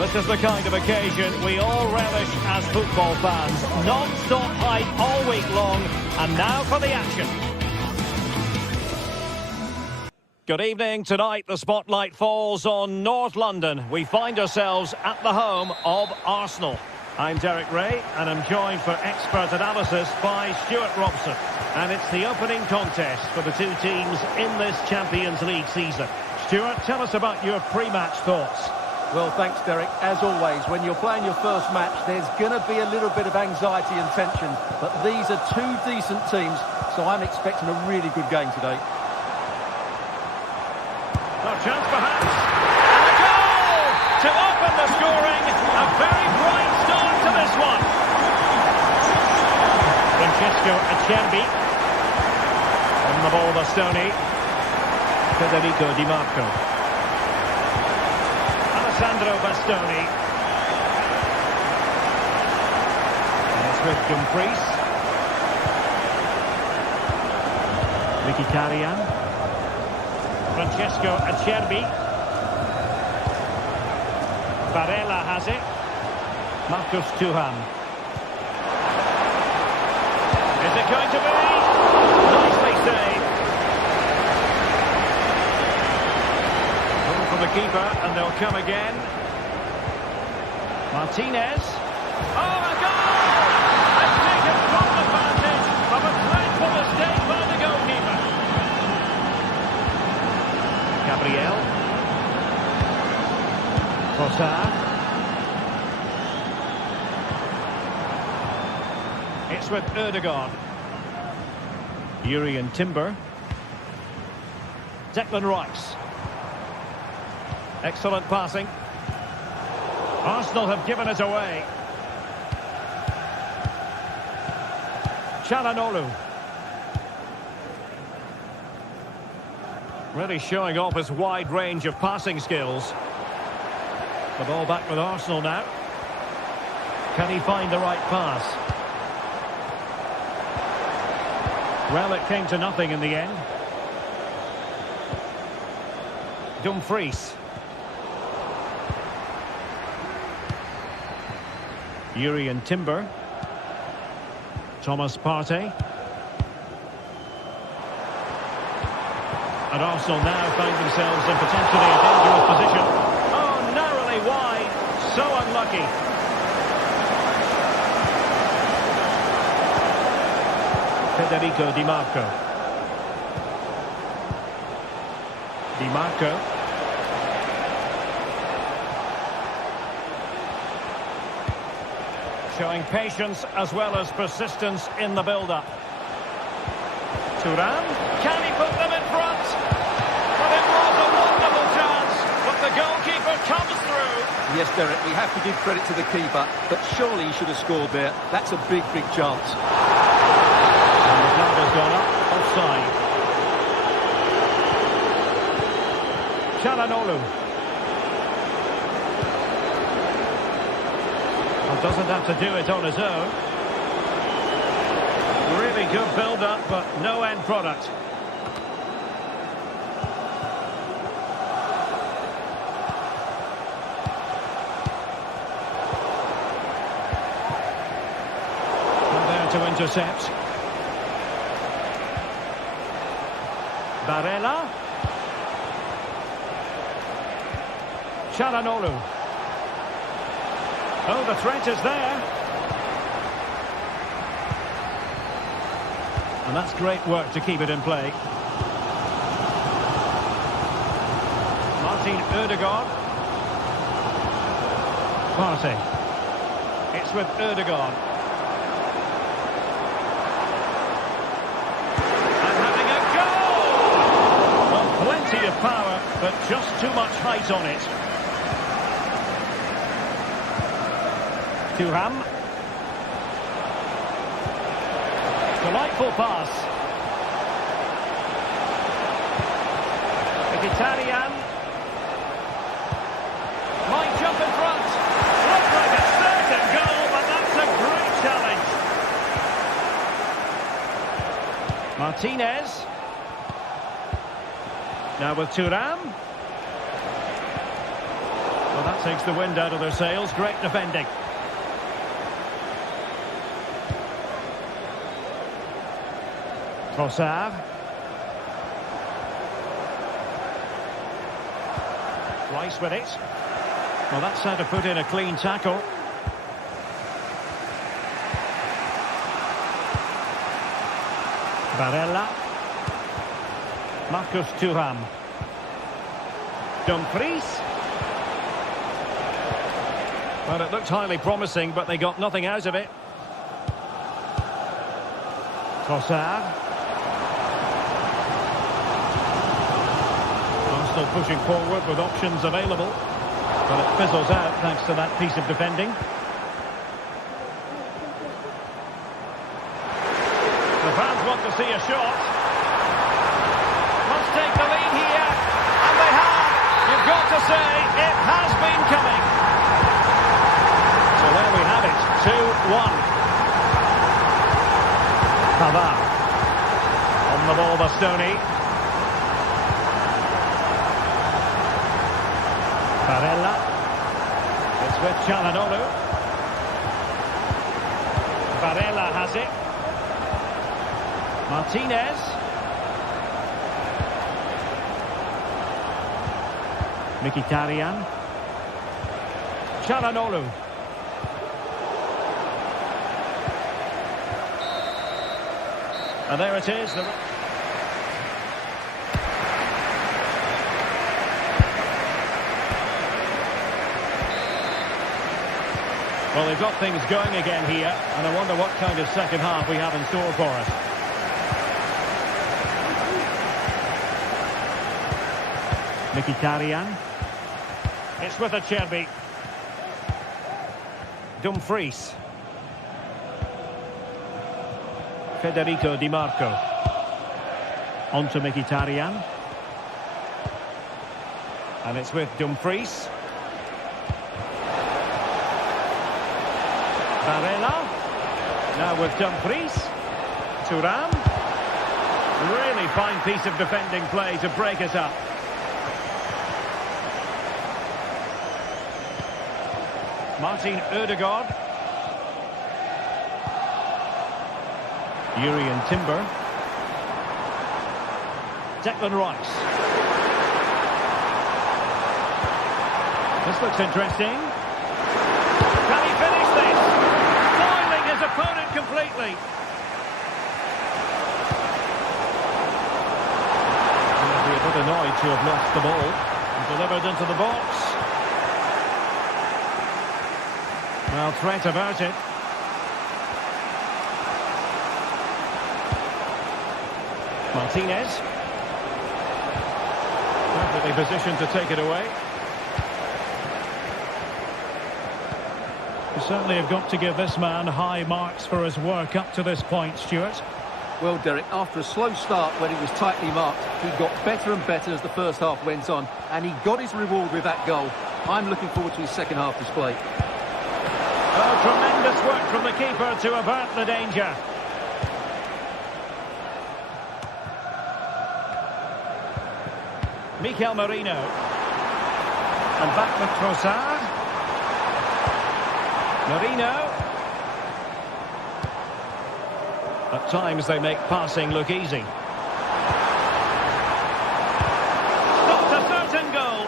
This is the kind of occasion we all relish as football fans. Non-stop hype all week long, and now for the action. Good evening. Tonight the spotlight falls on North London. We find ourselves at the home of Arsenal. I'm Derek Ray, and I'm joined for expert analysis by Stuart Robson. And it's the opening contest for the two teams in this Champions League season. Stuart, tell us about your pre-match thoughts. Well, thanks, Derek. As always, when you're playing your first match, there's going to be a little bit of anxiety and tension. But these are two decent teams, so I'm expecting a really good game today. No chance, perhaps. And a goal to open the scoring. A very bright start to this one. Francesco Acerbi. On the ball, Bastoni. Federico Di Marco. Alessandro Bastoni. And it's with Dumfries. Mkhitaryan. Francesco Acerbi. Barella has it. Marcus Thuram. Is it going to be? Nicely saved. Goal for the keeper, and they'll come again. Martinez. Oh, a goal! A taken from advantage of a dreadful mistake by the goalkeeper. Gabriel. Trossard. It's with Ødegaard. Urian Timber. Declan Rice. Excellent passing. Arsenal have given it away. Çalhanoğlu. Really showing off his wide range of passing skills. The ball back with Arsenal now. Can he find the right pass? Well, it came to nothing in the end. Dumfries. Urian Timber. Thomas Partey. And Arsenal now find themselves in potentially a dangerous position. Oh, narrowly wide. So unlucky. Federico Di Marco. Di Marco. Showing patience as well as persistence in the build-up. Thuram. Can he put them in front? But it was a wonderful chance. But the goalkeeper comes through. Yes, Derek, we have to give credit to the keeper, but surely he should have scored there. That's a big, big chance. And the flag has gone up. Offside. Çalhanoğlu. Well, doesn't have to do it on his own. Really good build-up, but no end product. And there to intercept. Barella. Çalhanoğlu. Oh, the threat is there. And that's great work to keep it in play. Martin Ødegaard. Partey. It's with Ødegaard. And having a goal! Well, plenty of power, but just too much height on it. Thuram. Delightful pass. Mkhitaryan. Might jump in front. Looks like a certain goal, but that's a great challenge. Martinez. Now with Thuram. Well, that takes the wind out of their sails. Great defending. Trossard. Rice with it. Well, that's how to put in a clean tackle. Barella. Marcus Thuram. Dumfries. Well, it looked highly promising, but they got nothing out of it. Trossard. Arsenal pushing forward with options available. But it fizzles out thanks to that piece of defending. The fans want to see a shot. Must take the lead here. And they have. You've got to say, it has been coming. So there we have it. 2-1. Pavard. On the ball, Bastoni. Barella. It's with Çalhanoğlu. Barella has it. Martinez. Mkhitaryan. Çalhanoğlu. And there it is. Well, they've got things going again here, and I wonder what kind of second half we have in store for us. Mkhitaryan. It's with Acerbi. Dumfries. Federico Di Marco. On to Mkhitaryan. And it's with Dumfries. Barella. Now with Dumfries. Thuram. Really fine piece of defending play to break us up. Martin Ødegaard. Jurriën Timber. Declan Rice. This looks interesting. Can he finish this? Foiling his opponent completely. He'll be a bit annoyed to have lost the ball. Delivered into the box. Well, threat about it. Martinez. Perfectly positioned to take it away. You certainly have got to give this man high marks for his work up to this point, Stuart. Well, Derek, after a slow start when he was tightly marked, he got better and better as the first half went on, and he got his reward with that goal. I'm looking forward to his second half display. Oh, tremendous work from the keeper to avert the danger. Mikel Merino. And back with Trossard. Merino. At times they make passing look easy. Not a certain goal.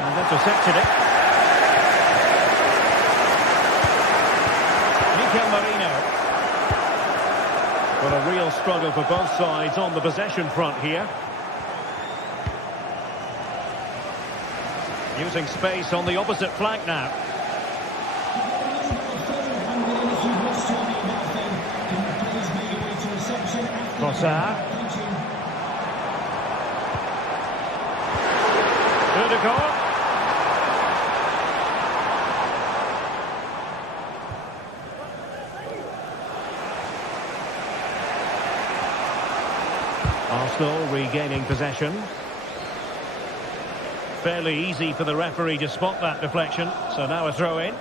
And intercepted it. Mikel Merino. Well, a real struggle for both sides on the possession front here. Using space on the opposite flank now. Trossard. Ødegaard. Arsenal regaining possession. Fairly easy for the referee to spot that deflection. So now a throw in.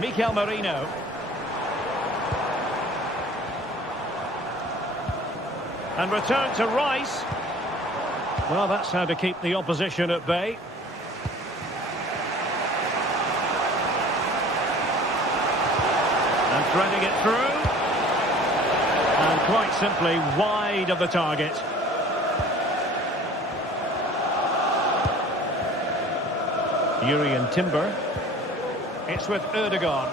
Mikel Merino. And return to Rice. Well, that's how to keep the opposition at bay. And threading it through. And quite simply wide of the target. Jurriën Timber. It's with Ødegaard.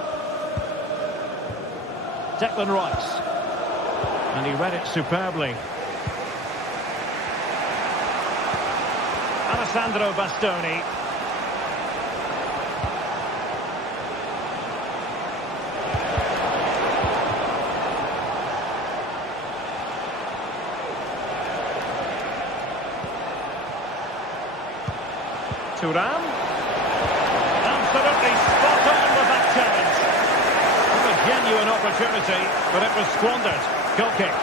Declan Rice. And he read it superbly. Alessandro Bastoni. Thuram. Absolutely spot on with that challenge. What a genuine opportunity, but it was squandered. Goal kick.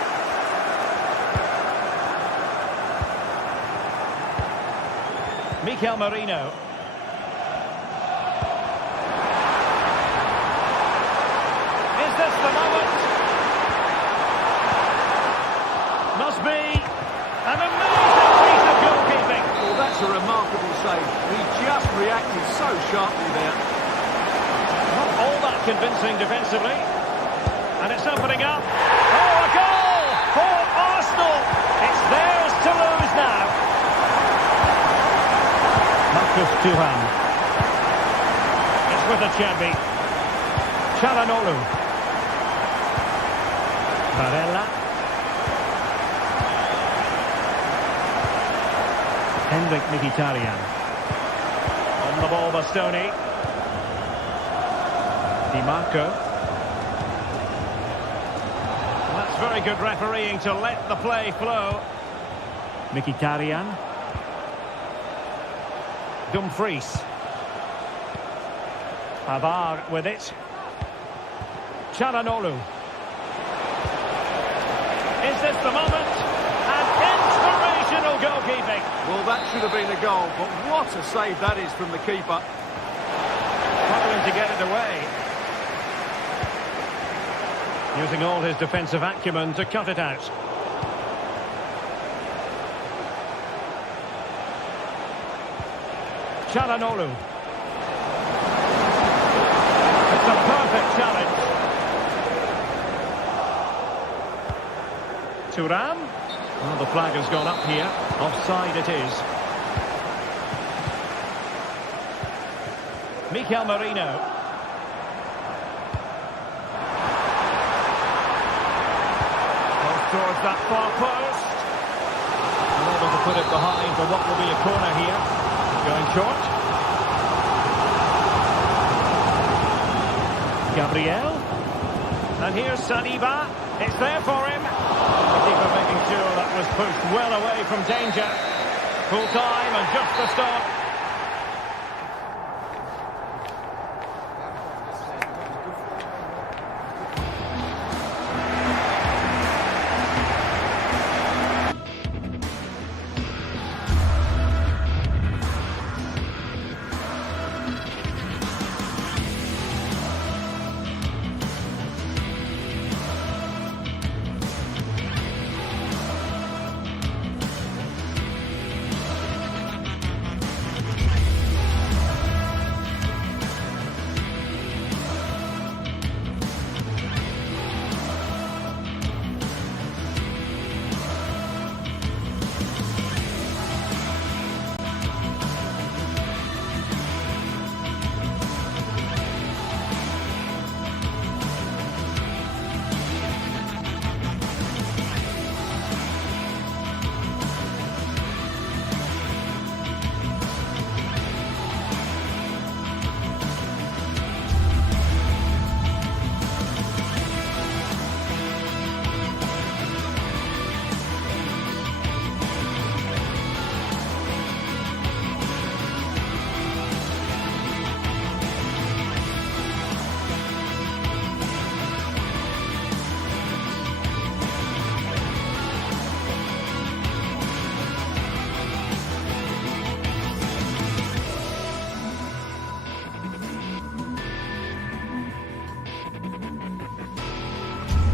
Mikel Merino. Is this the moment? Must be an amazing piece of goalkeeping. Well, that's a remarkable save. He just reacted so sharply there. Not all that convincing defensively. And it's opening up. Oh, a goal for Arsenal. It's theirs to lose now. Thuram. It's with Acerbi. Çalhanoğlu. Barella. Henrik Mkhitaryan. On the ball, Bastoni. Di Marco. That's very good refereeing to let the play flow. Mkhitaryan. Dumfries. Pavard with it. Çalhanoğlu. Is this the moment? And inspirational goalkeeping. Well, that should have been a goal, but what a save that is from the keeper. Struggling to get it away. Using all his defensive acumen to cut it out. Çalhanoğlu. It's a perfect challenge. Thuram. Well, the flag has gone up here. Offside it is. Mikel Merino. Goes towards that far post. Unable to put it behind for what will be a corner here. Going short. Gabriel. And here's Saliba. It's there for him. The keeper making sure that was pushed well away from danger. Full time and just the start.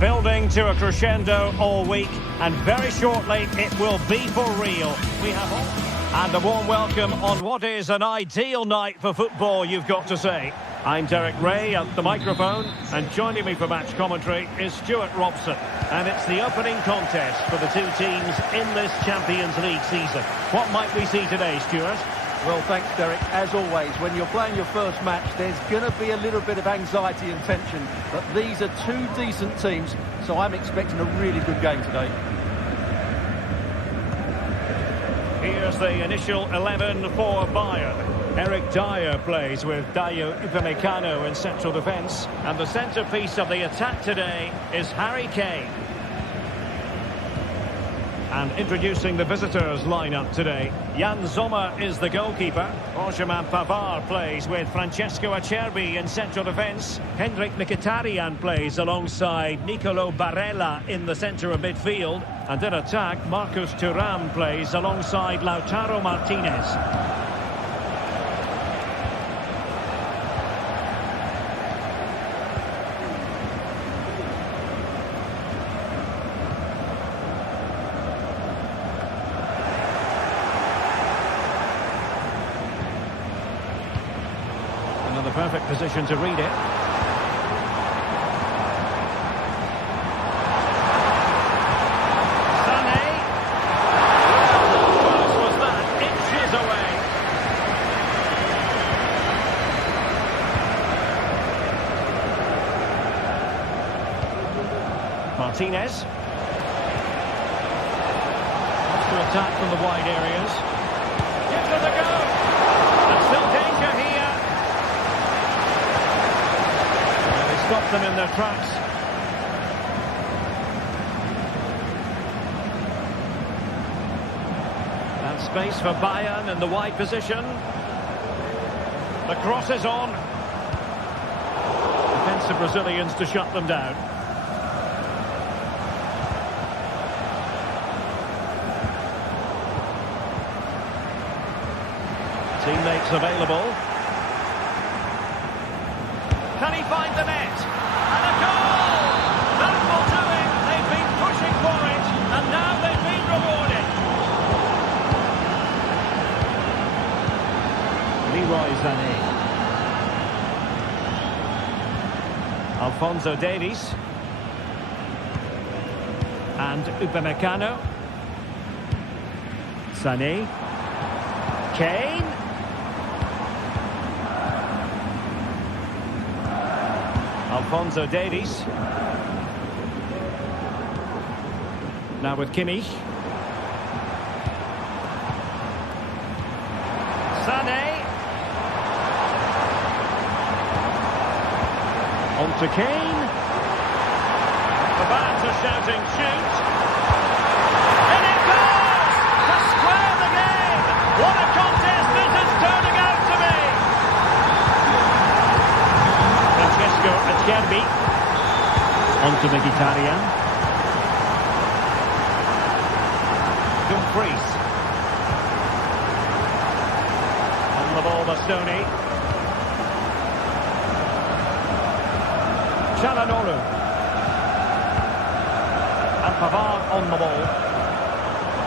Building to a crescendo all week, and very shortly it will be for real. We have all... And a warm welcome on what is an ideal night for football, you've got to say. I'm Derek Ray at the microphone, and joining me for match commentary is Stuart Robson. And it's the opening contest for the two teams in this Champions League season. What might we see today, Stuart? Well, thanks, Derek. As always, when you're playing your first match, there's going to be a little bit of anxiety and tension. But these are two decent teams, so I'm expecting a really good game today. Here's the initial 11 for Bayern. Eric Dyer plays with Dayo Upamecano in central defence. And the centrepiece of the attack today is Harry Kane. And introducing the visitors lineup today, Jan Sommer is the goalkeeper. Benjamin Pavard plays with Francesco Acerbi in central defence. Hendrik Mkhitaryan plays alongside Nicolo Barella in the centre of midfield. And in attack, Marcus Thuram plays alongside Lautaro Martinez. The perfect position to read it. Sané. Close was that, inches away. Martinez. Wants to attack from the wide areas. Gives it a go. And still danger here. Stop them in their tracks. And space for Bayern in the wide position. The cross is on. Defensive Brazilians to shut them down. Teammates available. Can he find the net? And a goal! That will do it. They've been pushing for it, and now they've been rewarded. Leroy Sané. Alphonso Davies. And Upamecano. Sané. Kane. Alphonso Davies. Now with Kimmich. Sané. On to Kane. The fans are shouting shoot. And it goes! To square the game! What a contest this is turning out to be! Francesco Acerbi. On to Mkhitaryan. Dumfries. On the ball, Bastoni. Çalhanoğlu. And Pavard on the ball.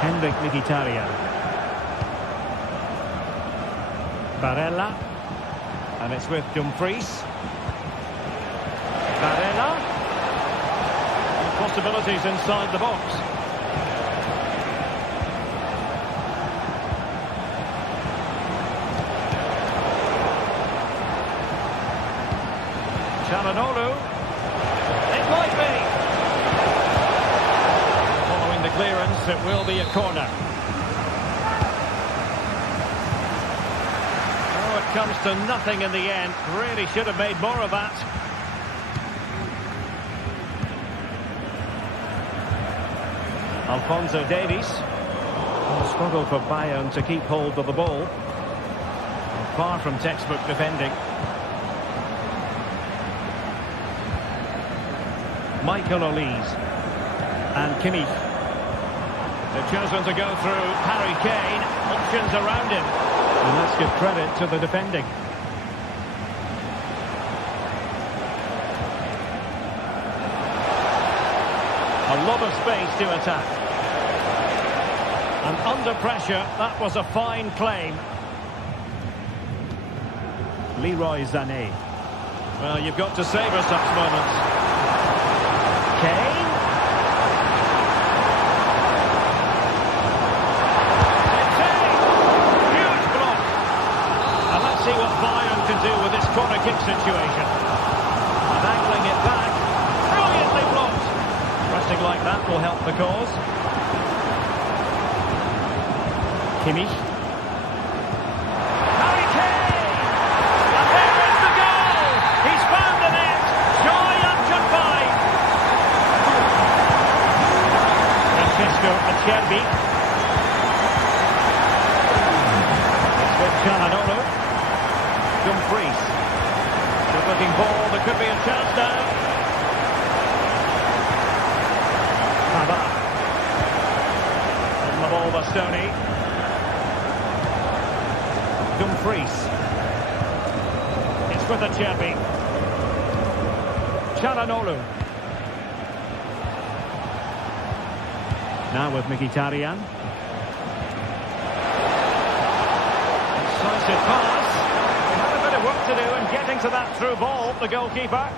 Hendrik Mkhitaryan. Barella. And it's with Dumfries. Barella. Possibilities inside the box. Çalhanoğlu. It might be. Following the clearance, it will be a corner. Oh, it comes to nothing in the end. Really should have made more of that. Alphonso Davies. A struggle for Bayern to keep hold of the ball. Far from textbook defending. Michael Olise. And Kimmich. They've chosen to go through Harry Kane. Options around him. And let's give credit to the defending. A lot of space to attack. And under pressure, that was a fine claim. Leroy Sané. Well, you've got to savour such moments. Kane. Huge block. And let's see what Bayern can do with this corner kick situation. And angling it back. Brilliantly blocked. Pressing like that will help the cause. Kimmich. Harry Kane! And there is the goal! He's found the net! Joy unconfined! Francesco Acerbi. It's with Calhanoglu. Dumfries. Good looking ball, there could be a chance now. Pavard. On the ball, Bastoni. Dumfries. It's with Acerbi. Calhanoglu. Now with Mkhitaryan. Decisive pass. They had a bit of work to do in getting to that through ball, the goalkeeper.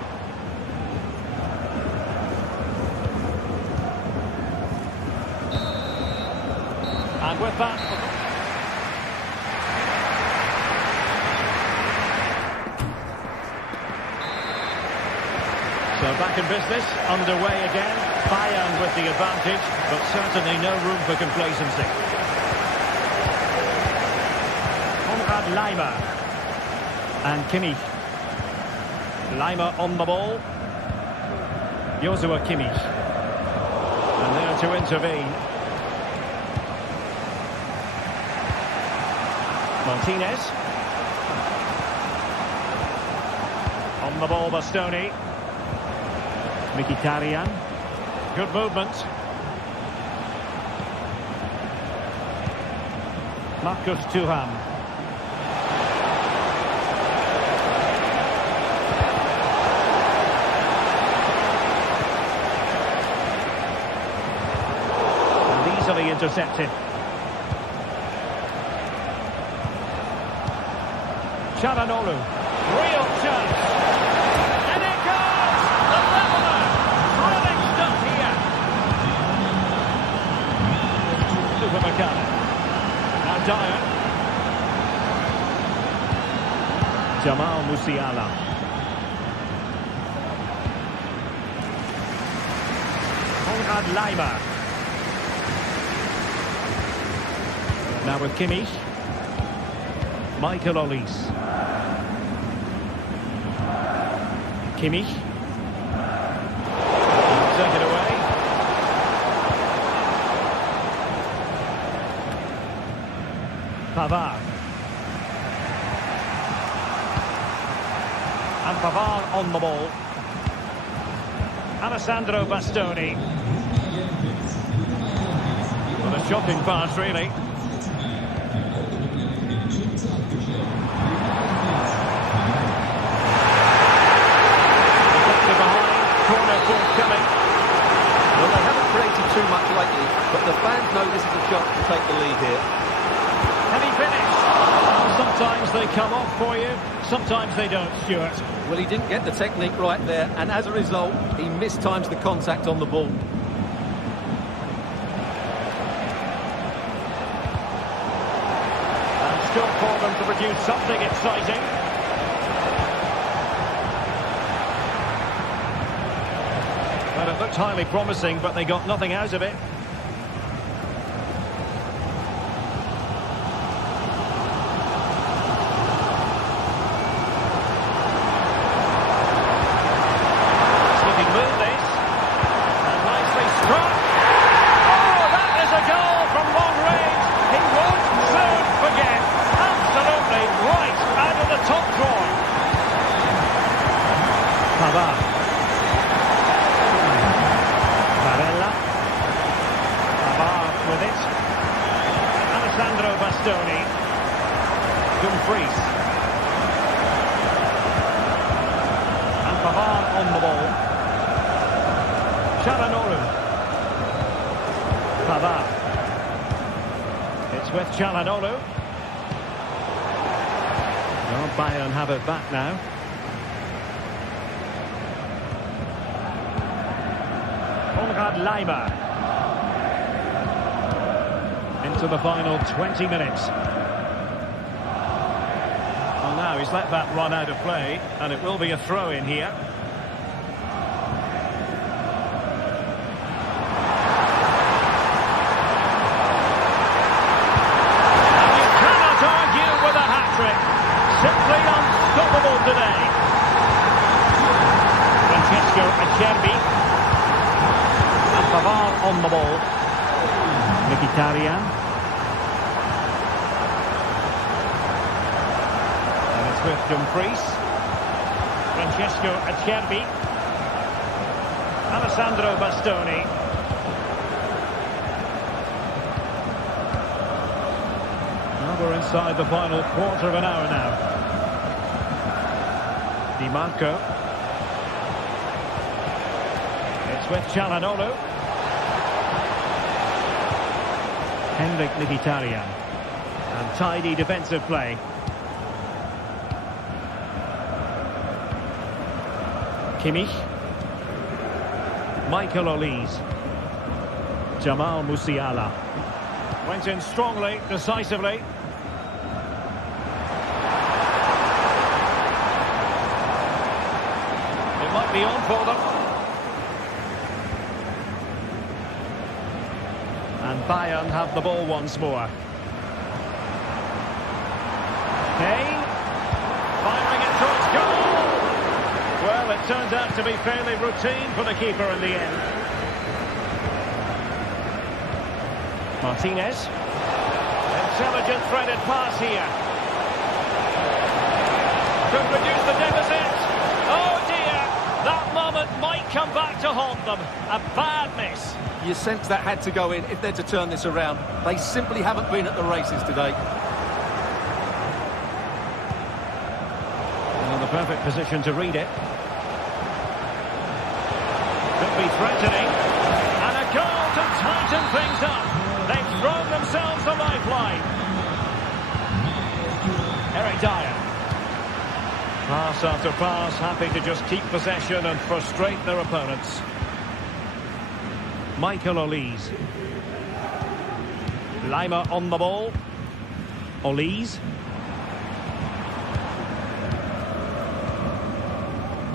And with that... So back in business, underway again. Bayern with the advantage, but certainly no room for complacency. Konrad Laimer. And Kimmich. Laimer on the ball. Joshua Kimmich. And there to intervene. Martinez. On the ball, Bastoni. Mkhitaryan. Good movement. Marcus Thuram. And easily intercepted. Calhanoglu. Real chance. And it goes! The leveller! Thrilling stuff here. Upamecano. Now Dyer. Jamal Musiala. Konrad Laimer. Now with Kimmich. Michael Olise. Kimmich. Take it away. Pavard. And Pavard on the ball. Alessandro Bastoni. Well, a shocking pass, really. Well, they haven't created too much lately, but the fans know this is a chance to take the lead here. Can he finish? Well, sometimes they come off for you, sometimes they don't, Stuart. Well, he didn't get the technique right there, and as a result, he mistimes the contact on the ball. And still for them to produce something exciting. Well, it looked highly promising, but they got nothing out of it. Sweeping move this. And nicely struck. Oh, that is a goal from long range. He won't soon forget. Absolutely right out of the top drawer. Pavard. With it. Alessandro Bastoni. Dumfries. And Pavard on the ball. Calhanoglu. Pavard. It's with Çalhanoğlu. Well, Bayern have it back now. Lima. Into the final 20 minutes. Well, now he's let that run out of play, and it will be a throw in here. And you cannot argue with a hat-trick. Simply unstoppable today. Francesco Acerbi. Pavard on the ball. Mkhitaryan. And it's with Dumfries. Francesco Acerbi. Alessandro Bastoni. Now we're inside the final quarter of an hour now. Di Marco. It's with Çalhanoğlu. Henrik Mkhitaryan. And tidy defensive play. Kimmich. Michael Olise. Jamal Musiala. Went in strongly, decisively. It might be on for them. And Bayern have the ball once more. Kane, firing it towards goal. Well, it turned out to be fairly routine for the keeper in the end. Martinez. Intelligent threaded pass here. Could reduce the deficit. Oh dear, that moment might come back to haunt them. A bad miss. You sense that had to go in if they're to turn this around. They simply haven't been at the races today. Well, the perfect position to read it. Could be threatening. And a goal to tighten things up. They've thrown themselves a lifeline. Eric Dyer. Pass after pass, happy to just keep possession and frustrate their opponents. Michael Olise. Lima on the ball. Olise.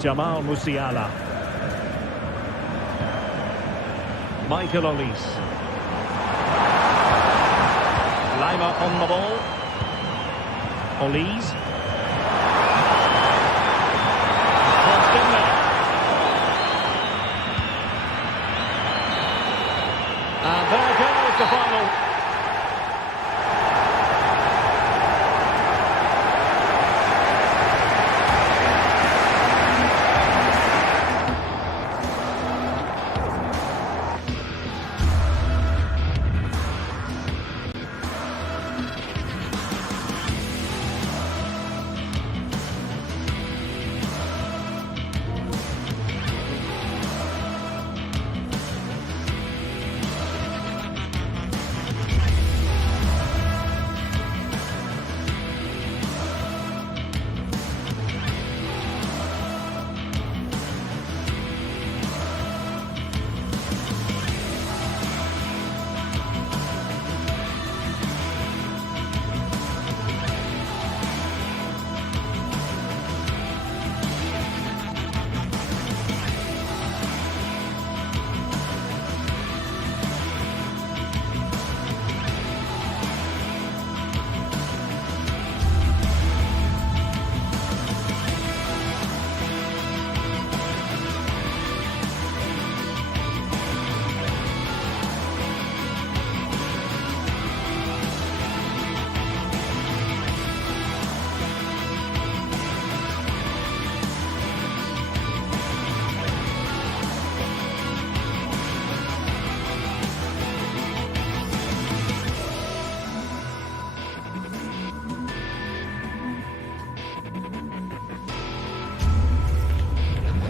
Jamal Musiala. Michael Olise. Lima on the ball. Olise. Crossed in there. And there goes the final.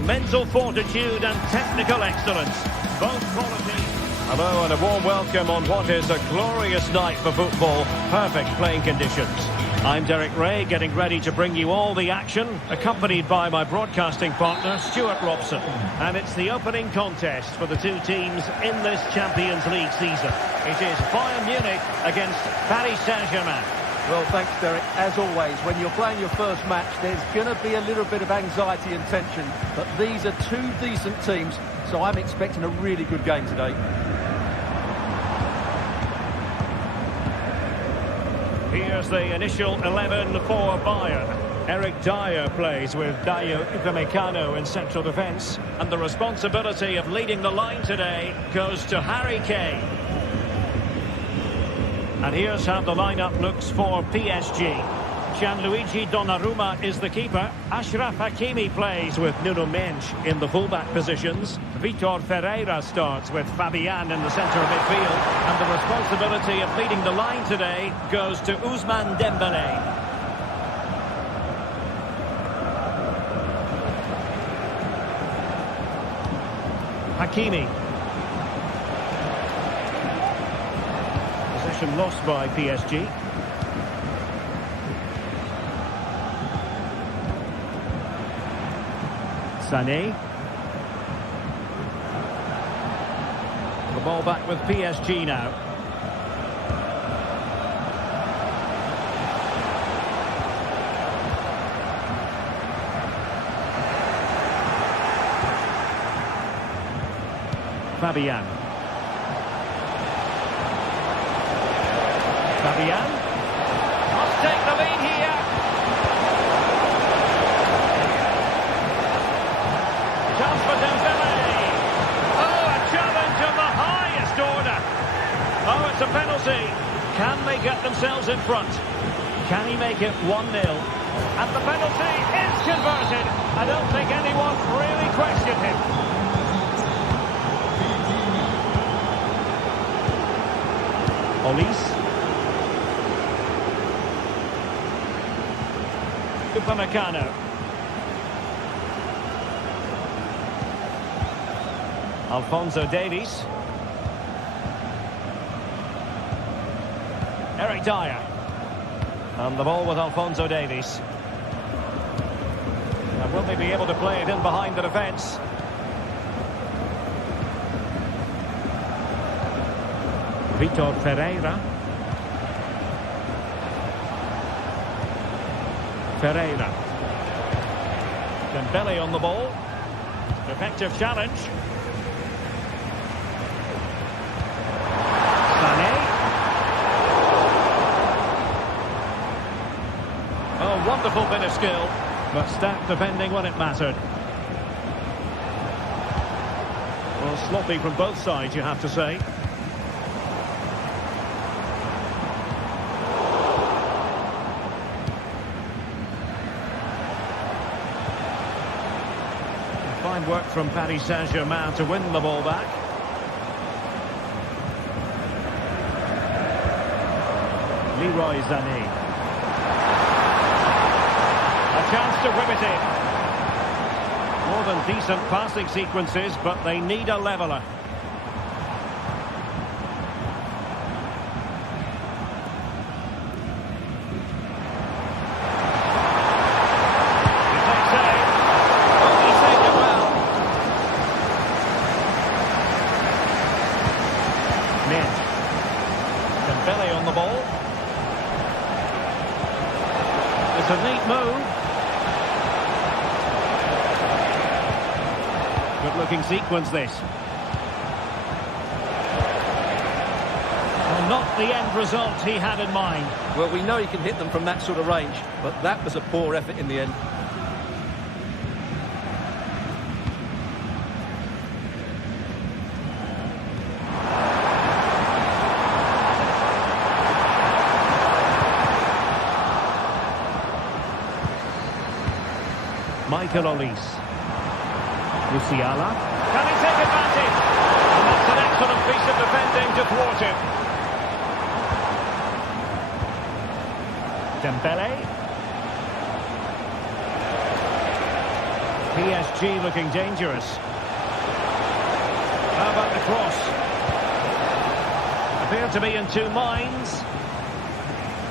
Mental fortitude and technical excellence, both qualities. Hello and a warm welcome on what is a glorious night for football. Perfect playing conditions. I'm Derek Ray, getting ready to bring you all the action, accompanied by my broadcasting partner, Stuart Robson. And it's the opening contest for the two teams in this Champions League season. It is Bayern Munich against Paris Saint-Germain. Well, thanks, Derek. As always, when you're playing your first match, there's going to be a little bit of anxiety and tension. But these are two decent teams, so I'm expecting a really good game today. Here's the initial 11 for Bayern. Eric Dyer plays with Dayo Upamecano in central defence. And the responsibility of leading the line today goes to Harry Kane. And here's how the lineup looks for PSG. Gianluigi Donnarumma is the keeper. Achraf Hakimi plays with Nuno Mendes in the fullback positions. Vitor Ferreira starts with Fabian in the centre of midfield. And the responsibility of leading the line today goes to Ousmane Dembélé. Hakimi. Possession lost by PSG. Sané. The ball back with PSG now. Fabian. Fabian must take the lead here. Chance for Dembélé. Oh, a challenge of the highest order. Oh, it's a penalty. Can they get themselves in front? Can he make it 1-0? And the penalty is converted. I don't think anyone really questioned him. Olise. Upamecano. Alphonso Davies. Eric Dyer. And the ball with Alphonso Davies. And will they be able to play it in behind the defence? Vitor Ferreira. Ferreira. Dembélé on the ball. Effective challenge. Sané. Oh, wonderful bit of skill, but stacked defending when it mattered. Well, sloppy from both sides, you have to say. Fine work from Paris Saint-Germain to win the ball back. Leroy Sané. A chance to whip it in. More than decent passing sequences, but they need a leveller. Dembélé on the ball. It's a neat move. Good looking sequence this. Well, not the end result he had in mind. Well, we know he can hit them from that sort of range, but that was a poor effort in the end. Michael Olise. Musiala. Can he take advantage? And that's an excellent piece of defending to thwart him. Dembélé. PSG looking dangerous. How about the cross? Appear to be in two minds.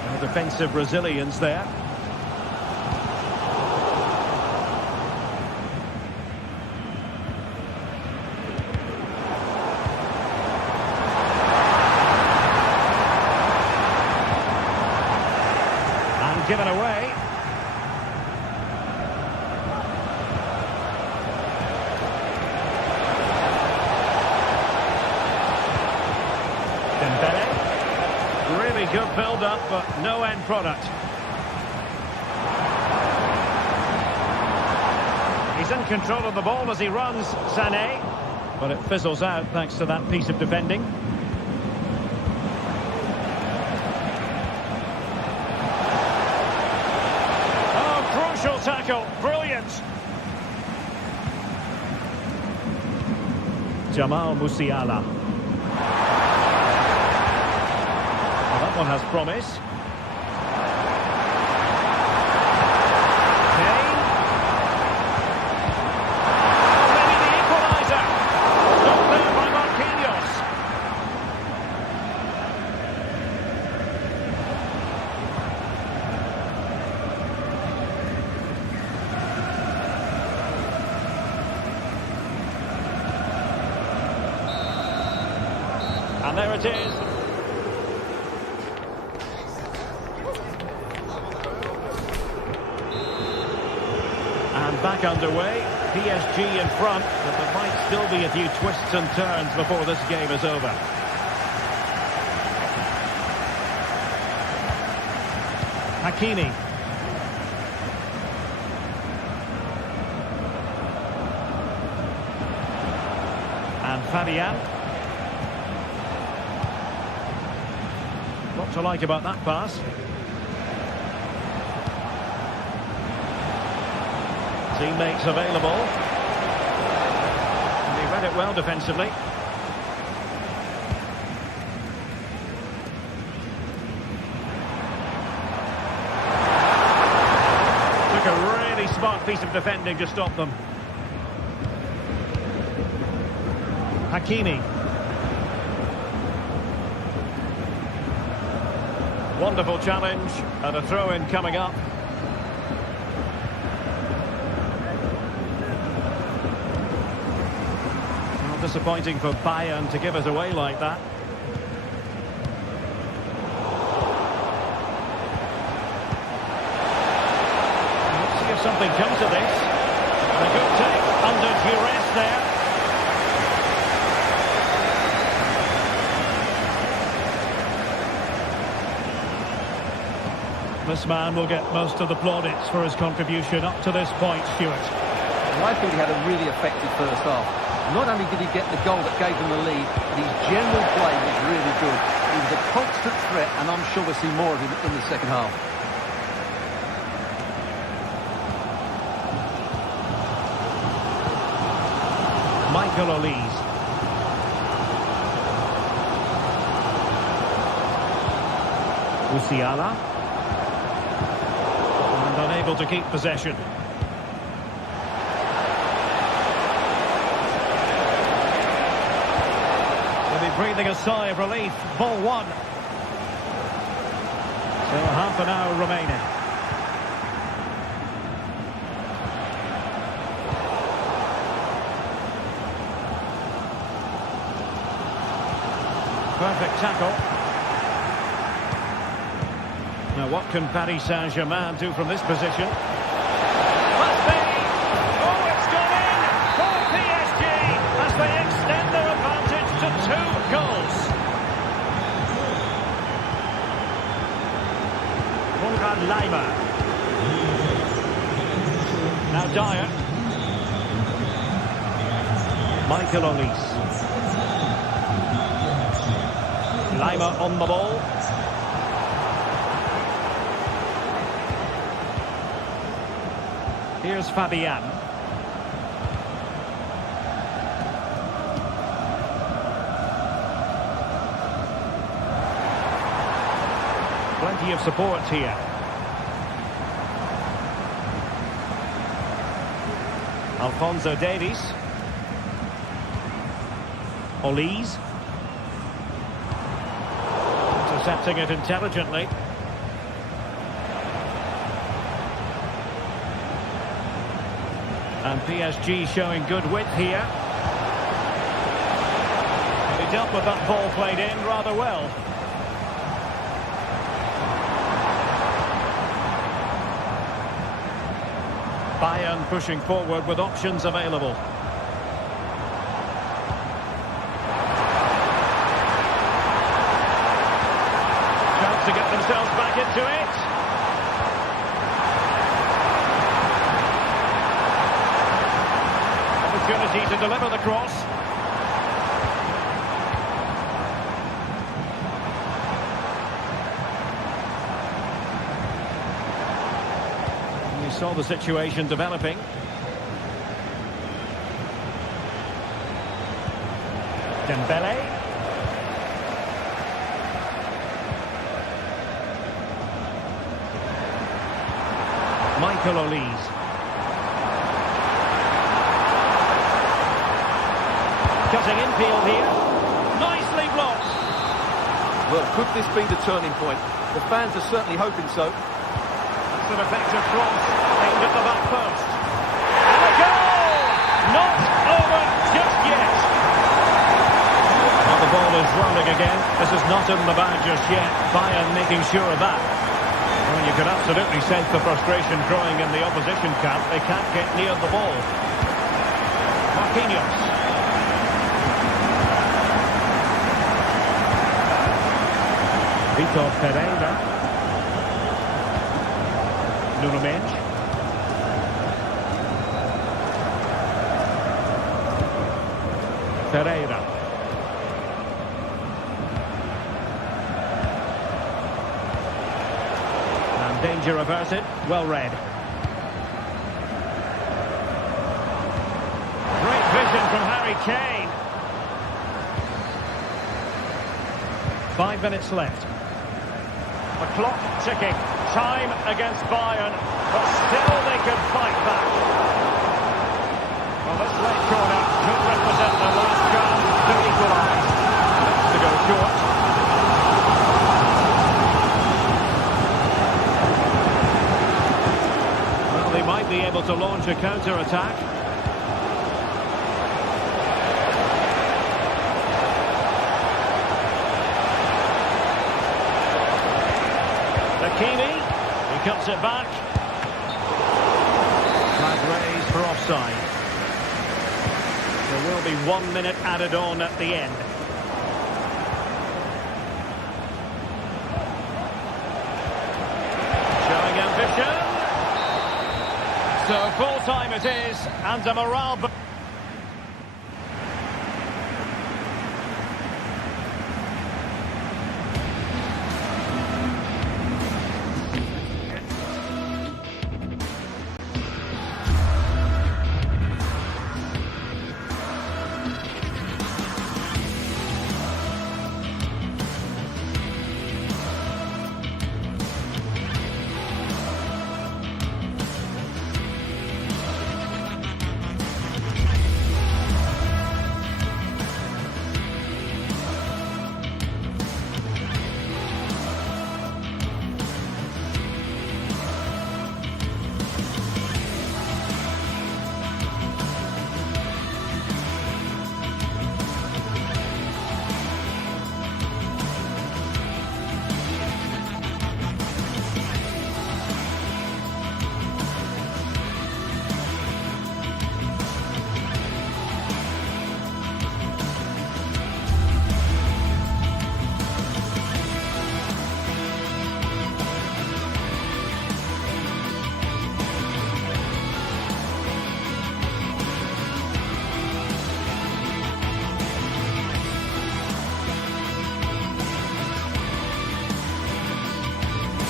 No defensive resilience there. And given away. Really good build-up, but no end product. He's in control of the ball as he runs, Sané. But it fizzles out thanks to that piece of defending. Oh, crucial tackle. Brilliant. Jamal Musiala. That one has promise. Kane. Oh, maybe the equalizer. Not there by Marquinhos. And there it is. Back underway, PSG in front, but there might still be a few twists and turns before this game is over. Hakimi. And Fabian. What to like about that pass? Teammates available. And he read it well defensively. Took a really smart piece of defending to stop them. Hakimi. Wonderful challenge and a throw-in coming up. Disappointing for Bayern to give us away like that. Let's see if something comes of this. And a good take under duress there. This man will get most of the plaudits for his contribution up to this point, Stuart. Well, I think he had a really effective first half. Not only did he get the goal that gave them the lead, but his general play was really good. He was a constant threat, and I'm sure we'll see more of him in the second half. Michael Olise. Musiala. And unable to keep possession. Breathing a sigh of relief. Ball one. So half an hour remaining. Perfect tackle. Now what can Paris Saint-Germain do from this position? Must be! Oh, it's gone in for PSG as they extend their advantage to 2 goals. Konrad Laimer. Now Dyer. Michael Olise. Laimer on the ball. Here's Fabian. Plenty of support here. Alphonso Davies. Intercepting it intelligently. And PSG showing good width here. And he dealt with that ball played in rather well. Bayern pushing forward with options available. Chance to get themselves back into it. Opportunity to deliver the cross. You saw the situation developing. Dembele. Michael Olise. Cutting infield here. Nicely blocked. Well, could this be the turning point? The fans are certainly hoping so. That's an effective cross aimed at the back post. And a goal! Not over just yet. Well, the ball is rolling again. This is not in the bag just yet. Bayern making sure of that. Well, you can absolutely sense the frustration growing in the opposition camp. They can't get near the ball. Marquinhos. Vitor Pereira. Nuno Mendes. Pereira. And danger averted. Well read. Great vision from Harry Kane. 5 minutes left. The clock ticking. Time against Bayern, but still they can fight back. Well, this late corner could represent their last chance to equalise. That's to go short. Well, they might be able to launch a counter-attack. Hakimi, he cuts it back. Flag raised for offside. There will be 1 minute added on at the end. Showing ambition. So full time it is, and a morale.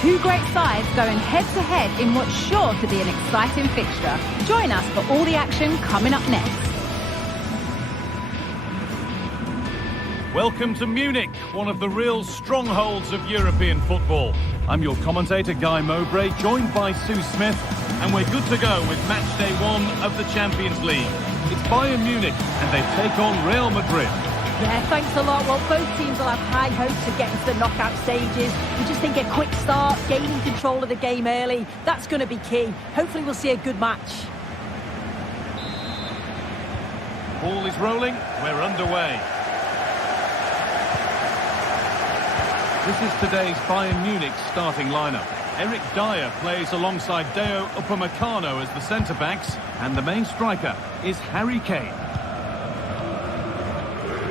Two great sides going head-to-head in what's sure to be an exciting fixture. Join us for all the action coming up next. Welcome to Munich, one of the real strongholds of European football. I'm your commentator, Guy Mowbray, joined by Sue Smith, and we're good to go with match day 1 of the Champions League. It's Bayern Munich, and they take on Real Madrid. Yeah, thanks a lot. Well, both teams will have high hopes of getting to the knockout stages. We just think a quick start, gaining control of the game early, that's going to be key. Hopefully we'll see a good match. Ball is rolling, we're underway. This is today's Bayern Munich starting lineup. Eric Dyer plays alongside Deo Upamecano as the centre-backs, and the main striker is Harry Kane.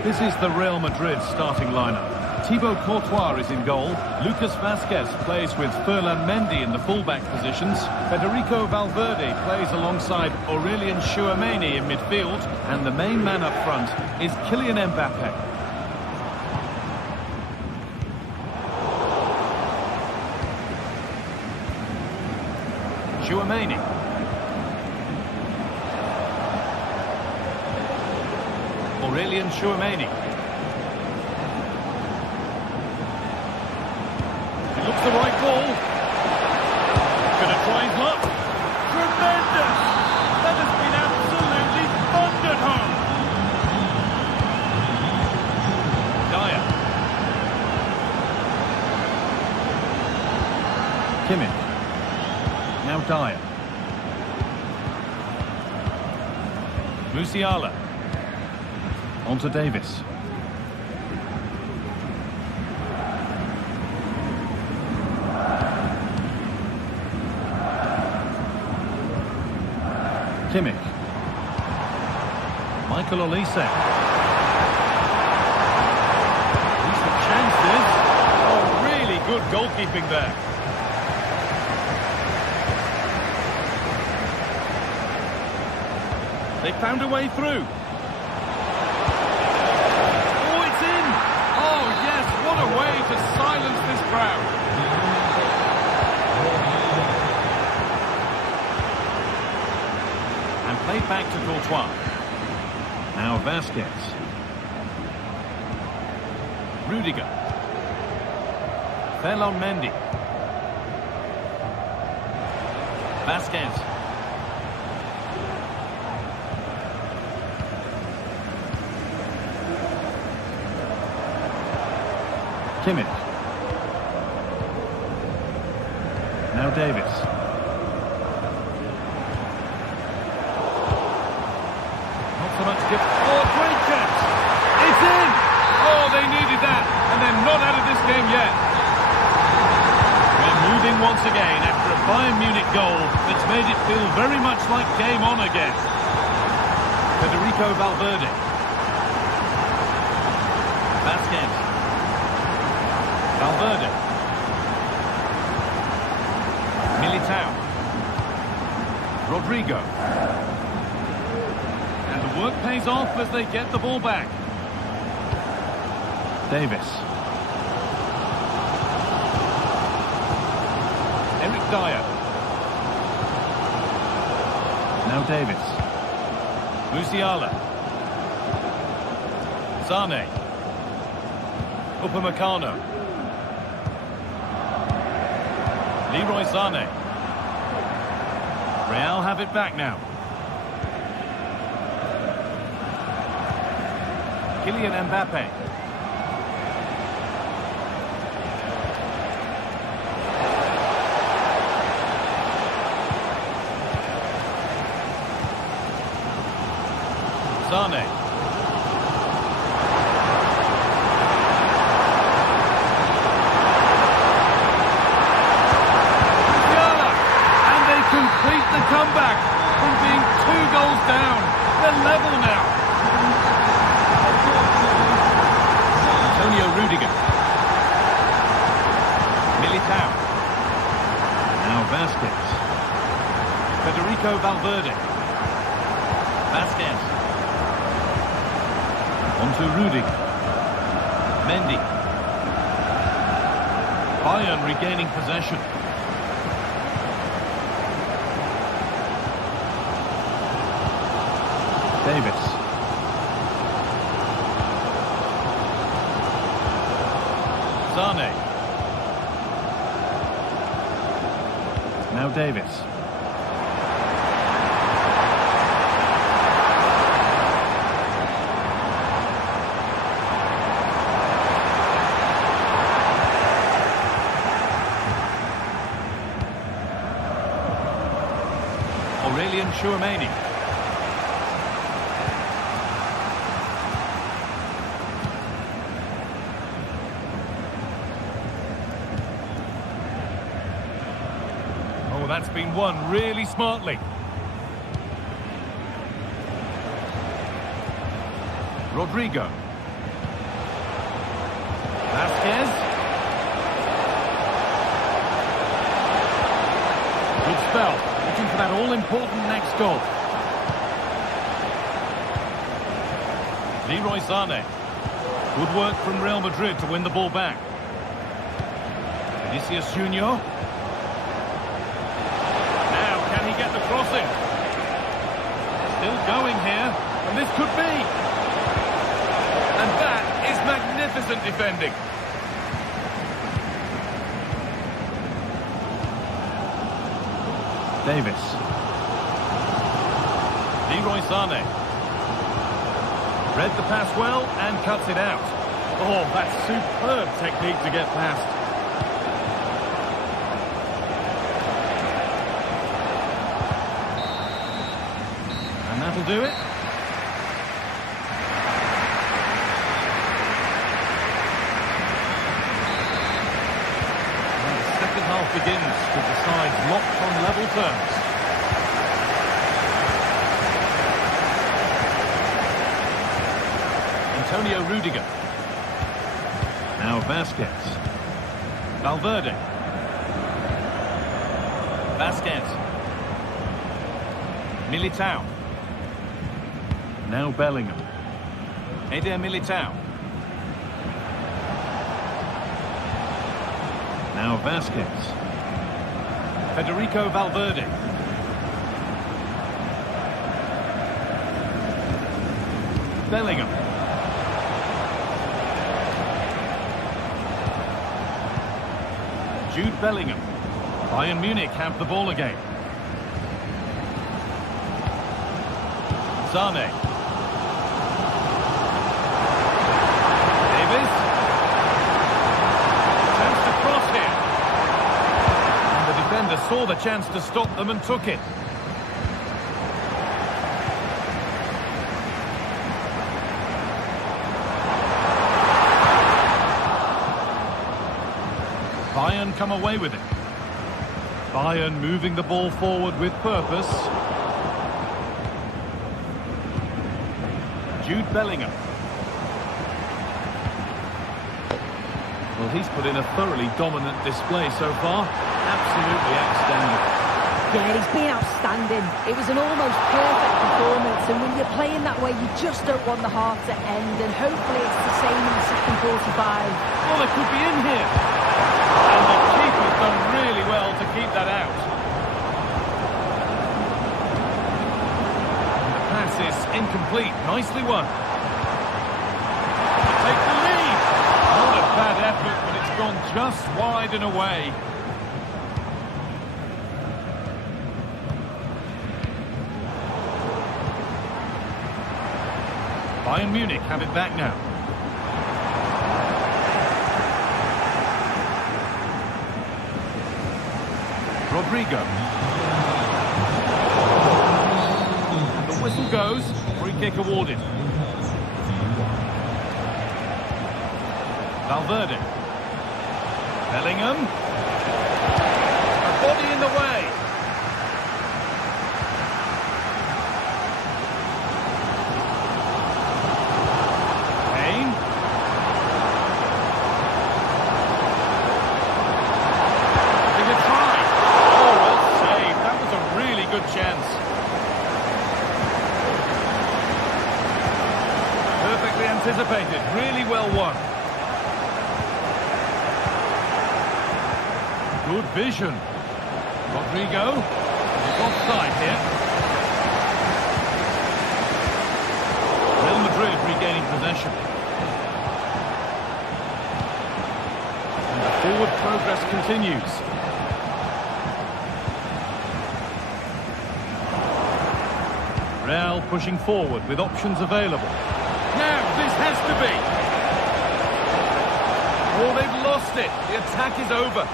This is the Real Madrid starting lineup. Thibaut Courtois is in goal. Lucas Vasquez plays with Ferland Mendy in the fullback positions. Federico Valverde plays alongside Aurelien Tchouameni in midfield. And the main man up front is Kylian Mbappe. Tchouameni. Aurelien Tchouameni. He looks the right ball. Gonna try his luck. Tremendous! That has been absolutely thundered home. Dyer. Kimmich. Now Dyer. Musiala. On to Davis. Kimmich. Michael Olise. Decent chances. Oh, really good goalkeeping there. They found a way through. Oh, it's in! Oh, yes, what a way to silence this crowd. And played back to Courtois. Now Vasquez. Rudiger. Ferland Mendy. Vasquez. Kimmich. Now Davis. Not so much gift. Oh, great catch! It's in! Oh, they needed that, and they're not out of this game yet. We're moving once again after a Bayern Munich goal that's made it feel very much like game on again. Federico Valverde. Vasquez. Valverde. Militao. Rodrigo. And the work pays off as they get the ball back. Davis. Eric Dyer. Now Davis. Musiala. Zane. Upamecano. Leroy Zane. Real have it back now. Kylian Mbappe. Zane. Complete the comeback from being 2 goals down. They're level now. Antonio Rudiger. Militao. Now Vasquez. Federico Valverde. Vasquez. On to Rudiger. Mendy. Bayern regaining possession. Davis. Zane. Now Davis. Aurelian Chouameni. Oh, that's been won really smartly. Rodrigo. Vasquez. Good spell. Looking for that all-important next goal. Leroy Sané. Good work from Real Madrid to win the ball back. Vinicius Junior. Now, can he get the crossing? Still going here, and this could be. And that is magnificent defending. Davis. Leroy Sané. Read the pass well and cuts it out. Oh, that's superb technique to get past. And that'll do it. And the second half begins with the sides locked on level terms. Antonio Rudiger. Now Vasquez. Valverde. Vasquez. Militao. Now Bellingham. Eder Militao. Now Vasquez. Federico Valverde. Bellingham. Jude Bellingham. Bayern Munich have the ball again. Sané. Davis. Chance to cross here. And the defender saw the chance to stop them and took it. Bayern come away with it. Bayern moving the ball forward with purpose. Jude Bellingham. Well, he's put in a thoroughly dominant display so far. Absolutely outstanding. Yeah, he's been outstanding. It was an almost perfect performance, and when you're playing that way, you just don't want the half to end, and hopefully it's the same in the second 45. Well, it could be in here. And the keeper's done really well to keep that out. And the pass is incomplete. Nicely won. Take the lead. Not a bad effort, but it's gone just wide and away. Bayern Munich have it back now. Rodrigo. And the whistle goes. Free kick awarded. Valverde. Bellingham. A body in the way. Kane. Give it a try. Oh, well saved. That was a really good chance. Perfectly anticipated. Really well won. Good vision. Rodrigo. He's offside here. Real Madrid regaining possession. And the forward progress continues. Real pushing forward with options available. Now this has to be. Oh, they've lost it. The attack is over.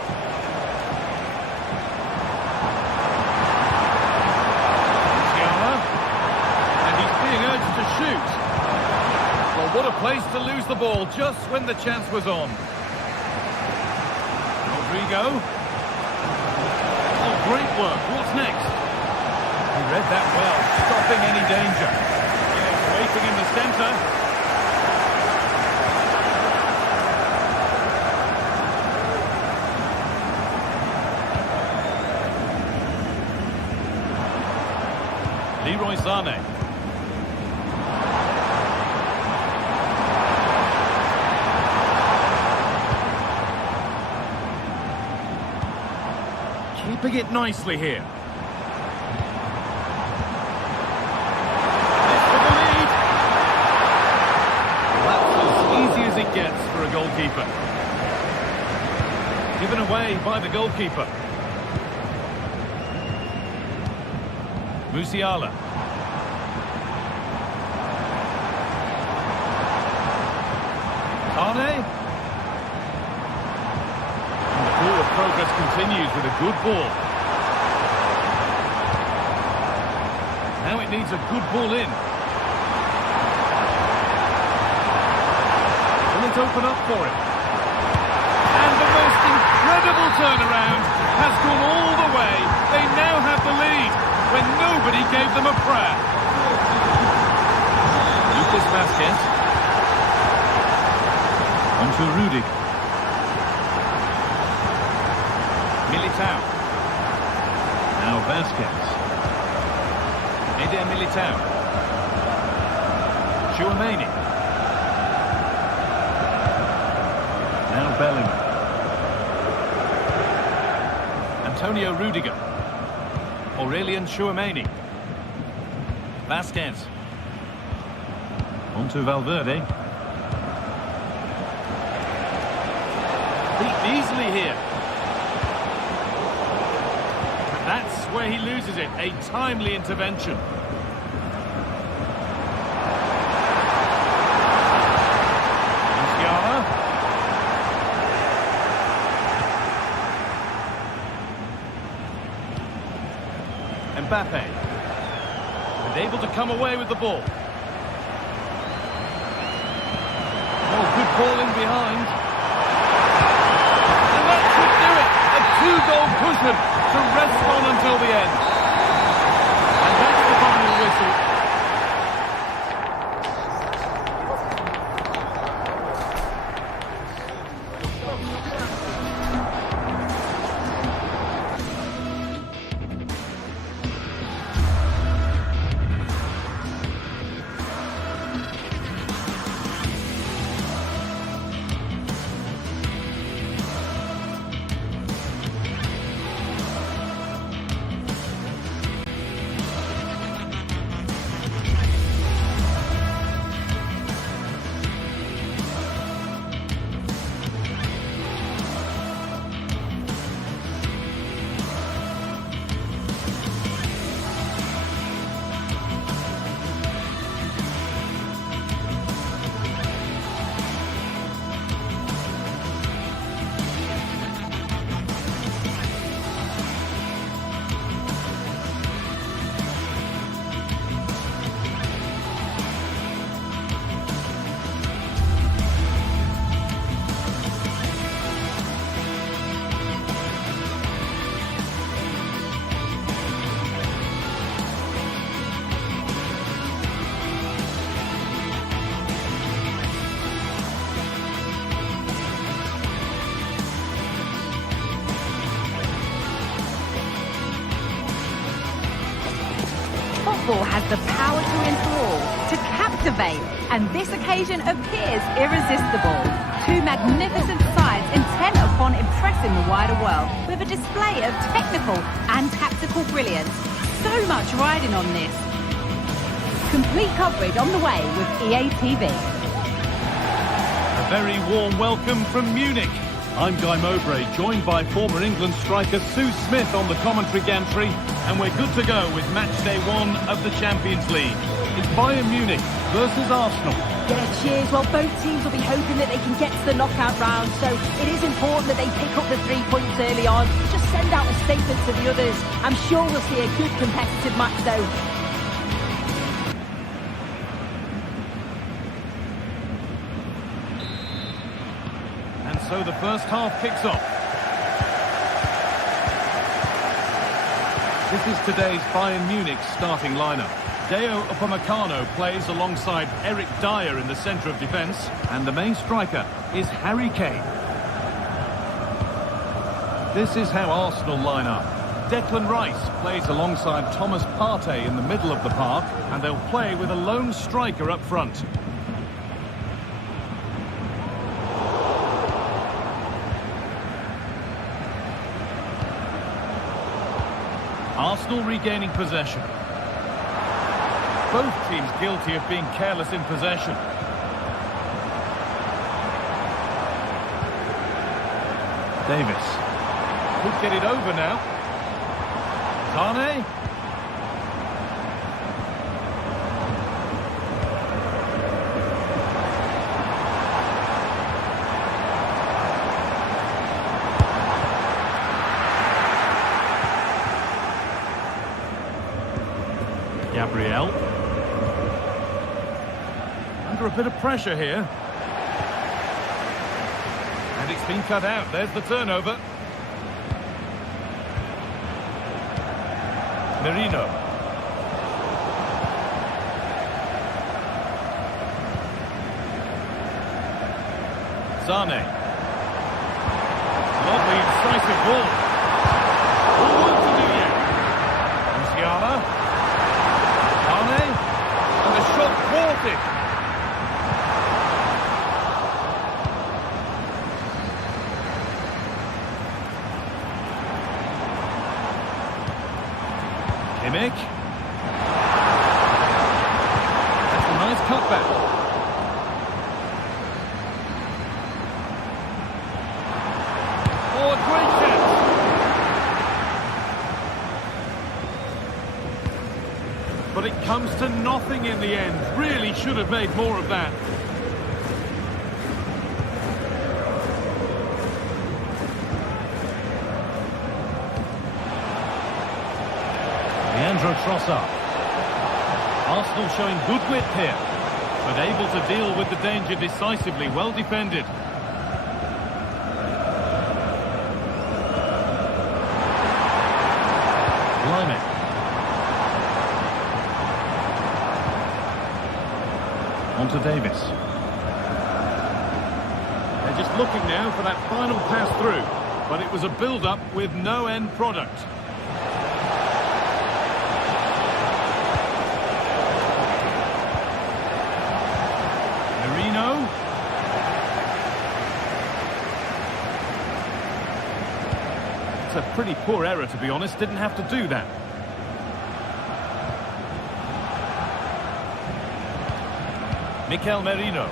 Place to lose the ball just when the chance was on. Rodrigo. Oh, great work. What's next? He read that well, stopping any danger. Yes, waiting in the centre. Leroy Sané. Keeping it nicely here. For the lead. That's as easy as it gets for a goalkeeper. Given away by the goalkeeper. Musiala. Sané. And the forward progress continues with a good ball. Now it needs a good ball in. Will it open up for him? And the most incredible turnaround has gone all the way. They now have the lead when nobody gave them a prayer. Lucas Vasquez. On to Rudiger. Militao. Now Vasquez. Eder Militao. Chouameni. Now Bellingham. Antonio Rudiger. Aurelien Chouameni. Vasquez. On to Valverde. Beaten easily here. And that's where he loses it. A timely intervention. Musiala. Mbappe. And able to come away with the ball. Oh, good ball in behind. And that should do it. A two-goal cushion to rest on until the end. And that's the final whistle. Football has the power to enthrall, to captivate, and this occasion appears irresistible. Two magnificent sides intent upon impressing the wider world with a display of technical and tactical brilliance. So much riding on this. Complete coverage on the way with EA TV. A very warm welcome from Munich. I'm Guy Mowbray, joined by former England striker Sue Smith on the commentary gantry, and we're good to go with match day 1 of the Champions League. It's Bayern Munich versus Arsenal. Yeah, cheers. Well, both teams will be hoping that they can get to the knockout round, so it is important that they pick up the 3 points early on. Just send out a statement to the others. I'm sure we'll see a good competitive match, though. So the first half kicks off. This is today's Bayern Munich starting lineup. Deo Upamecano plays alongside Eric Dyer in the centre of defence, and the main striker is Harry Kane. This is how Arsenal line up. Declan Rice plays alongside Thomas Partey in the middle of the park, and they'll play with a lone striker up front. Arsenal regaining possession. Both teams guilty of being careless in possession. Davis could get it over now. Zane. Gabriel. Under a bit of pressure here. And it's been cut out. There's the turnover. Merino. Zane. Lovely, incisive ball. All work to do yet. Musiala. Zane. And the shot thwarted. Kimmich. That's a nice cutback. Oh, a great chance. But it comes to nothing in the end. Really should have made more of that. Trossard. Arsenal showing good width here, but able to deal with the danger decisively. Well defended. Lyman. On to Davis. They're just looking now for that final pass through, but it was a build-up with no end product. It's a pretty poor error, to be honest. Didn't have to do that. Mikel Merino.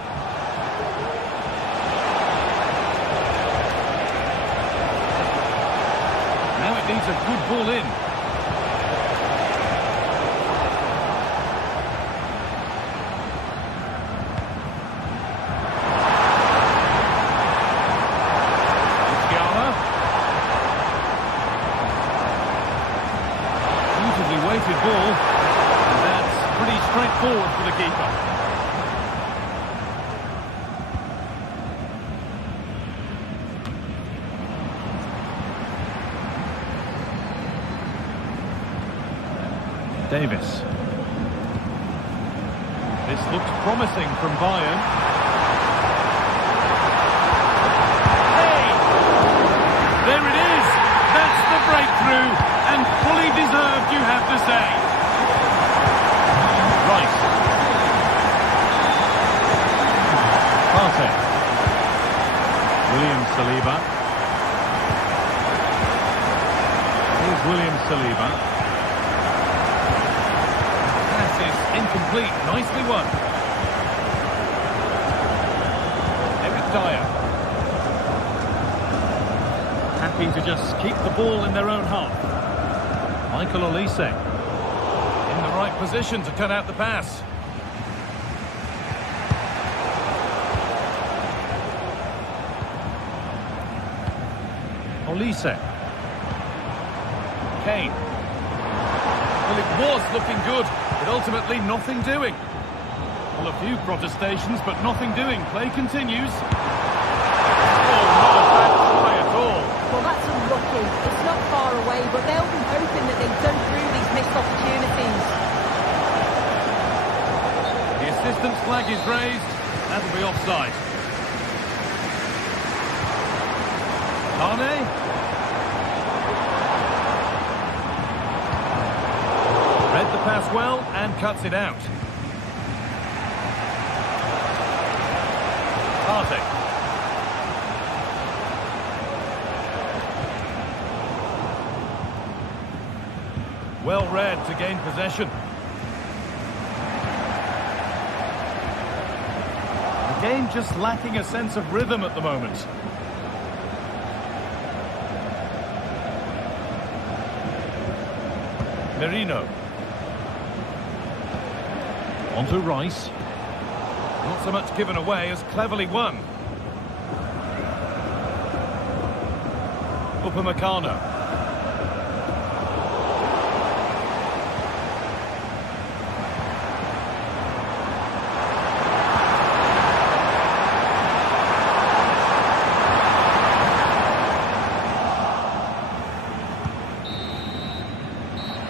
Now it needs a good ball in. Ball, and that's pretty straightforward for the keeper. Davis. This looks promising from Bayern. Hey! There it is! That's the breakthrough, and fully deserved, you have to say. Right. Partey. William Saliba. Here's William Saliba. That is incomplete. Nicely won. Eric Dyer. Happy to just keep the ball in their own half. Michael Olise in the right position to cut out the pass. Olise. Kane. Well, it was looking good, but ultimately nothing doing. Well, a few protestations, but nothing doing. Play continues. Oh, not a bad try at all. Well, that's unlucky. It's not far away, but they'll be hoping that they don't rue these missed opportunities. The assistant's flag is raised. That'll be offside. Arne. Read the pass well and cuts it out. Partey. Well read to gain possession. The game just lacking a sense of rhythm at the moment. Merino. On to Rice. Not so much given away as cleverly won. Upamecano.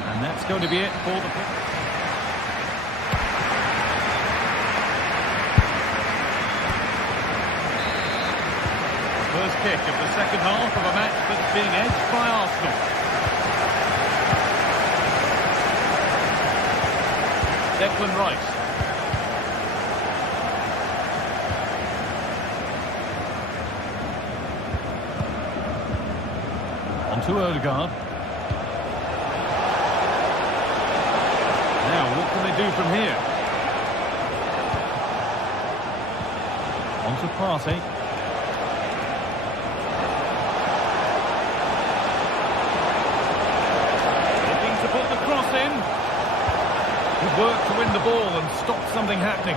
And that's going to be it for the... First kick of the second half of a match that's being edged by Arsenal. Declan Rice. On to Odegaard. Now, what can they do from here? On to Partey. Put the cross in. Good work to win the ball and stop something happening.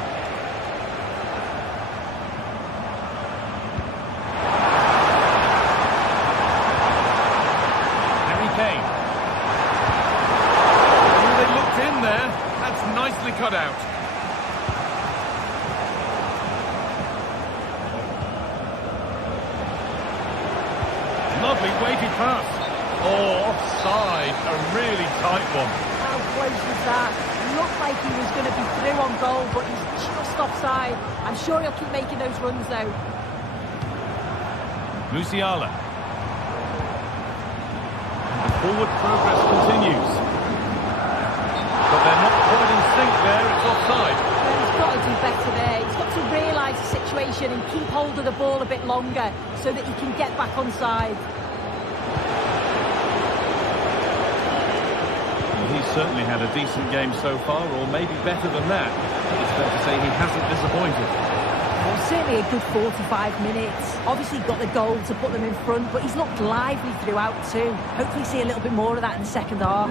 Harry Kane. Oh, they looked in there. That's nicely cut out. Lovely weighted pass. Oh, offside, a really tight one. How close was that? Looked like he was going to be through on goal, but he's just offside. I'm sure he'll keep making those runs, though. Musiala. The forward progress continues. But they're not quite in sync there, it's offside. Well, he's got to do better there. He's got to realise the situation and keep hold of the ball a bit longer so that he can get back onside. He's certainly had a decent game so far, or maybe better than that. It's fair to say he hasn't disappointed. Well, certainly a good 45 minutes. Obviously got the goal to put them in front, but he's looked lively throughout too. Hopefully see a little bit more of that in the second half.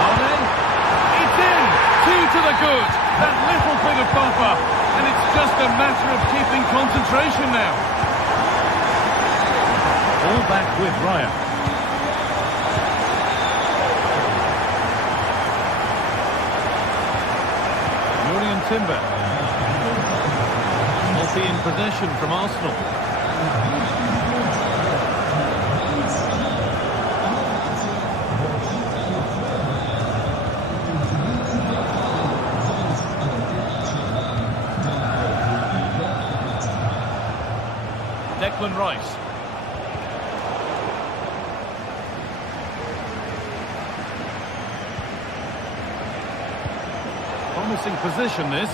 Arne, it's in! 2 to the good! That little bit of buffer, and it's just a matter of keeping concentration now. All back with Raya. Timber. Multi in possession from Arsenal. Declan Rice. Promising position, this.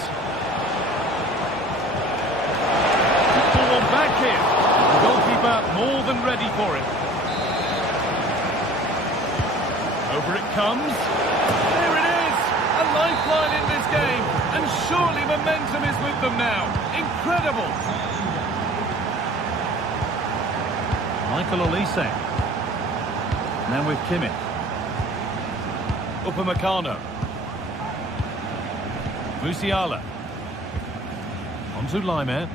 Ball back here. The goalkeeper more than ready for it. Over it comes. There it is! A lifeline in this game. And surely momentum is with them now. Incredible! Michael Olise. Now with Kimmich. Upamecano. Musiala. On to Lima.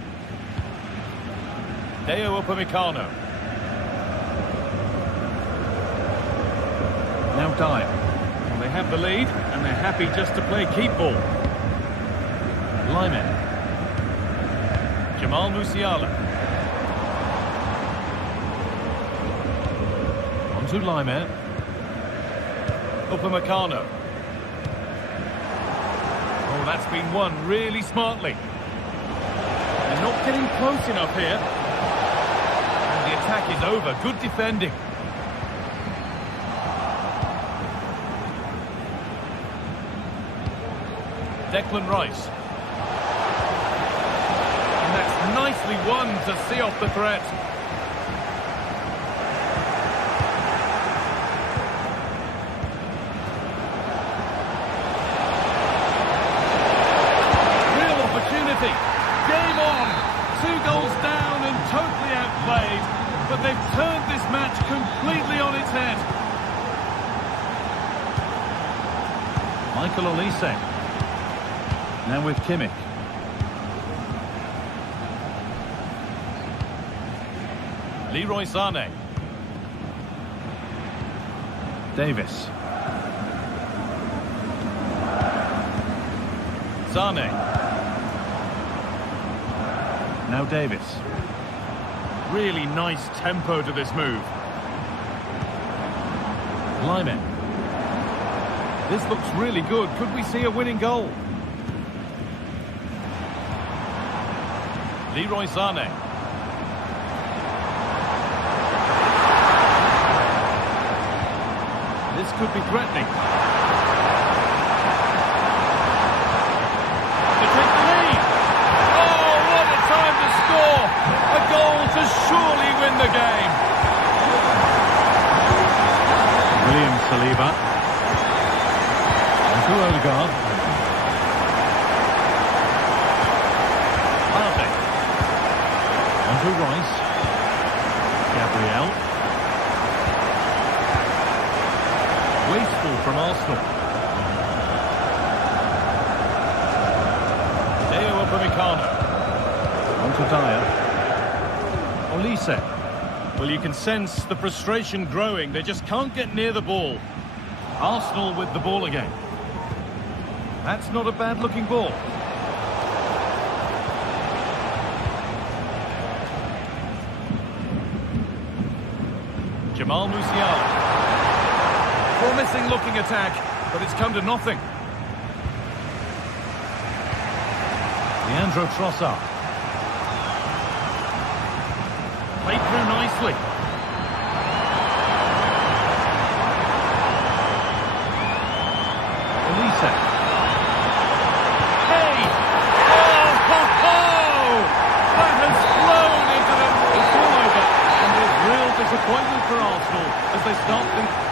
Deo Upamecano. Now Dyer. Well, they have the lead, and they're happy just to play keep ball. Lima. Jamal Musiala. On to Lime. Upamecano. Oh, that's been won really smartly. They're not getting close enough here. And the attack is over. Good defending. Declan Rice. And that's nicely won to see off the threat. Real opportunity. Game on. 2 goals down and totally outplayed. But they've turned this match completely on its head. Michael Olise. Now with Kimmich. Leroy Sané. Davis. Sané. Now Davis. Really nice tempo to this move. Lyman. This looks really good. Could we see a winning goal? Leroy Sané. This could be threatening. To take the lead. Oh, what a time to score! A goal to surely win the game. William Saliba. And to Odegaard. On to Rice. Gabriel. Wasteful from Arsenal. Upamecano. On to Dyer. Olise. Well, you can sense the frustration growing. They just can't get near the ball. Arsenal with the ball again. That's not a bad-looking ball. Jamal Musiala. Promising looking attack, but it's come to nothing. Leandro Trossard. Played through nicely. Olise. Hey! Oh, ho, ho! That has flown into the... It's all over. And there's real disappointment for Arsenal as they start the...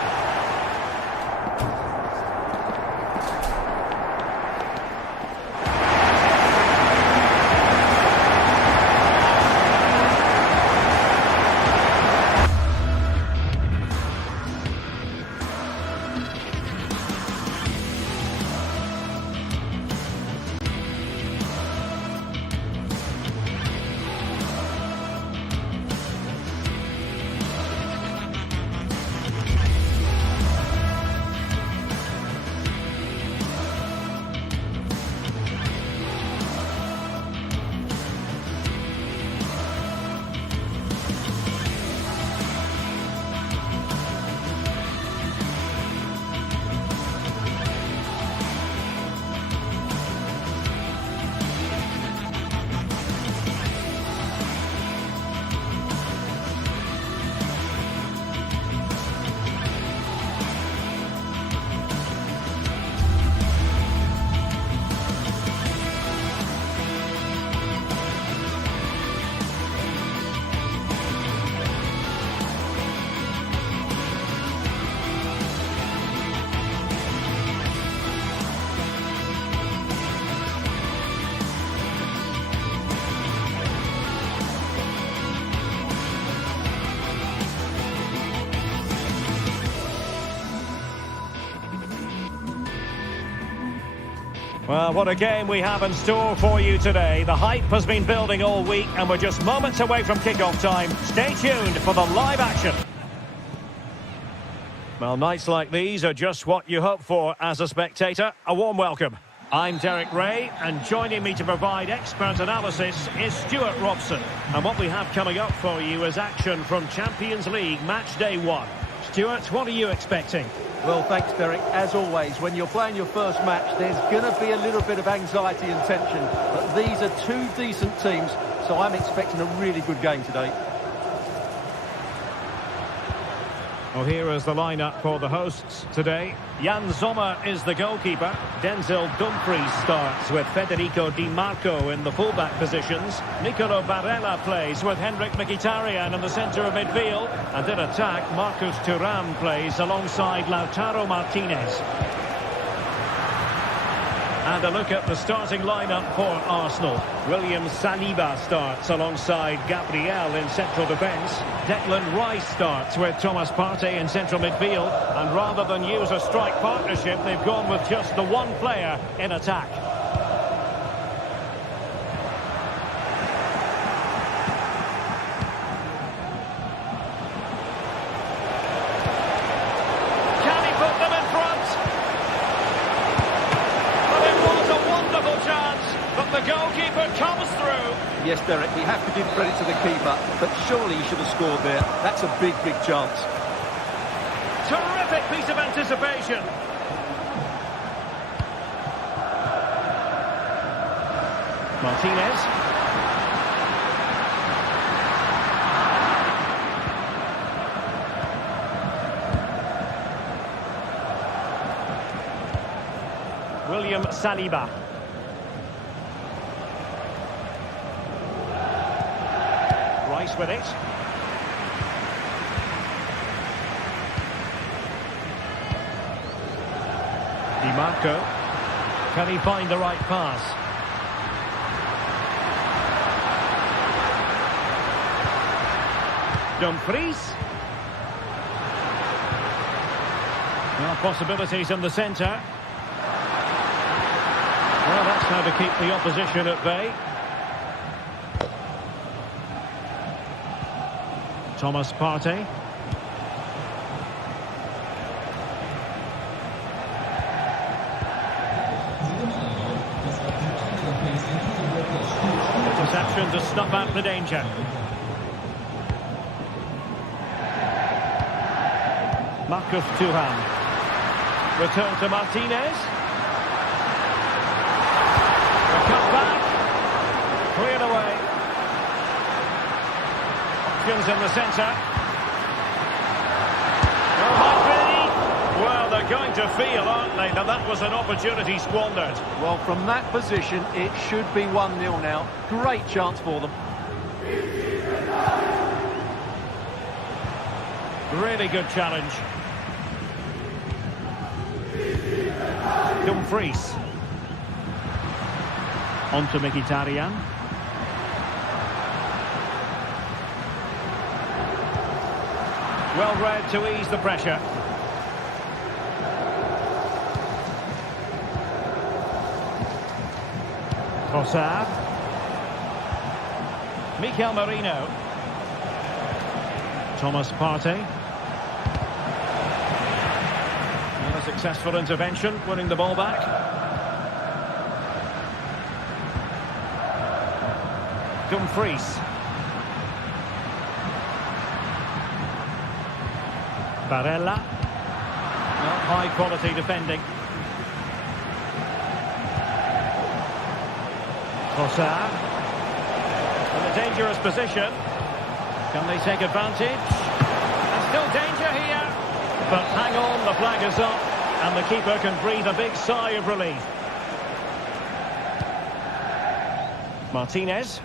Well, what a game we have in store for you today. The hype has been building all week and we're just moments away from kick-off time. Stay tuned for the live action. Well, nights like these are just what you hope for as a spectator. A warm welcome. I'm Derek Ray, and joining me to provide expert analysis is Stuart Robson. And what we have coming up for you is action from Champions League match day 1. Stuart, what are you expecting? Well, thanks, Derek. As always, when you're playing your first match, there's going to be a little bit of anxiety and tension. But these are two decent teams, so I'm expecting a really good game today. Well, here is the lineup for the hosts today. Jan Sommer is the goalkeeper. Denzel Dumfries starts with Federico Di Marco in the fullback positions. Nicolo Barella plays with Henrik Mkhitaryan in the centre of midfield. And in attack, Marcus Thuram plays alongside Lautaro Martinez. And a look at the starting lineup for Arsenal. William Saliba starts alongside Gabriel in central defence. Declan Rice starts with Thomas Partey in central midfield. And rather than use a strike partnership, they've gone with just the one player in attack. Can he put them in front? But the goalkeeper comes through. Yes, Derek, we have to give credit to the keeper, but surely he should have scored there. That's a big, big chance. Terrific piece of anticipation. Martinez. William Saliba. Rice with it. Di Marco. Can he find the right pass? Dumfries. Well, possibilities in the centre. Well, that's how to keep the opposition at bay. Thomas Partey. Interception to snuff out the danger. Marcus Thuram. Return to Martinez. The cut back. Cleared away. Options in the centre. Well, they're going to feel, aren't they, that that was an opportunity squandered. Well, from that position, it should be 1-0 now. Great chance for them. Really good challenge. Dumfries. On to Mkhitaryan. Well read to ease the pressure. Trossard. Mikel Merino. Thomas Partey. And a successful intervention, winning the ball back. Dumfries. Barella. Well, high quality defending. Trossard. In a dangerous position. Can they take advantage? And still danger here. But hang on, the flag is up. And the keeper can breathe a big sigh of relief. Martinez.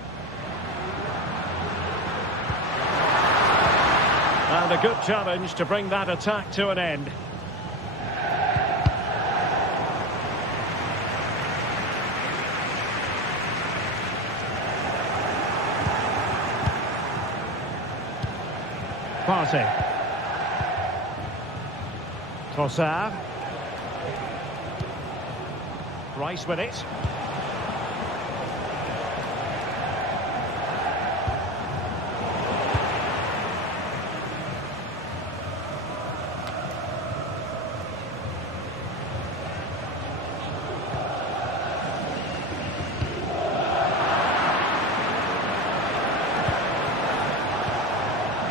And a good challenge to bring that attack to an end. Partey. Trossard. Rice with it.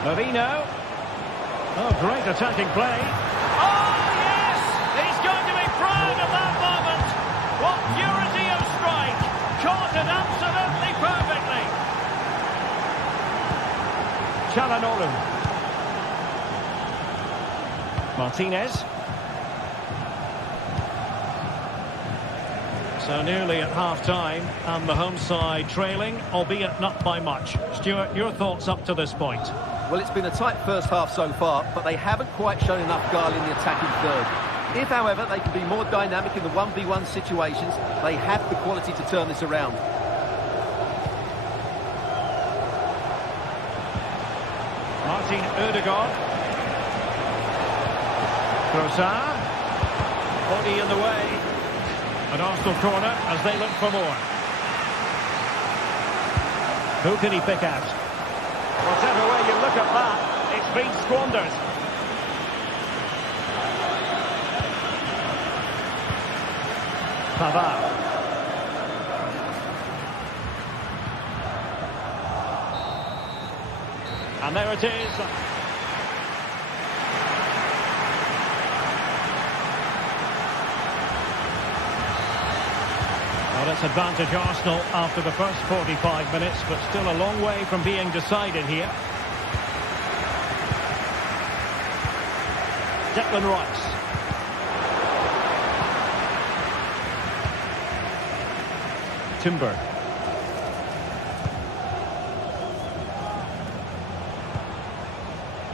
Marino. Oh, great attacking play. Oh, yes! He's going to be proud of that moment. What purity of strike. Caught it absolutely perfectly. Çalhanoğlu. Martinez. So nearly at half-time, and the home side trailing, albeit not by much. Stuart, your thoughts up to this point? Well, it's been a tight first half so far, but they haven't quite shown enough guile in the attacking third. If, however, they can be more dynamic in the 1v1 situations, they have the quality to turn this around. Martin Ødegaard. Trossard. Body in the way. An Arsenal corner as they look for more. Who can he pick out? Whatever way you look at that, it's been squandered. Pavard. And there it is. Well, it's advantage Arsenal after the first 45 minutes, but still a long way from being decided here. Declan Rice. Timber.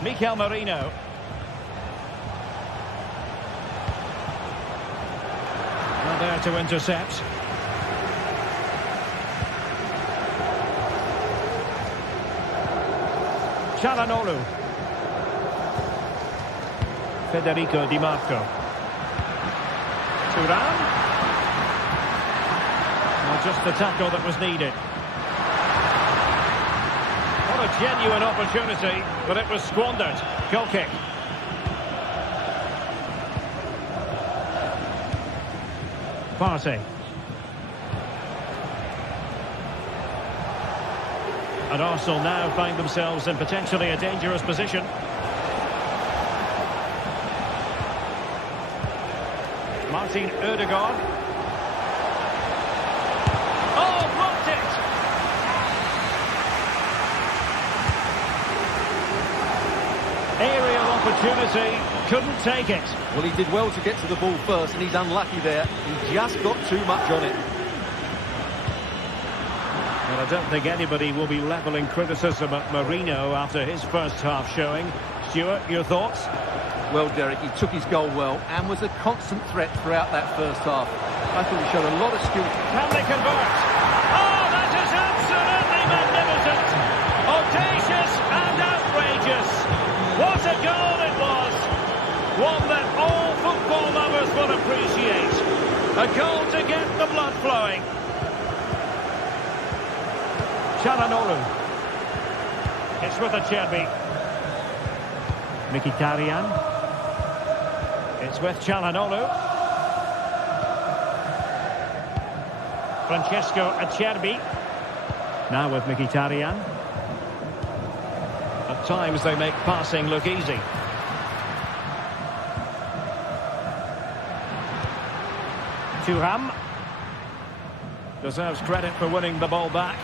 Mikel Merino. Not there to intercept. Çalhanoğlu. Federico Di Marco. Thuram. Well, just the tackle that was needed. What a genuine opportunity, but it was squandered. Goal kick. Partey. And Arsenal now find themselves in potentially a dangerous position. Martin Ødegaard. Oh, blocked it! Aerial opportunity, couldn't take it. Well, he did well to get to the ball first, and he's unlucky there. He just got too much on it. Well, I don't think anybody will be levelling criticism at Marino after his first half showing. Stuart, your thoughts? Well, Derek, he took his goal well and was a constant threat throughout that first half. I thought he showed a lot of skill. Can they convert? Oh, that is absolutely magnificent! Audacious and outrageous! What a goal it was! One that all football lovers will appreciate. A goal to get the blood flowing. Çalhanoğlu. It's with Acerbi. Mkhitaryan. It's with Çalhanoğlu. Francesco Acerbi. Now with Mkhitaryan. At times they make passing look easy. Thuram. Deserves credit for winning the ball back.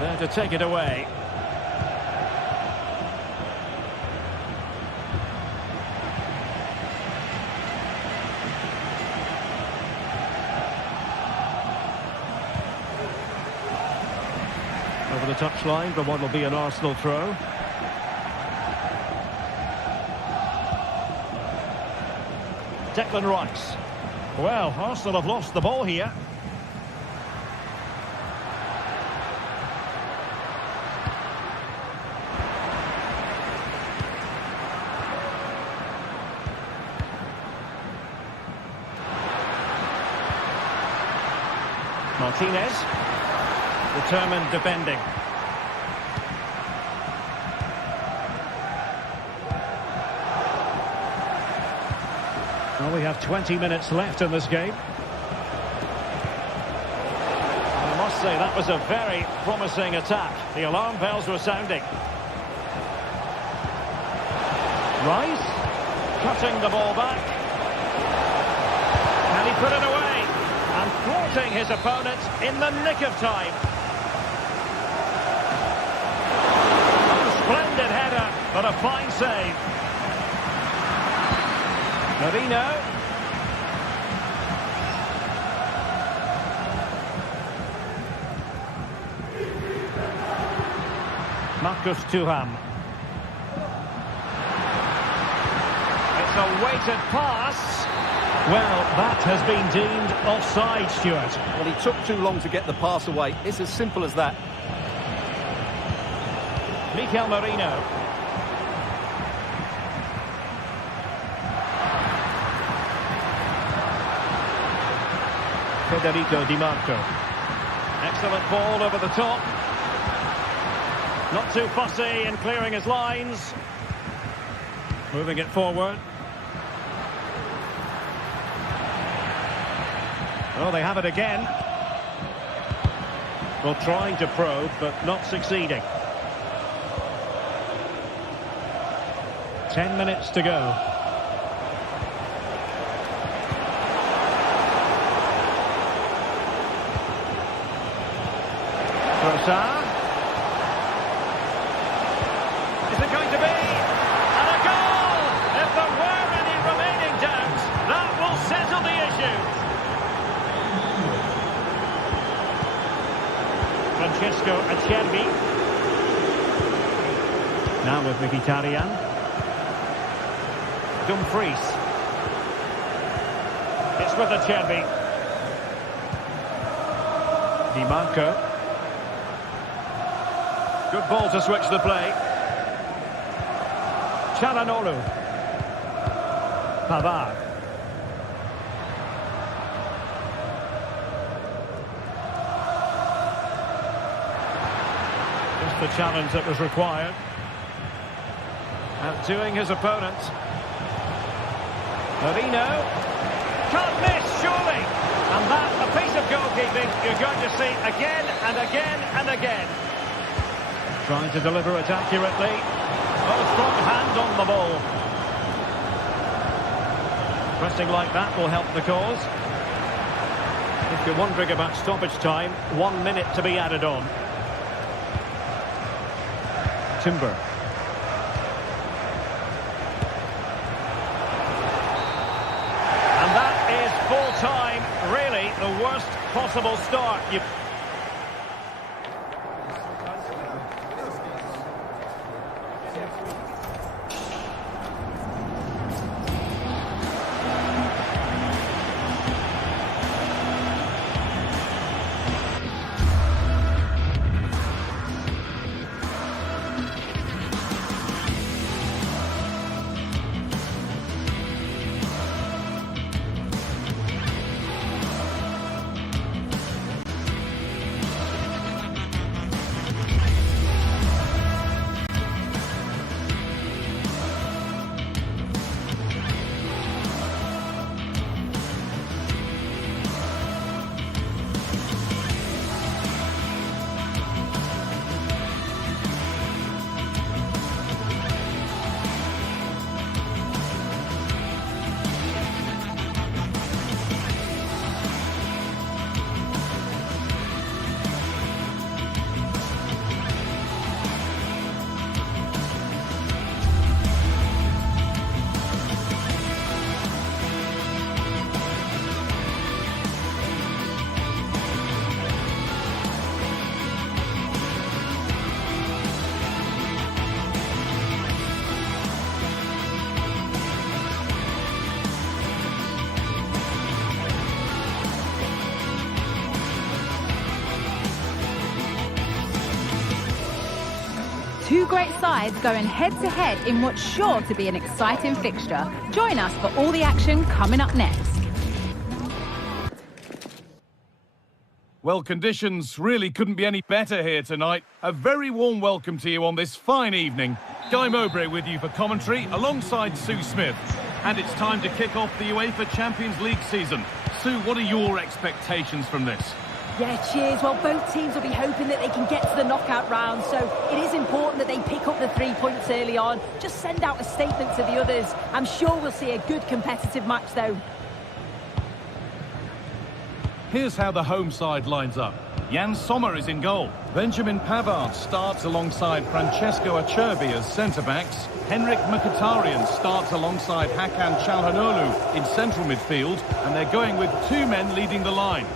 There to take it away. Over the touchline for what will be an Arsenal throw. Declan Rice. Well, Arsenal have lost the ball here. Martinez, determined defending. Well, we have 20 minutes left in this game. I must say, that was a very promising attack. The alarm bells were sounding. Rice, cutting the ball back. Can he put it away? And thwarting his opponent in the nick of time. Splendid header, but a fine save. Marino. Marcus Thuram. It's a weighted pass. Well, that has been deemed offside, Stuart. Well, he took too long to get the pass away. It's as simple as that. Mikel Merino. Federico Di Marco. Excellent ball over the top. Not too fussy in clearing his lines. Moving it forward. Oh, they have it again. Well, trying to probe, but not succeeding. 10 minutes to go. Trossard. Is it going to be? And a goal! If there were any remaining doubts, that will settle the issue. Francesco Acerbi. Now with Mkhitaryan. Dumfries. It's with Acerbi. Di Marco. Good ball to switch the play. Çalhanoğlu. Pavard. Just the challenge that was required. Outdoing his opponent. Marino. Can't miss, surely. And that, a piece of goalkeeping you're going to see again and again and again. Trying to deliver it accurately. Oh, strong hand on the ball. Pressing like that will help the cause. If you're wondering about stoppage time, 1 minute to be added on. Timber. And that is full time. Really, the worst possible start. Two great sides going head-to-head in what's sure to be an exciting fixture. Join us for all the action coming up next. Well, conditions really couldn't be any better here tonight. A very warm welcome to you on this fine evening. Guy Mowbray with you for commentary alongside Sue Smith. And it's time to kick off the UEFA Champions League season. Sue, what are your expectations from this? Yeah, cheers. Well, both teams will be hoping that they can get to the knockout round, so it is important that they pick up the 3 points early on. Just send out a statement to the others. I'm sure we'll see a good competitive match, though. Here's how the home side lines up. Jan Sommer is in goal. Benjamin Pavard starts alongside Francesco Acerbi as centre-backs. Henrik Mkhitaryan starts alongside Hakan Çalhanoğlu in central midfield, and they're going with 2 men leading the line.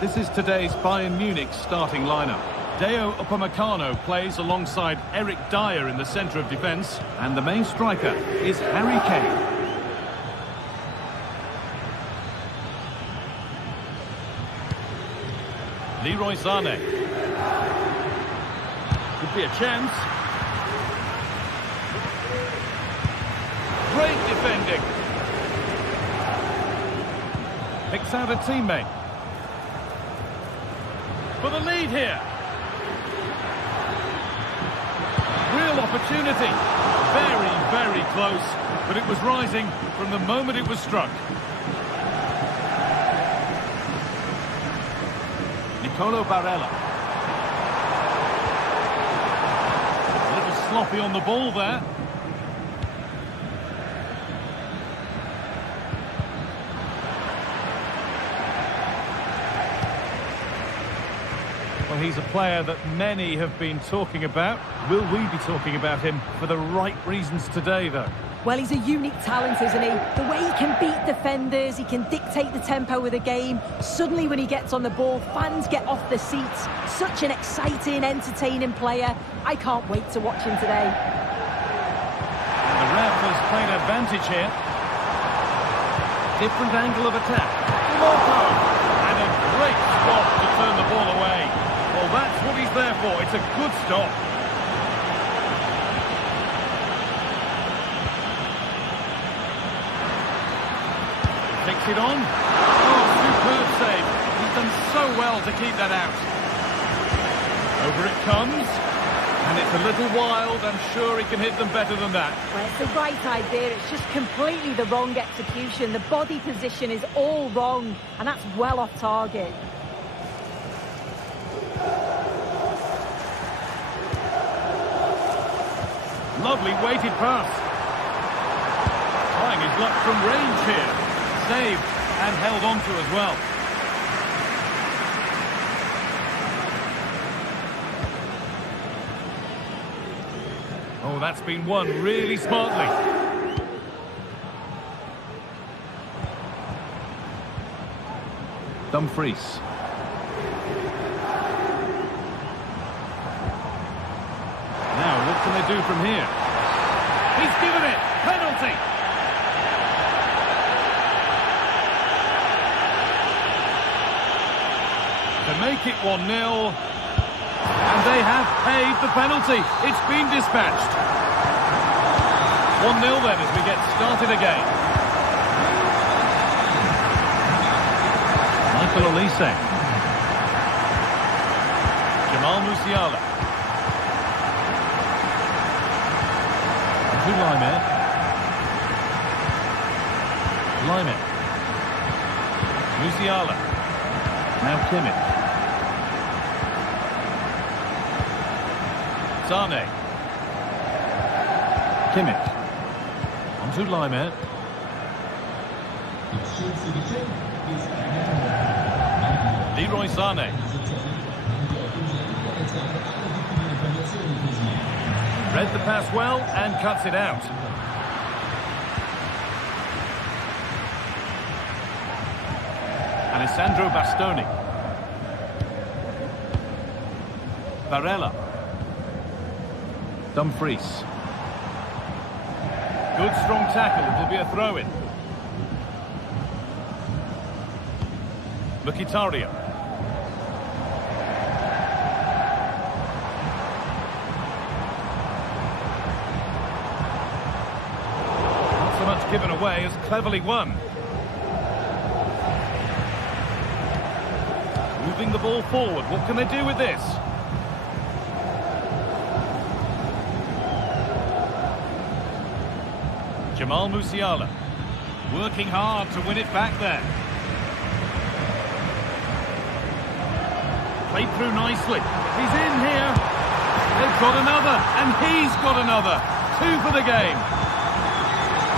This is today's Bayern Munich starting lineup. Deo Upamecano plays alongside Eric Dyer in the centre of defence, and the main striker is Harry Kane. Leroy Sané. Could be a chance. Great defending. Picks out a teammate. For the lead here. Real opportunity. Very, very close. But it was rising from the moment it was struck. Nicolo Barella. A little sloppy on the ball there. Well, he's a player that many have been talking about. Will we be talking about him for the right reasons today, though? Well, he's a unique talent, isn't he? The way he can beat defenders, he can dictate the tempo of the game. Suddenly, when he gets on the ball, fans get off their seats. Such an exciting, entertaining player. I can't wait to watch him today. The ref has played advantage here. Different angle of attack. Morco! And a great stop to turn the ball away. Well, that's what he's there for. It's a good stop. Takes it on. Oh, superb save. He's done so well to keep that out. Over it comes. And it's a little wild. I'm sure he can hit them better than that. Well, it's the right idea. It's just completely the wrong execution. The body position is all wrong. And that's well off target. Lovely weighted pass. Trying his luck from range here. Saved and held on to as well. Oh, that's been won really smartly. Dumfries. Now, what can they do from here? He's given it! Penalty! To make it 1-0. And they have paid the penalty. It's been dispatched. 1-0 then as we get started again. Michael Olise. Jamal Musiala. To Laimeh. Musiala. Now Kimmich. Sané. Kimmich. On to Laimeh. Leroy Sané. Read the pass well and cuts it out. Alessandro Bastoni. Barella. Dumfries. Good strong tackle. It'll be a throw-in. Mkhitaryan. Not so much given away as cleverly won. Moving the ball forward. What can they do with this? Jamal Musiala. Working hard to win it back there. Played through nicely. He's in here. They've got another, and he's got another. 2 for the game.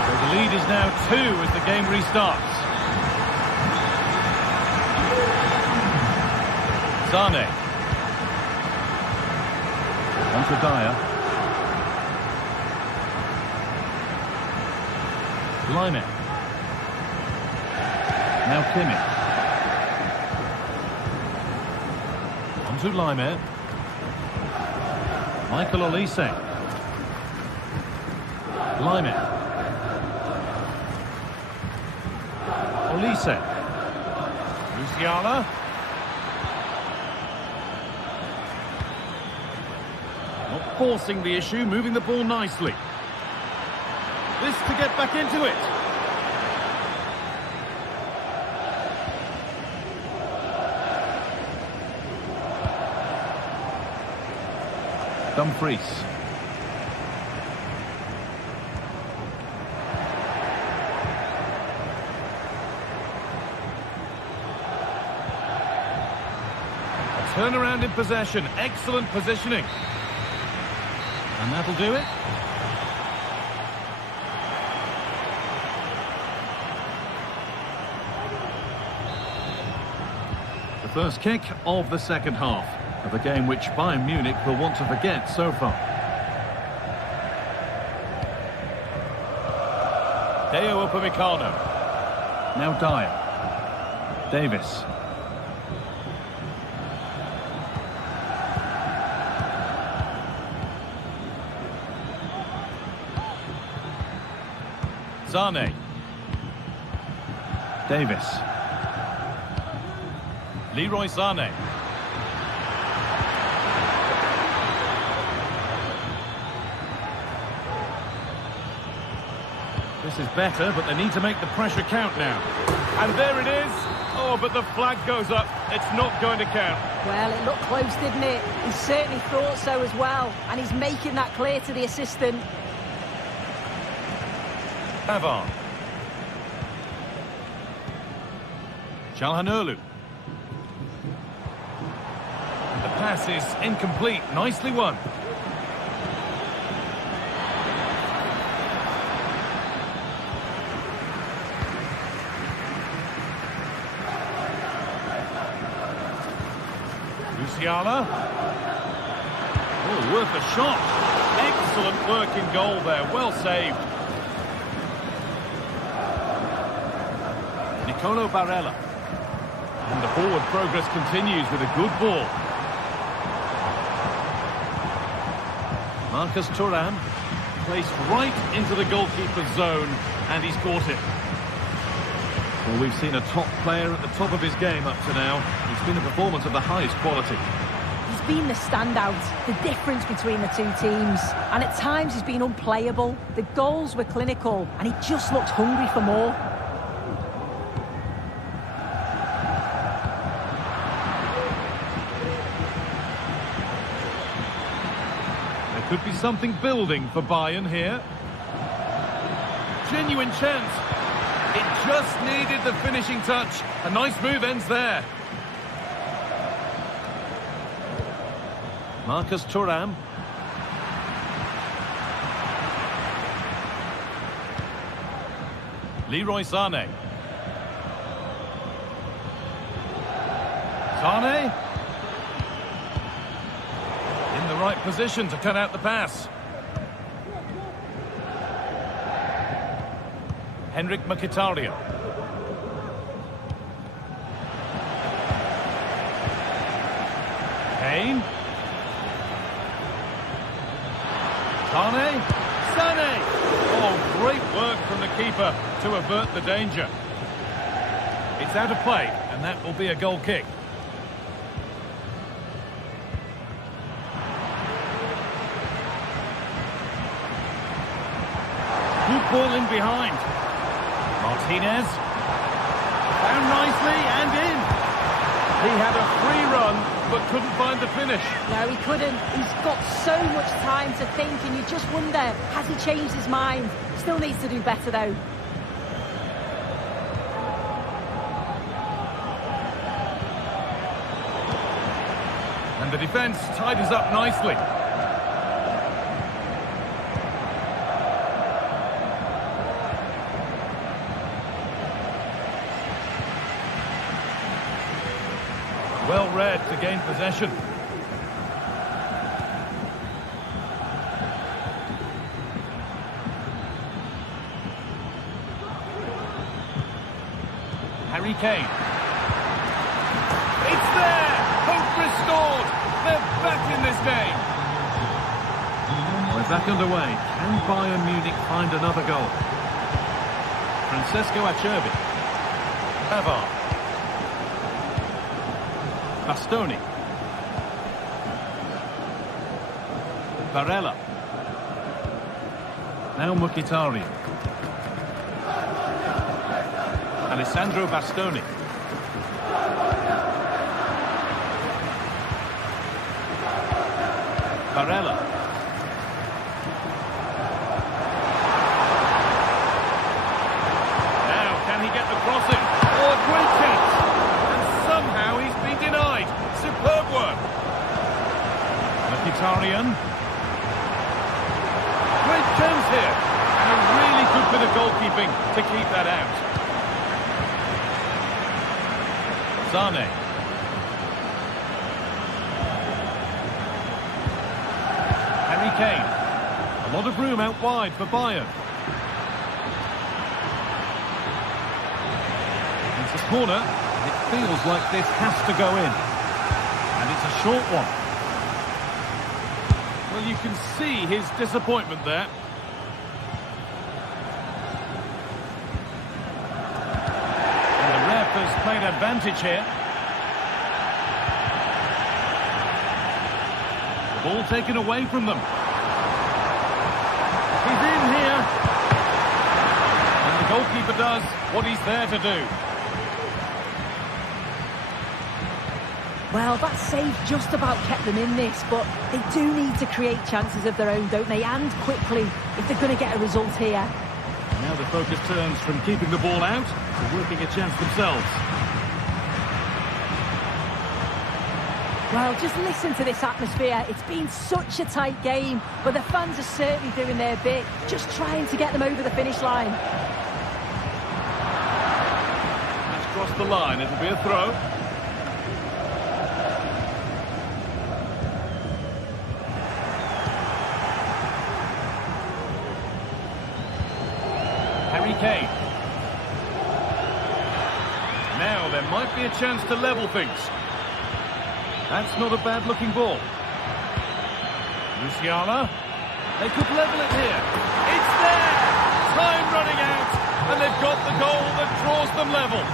So the lead is now 2 as the game restarts. Zane. On to Dyer. Lyman. Now Kimmich. On to Lyman. Michael Olise. Lyman. Olise. Musiala. Not forcing the issue, moving the ball nicely. This to get back into it. Dumfries. A turnaround in possession. Excellent positioning. And that'll do it. The first kick of the second half of a game which Bayern Munich will want to forget so far. Deo Upamecano. Now Dyer. Davis. Zane. Davis. Leroy Zane. This is better, but they need to make the pressure count now. And there it is. Oh, but the flag goes up. It's not going to count. Well, it looked close, didn't it? He certainly thought so as well. And he's making that clear to the assistant. Pavard. Çalhanoğlu. And the pass is incomplete. Nicely won. Musiala. Oh, worth a shot. Excellent work in goal there. Well saved. Nicolo Barella. And the forward progress continues with a good ball. Marcus Thuram placed right into the goalkeeper's zone, and he's caught it. Well, we've seen a top player at the top of his game up to now. It's been a performance of the highest quality. He's been the standout, the difference between the two teams. And at times he's been unplayable. The goals were clinical, and he just looked hungry for more. Could be something building for Bayern here. Genuine chance. It just needed the finishing touch. A nice move ends there. Marcus Thuram. Leroy Sané. Sané. In the right position to cut out the pass. Henrik Mkhitaryan. Kane. Sané. Sané! Oh, great work from the keeper to avert the danger. It's out of play, and that will be a goal kick. Good ball in behind. Martinez. Down nicely and in. He had a free run but couldn't find the finish. No, he couldn't. He's got so much time to think, and you just wonder, has he changed his mind? Still needs to do better, though. And the defence tidies up nicely. Well read to gain possession. Harry Kane. It's there! Hope restored! They're back in this game! We're back underway. Can Bayern Munich find another goal? Francesco Acerbi. Pavard. Bastoni. Barella. Now Mkhitaryan. Alessandro Bastoni. Barella. Now, can he get the crossing? Oh, a great chance! And somehow he's been denied. Superb work. Mkhitaryan. Great chance here. And a really good bit of goalkeeping to keep that out. Sane. Harry Kane. A lot of room out wide for Bayern. It's a corner. It feels like this has to go in. And it's a short one. Well, you can see his disappointment there. And the ref has played advantage here. The ball taken away from them. He's in here. And the goalkeeper does what he's there to do. Well, that save just about kept them in this, but they do need to create chances of their own, don't they? And quickly, if they're going to get a result here. Now the focus turns from keeping the ball out to working a chance themselves. Well, just listen to this atmosphere. It's been such a tight game, but the fans are certainly doing their bit, just trying to get them over the finish line. That's crossed the line. It'll be a throw. Harry Kane. Now there might be a chance to level things. That's not a bad-looking ball. Musiala. They could level it here. It's there! Time running out, and they've got the goal that draws them level.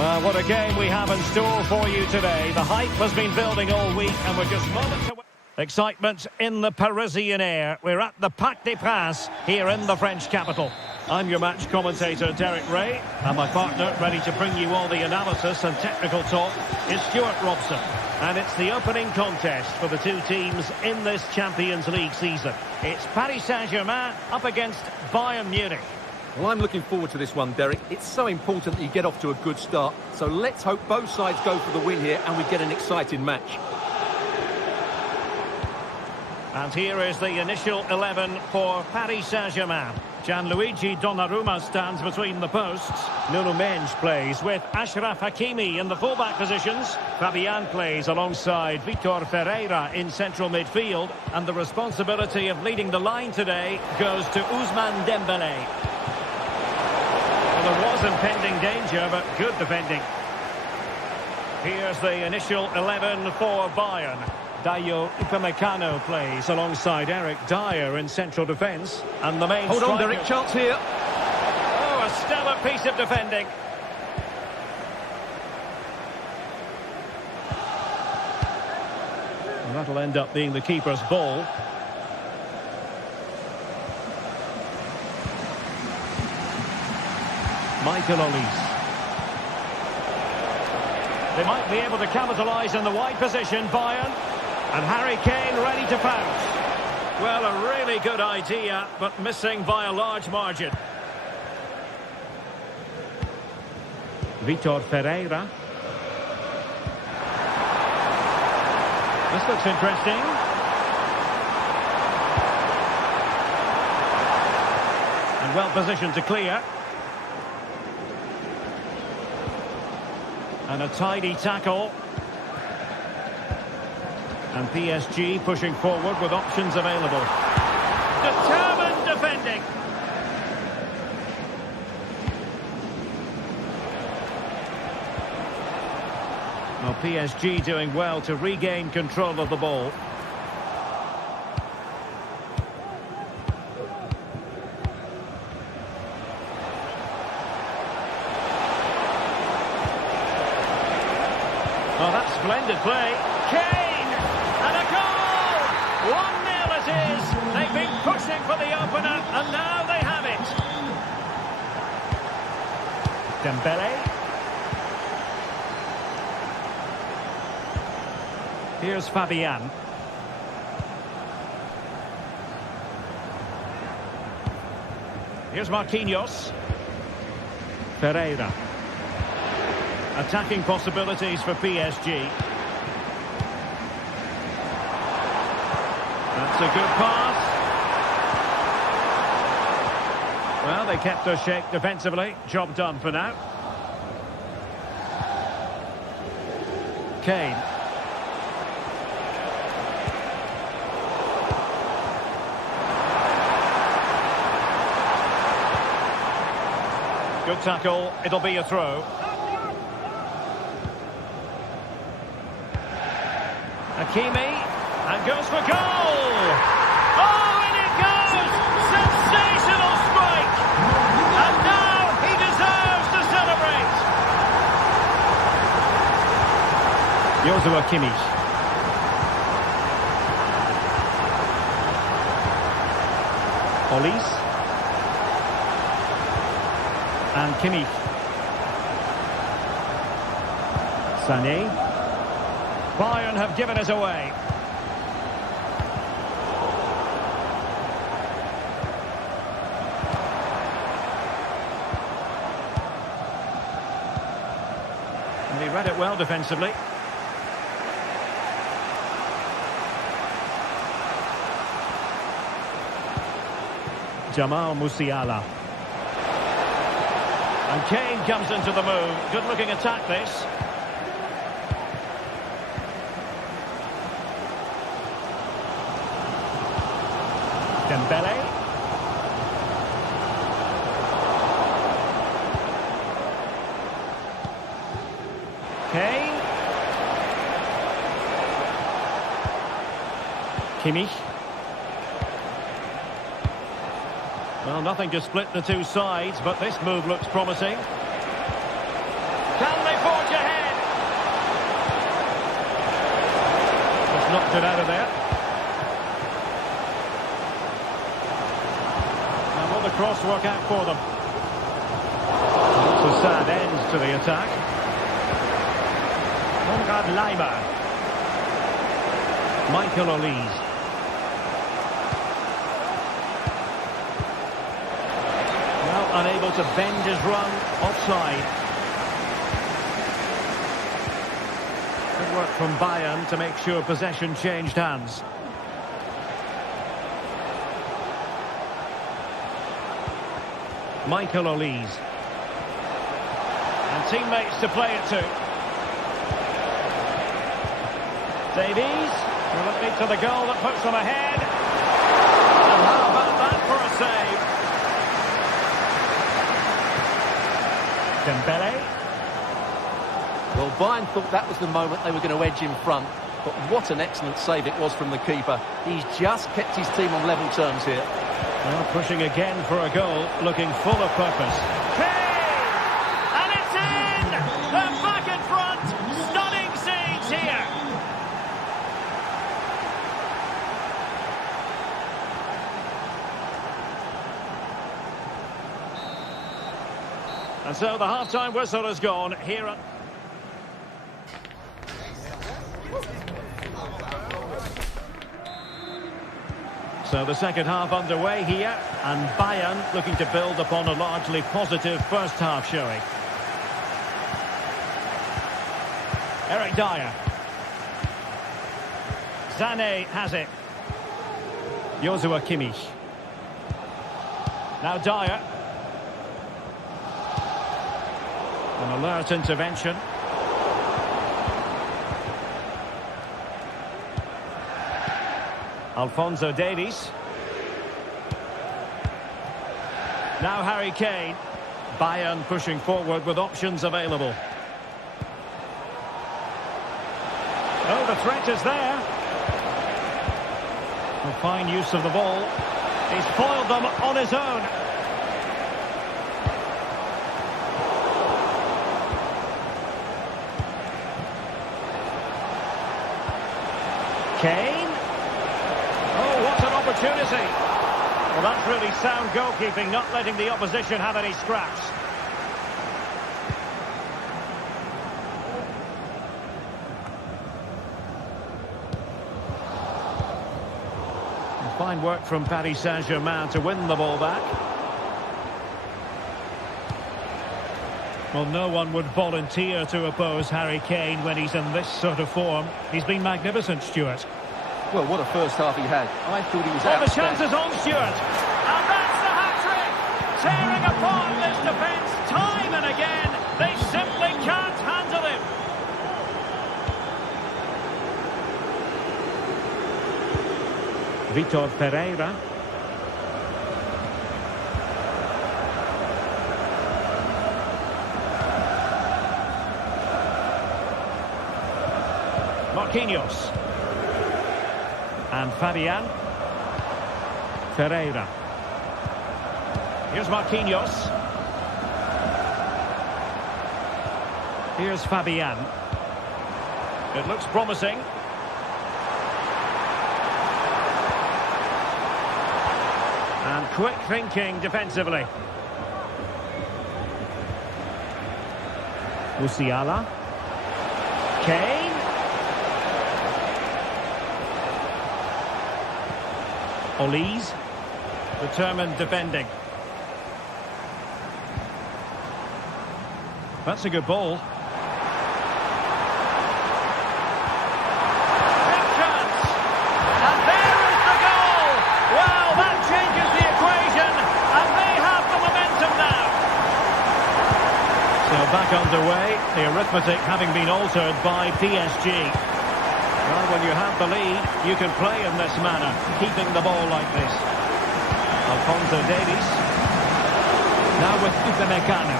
Well, what a game we have in store for you today. The hype has been building all week and we're just moments away. Excitement in the Parisian air. We're at the Parc des Princes here in the French capital. I'm your match commentator, Derek Ray, and my partner, ready to bring you all the analysis and technical talk, is Stuart Robson. And it's the opening contest for the two teams in this Champions League season. It's Paris Saint-Germain up against Bayern Munich. Well, I'm looking forward to this one, Derek. It's so important that you get off to a good start. So let's hope both sides go for the win here and we get an exciting match. And here is the initial 11 for Paris Saint-Germain. Gianluigi Donnarumma stands between the posts. Nuno Mendes plays with Achraf Hakimi in the fullback positions. Fabian plays alongside Vitor Ferreira in central midfield. And the responsibility of leading the line today goes to Ousmane Dembélé. Well, there was impending danger, but good defending. Here's the initial 11 for Bayern. Dayo Upamecano plays alongside Eric Dyer in central defence. And the main Hold on, striker... Derek, chance here. Oh, a stellar piece of defending. And that'll end up being the keeper's ball. Michael Olise. They might be able to capitalise in the wide position, Bayern. And Harry Kane ready to pounce. Well, a really good idea, but missing by a large margin. Vitor Ferreira. This looks interesting. And well positioned to clear. And a tidy tackle. And PSG pushing forward with options available. Determined defending. Well, PSG doing well to regain control of the ball. Oh, that's splendid play. Kane! And a goal! 1-0 it is. They've been pushing for the opener, and now they have it. Dembélé. Here's Fabian. Here's Marquinhos. Ferreira. Attacking possibilities for PSG. That's a good pass. Well, they kept their shape defensively. Job done for now. Kane. Good tackle. It'll be a throw. Hakimi, and goes for goal! Oh, in it goes! Sensational strike! And now he deserves to celebrate! Joshua Kimmich. Olise. And Kimmich. Sané. Bayern have given us away. And he read it well defensively. Jamal Musiala. And Kane comes into the move. Good looking attack this. Dembélé. Kane. Kimmich. Well, nothing to split the two sides, but this move looks promising. Can they forge ahead? Just knocked it out of there. cross work out for them. It's a sad end to the attack. Konrad Leimer. Michael Olise. Now unable to bend his run, offside. Good work from Bayern to make sure possession changed hands. Michael Olise. And teammates to play it to. Davies. Will it lead to the goal that puts them ahead? And how about that for a save? Dembele. Well, Bayern thought that was the moment they were going to edge in front. But what an excellent save it was from the keeper. He's just kept his team on level terms here. Well, pushing again for a goal, looking full of purpose. And it's in! They're back in front! Stunning scenes here! And so the half-time whistle has gone here at... So the second half underway here, and Bayern looking to build upon a largely positive first half showing. Eric Dyer. Sané has it. Joshua Kimmich. Now Dyer. An alert intervention. Alphonso Davies. Now Harry Kane. Bayern pushing forward with options available. Oh, the threat is there. A fine use of the ball. He's foiled them on his own. Kane. Oh, what an opportunity. Well, that's really sound goalkeeping, not letting the opposition have any scraps. And fine work from Paris Saint-Germain to win the ball back. Well, no one would volunteer to oppose Harry Kane when he's in this sort of form. He's been magnificent, Stuart. Well, what a first half he had. I thought he was Oh, the outstanding. chance is on, Stuart. And that's the hat-trick! Tearing apart this defence time and again. They simply can't handle him. Vitor Pereira. Marquinhos. And Fabian. Ferreira. Here's Marquinhos. Here's Fabian. It looks promising. And quick thinking defensively. Musiala. Kane. Olise, determined defending. That's a good ball. Big chance. And there is the goal. Wow, that changes the equation. And they have the momentum now. So back underway, the arithmetic having been altered by PSG. Well, when you have the lead, you can play in this manner, keeping the ball like this. Alphonso Davies. Now with Upamecano.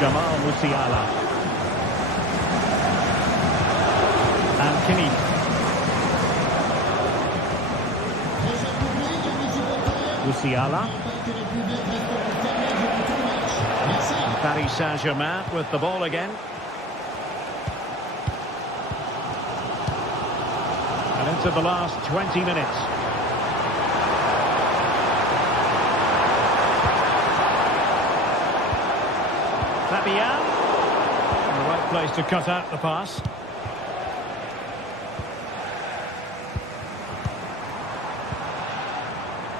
Jamal Musiala. And Kimmich. Musiala. And Paris Saint-Germain with the ball again. And into the last 20 minutes. Darmian. The right place to cut out the pass.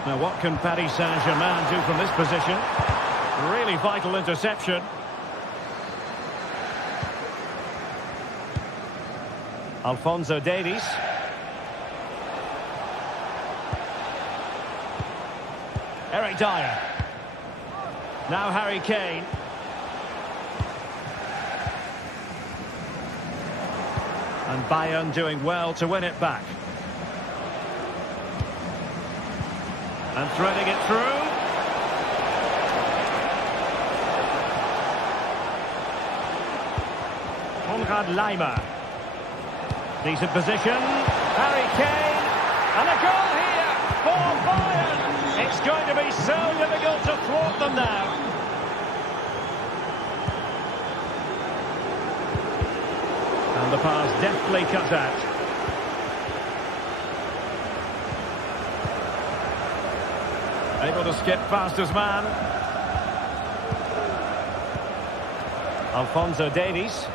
Now what can Paris Saint-Germain do from this position? Really vital interception. Alphonso Davies. Eric Dyer. Now Harry Kane. And Bayern doing well to win it back. And threading it through. Konrad Laimer. Decent position. Harry Kane. And a goal here for Bayern. It's going to be so difficult to thwart them now. And the pass deftly cut out. Able to skip past his man. Alphonso Davies.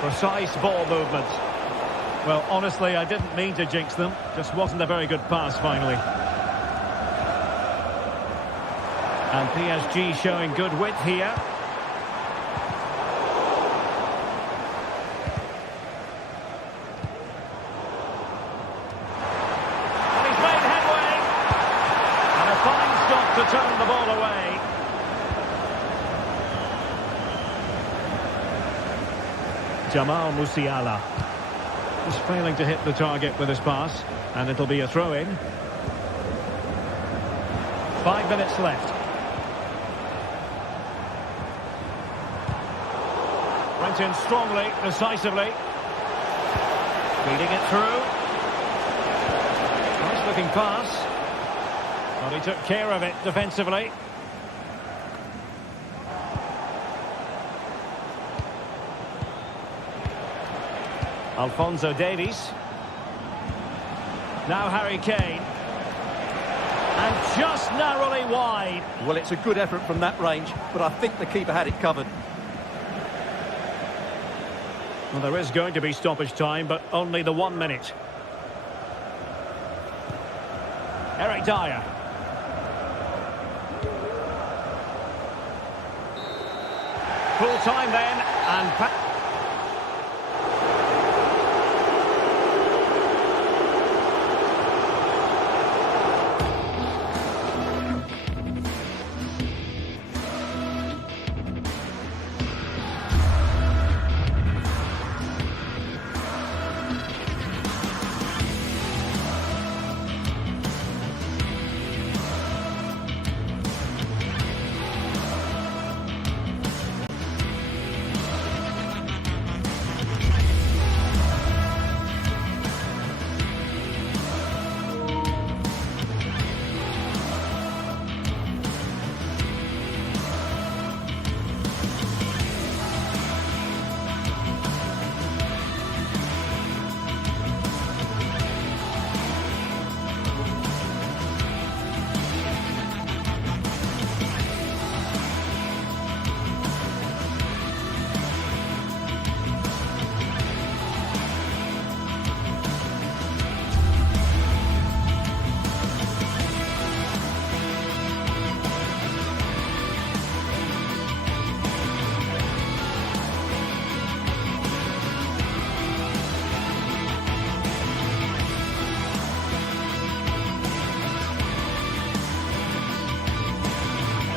Precise ball movement. Well, honestly, I didn't mean to jinx them. Just wasn't a very good pass, finally. And PSG showing good width here. And he's made headway. And a fine stop to turn the ball away. Jamal Musiala. He's failing to hit the target with his pass, and it'll be a throw-in. 5 minutes left. Went in strongly, decisively. Feeding it through. Nice looking pass. Well, he took care of it defensively. Alphonso Davies. Now Harry Kane. And just narrowly wide. Well, it's a good effort from that range, but I think the keeper had it covered. Well, there is going to be stoppage time, but only the 1 minute. Eric Dyer. Full time then, and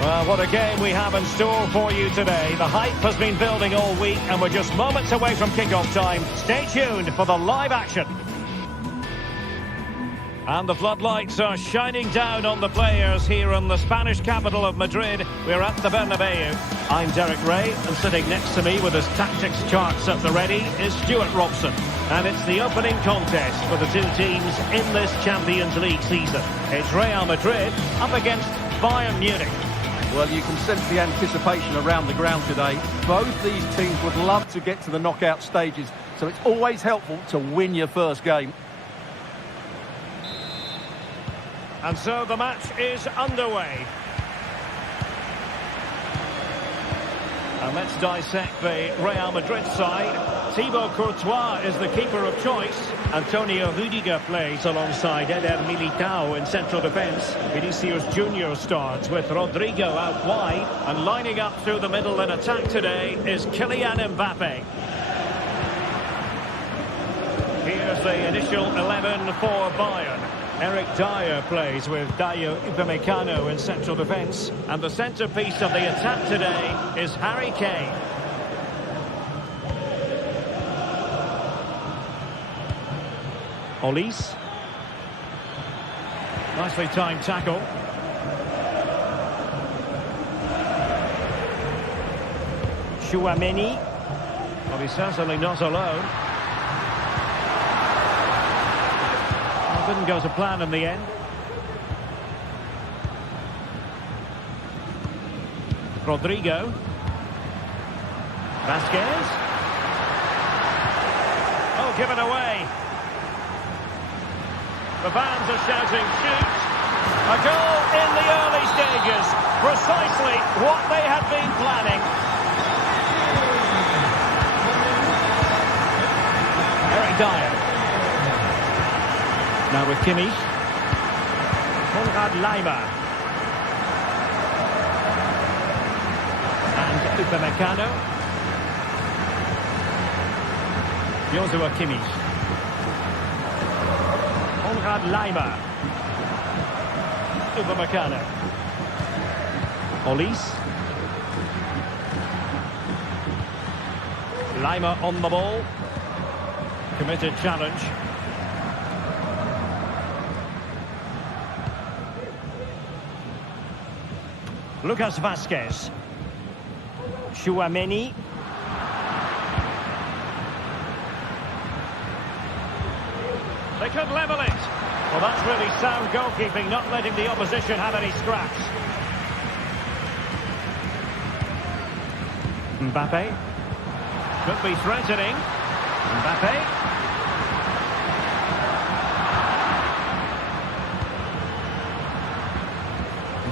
well, what a game we have in store for you today. The hype has been building all week, and we're just moments away from kick-off time. Stay tuned for the live action. And the floodlights are shining down on the players here in the Spanish capital of Madrid. We're at the Bernabeu. I'm Derek Ray, and sitting next to me with his tactics charts at the ready is Stuart Robson. And it's the opening contest for the two teams in this Champions League season. It's Real Madrid up against Bayern Munich. Well, you can sense the anticipation around the ground today. Both these teams would love to get to the knockout stages, so it's always helpful to win your first game. And so the match is underway. And let's dissect the Real Madrid side. Thibaut Courtois is the keeper of choice. Antonio Rudiger plays alongside Eder Militao in central defence. Vinicius Junior starts with Rodrigo out wide. And lining up through the middle in attack today is Kylian Mbappe. Here's the initial 11 for Bayern. Eric Dyer plays with Dayo Upamecano in central defence. And the centrepiece of the attack today is Harry Kane. Olise. Nicely timed tackle. Chouameni. Well, he's certainly not alone. Didn't go to plan in the end. Rodrigo. Vasquez. Oh, given away. The fans are shouting, shoot. A goal in the early stages. Precisely what they had been planning. Eric Dyer. Now with Kimmich. Konrad Laimer. And Upamecano. Joshua Kimmich. Konrad Laimer. Upamecano. Olise. Laimer on the ball. Committed challenge. Lucas Vasquez. Chouameni. They could level it. Well, that's really sound goalkeeping, not letting the opposition have any scraps. Mbappe. Could be threatening. Mbappe.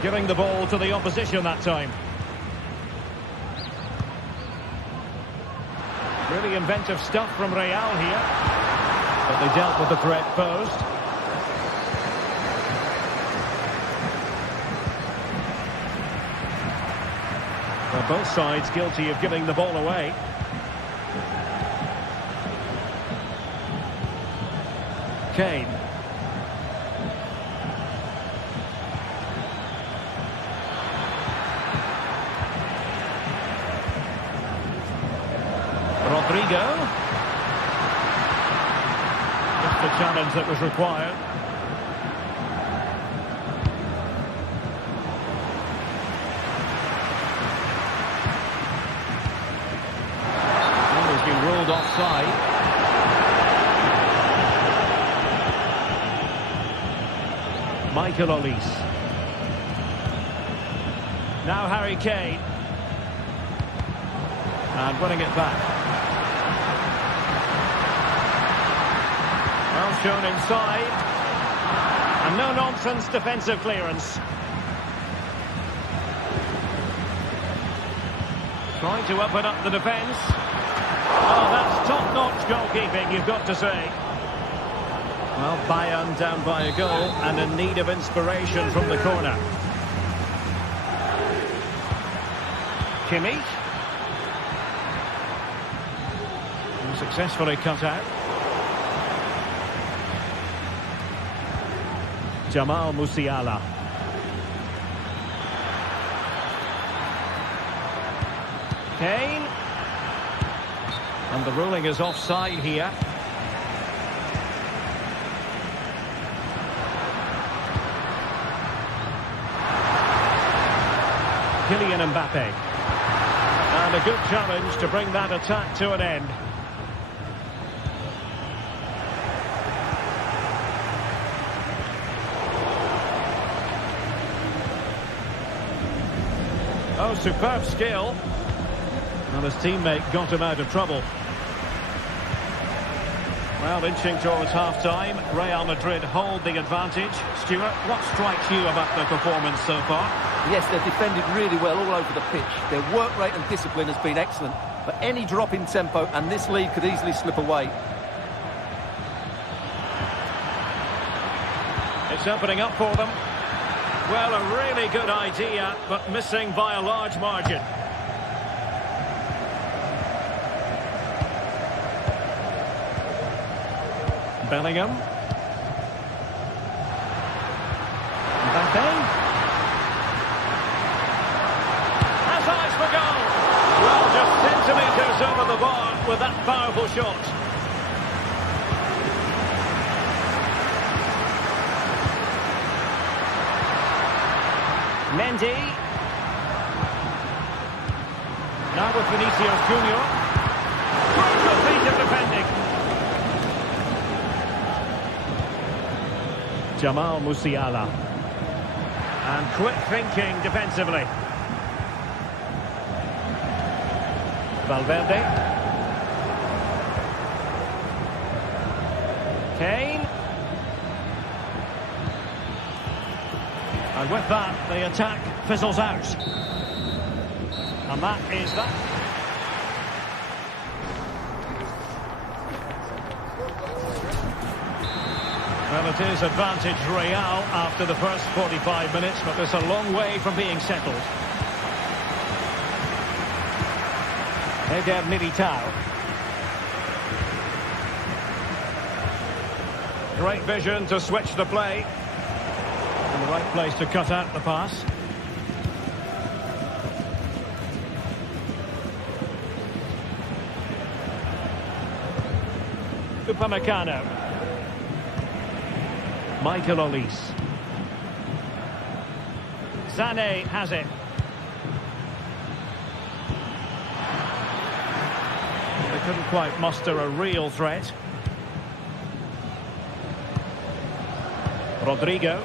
Giving the ball to the opposition that time. Really inventive stuff from Real here. But they dealt with the threat posed. Well, both sides guilty of giving the ball away. Kane. Rodrigo. Just the challenge that was required. He's been ruled offside. Michael Olise. Now Harry Kane. And winning it back. Well shown inside. And no-nonsense defensive clearance. Trying to open up the defence. Oh, that's top-notch goalkeeping, you've got to say. Well, Bayern down by a goal and in need of inspiration from the corner. Kimmich. And successfully cut out. Jamal Musiala. Kane. And the ruling is offside here. Kylian Mbappe. And a good challenge to bring that attack to an end. Oh, superb skill. And his teammate got him out of trouble. Well, inching towards half-time, Real Madrid hold the advantage. Stuart, what strikes you about the performance so far? Yes, they've defended really well all over the pitch. Their work rate and discipline has been excellent. But any drop in tempo and this lead could easily slip away. It's opening up for them. Well, a really good idea, but missing by a large margin. Bellingham. Mbappe. Has eyes for goal. Well, just centimetres over the bar with that powerful shot. Mendy. Now with Vinicius Junior. Crucial piece of defending. Jamal Musiala. And quick thinking defensively. Valverde. Kane. And with that, the attack fizzles out. And that is that. Well, it is advantage Real after the first 45 minutes, but it's a long way from being settled. Eder Militao. Great vision to switch the play. In the right place to cut out the pass. Upamecano. Michael Olise. Sané has it. They couldn't quite muster a real threat. Rodrigo.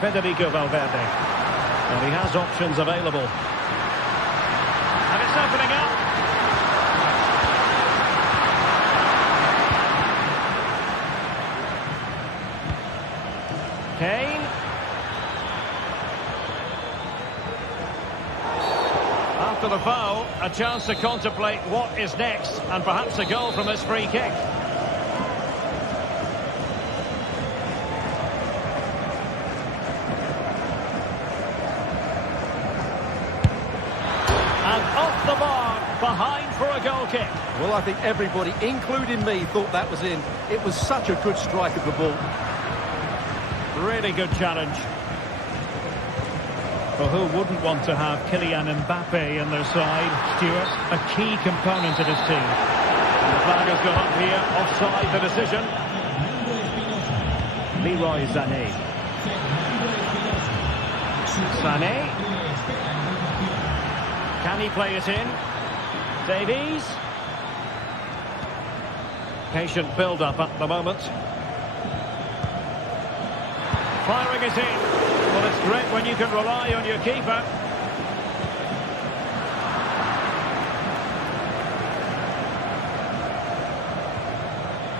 Federico Valverde. And he has options available. And it's opening up. Kane. After the foul, a chance to contemplate what is next, and perhaps a goal from this free kick. And off the bar, behind for a goal kick. Well, I think everybody, including me, thought that was in. It was such a good strike of the ball. Really good challenge. Well, who wouldn't want to have Kylian Mbappe in their side, Stuart? A key component of his team. And the flag has gone up here, offside the decision. Leroy Sané. Sané. Can he play it in? Davies. Patient build-up at the moment. Firing it in. Well, it's great when you can rely on your keeper.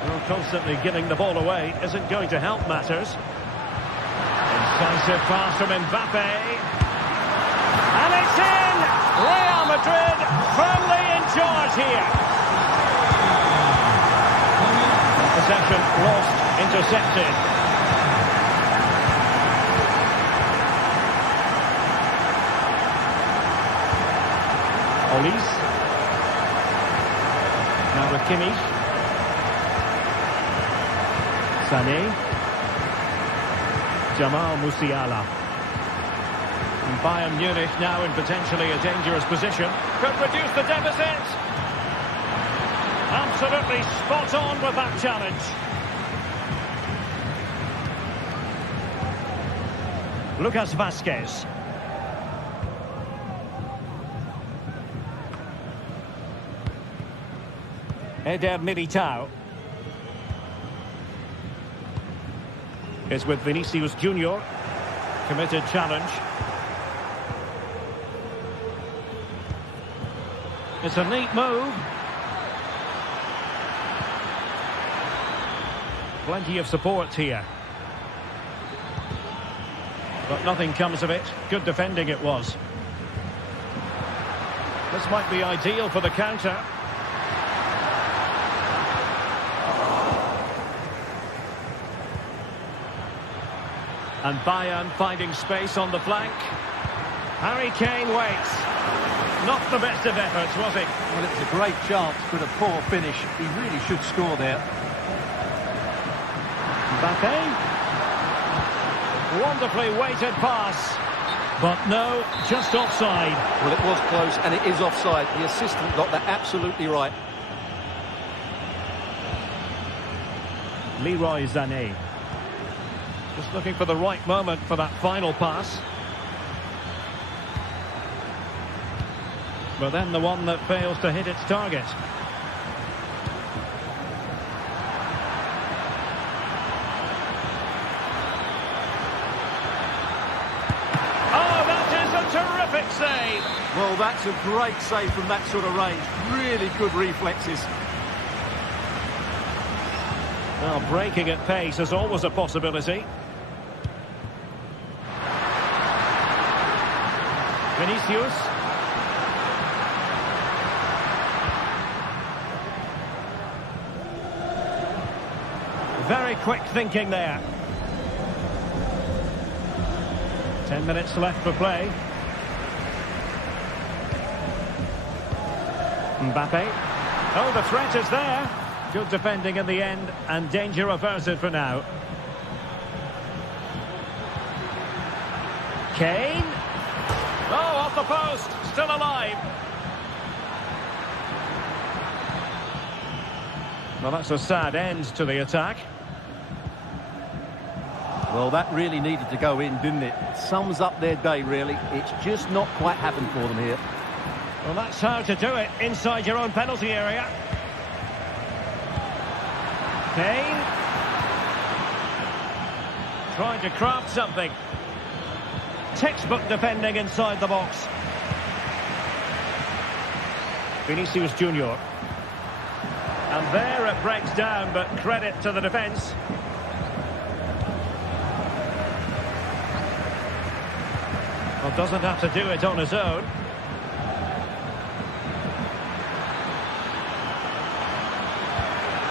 Well, constantly giving the ball away isn't going to help matters. Decisive pass from Mbappe. And it's in! Real Madrid firmly in charge here. Possession lost, intercepted. Olise. Now with Kimmich. Sané. Jamal Musiala. And Bayern Munich now in potentially a dangerous position. Could reduce the deficit. Absolutely spot on with that challenge. Lucas Vasquez. Eder Militao is with Vinicius Junior. Committed challenge. It's a neat move. Plenty of support here. But nothing comes of it. Good defending it was. This might be ideal for the counter. And Bayern finding space on the flank. Harry Kane waits. Not the best of efforts, was it? Well, it was a great chance, but a poor finish. He really should score there. Mbappe. Wonderfully weighted pass. But no, just offside. Well, it was close, and it is offside. The assistant got that absolutely right. Leroy Sané. Just looking for the right moment for that final pass. But then the one that fails to hit its target. Oh, that is a terrific save. Well, that's a great save from that sort of range. Really good reflexes. Well, breaking at pace is always a possibility. Vinicius. Very quick thinking there. 10 minutes left for play. Mbappe. Oh, the threat is there. Good defending in the end, and danger averted for now. Kane. Oh, off the post. Still alive. Well, that's a sad end to the attack. Well, that really needed to go in, didn't it? Sums up their day, really. It's just not quite happened for them here. Well, that's how to do it inside your own penalty area. Kane. Trying to craft something. Textbook defending inside the box. Vinicius Junior. And there it breaks down, but credit to the defence. Well, doesn't have to do it on his own.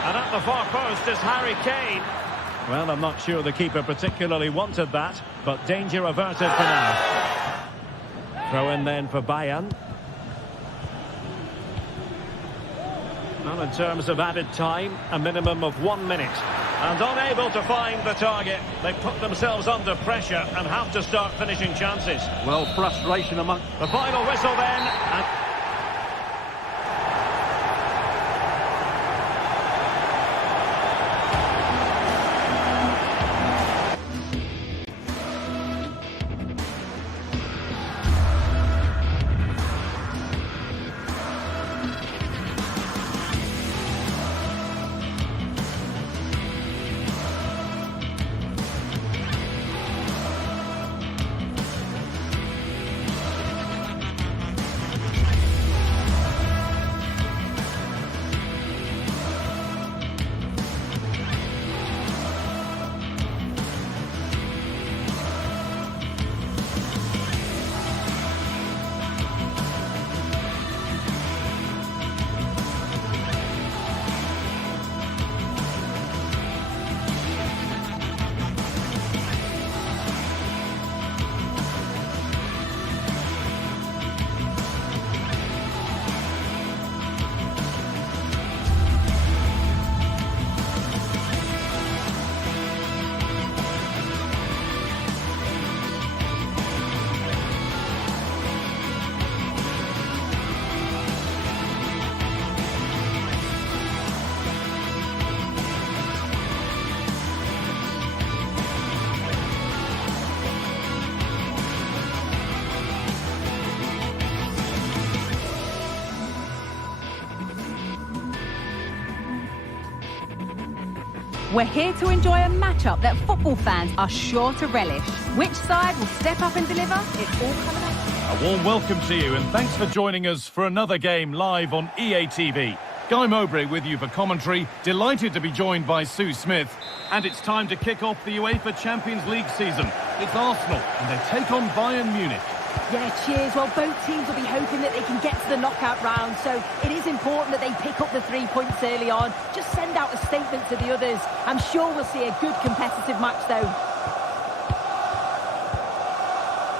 And at the far post is Harry Kane. Well, I'm not sure the keeper particularly wanted that, but danger averted for now. Throw in then for Bayern. Well, in terms of added time, a minimum of 1 minute. And unable to find the target, they put themselves under pressure and have to start finishing chances. Well, frustration among... The final whistle then. And We're here to enjoy a matchup that football fans are sure to relish. Which side will step up and deliver? It's all coming up. A warm welcome to you, and thanks for joining us for another game live on EA TV. Guy Mowbray with you for commentary. Delighted to be joined by Sue Smith. And it's time to kick off the UEFA Champions League season. It's Arsenal, and they take on Bayern Munich. Yeah, cheers. Well, both teams will be hoping that they can get to the knockout round, so it is important that they pick up the 3 points early on. Just send out a statement to the others. I'm sure we'll see a good competitive match, though.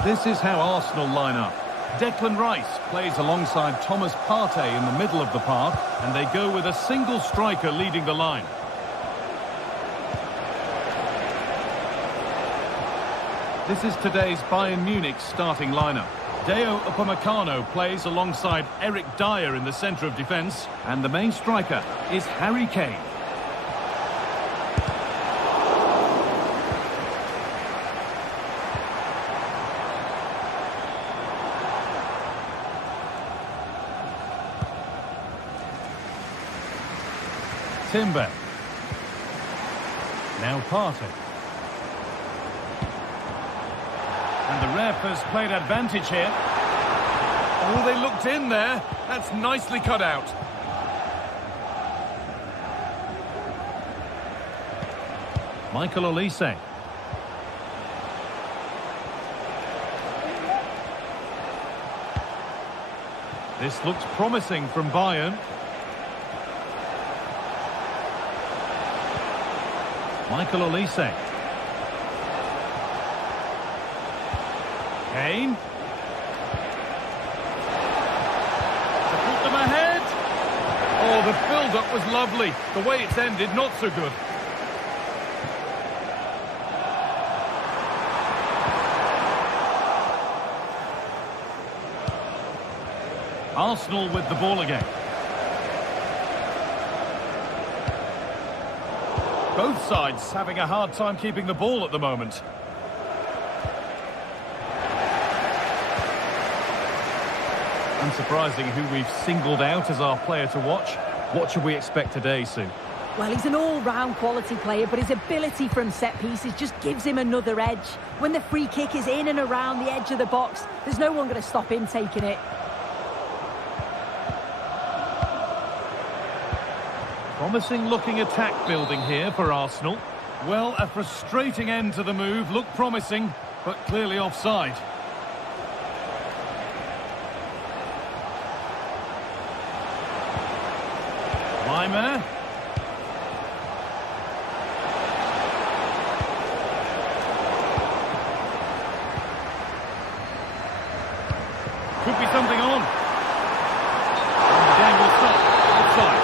This is how Arsenal line up. Declan Rice plays alongside Thomas Partey in the middle of the park, and they go with a single striker leading the line. This is today's Bayern Munich starting lineup. Deo Upamecano plays alongside Eric Dyer in the centre of defence, and the main striker is Harry Kane. Timber. Now Partey. And the ref has played advantage here. Oh, they looked in there. That's nicely cut out. Michael Olise. This looks promising from Bayern. Michael Olise. Kane. To put them ahead. Oh, the build-up was lovely. The way it's ended, not so good. Arsenal with the ball again. Both sides having a hard time keeping the ball at the moment. Unsurprising who we've singled out as our player to watch. What should we expect today, Sue? Well, he's an all-round quality player, but his ability from set pieces just gives him another edge. When the free kick is in and around the edge of the box, there's no one going to stop him taking it. Promising looking attack building here for Arsenal. Well, a frustrating end to the move. Looked promising, but clearly offside. Lima. Could be something on. And the game will stop. Offside.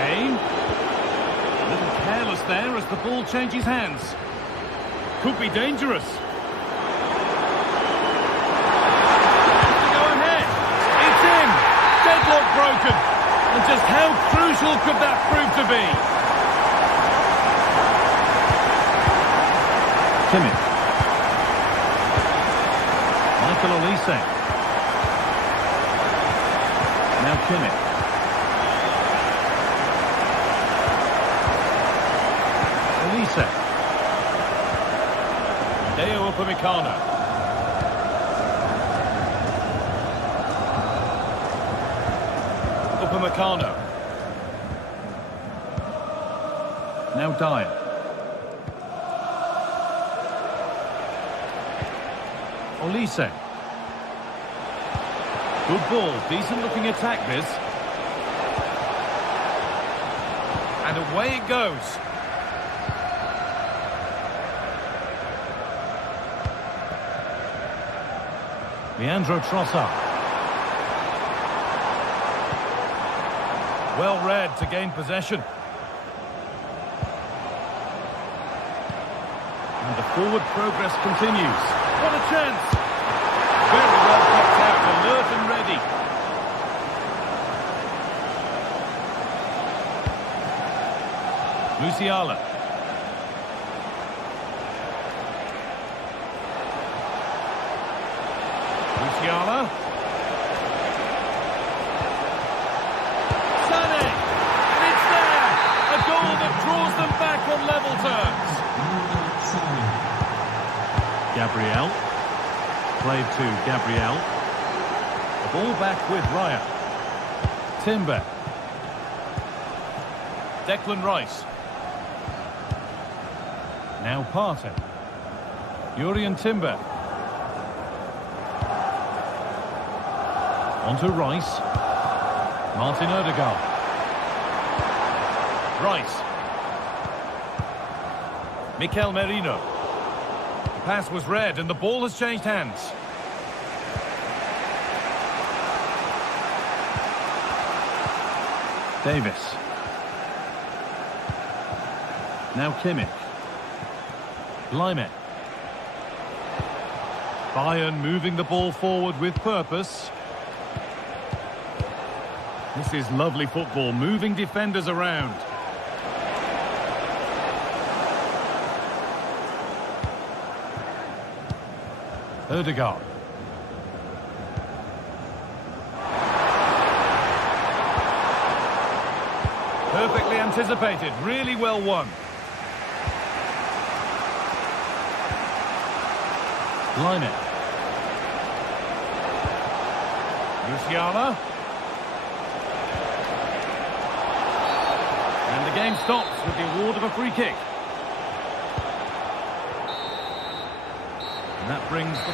A little careless there as the ball changes hands. Could be dangerous. To go ahead. It's in. Deadlock broken. And just how crucial could that prove to be? Kimmich. Michael Olise. Now Kimmich. Deo Upamecano. Upamecano. Now Dyer. Olise. Good ball, decent looking attack this. And away it goes. Leandro Trossard. Well read to gain possession. And the forward progress continues. What a chance! Very well kept out, alert and ready. Musiala. Musiala. Sané! And it's there! A goal that draws them back on level terms. Gabriel. Played to Gabriel. Ball back with Raya. Timber. Declan Rice. Now Partey. Jurriën Timber. On to Rice. Martin Odegaard. Rice. Mikel Merino. The pass was read and the ball has changed hands. Davis. Now Kimmich. Laimet. Bayern moving the ball forward with purpose. This is lovely football, moving defenders around. Odegaard. Perfectly anticipated, really well won. Laimet. Musiala. And the game stops with the award of a free kick. And that brings the...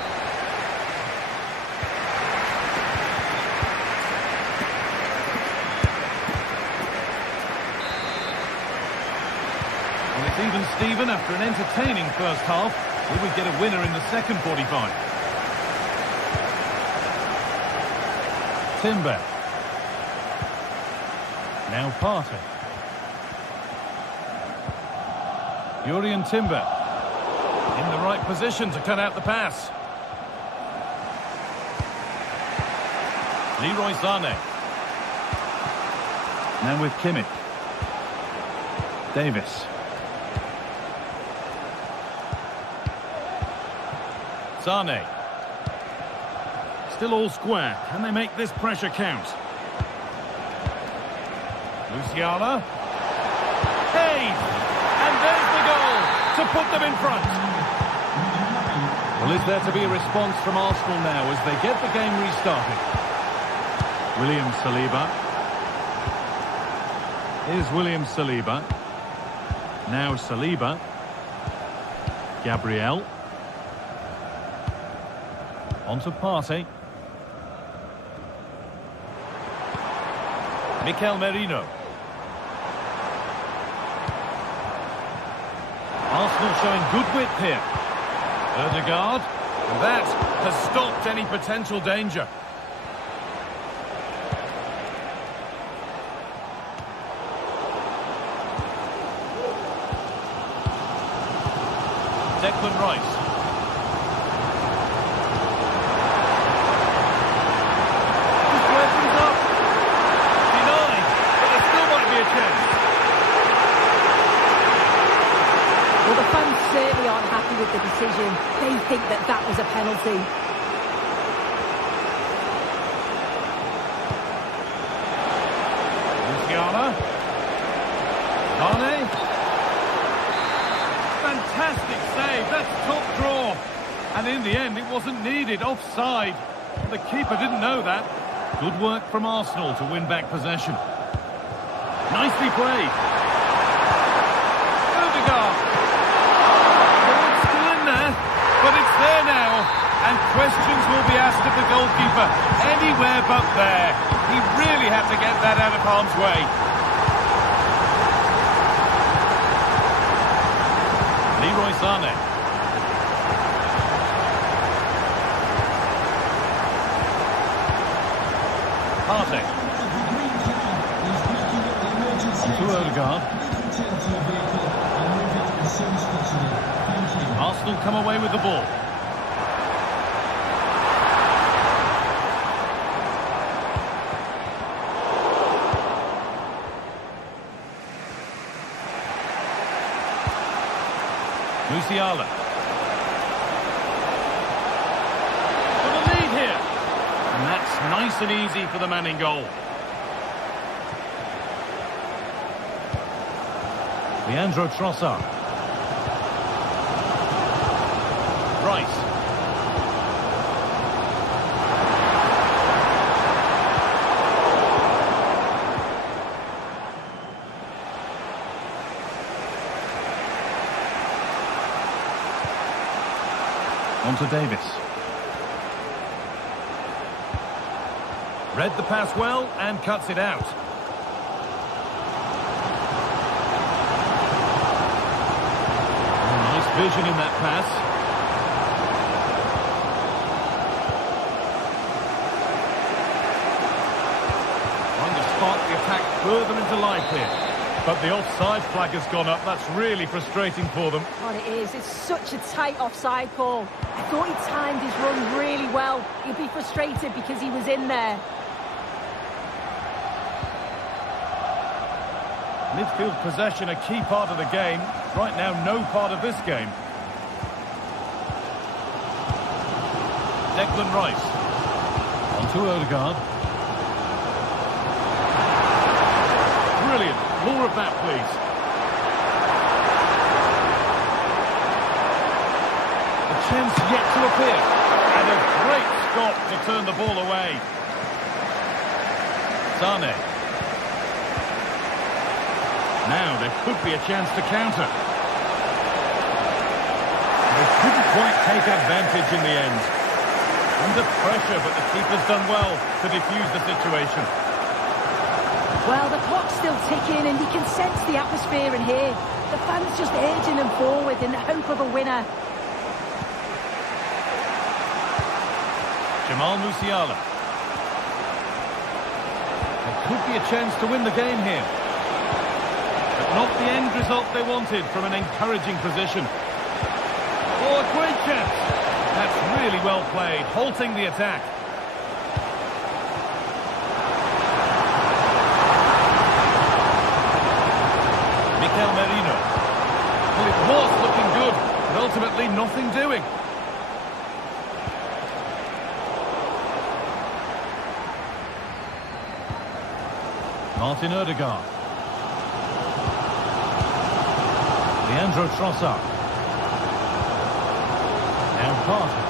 Well, it's even Steven after an entertaining first half. Will we get a winner in the second 45? Timber. Now Partey. Jurriën Timber. In the right position to cut out the pass. Leroy Sané. Now with Kimmich. Davis. Sané. Still all square. Can they make this pressure count? Musiala. Hey! And there's the goal to put them in front. Well, is there to be a response from Arsenal now as they get the game restarted? William Saliba. Here's William Saliba. Now Saliba. Gabriel. On to Partey. Mikel Merino. Arsenal showing good width here. Odegaard. And that has stopped any potential danger. Declan Rice. Certainly aren't happy with the decision. They think that that was a penalty. Musiala. Sané. Fantastic save. That's top draw. And in the end, it wasn't needed. Offside. The keeper didn't know that. Good work from Arsenal to win back possession. Nicely played. Odegaard. But it's there now, and questions will be asked of the goalkeeper. Anywhere but there. He really had to get that out of harm's way. Leroy Sané. Partey. To Odegaard. Arsenal come away with the ball. Musiala. For the lead here. And that's nice and easy for the man in goal. Leandro Trossard. Rice. On to Davis. Read the pass well and cuts it out. Oh, nice vision in that pass. Trying to spark the attack further into life here. But the offside flag has gone up. That's really frustrating for them. God, it is. It's such a tight offside call. I thought he timed his run really well. He'd be frustrated because he was in there. Midfield possession, a key part of the game. Right now, no part of this game. Declan Rice. On to Odegaard. Brilliant. More of that, please. A chance yet to appear. And a great stop to turn the ball away. Sane. Now there could be a chance to counter. They couldn't quite take advantage in the end. Under pressure, but the keeper's done well to defuse the situation. Well, the clock's still ticking and you can sense the atmosphere in here. The fans just urging them forward in the hope of a winner. Jamal Musiala. There could be a chance to win the game here. But not the end result they wanted from an encouraging position. Oh, a great chance. That's really well played, halting the attack. Merino. Well, it was looking good, but ultimately nothing doing. Martin Odegaard. Leandro Trossard. Now Carter.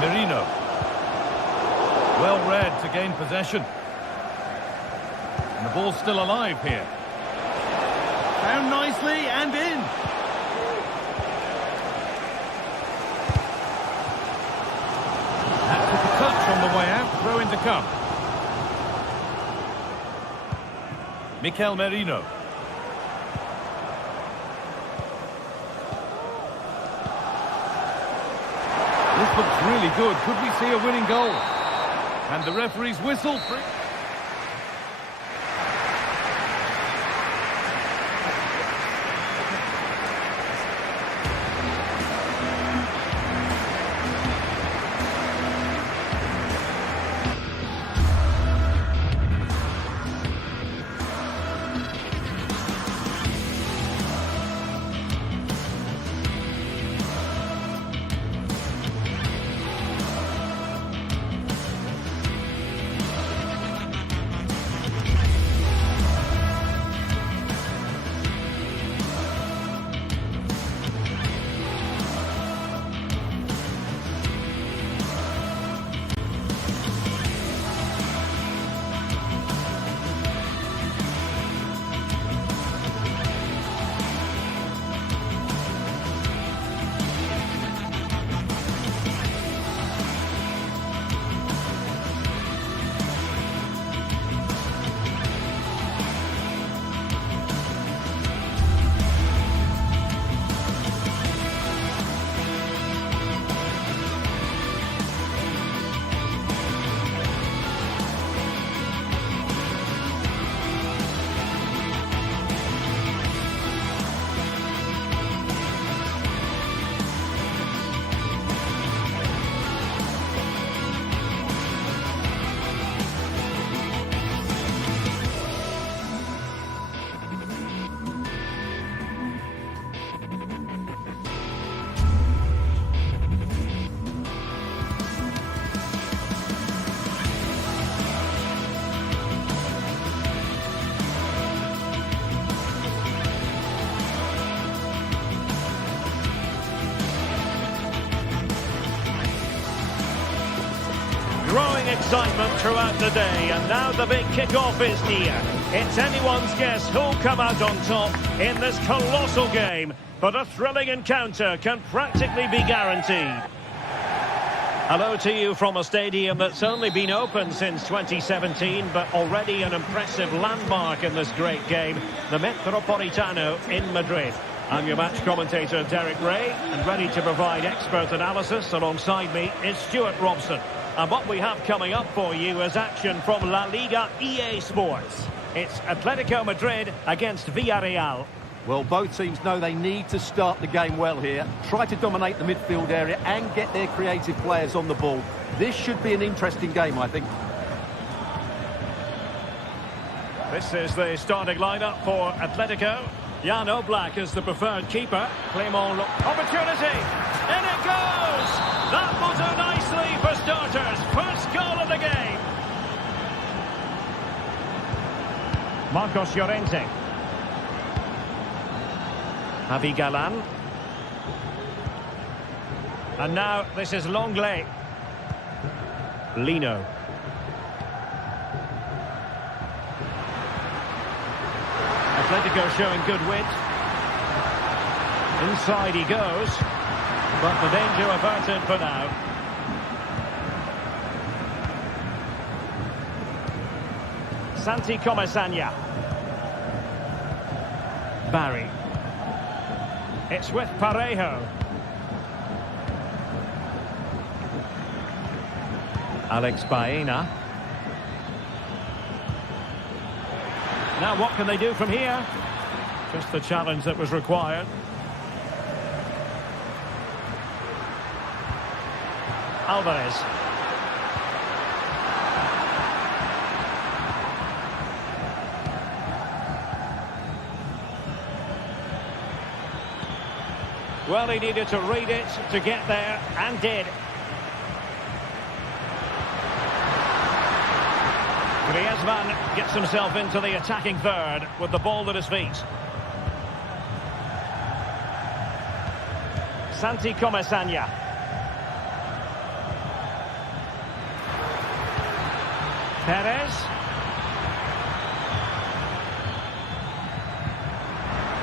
Merino. Well read to gain possession. And the ball's still alive here. Found nicely and in. That took a touch on the way out. Throw in to come. Mikel Merino. This looks really good. Could we see a winning goal? And the referee's whistle. Growing excitement throughout the day, and now the big kick-off is near. It's anyone's guess who'll come out on top in this colossal game but a thrilling encounter can practically be guaranteed. Hello to you from a stadium that's only been open since 2017, but already an impressive landmark in this great game, the Metropolitano in Madrid. I'm your match commentator, Derek Ray, and ready to provide expert analysis. Alongside me is Stuart Robson. And what we have coming up for you is action from La Liga EA Sports. It's Atletico Madrid against Villa Royale. Well, both teams know they need to start the game well here. Try to dominate the midfield area and get their creative players on the ball. This should be an interesting game, I think. This is the starting lineup for Atletico. Jan Oblak is the preferred keeper. Clément, opportunity! In it goes! That will do nicely for starters. First goal of the game. Marcos Llorente. Javi Galan. And now this is Longley. Lino. Atletico showing good width. Inside he goes. But the danger averted for now. Santi Comesaña. Barry. It's with Parejo. Alex Baena. Now what can they do from here? Just the challenge that was required. Alvarez. Well, he needed to read it to get there, and did. Griezmann gets himself into the attacking third with the ball at his feet. Santi Comesaña. Perez.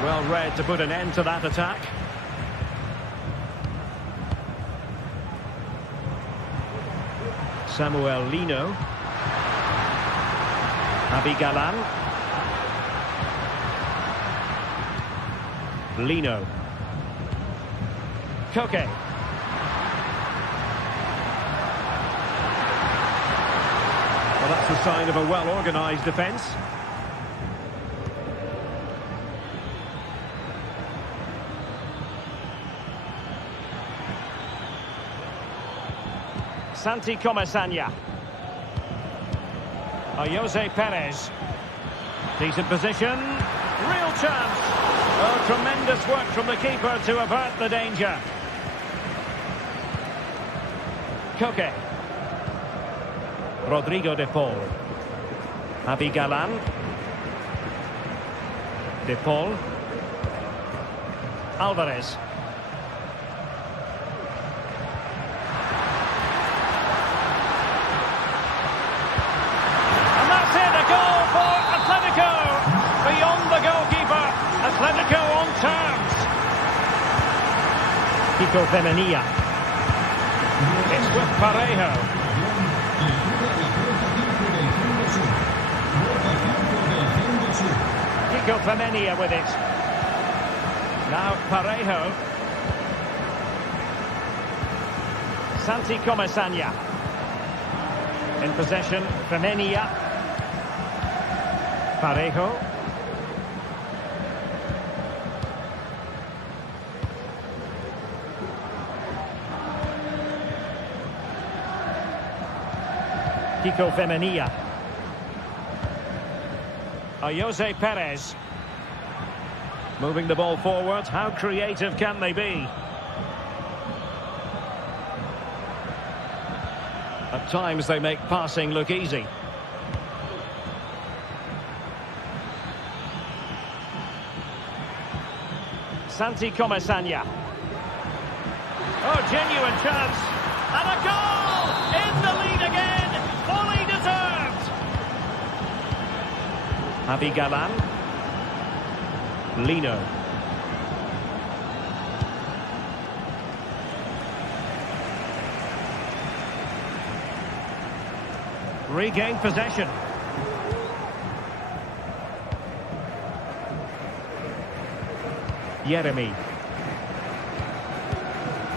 Well read to put an end to that attack. Samuel Lino. Javi Galan. Lino. Koke. Well, that's the sign of a well-organised defence. Santi Comesaña. Jose Perez. Decent position. Real chance. Oh, tremendous work from the keeper to avert the danger. Koke. Rodrigo de Paul. Javi Galan. De Paul. Alvarez. Atletico on terms. Kiko Femenia. It's with Parejo. Kiko Femenia with it. Now Parejo. Santi Comesaña. In possession, Femenia. Parejo. Kiko Femenia. Jose Perez. Moving the ball forward. How creative can they be? At times they make passing look easy. Santi Comesaña. Oh, genuine chance. And a goal! In the lead again! Fully deserved! Javi Galan. Lino. regained possession. Jeremy.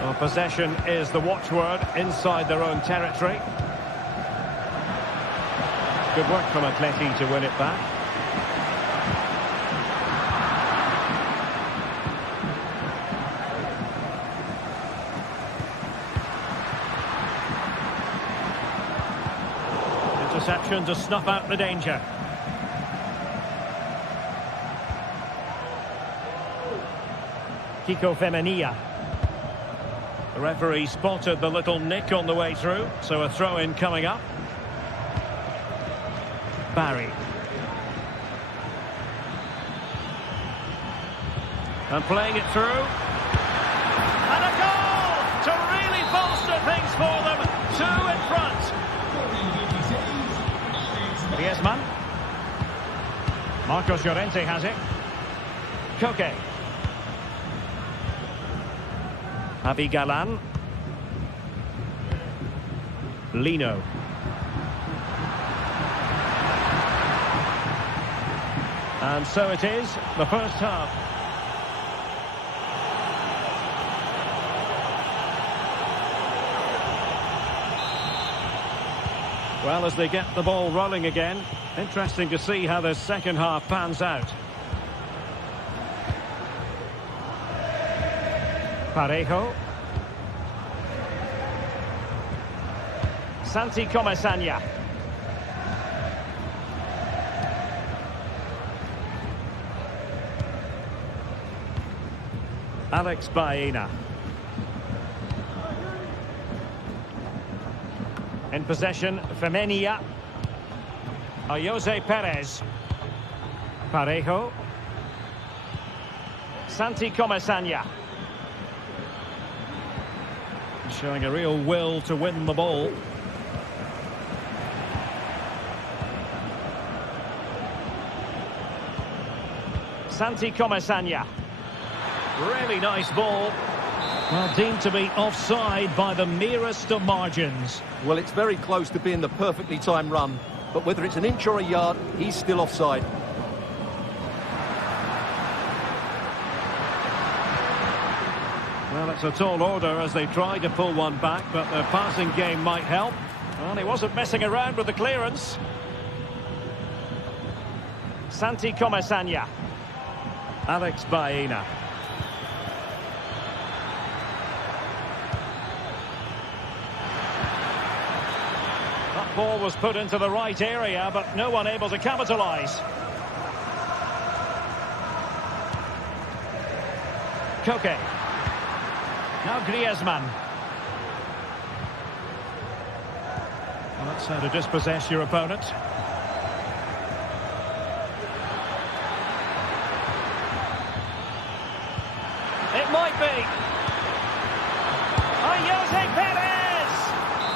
Well, possession is the watchword inside their own territory. Good work from Atleti to win it back. Interception to snuff out the danger. Kiko Femenia. The referee spotted the little nick on the way through, so a throw-in coming up. Barry. And playing it through. And a goal to really bolster things for them. 2 in front. Griezmann. Marcos Llorente has it. Koke. Javi Galan. Lino. And so it is, the first half. Well, as they get the ball rolling again, interesting to see how the second half pans out. Parejo. Santi Comesania. Alex Baena. In possession, Femenia. Jose Perez. Parejo. Santi Comesania. Showing a real will to win the ball. Santi Comesania. Really nice ball. Well, deemed to be offside by the merest of margins. Well, it's very close to being the perfectly timed run, but whether it's an inch or a yard, he's still offside. Well, it's a tall order as they try to pull one back, but the passing game might help. Well, he wasn't messing around with the clearance. Santi Comesania. Alex Baena. That ball was put into the right area, but no one able to capitalise. Koke. Now Griezmann. Well, that's how to dispossess your opponent. It might be. Jose Perez!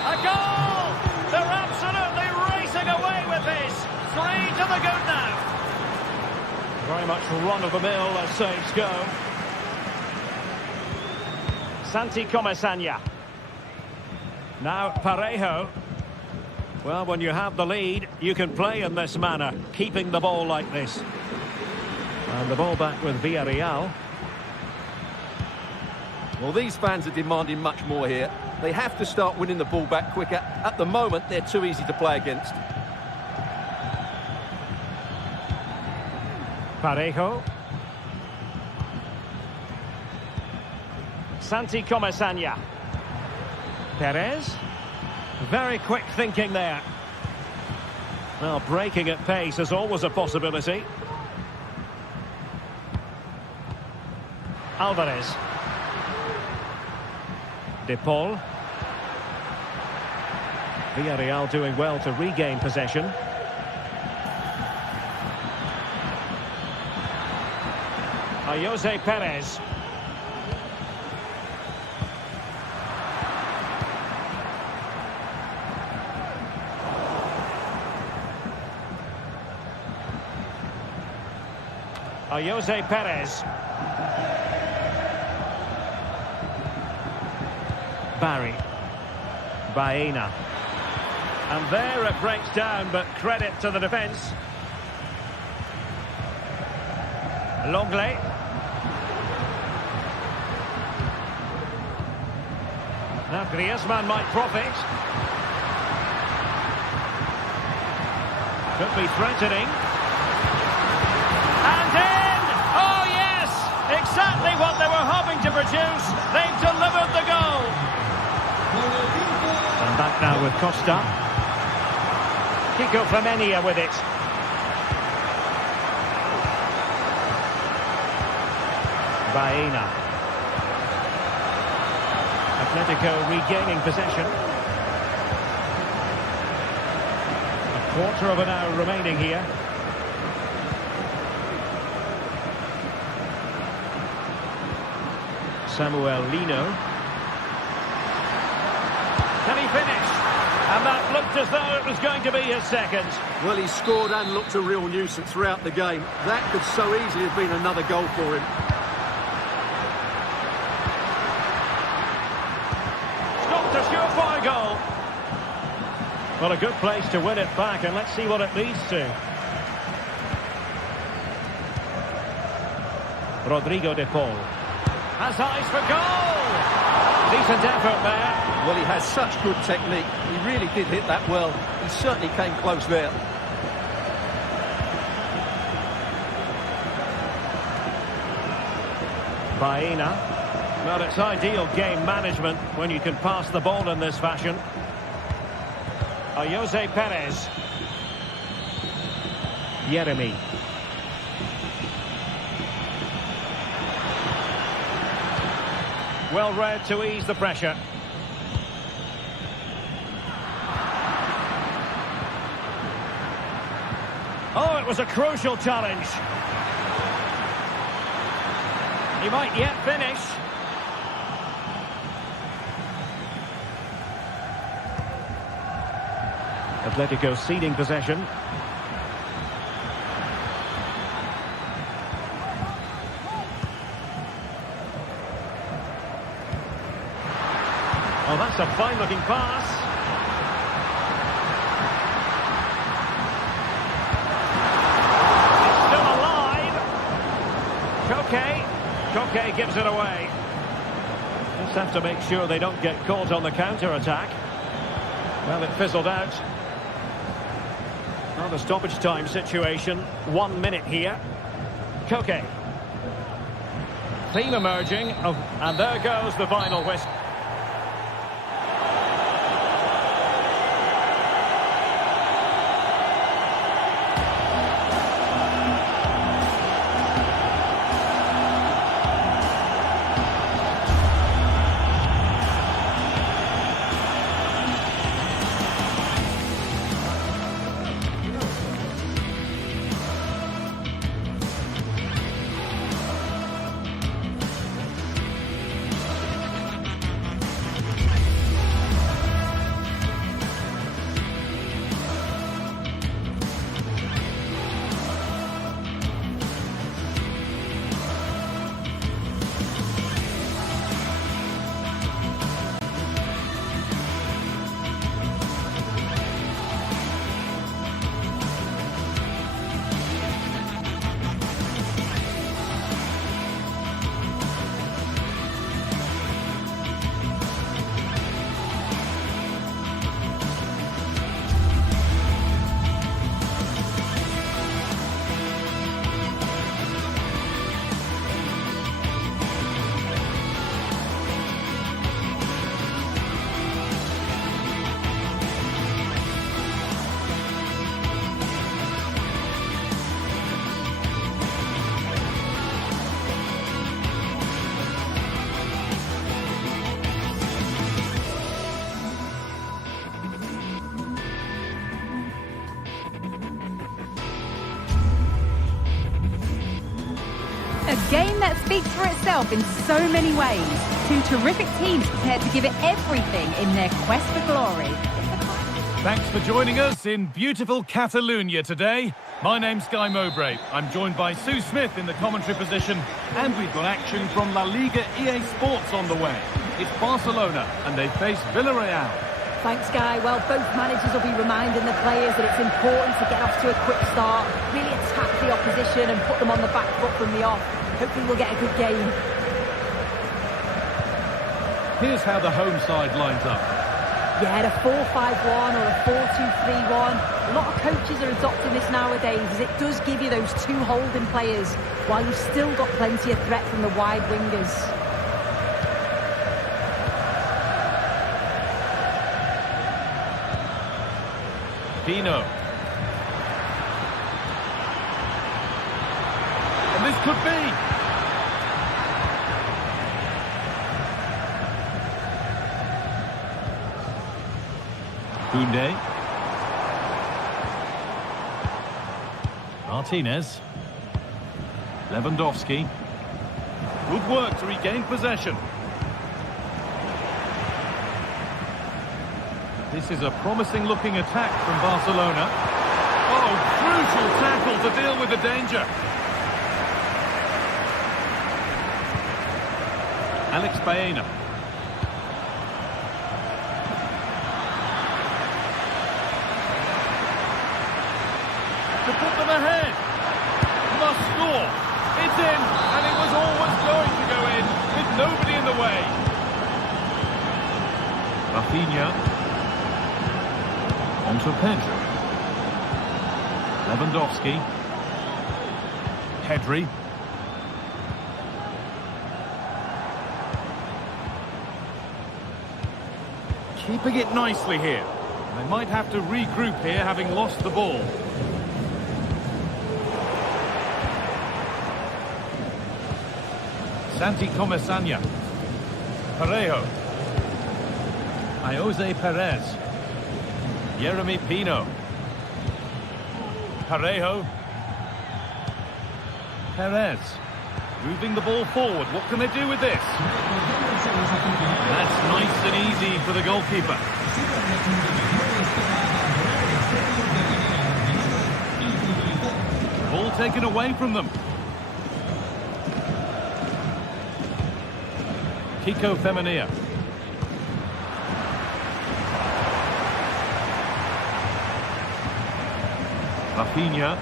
A goal! They're absolutely racing away with this. 3 to the good now. Very much run-of-the-mill as saves go. Santi Comesania. Now Parejo. Well, when you have the lead, you can play in this manner, keeping the ball like this. And the ball back with Villa Royale. Well, these fans are demanding much more here. They have to start winning the ball back quicker. At the moment, they're too easy to play against. Parejo. Santi Comesania. Perez. Very quick thinking there. Well, breaking at pace is always a possibility. Alvarez. De Paul. Villarreal doing well to regain possession. Jose Perez. Jose Perez. Barry. Baena. And there it breaks down, but credit to the defence. Longley. Now Griezmann might profit. Could be threatening. And in! Oh yes! Exactly what they were hoping to produce. They've delivered the goal. And back now with Costa. Kiko Femenia with it. Baena. Atletico regaining possession. A quarter of an hour remaining here. Samuel Lino. Can he finish? And that looked as though it was going to be his second. Well, he scored and looked a real nuisance throughout the game. That could so easily have been another goal for him. Stopped a surefire goal. Well, a good place to win it back, and let's see what it leads to. Rodrigo de Paul has eyes for goal. Decent effort there. Well, he has such good technique. He really did hit that well. He certainly came close there. Baena. Well, it's ideal game management when you can pass the ball in this fashion. Jose Perez. Jeremy. Well read to ease the pressure. Oh, it was a crucial challenge. He might yet finish. Atletico ceding possession. Oh, that's a fine-looking pass. It's still alive. Koke gives it away. Just have to make sure they don't get caught on the counter-attack. Well, it fizzled out. Well, the stoppage time situation. 1 minute here. Koke. Theme emerging, and there goes the final whistle. A game that speaks for itself in so many ways. Two terrific teams prepared to give it everything in their quest for glory. Thanks for joining us in beautiful Catalonia today. My name's Guy Mowbray. I'm joined by Sue Smith in the commentary position, and we've got action from La Liga EA Sports on the way. It's Barcelona, and they face Villa Royale. Thanks, Guy. Well, both managers will be reminding the players that it's important to get off to a quick start, really attack the opposition and put them on the back foot from the off. Hopefully we'll get a good game. Here's how the home side lines up. Yeah, a 4-5-1 or a 4-2-3-1. A lot of coaches are adopting this nowadays, as it does give you those two holding players, while you've still got plenty of threat from the wide wingers. Pino. And this could be. Koundé. Martinez. Lewandowski. Good work to regain possession. This is a promising-looking attack from Barcelona. Oh, crucial tackle to deal with the danger. Alex Baena. To put them ahead. Must score. It's in, and it was always going to go in, with nobody in the way. Rafinha. On to Pedro. Lewandowski. Pedri. Keeping it nicely here. They might have to regroup here, having lost the ball. Santi Comesaña. Parejo. Jose Perez. Jeremy Pino. Parejo. Perez. Moving the ball forward. What can they do with this? That's nice and easy for the goalkeeper. Ball taken away from them. Kiko Femenia. Rafinha.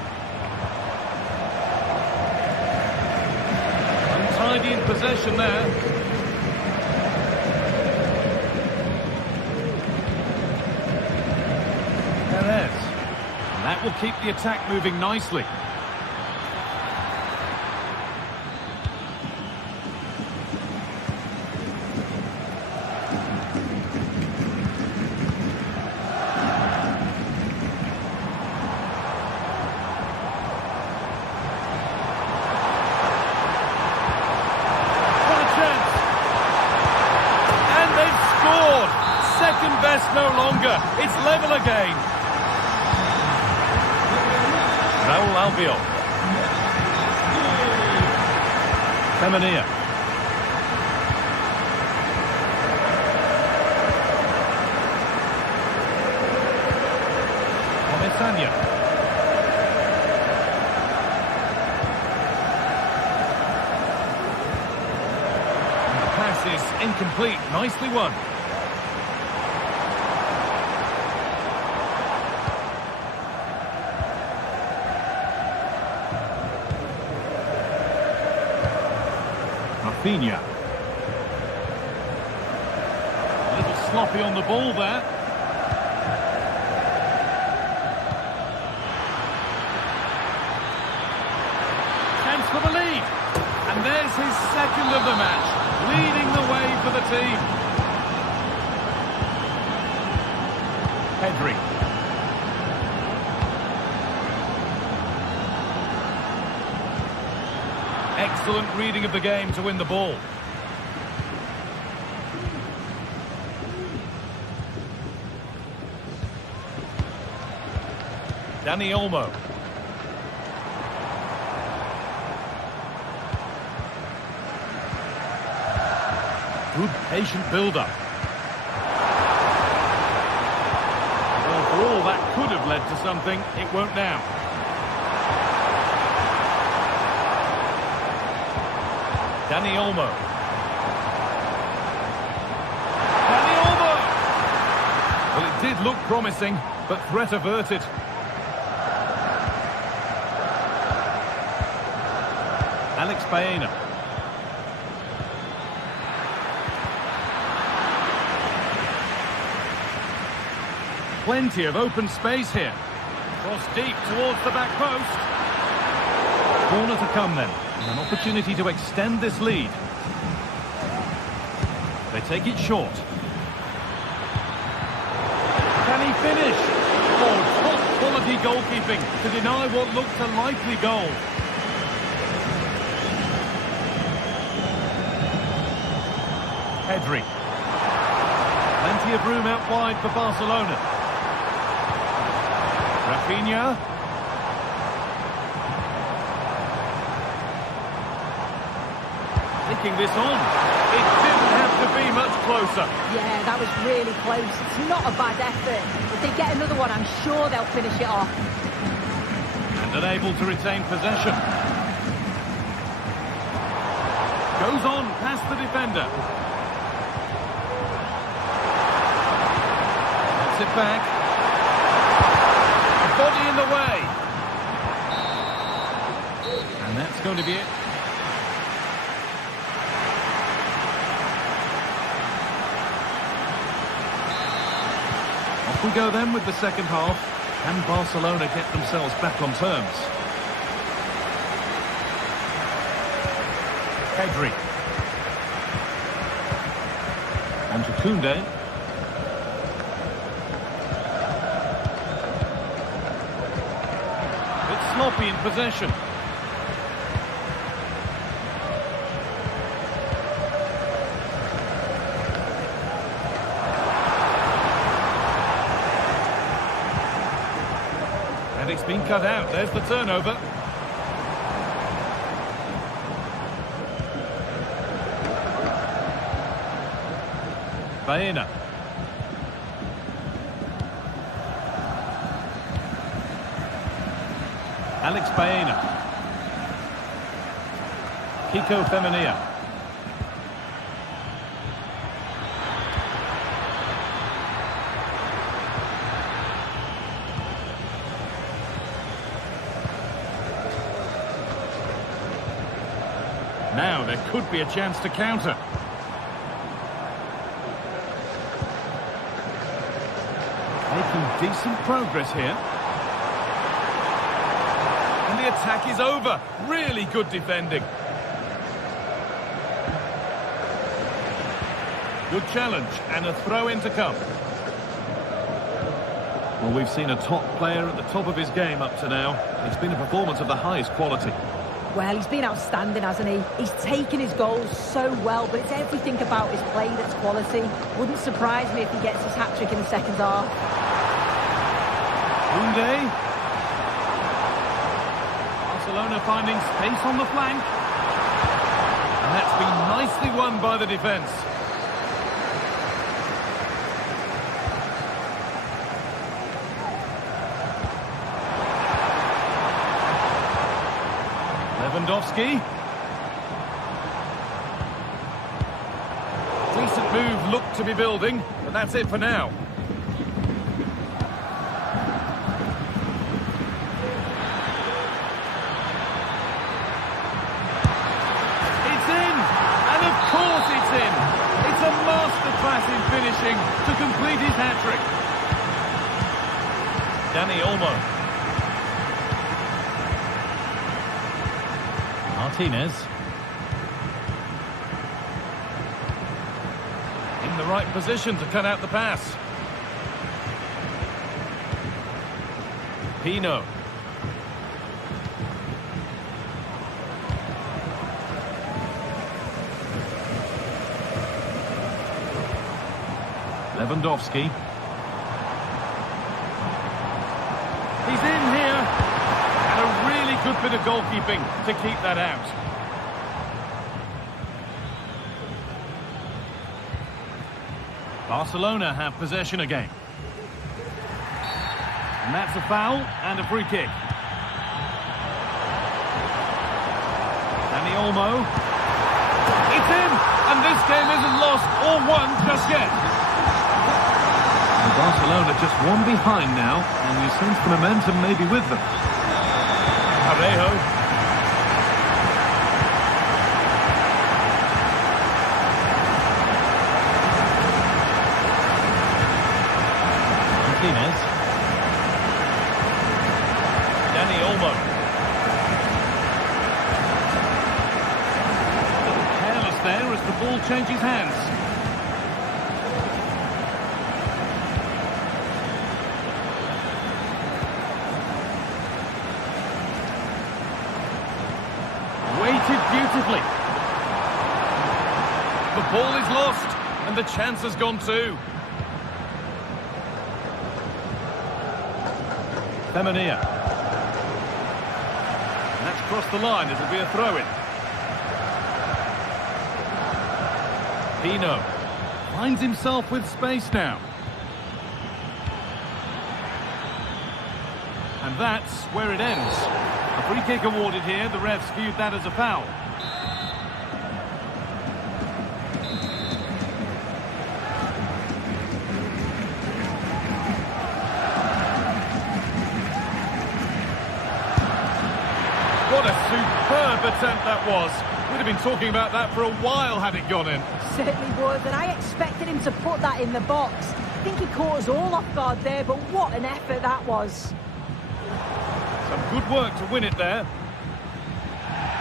Untidy in possession there. Perez. And that will keep the attack moving nicely. No longer. It's level again. Raul Albiol. Femenia. Comesaña. The pass is incomplete. Nicely won. Rafinha. A little sloppy on the ball there. Chance for the lead. And there's his second of the match, leading the way for the team. Pedri. Excellent reading of the game to win the ball. Dani Olmo. Good patient build-up. Well, for all that could have led to something, it won't now. Dani Olmo. Dani Olmo! did look promising, but threat averted. Alex Bayern. Plenty of open space here. Cross deep towards the back post. Corner to come then. An opportunity to extend this lead. They take it short. Can he finish? Oh, top quality goalkeeping to deny what looked a likely goal. Pedri. Plenty of room out wide for Barcelona. Rafinha. Taking this on. It didn't have to be much closer. Yeah, that was really close. It's not a bad effort. If they get another one, I'm sure they'll finish it off. And unable to retain possession. Goes on past the defender. Gets it back. A body in the way. And that's going to be it. Off we go then with the second half. Can Barcelona get themselves back on terms? Pedri. On to Koundé. It's sloppy in possession. And it's been cut out. There's the turnover. Bayern. Alex Bayern. Kiko Femenia. Now there could be a chance to counter. Making decent progress here. And the attack is over. Really good defending. Good challenge and a throw-in to come. Well, we've seen a top player at the top of his game up to now. It's been a performance of the highest quality. Well, he's been outstanding, hasn't he? He's taken his goals so well, but it's everything about his play that's quality. Wouldn't surprise me if he gets his hat-trick in the second half. Koundé. Barcelona finding space on the flank. And that's been nicely won by the defence. Lewandowski. Decent move looked to be building, but that's it for now. It's in! And of course it's in! It's a masterclass in finishing to complete his hat-trick. Dani Olmo. Martinez. In the right position to cut out the pass. Pino. Lewandowski. He's in here. And a really good bit of goalkeeping to keep that out. Barcelona have possession again. And that's a foul and a free kick. Dani Olmo. It's in! And this game isn't lost or won just yet. The Barcelona just one behind now, and you sense the momentum may be with them. Parejo. Martinez. Danny Olmo. Careless there as the ball changes hands. Weighted beautifully. The ball is lost, and the chance has gone too. Femenia. And that's crossed the line. It'll be a throw-in. Pino finds himself with space now. And that's where it ends. A free kick awarded here. The refs viewed that as a foul. What a superb attempt that was. We'd have been talking about that for a while had it gone in. Certainly would, and I expected him to put that in the box. I think he caught us all off guard there, but what an effort that was. Some good work to win it there.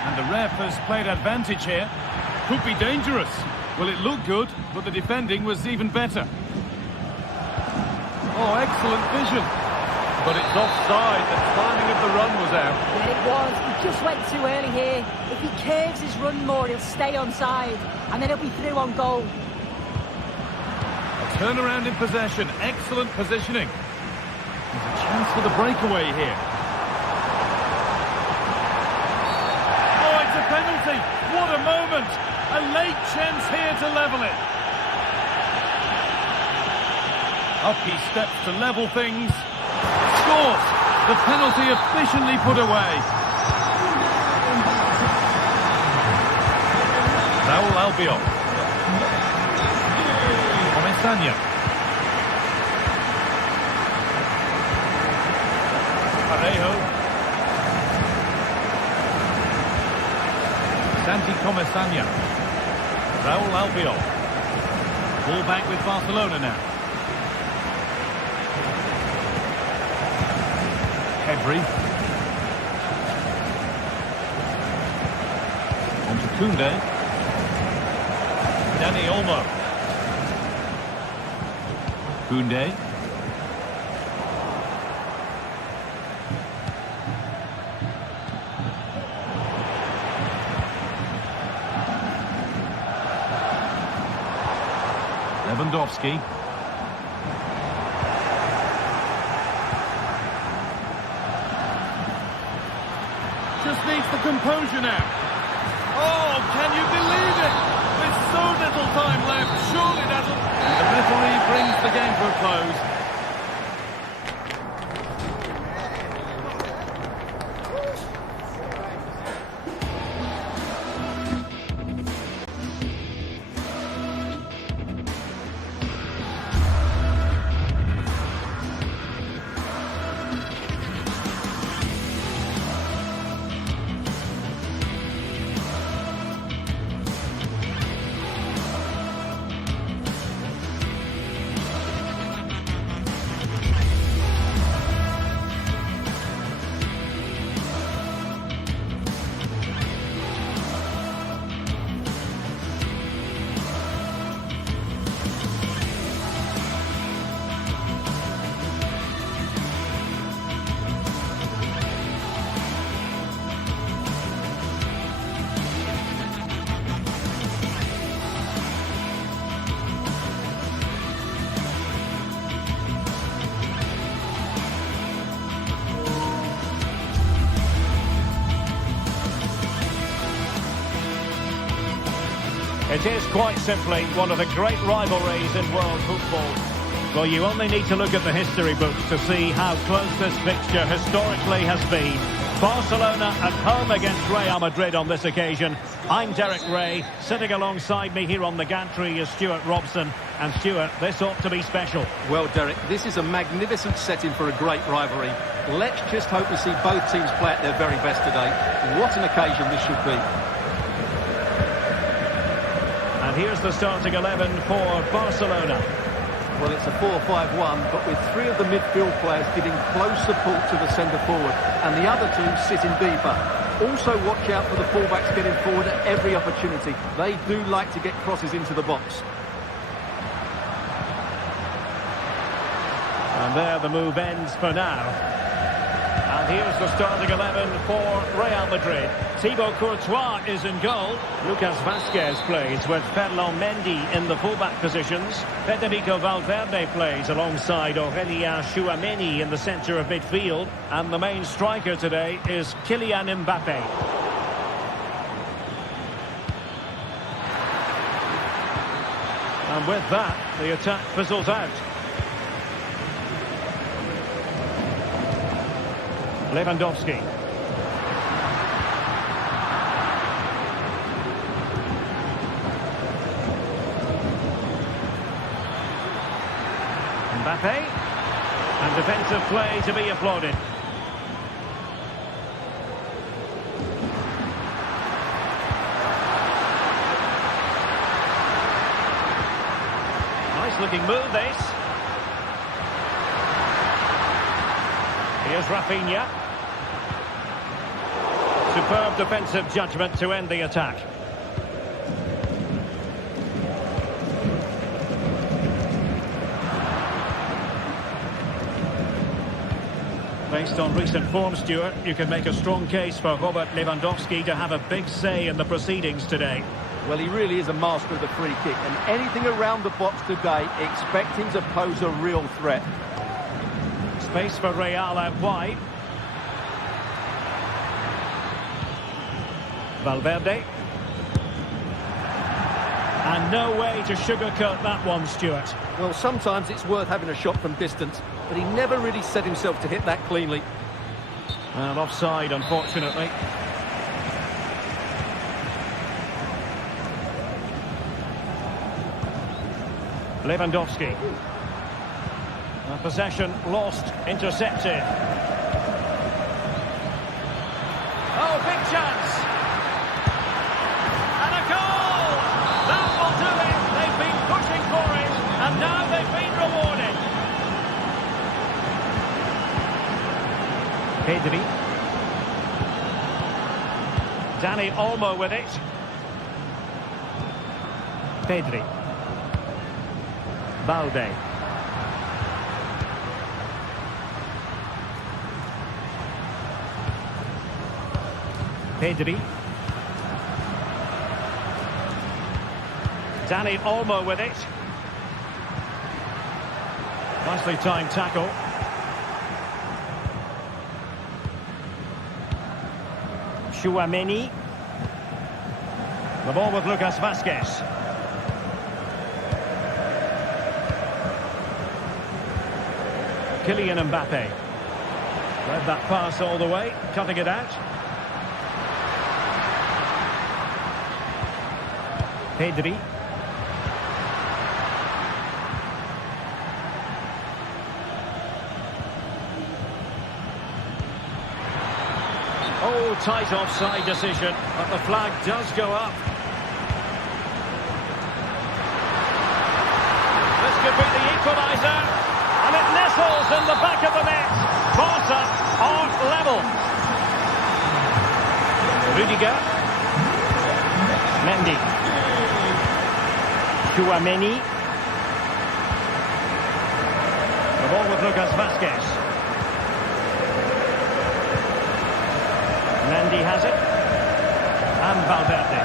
And the ref has played advantage here. Could be dangerous. Well, it looked good, but the defending was even better. Oh, excellent vision. But it's offside. The timing of the run was out. Yeah, it was. He just went too early here. If he curves his run more, he'll stay onside, and then he'll be through on goal. A turnaround in possession. Excellent positioning. There's a chance for the breakaway here. Oh, it's a penalty. What a moment. A late chance here to level it. Up he steps to level things. Scores! The penalty efficiently put away. Raul Albiol. Comesaña. Parejo. Santi Comesaña. Raul Albiol. Ball back with Barcelona now. Pedri. On to Koundé. Danny Olmo. Koundé. Lewandowski. Just needs the composure now. Oh, can you believe it? With so little time left, surely that'll... And the referee brings the game to a close. It is quite simply one of the great rivalries in world football. Well, you only need to look at the history books to see how close this fixture historically has been. Barcelona at home against Real Madrid on this occasion. I'm Derek Ray. Sitting alongside me here on the gantry is Stuart Robson. And Stuart, this ought to be special. Well, Derek, this is a magnificent setting for a great rivalry. Let's just hope we see both teams play at their very best today. What an occasion this should be. And here's the starting 11 for Barcelona. Well, it's a 4-5-1, but with three of the midfield players giving close support to the centre-forward, and the other two sitting deeper. Also watch out for the fullbacks getting forward at every opportunity. They do like to get crosses into the box. And there the move ends for now. And here's the starting 11 for Real Madrid. Thibaut Courtois is in goal. Lucas Vasquez plays with Ferland Mendy in the fullback positions. Federico Valverde plays alongside Aurélien Tchouameni in the centre of midfield. And the main striker today is Kylian Mbappé. And with that, the attack fizzles out. Lewandowski. Mbappé. And defensive play to be applauded. Nice looking move, this. Here's Rafinha. Superb defensive judgment to end the attack. Based on recent form, Stuart, you can make a strong case for Robert Lewandowski to have a big say in the proceedings today. Well, he really is a master of the free kick, and anything around the box today, expect him to pose a real threat. Space for Real out wide. Valverde. And no way to sugarcoat that one, Stuart. Well, sometimes it's worth having a shot from distance, but he never really set himself to hit that cleanly. And offside, unfortunately. Lewandowski. Possession lost, intercepted. Oh, big chance. And a goal! That will do it. They've been pushing for it, and now they've been rewarded. Pedri. Dani Olmo with it. Pedri. Balde. Pedri. Dani Olmo with it. Nicely timed tackle. Tchouameni. The ball with Lucas Vasquez. Kylian Mbappé. Read that pass all the way, cutting it out. Pedri. Oh, tight offside decision, but the flag does go up. This could be the equalizer, and it nestles in the back of the net. Barca are level. Rudiger. Mendy. Tchouameni. The ball with Lucas Vasquez. Mendy has it. And Valverde.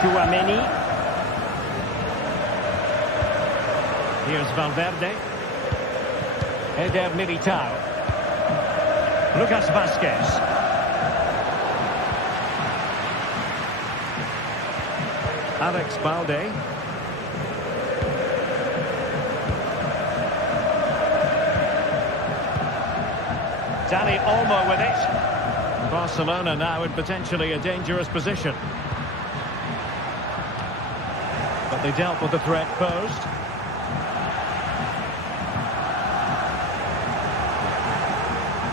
Tchouameni. Here's Valverde. Eder Militao. Lucas Vasquez. Alex Balde. Dani Olmo with it. Barcelona now in potentially a dangerous position. But they dealt with the threat posed.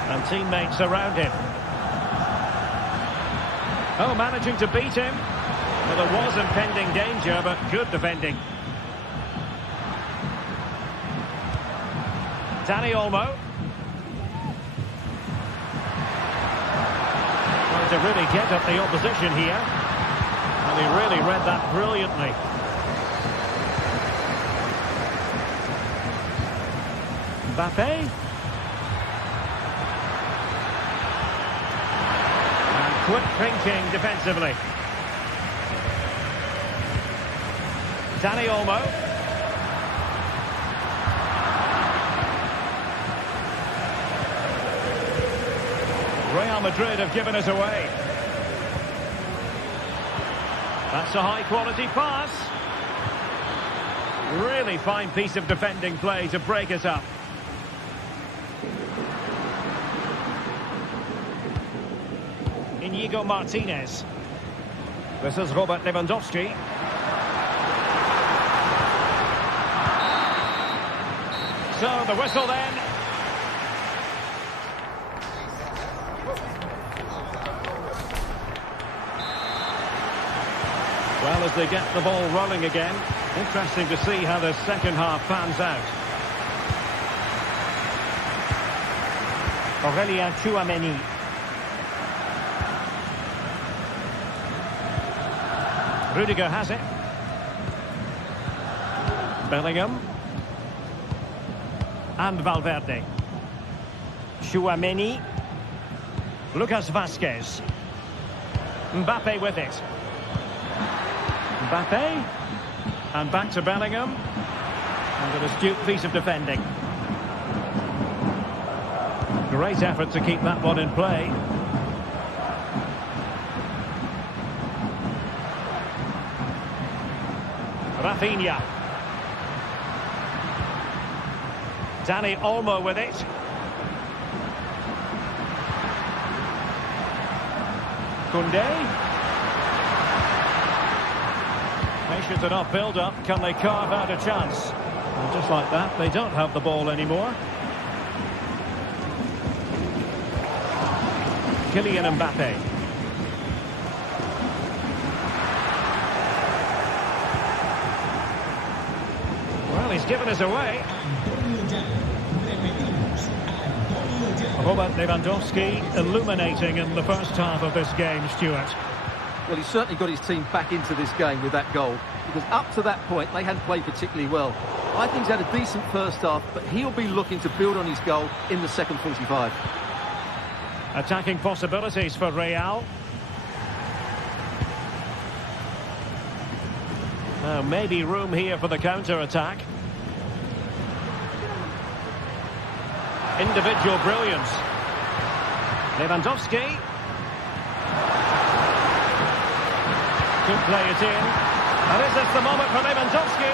And teammates around him. Oh, managing to beat him. Well, there was impending danger, but good defending. Dani Olmo. Trying to really get at the opposition here. And he really read that brilliantly. Mbappe. And quick thinking defensively. Dani Olmo. Real Madrid have given us away. That's a high-quality pass. Really fine piece of defending play to break us up. Inigo Martinez. This is Robert Lewandowski. So the whistle then. Well, as they get the ball rolling again, interesting to see how the second half pans out. Aurelien Tchouameni. Rudiger has it. Bellingham. And Valverde. Tchouameni. Lucas Vasquez. Mbappe with it. Mbappe. And back to Bellingham. And an astute piece of defending. Great effort to keep that one in play. Rafinha. Dani Olmo with it. Koundé. Patient enough build-up. Can they carve out a chance? And just like that, they don't have the ball anymore. Kylian Mbappe. Well, he's given us away. Robert Lewandowski illuminating in the first half of this game, Stuart. Well, he's certainly got his team back into this game with that goal, because up to that point they hadn't played particularly well. I think he's had a decent first half, but he'll be looking to build on his goal in the second 45. Attacking possibilities for Real. Now maybe room here for the counter-attack. Individual brilliance. Lewandowski. Could play it in. And is this the moment for Lewandowski?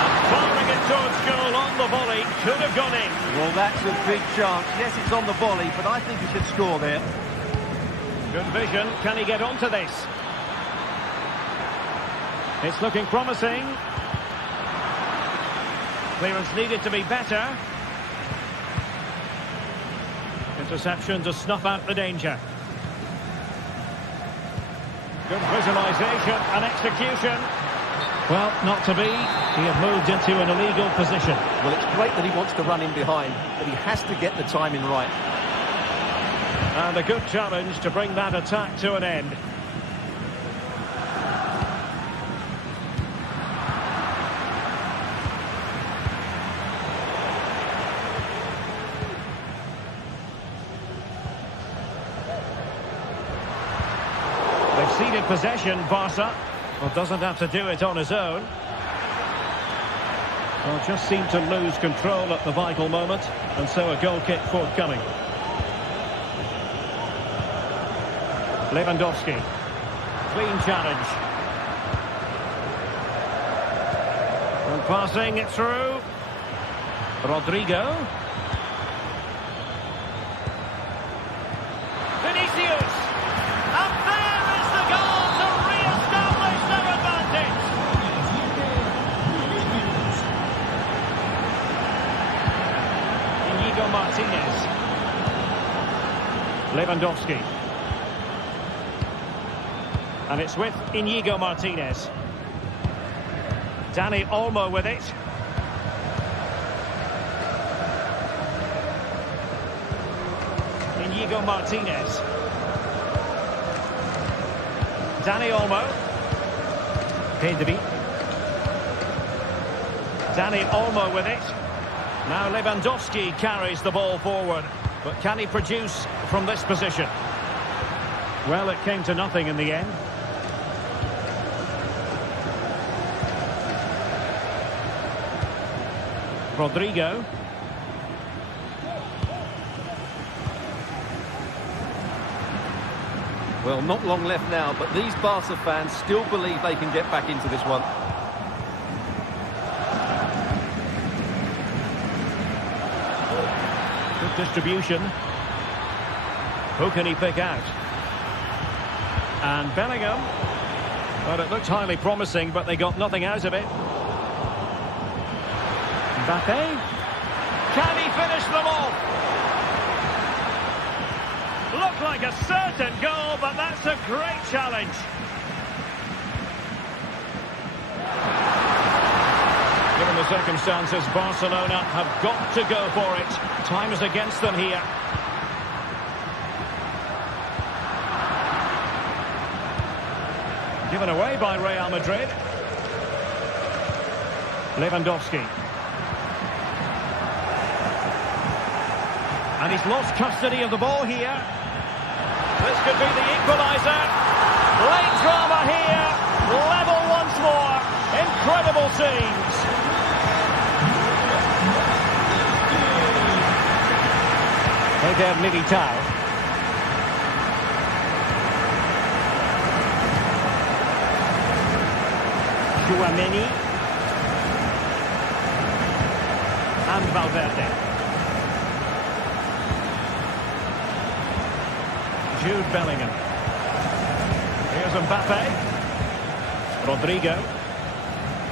And firing it towards goal on the volley. Could have gone in. Well, that's a big chance. Yes, it's on the volley, but I think he should score there. Good vision. Can he get onto this? It's looking promising. Clearance needed to be better. Interception to snuff out the danger. Good visualisation and execution. Well, not to be. He had moved into an illegal position. Well, it's great that he wants to run in behind, but he has to get the timing right. And a good challenge to bring that attack to an end. Ceded possession, Barca. Well, doesn't have to do it on his own. Well, just seemed to lose control at the vital moment, and so a goal kick forthcoming. Lewandowski. Clean challenge. And passing it through. Rodrigo. Inigo Martinez. Lewandowski. And it's with Inigo Martinez. Dani Olmo with it. Inigo Martinez. Dani Olmo. Pedri. Dani Olmo with it. Now Lewandowski carries the ball forward. But can he produce from this position? Well, it came to nothing in the end. Rodrigo. Well, not long left now, but these Barca fans still believe they can get back into this one. Good distribution. Who can he pick out? And Bellingham. Well, it looked highly promising, but they got nothing out of it. Mbappe. Can he finish them off? Looked like a certain goal, but that's a great challenge. Given the circumstances, Barcelona have got to go for it. Time is against them here. Given away by Real Madrid. Lewandowski. And he's lost custody of the ball here. This could be the equalizer. Late drama here. Level once more. Incredible scenes. Eder Militao. Chouameni. And Valverde. Jude Bellingham. Here's Mbappe. Rodrigo.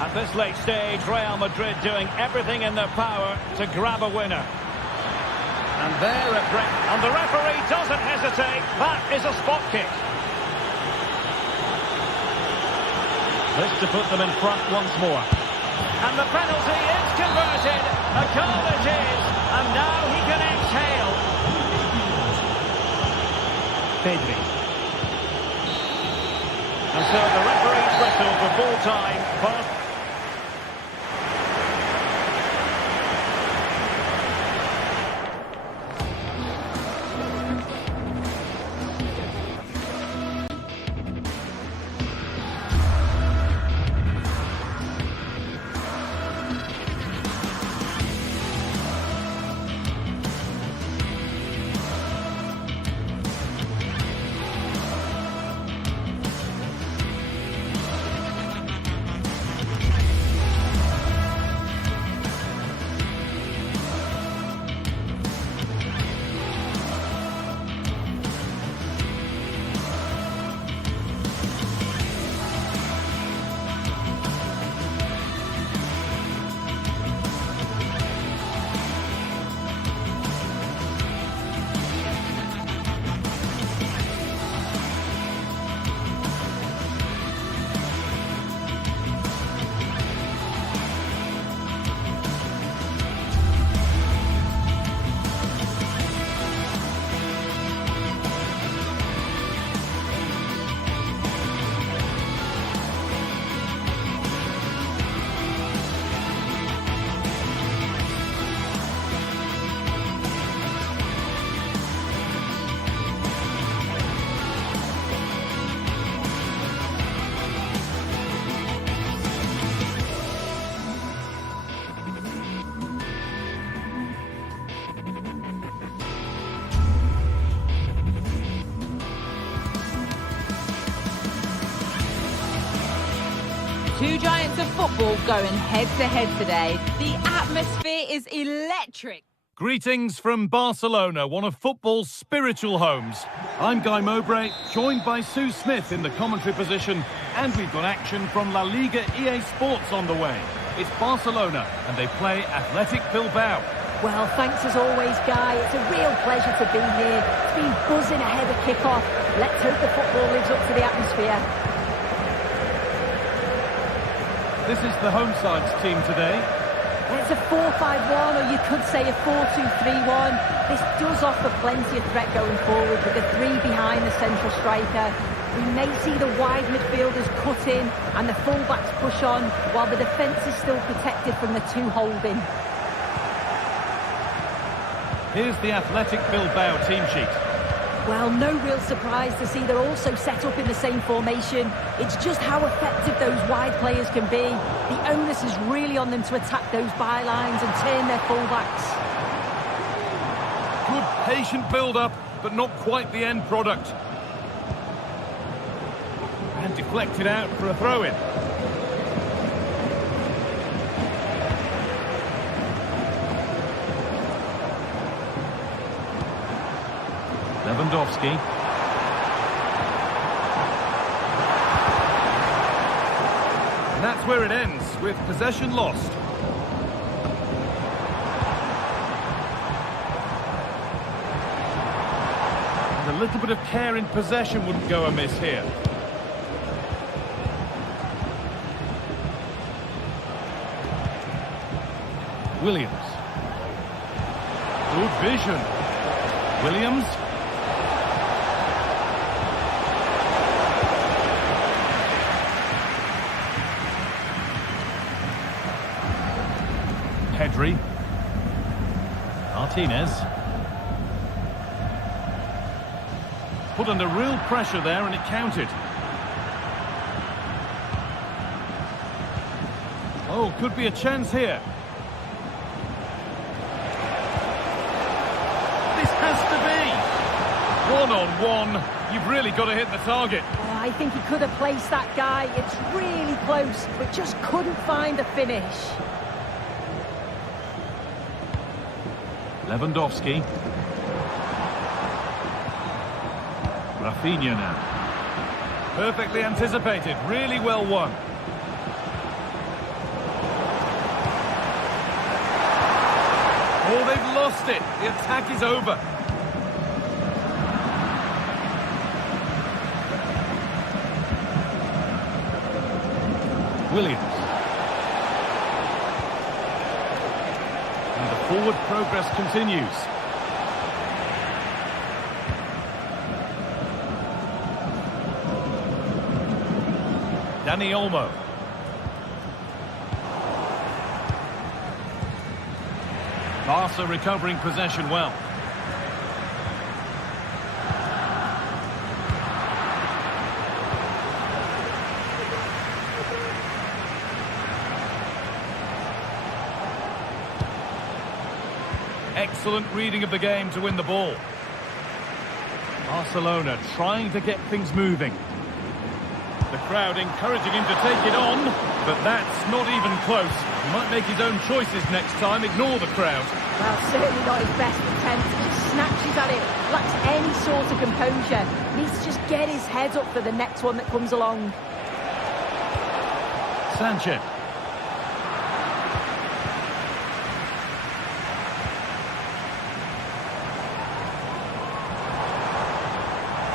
At this late stage, Real Madrid doing everything in their power to grab a winner. And there it brings. And the referee doesn't hesitate. That is a spot kick. This to put them in front once more. And the penalty is converted. A goal it is. And now he can exhale. Pedri. And so the referee's whistle for full time. Two giants of football going head-to-head today. The atmosphere is electric. Greetings from Barcelona, one of football's spiritual homes. I'm Guy Mowbray, joined by Sue Smith in the commentary position, and we've got action from La Liga EA Sports on the way. It's Barcelona, and they play Athletic Bilbao. Well, thanks as always, Guy. It's a real pleasure to be here. It's been buzzing ahead of kick-off. Let's hope the football lives up to the atmosphere. This is the home side's team today. It's a 4-5-1, or you could say a 4-2-3-1. This does offer plenty of threat going forward with the three behind the central striker. We may see the wide midfielders cut in and the full-backs push on, while the defence is still protected from the two holding. Here's the Athletic Bilbao team sheet. Well, no real surprise to see they're also set up in the same formation. It's just how effective those wide players can be. The onus is really on them to attack those bylines and turn their full-backs. Good patient build-up, but not quite the end product. And deflected out for a throw-in. Lewandowski. And that's where it ends, with possession lost. And a little bit of care in possession wouldn't go amiss here. Williams. Good vision. Williams. Pedri. Martinez. Put under real pressure there and it counted. Oh, could be a chance here. This has to be. One-on-one. You've really got to hit the target. Oh, I think he could have placed that guy. It's really close, but just couldn't find the finish. Lewandowski. Rafinha now. Perfectly anticipated, really well won. Oh, they've lost it. The attack is over. Williams. And the forward progress continues. Dani Olmo. Barca recovering possession well. Excellent reading of the game to win the ball. Barcelona trying to get things moving. The crowd encouraging him to take it on, but that's not even close. He might make his own choices next time, ignore the crowd. Well, certainly not his best attempt. He just snatches at it, lacks any sort of composure. Needs to just get his head up for the next one that comes along. Sanchez.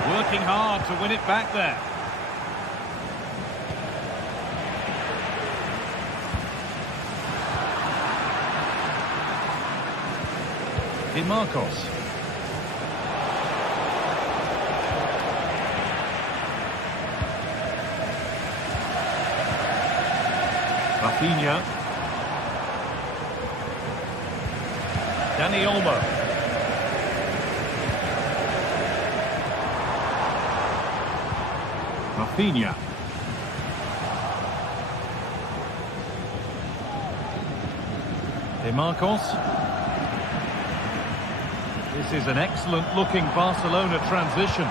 Working hard to win it back there. Marcos. Rafinha. Dani Olmo. Rafinha. Marcos. This is an excellent-looking Barcelona transition.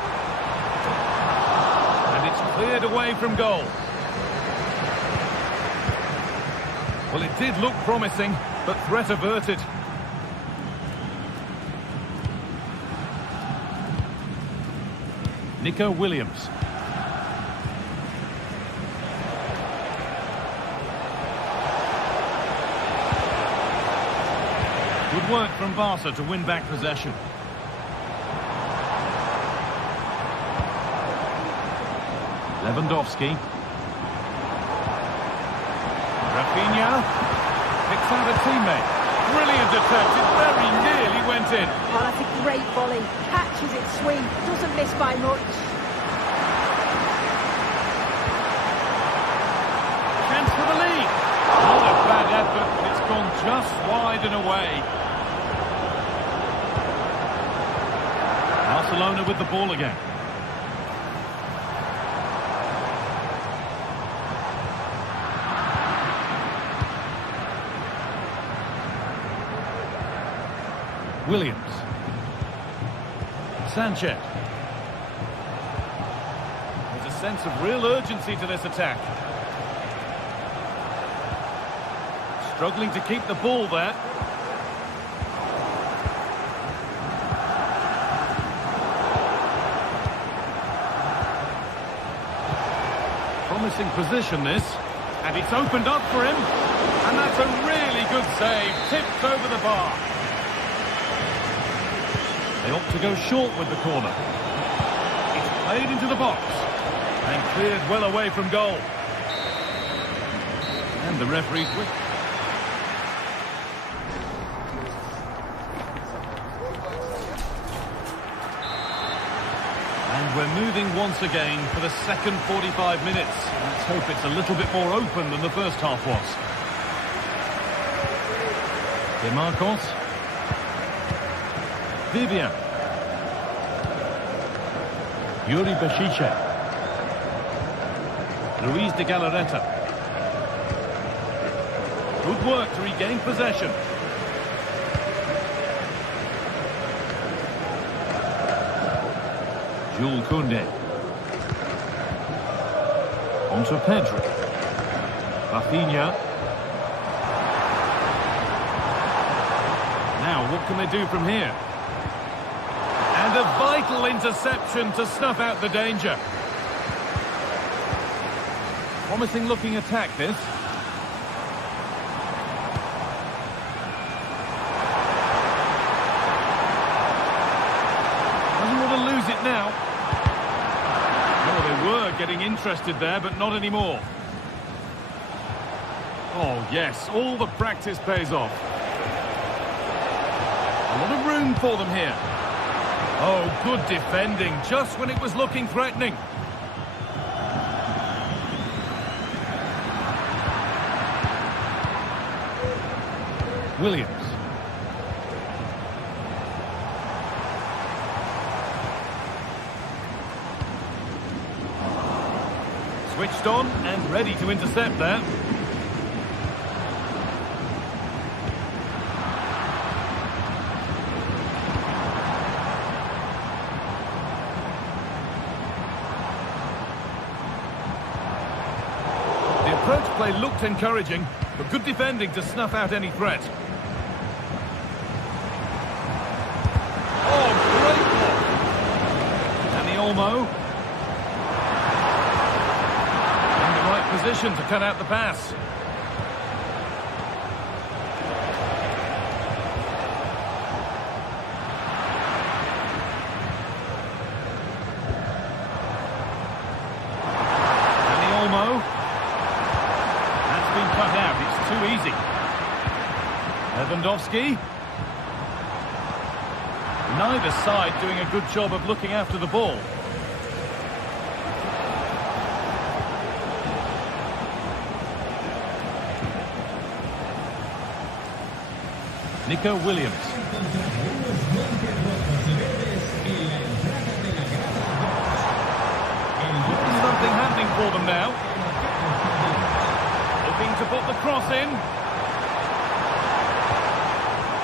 And it's cleared away from goal. Well, it did look promising, but threat averted. Nico Williams. Good work from Barca to win back possession. Lewandowski. Rafinha picks out a teammate. Brilliant attempt. It very nearly went in. Oh, that's a great volley. Catches it sweet. Doesn't miss by much. Chance for the lead. Not a bad effort, but it's gone just wide and away. Barcelona with the ball again. Williams. Sanchez. There's a sense of real urgency to this attack. Struggling to keep the ball there. Promising position this. And it's opened up for him. And that's a really good save. Tipped over the bar. They opt to go short with the corner. It's played into the box. And cleared well away from goal. And the referee's with. And we're moving once again for the second 45 minutes. Let's hope it's a little bit more open than the first half was. De Marcos. Vivian. Yuri Bashiche. Luis de Galarreta. Good work to regain possession. Jules Koundé. On to Pedro. Rafinha. Now, what can they do from here? And a vital interception to snuff out the danger. Promising looking attack, this. Doesn't want to lose it now. Oh, they were getting interested there, but not anymore. Oh, yes, all the practice pays off. A lot of room for them here. Oh, good defending, just when it was looking threatening. Williams. Switched on and ready to intercept there. Approach play looked encouraging, but good defending to snuff out any threat. Oh, great block! Dani Olmo. In the right position to cut out the pass. Dani Olmo. Cut out, it's too easy. Lewandowski. Neither side doing a good job of looking after the ball. Nico Williams. Something happening for them now. To put the cross in.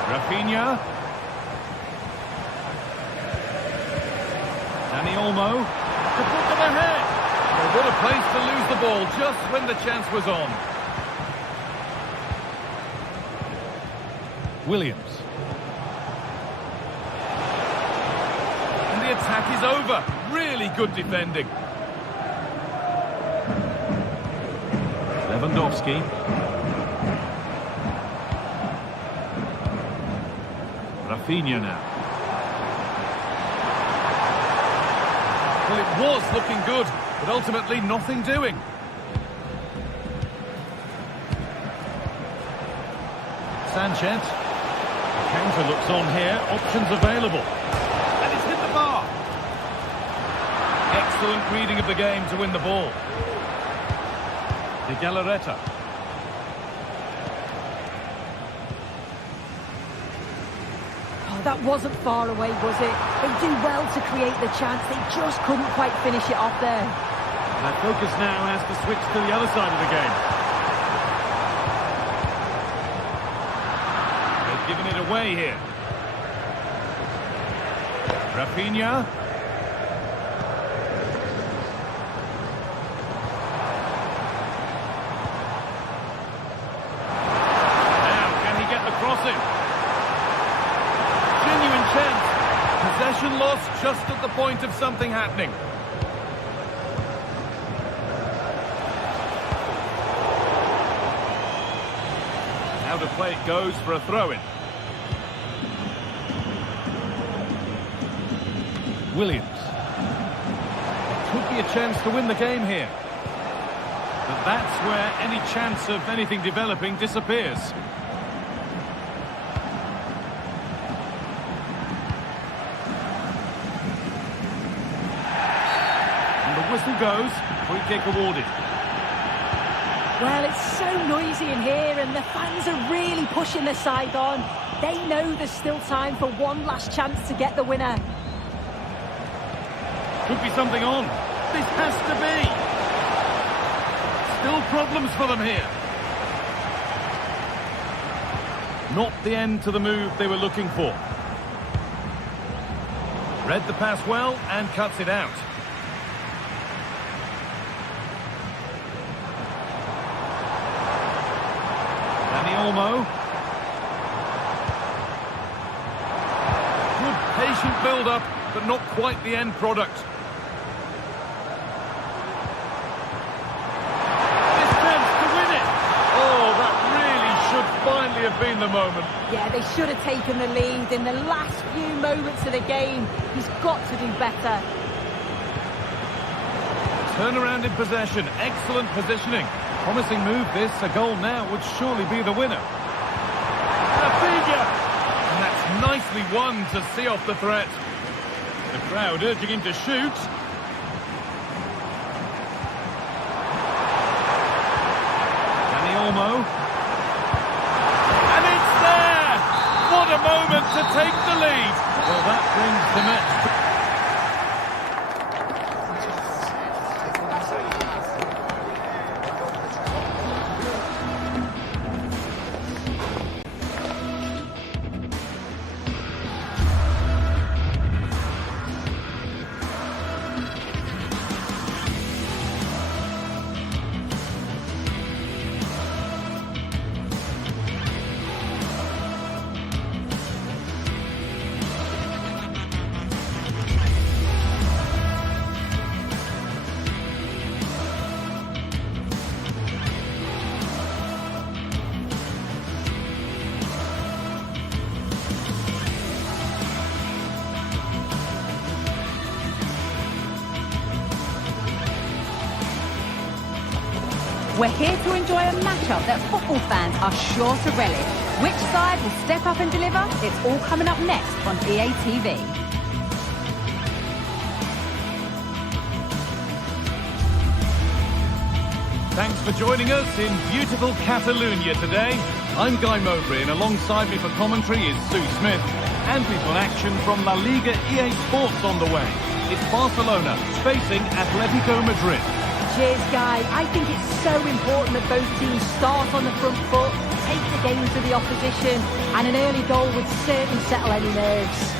Rafinha. Dani Olmo. To put them ahead. Well, what a place to lose the ball just when the chance was on. Williams. And the attack is over. Really good defending. Lewandowski. Rafinha now. Well, it was looking good, but ultimately nothing doing. Sanchez. Counter looks on here. Options available. And it's hit the bar. Excellent reading of the game to win the ball. De Galarreta. Oh, that wasn't far away, was it? They do well to create the chance. They just couldn't quite finish it off there. Their focus now has to switch to the other side of the game. They've given it away here. Rafinha. Now, can he get the crossing? Genuine chance. Possession lost just at the point of something happening. Now to play it goes for a throw-in. Williams. It could be a chance to win the game here. But that's where any chance of anything developing disappears. And the whistle goes. Free kick awarded. Well, it's so noisy in here and the fans are really pushing the side on. They know there's still time for one last chance to get the winner. Could be something on. This has to be. Still problems for them here. Not the end to the move they were looking for. Read the pass well and cuts it out. Olmo. Good patient build-up, but not quite the end product. This chance to win it. Oh, that really should finally have been the moment. Yeah, they should have taken the lead in the last few moments of the game. He's got to do better. Turnaround in possession, excellent positioning. Promising move this, a goal now would surely be the winner. Rafinha! And that's nicely won to see off the threat. The crowd urging him to shoot. Dani Olmo. And it's there! What a moment to take the lead! Well, that brings the match. We're here to enjoy a matchup that football fans are sure to relish. Which side will step up and deliver? It's all coming up next on EA TV. Thanks for joining us in beautiful Catalonia today. I'm Guy Mowbray, and alongside me for commentary is Sue Smith. And we've got action from La Liga EA Sports on the way. It's Barcelona facing Atletico Madrid. Cheers, Guy. I think it's so important that both teams start on the front foot, take the game to the opposition, and an early goal would certainly settle any nerves.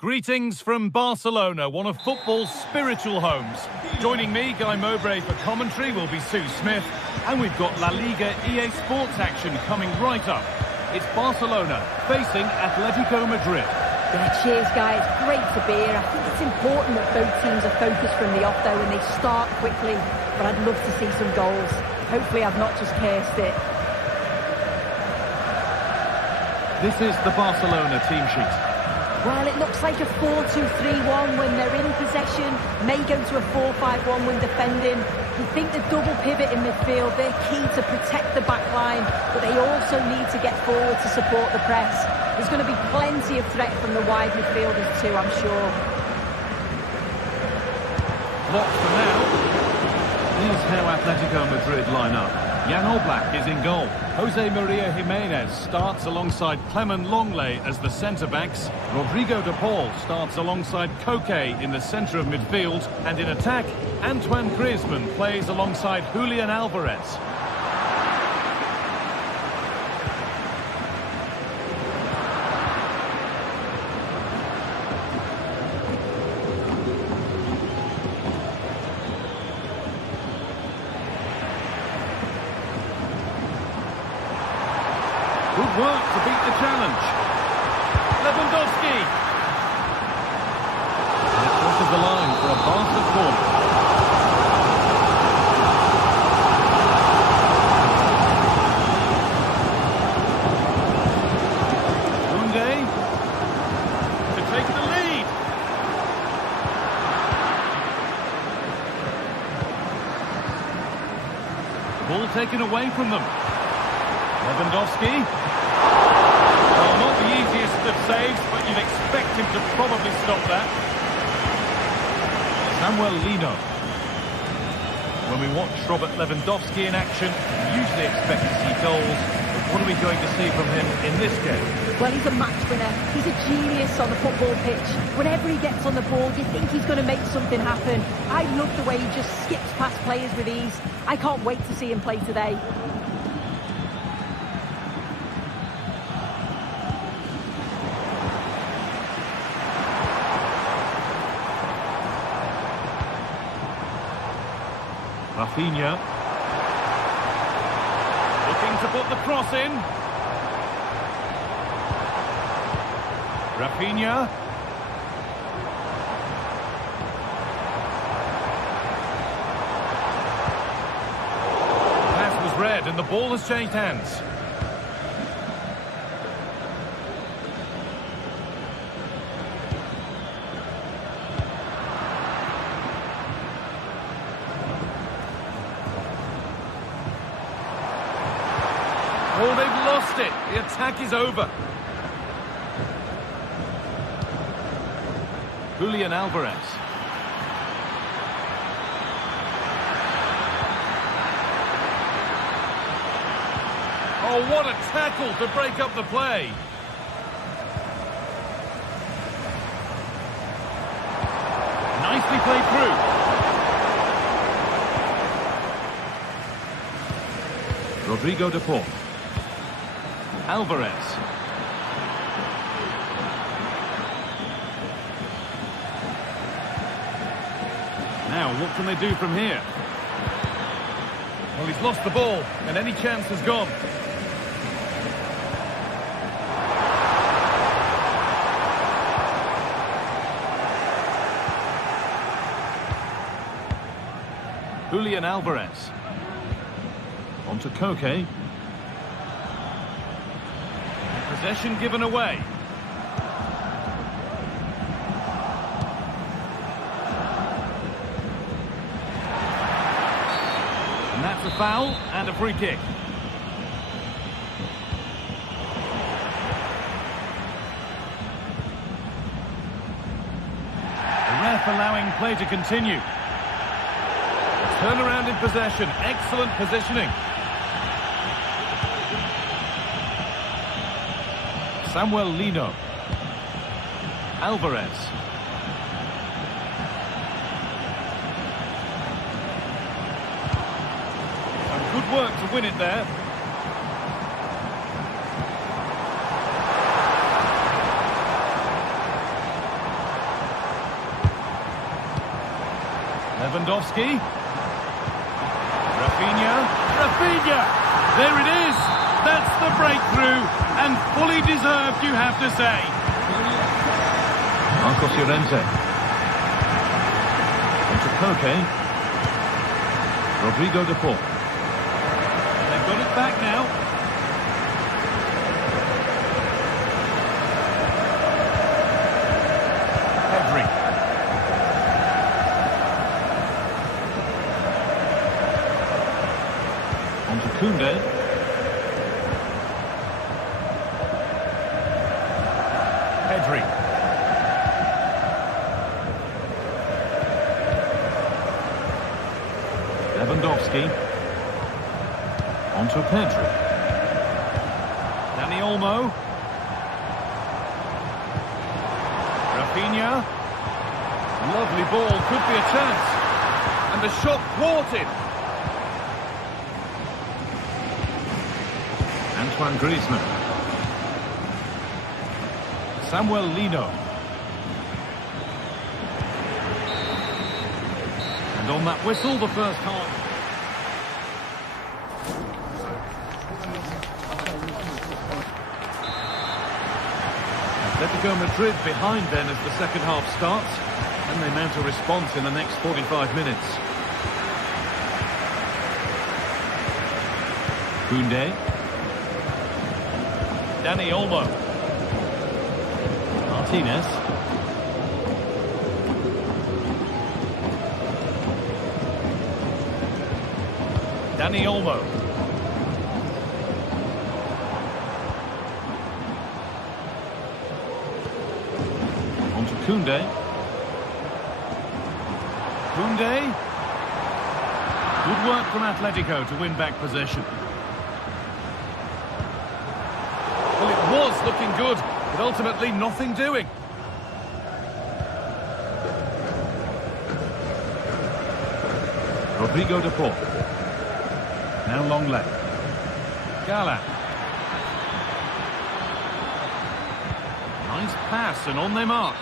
Greetings from Barcelona, one of football's spiritual homes. Joining me, Guy Mowbray, for commentary will be Sue Smith. And we've got La Liga EA Sports action coming right up. It's Barcelona facing Atletico Madrid. Yeah, cheers, guys. Great to be here. I think it's important that both teams are focused from the off, though, and they start quickly. But I'd love to see some goals. Hopefully I've not just cursed it. This is the Barcelona team sheet. Well, it looks like a 4-2-3-1 when they're in possession. May go to a 4-5-1 when defending. You think the double pivot in midfield, they're key to protect the back line, but they also need to get forward to support the press. There's going to be plenty of threat from the wide midfielders too, I'm sure. Locked for now. Here's how Atletico Madrid line up. Jan Oblak is in goal. Jose Maria Jimenez starts alongside Clement Longley as the centre-backs. Rodrigo de Paul starts alongside Koke in the centre of midfield. And in attack, Antoine Griezmann plays alongside Julian Alvarez. Good work to beat the challenge. Lewandowski. And it crosses the line for a Basque corner. Koundé to take the lead. Ball taken away from them. Lewandowski. Well, not the easiest of saves, but you'd expect him to probably stop that. Samuel Lino. When we watch Robert Lewandowski in action, we usually expect to see goals, but what are we going to see from him in this game? Well, he's a match winner. He's a genius on the football pitch. Whenever he gets on the ball, you think he's going to make something happen. I love the way he just skips past players with ease. I can't wait to see him play today. Rafinha. Looking to put the cross in. Rafinha. Pass was read and the ball has changed hands. Oh, they've lost it. The attack is over. Julian Alvarez. Oh, what a tackle to break up the play. Nicely played through. Rodrigo de Paul. Alvarez. Now, what can they do from here? Well, he's lost the ball, and any chance has gone. Julian Alvarez. On to Koke. Possession given away. And that's a foul and a free kick. The ref allowing play to continue. Turnaround in possession. Excellent positioning. Samuel Lino. Alvarez. Some good work to win it there. Lewandowski. Rafinha! There it is! That's the breakthrough, and fully deserved, you have to say. Marcos Llorente. Onto Koke. Rodrigo de Paul. They've got it back now. Koundé. Pedri. Lewandowski. Onto Pedri. Dani Olmo. Rafinha. Lovely ball, could be a chance. And the shot thwarted. Antoine Griezmann. Samuel Lino. And on that whistle, the first half. Atletico Madrid behind then as the second half starts, and they mount a response in the next 45 minutes. Koundé. Dani Olmo. Martinez. Dani Olmo. On to Koundé. Good work from Atletico to win back possession. Well, it was looking good, but ultimately nothing doing. Rodrigo de Paul. Now long left. Gala. Nice pass, and on they march.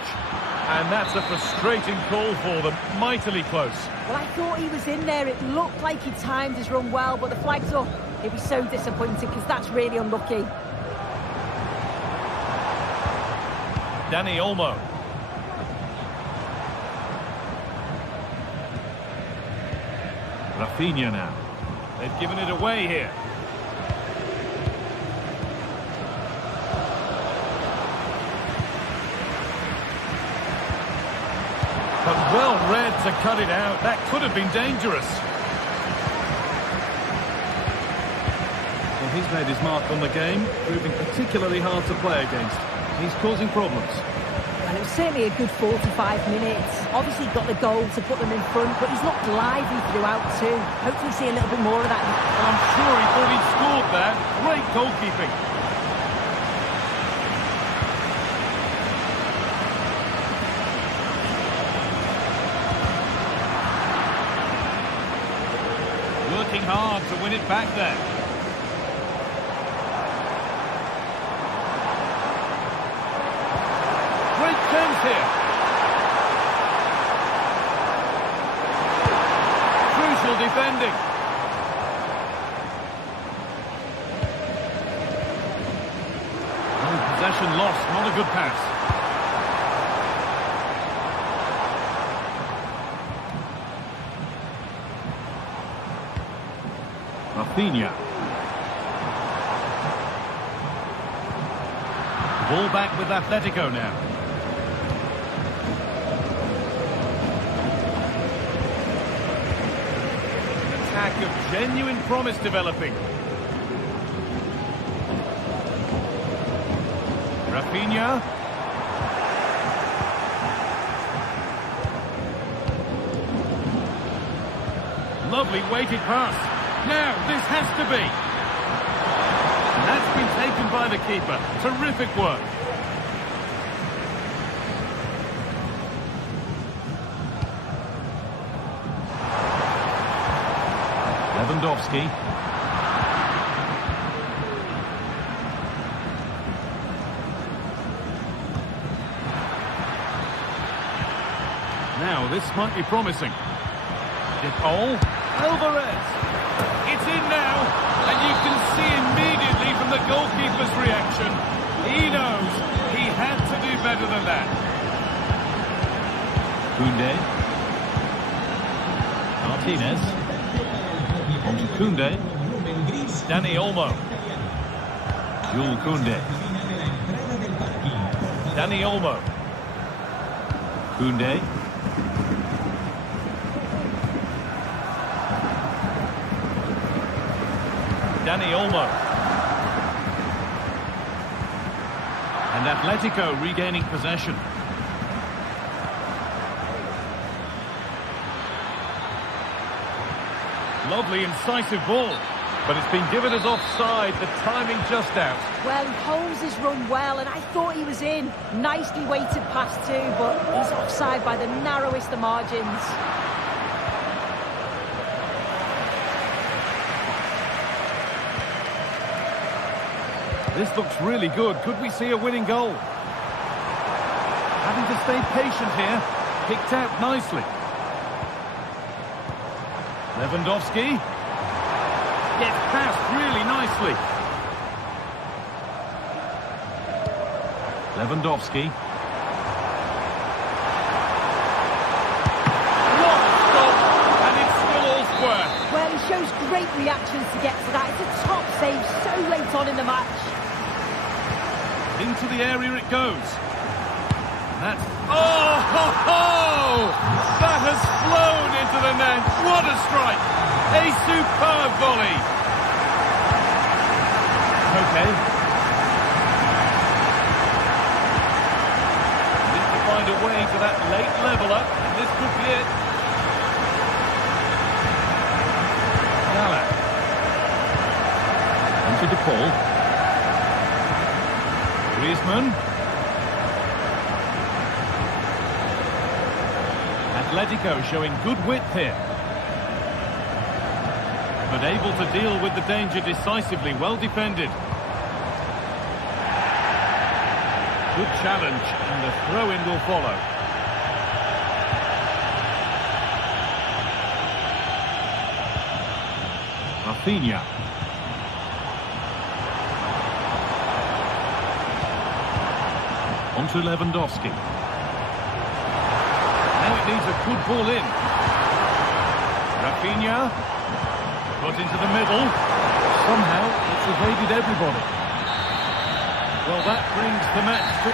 And that's a frustrating call for them. Mightily close. Well, I thought he was in there. It looked like he timed his run well, but the flag's up. He'd be so disappointed because that's really unlucky. Dani Olmo. Rafinha now. They've given it away here. But well read to cut it out. That could have been dangerous. Well, he's made his mark on the game, proving particularly hard to play against. He's causing problems. And it was certainly a good 45 minutes. Obviously got the goal to put them in front, but he's looked lively throughout too. Hopefully see a little bit more of that. Well, I'm sure he thought he'd scored there. Great goalkeeping. Working hard to win it back there. Great chance here. Crucial defending. Oh, possession lost, not a good pass. Rafinha. Ball back with Atletico now. Of genuine promise developing. Rafinha. Lovely weighted pass. Now this has to be. And that's been taken by the keeper. Terrific work. Lewandowski. Now, this might be promising. De Paul. Alvarez. It's in now. And you can see immediately from the goalkeeper's reaction. He knows he had to do better than that. Koundé. Martinez. On to Koundé. Dani Olmo. Jules Koundé. Dani Olmo. Koundé. Dani Olmo. And Atletico regaining possession. Lovely, incisive ball. But it's been given as offside, the timing just out. Well, he holds his run well, and I thought he was in. Nicely weighted pass too, but he's offside by the narrowest of margins. This looks really good. Could we see a winning goal? Having to stay patient here. Picked out nicely. Lewandowski. Gets past really nicely. Lewandowski. What a stop! And it's still all square. Well, he shows great reactions to get to that. It's a top save so late on in the match. Into the area it goes. That's... Oh, ho, ho! That has flown into the net. What a strike! A superb volley. Okay. Need to find a way to that late leveller, and this could be it. Gala. Into De Paul. Griezmann. Atletico showing good width here. But able to deal with the danger decisively, well defended. Good challenge, and the throw-in will follow. Rafinha. On to Lewandowski. Now it needs a good ball in. Rafinha. Got into the middle. Somehow it's evaded everybody. Well, that brings the match to...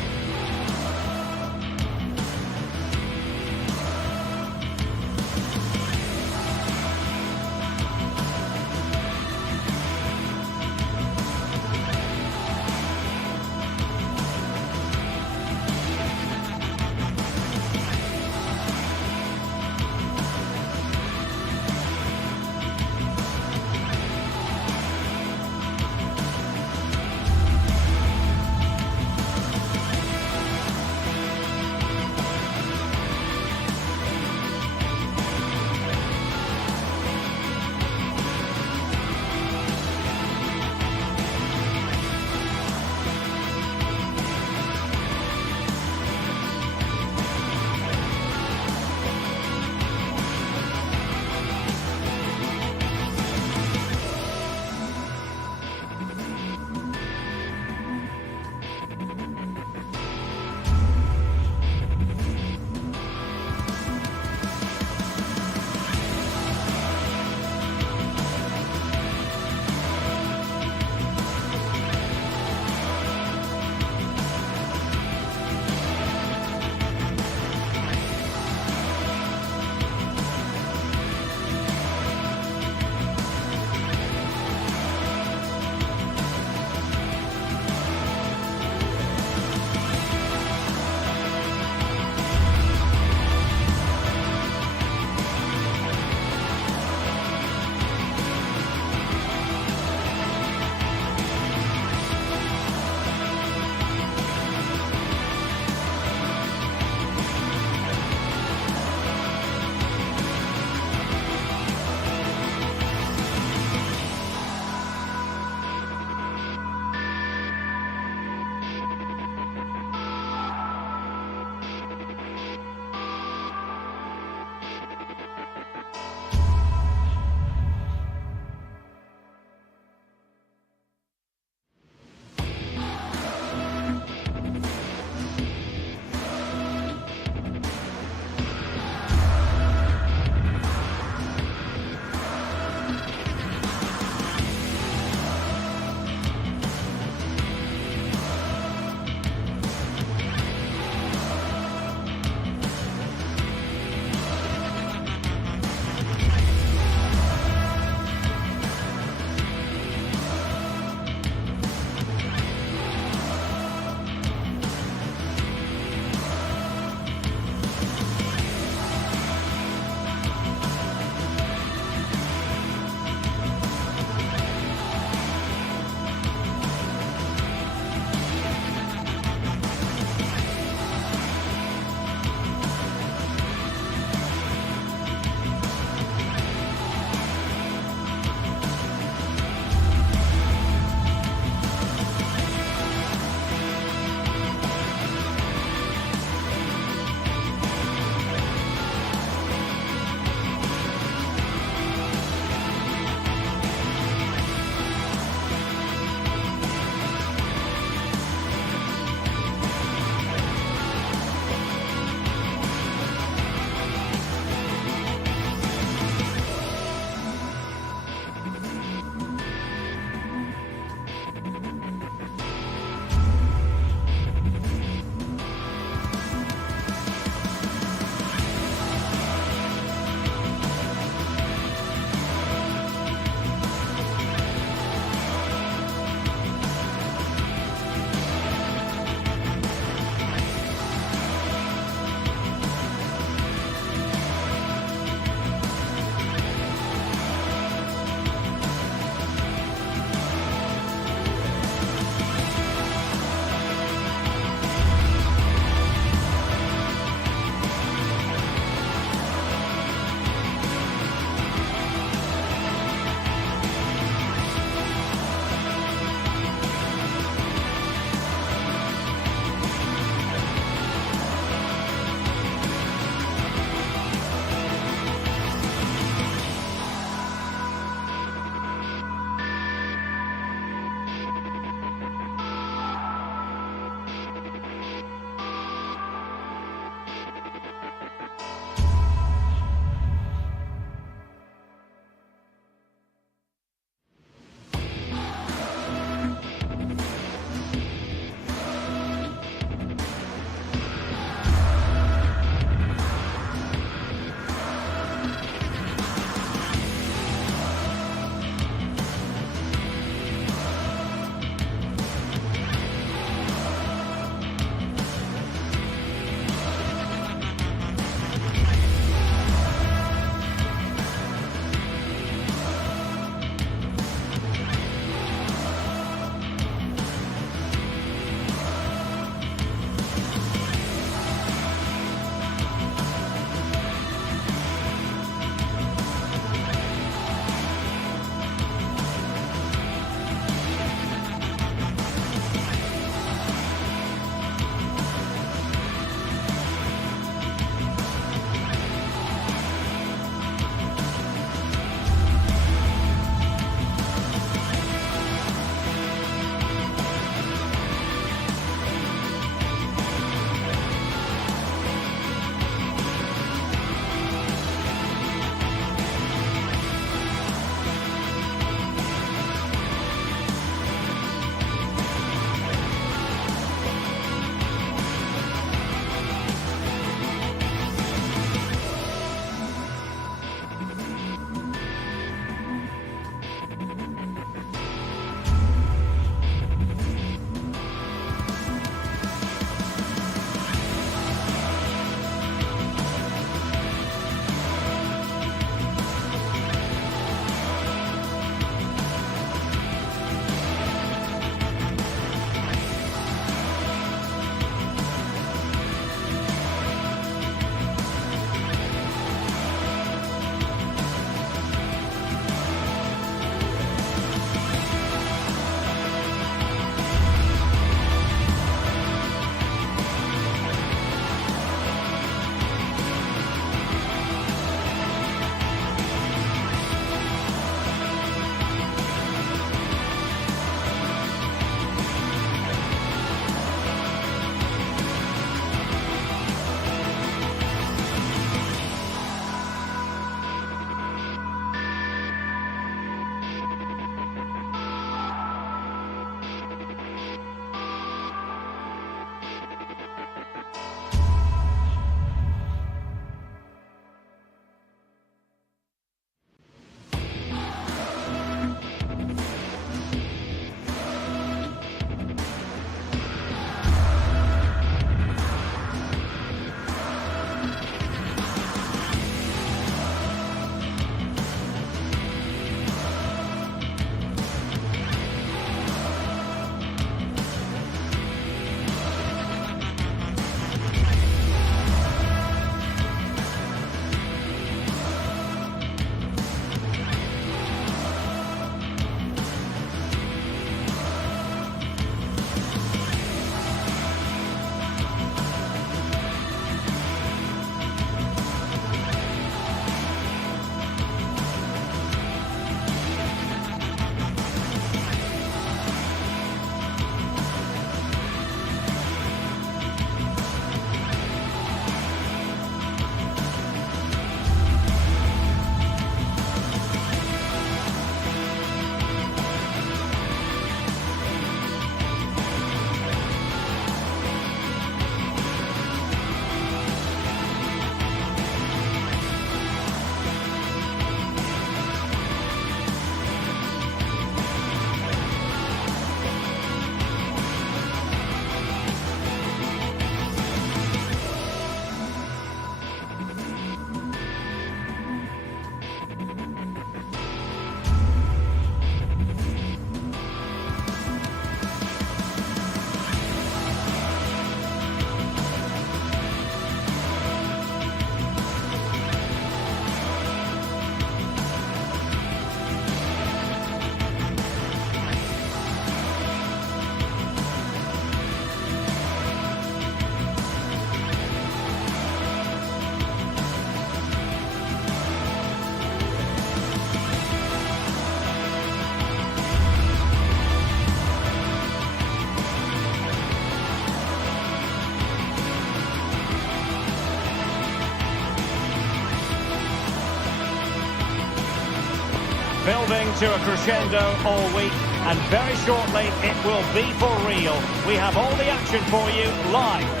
building to a crescendo all week, and very shortly it will be for real. We have all the action for you live.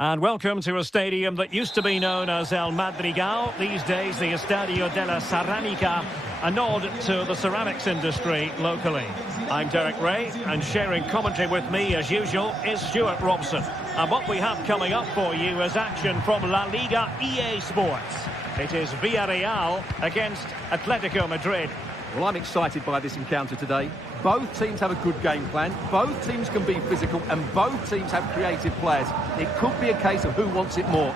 And welcome to a stadium that used to be known as El Madrigal, these days the Estadio de la Ceramica, a nod to the ceramics industry locally. I'm Derek Ray, and sharing commentary with me as usual is Stuart Robson. And what we have coming up for you is action from La Liga EA Sports. It is Villa Royale against Atletico Madrid. Well, I'm excited by this encounter today. Both teams have a good game plan, both teams can be physical, and both teams have creative players. It could be a case of who wants it more.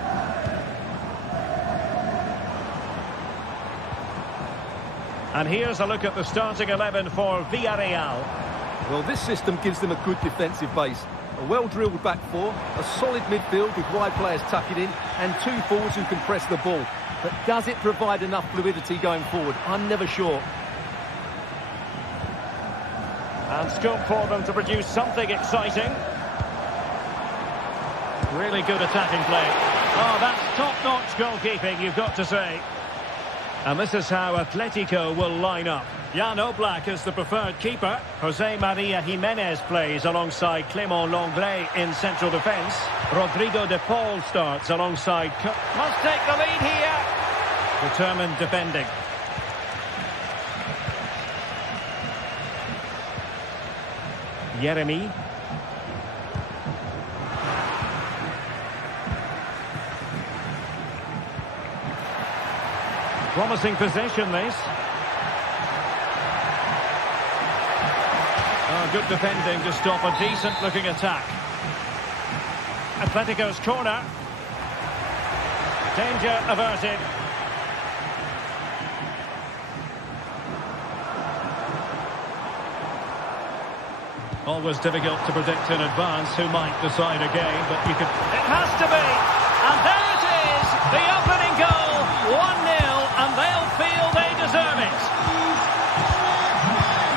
And here's a look at the starting 11 for Villa Royale. Well, this system gives them a good defensive base. A well-drilled back four, a solid midfield with wide players tucking in, and two forwards who can press the ball. But does it provide enough fluidity going forward? I'm never sure. And scope for them to produce something exciting. Really good attacking play. Oh, that's top-notch goalkeeping, you've got to say. And this is how Atletico will line up. Jan Oblak is the preferred keeper. Jose Maria Jimenez plays alongside Clément Lenglet in central defence. Rodrigo de Paul starts alongside... Must take the lead here. Determined defending. Jeremy. Promising possession, this. Oh, good defending to stop a decent-looking attack. Atletico's corner. Danger averted. Always difficult to predict in advance who might decide a game, but you could... It has to be. And there it is. The opening goal. 1-0, and they'll feel they deserve it.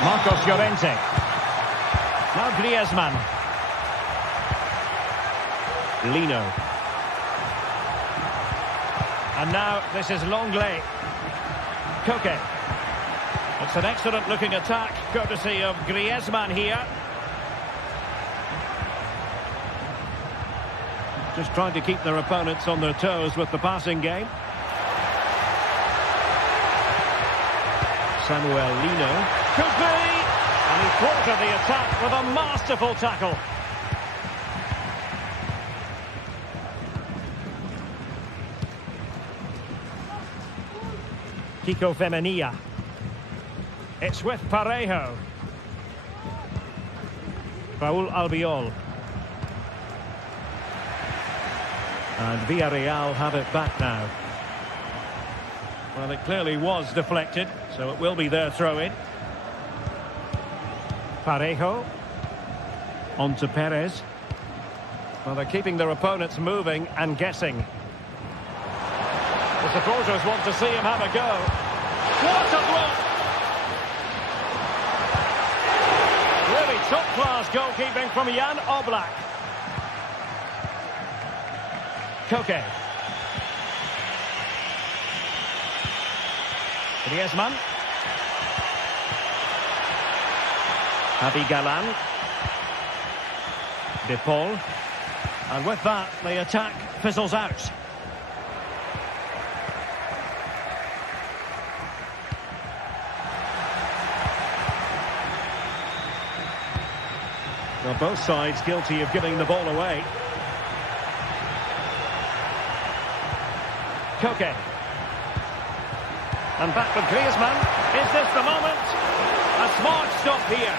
Marcos Llorente. Now Griezmann. Lino. And now this is Lenglet. Koke. It's an excellent looking attack, courtesy of Griezmann here. Just trying to keep their opponents on their toes with the passing game. Samuel Lino. Could be! And he thwarted the attack with a masterful tackle. Kiko Femenia. It's with Parejo. Raúl Albiol. And Villarreal have it back now. Well, it clearly was deflected, so it will be their throw-in. Parejo. On to Perez. Well, they're keeping their opponents moving and guessing. The supporters want to see him have a go. What a block! Really top-class goalkeeping from Jan Oblak. Koke. Griezmann. Javi Galán. De Paul. And with that, the attack fizzles out. Well, both sides guilty of giving the ball away. Koke. And back with Griezmann. Is this the moment? A smart stop here.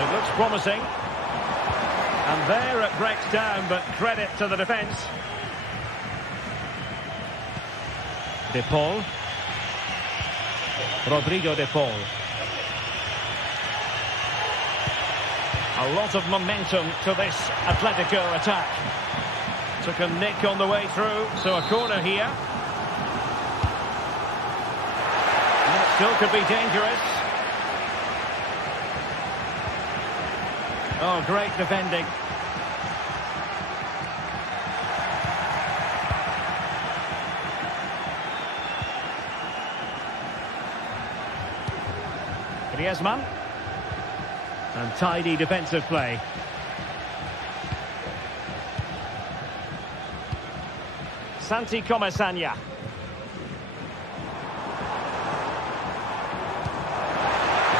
It looks promising. And there it breaks down, but credit to the defence. De Paul. Rodrigo De Paul. A lot of momentum to this Atletico attack. Took a nick on the way through, so a corner here. And it still could be dangerous. Oh, great defending. Griezmann. And tidy defensive play. Santi Comesaña.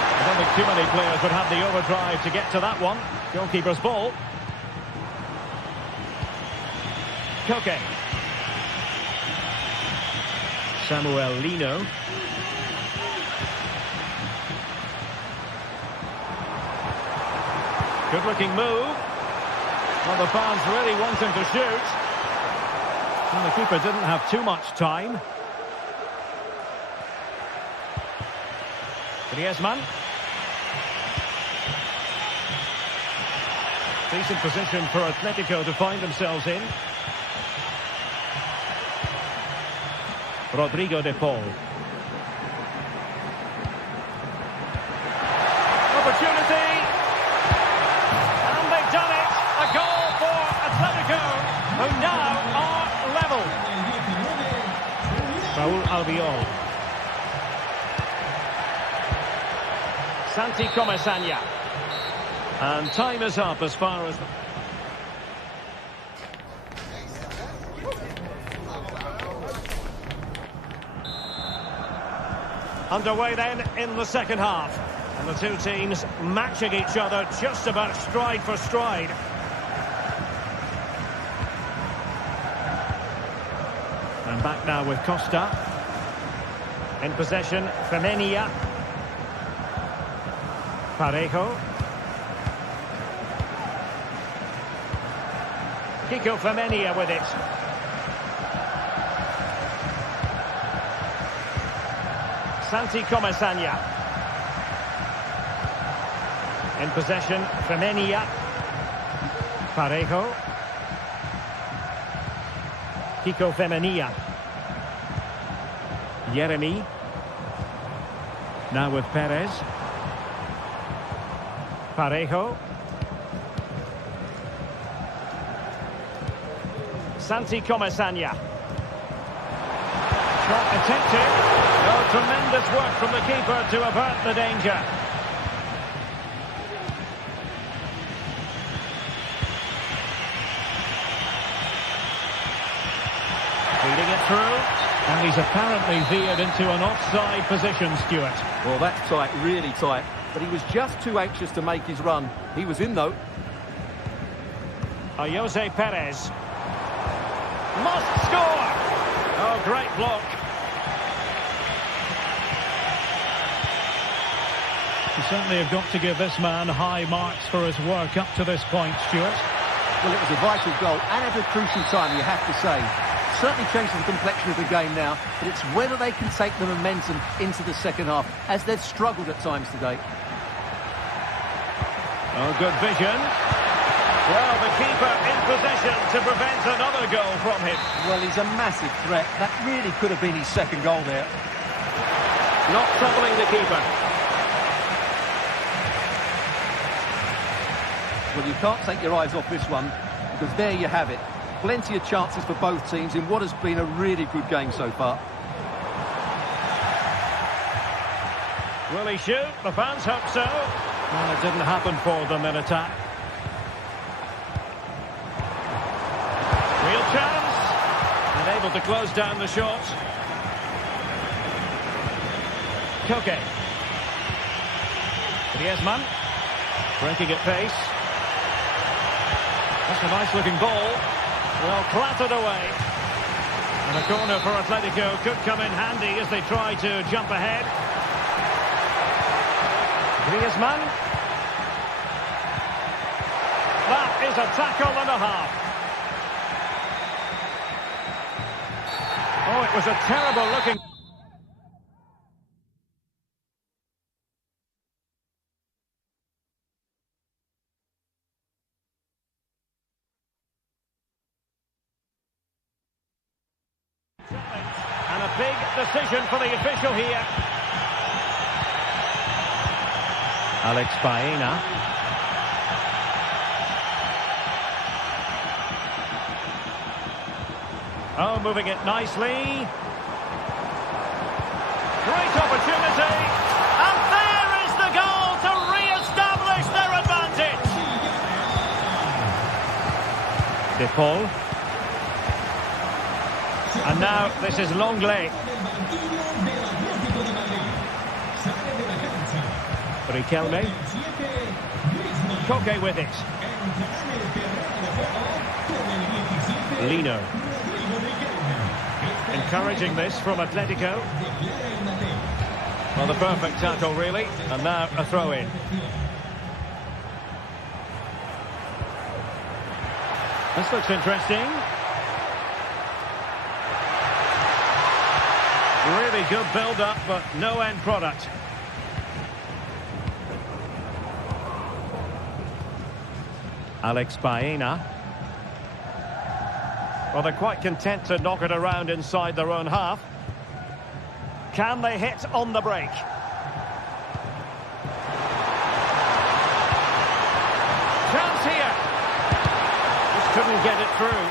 I don't think too many players would have the overdrive to get to that one. Goalkeeper's ball. Koke. Samuel Lino. Good-looking move. Well, the fans really want him to shoot. And the keeper didn't have too much time. Griezmann. Decent position for Atletico to find themselves in. Rodrigo de Paul. Opportunity. And they've done it. A goal for Atletico, who now are level. Raúl Albiol. Santi Comesaña. And time is up as far as... Underway then in the second half. And the two teams matching each other just about stride for stride. And back now with Costa. In possession, Femenia. Parejo. Kiko Femenia with it. Santi Comesaña. In possession, Femenia. Parejo. Kiko Femenia. Jeremy. Now with Perez. Parejo. Santi Comesaña. Shot attempted. Oh, tremendous work from the keeper to avert the danger. Feeding it through. And he's apparently veered into an offside position, Stuart. Well, that's tight, really tight. But he was just too anxious to make his run. He was in, though. Jose Perez. Must score! Oh, great block. You certainly have got to give this man high marks for his work up to this point, Stuart. Well, it was a vital goal, and at a crucial time, you have to say. Certainly changes the complexion of the game now, but it's whether they can take the momentum into the second half, as they've struggled at times today. Oh, good vision. Well, the keeper in possession to prevent another goal from him. Well, he's a massive threat. That really could have been his second goal there. Not troubling the keeper. Well, you can't take your eyes off this one, because there you have it. Plenty of chances for both teams in what has been a really good game so far. Will he shoot? The fans hope so. Well, it didn't happen for them in attack. Real chance. And able to close down the shot. Koke. Griezmann. Breaking at pace. That's a nice looking ball. Well, clattered away. And a corner for Atletico could come in handy as they try to jump ahead. Griezmann. That is a tackle and a half. Oh, it was a terrible looking... And a big decision for the official here. Alex Baena. Oh, moving it nicely. Great opportunity. And there is the goal to re-establish their advantage. De Paul. And now this is Longley. Riquelme. Koke with it. Lino. Encouraging this from Atletico. Well, the perfect tackle, really. And now a throw-in. This looks interesting. Really good build-up, but no end product. Alex Baena. Well, they're quite content to knock it around inside their own half. Can they hit on the break? Chance here. Just couldn't get it through.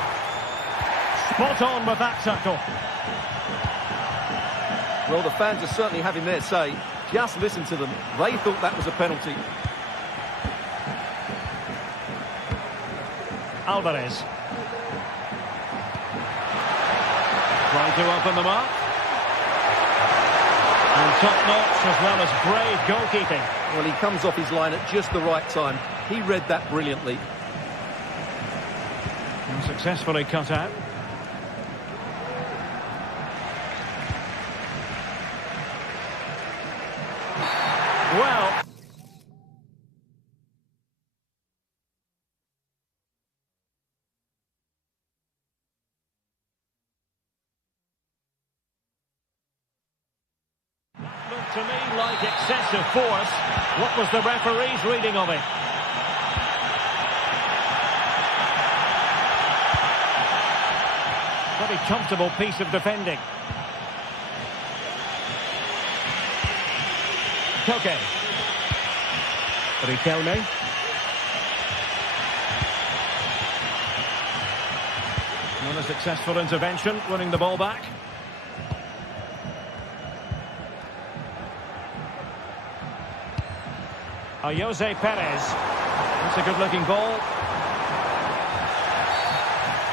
Spot on with that tackle. Well, the fans are certainly having their say. Just listen to them. They thought that was a penalty. Alvarez. Trying to open them up. And top-notch as well as brave goalkeeping. Well, he comes off his line at just the right time. He read that brilliantly. And successfully cut out. Well... looked to me like excessive force. What was the referee's reading of it? Very comfortable piece of defending. Koke. Riquelme. Not a successful intervention, winning the ball back. Jose Perez. That's a good-looking ball.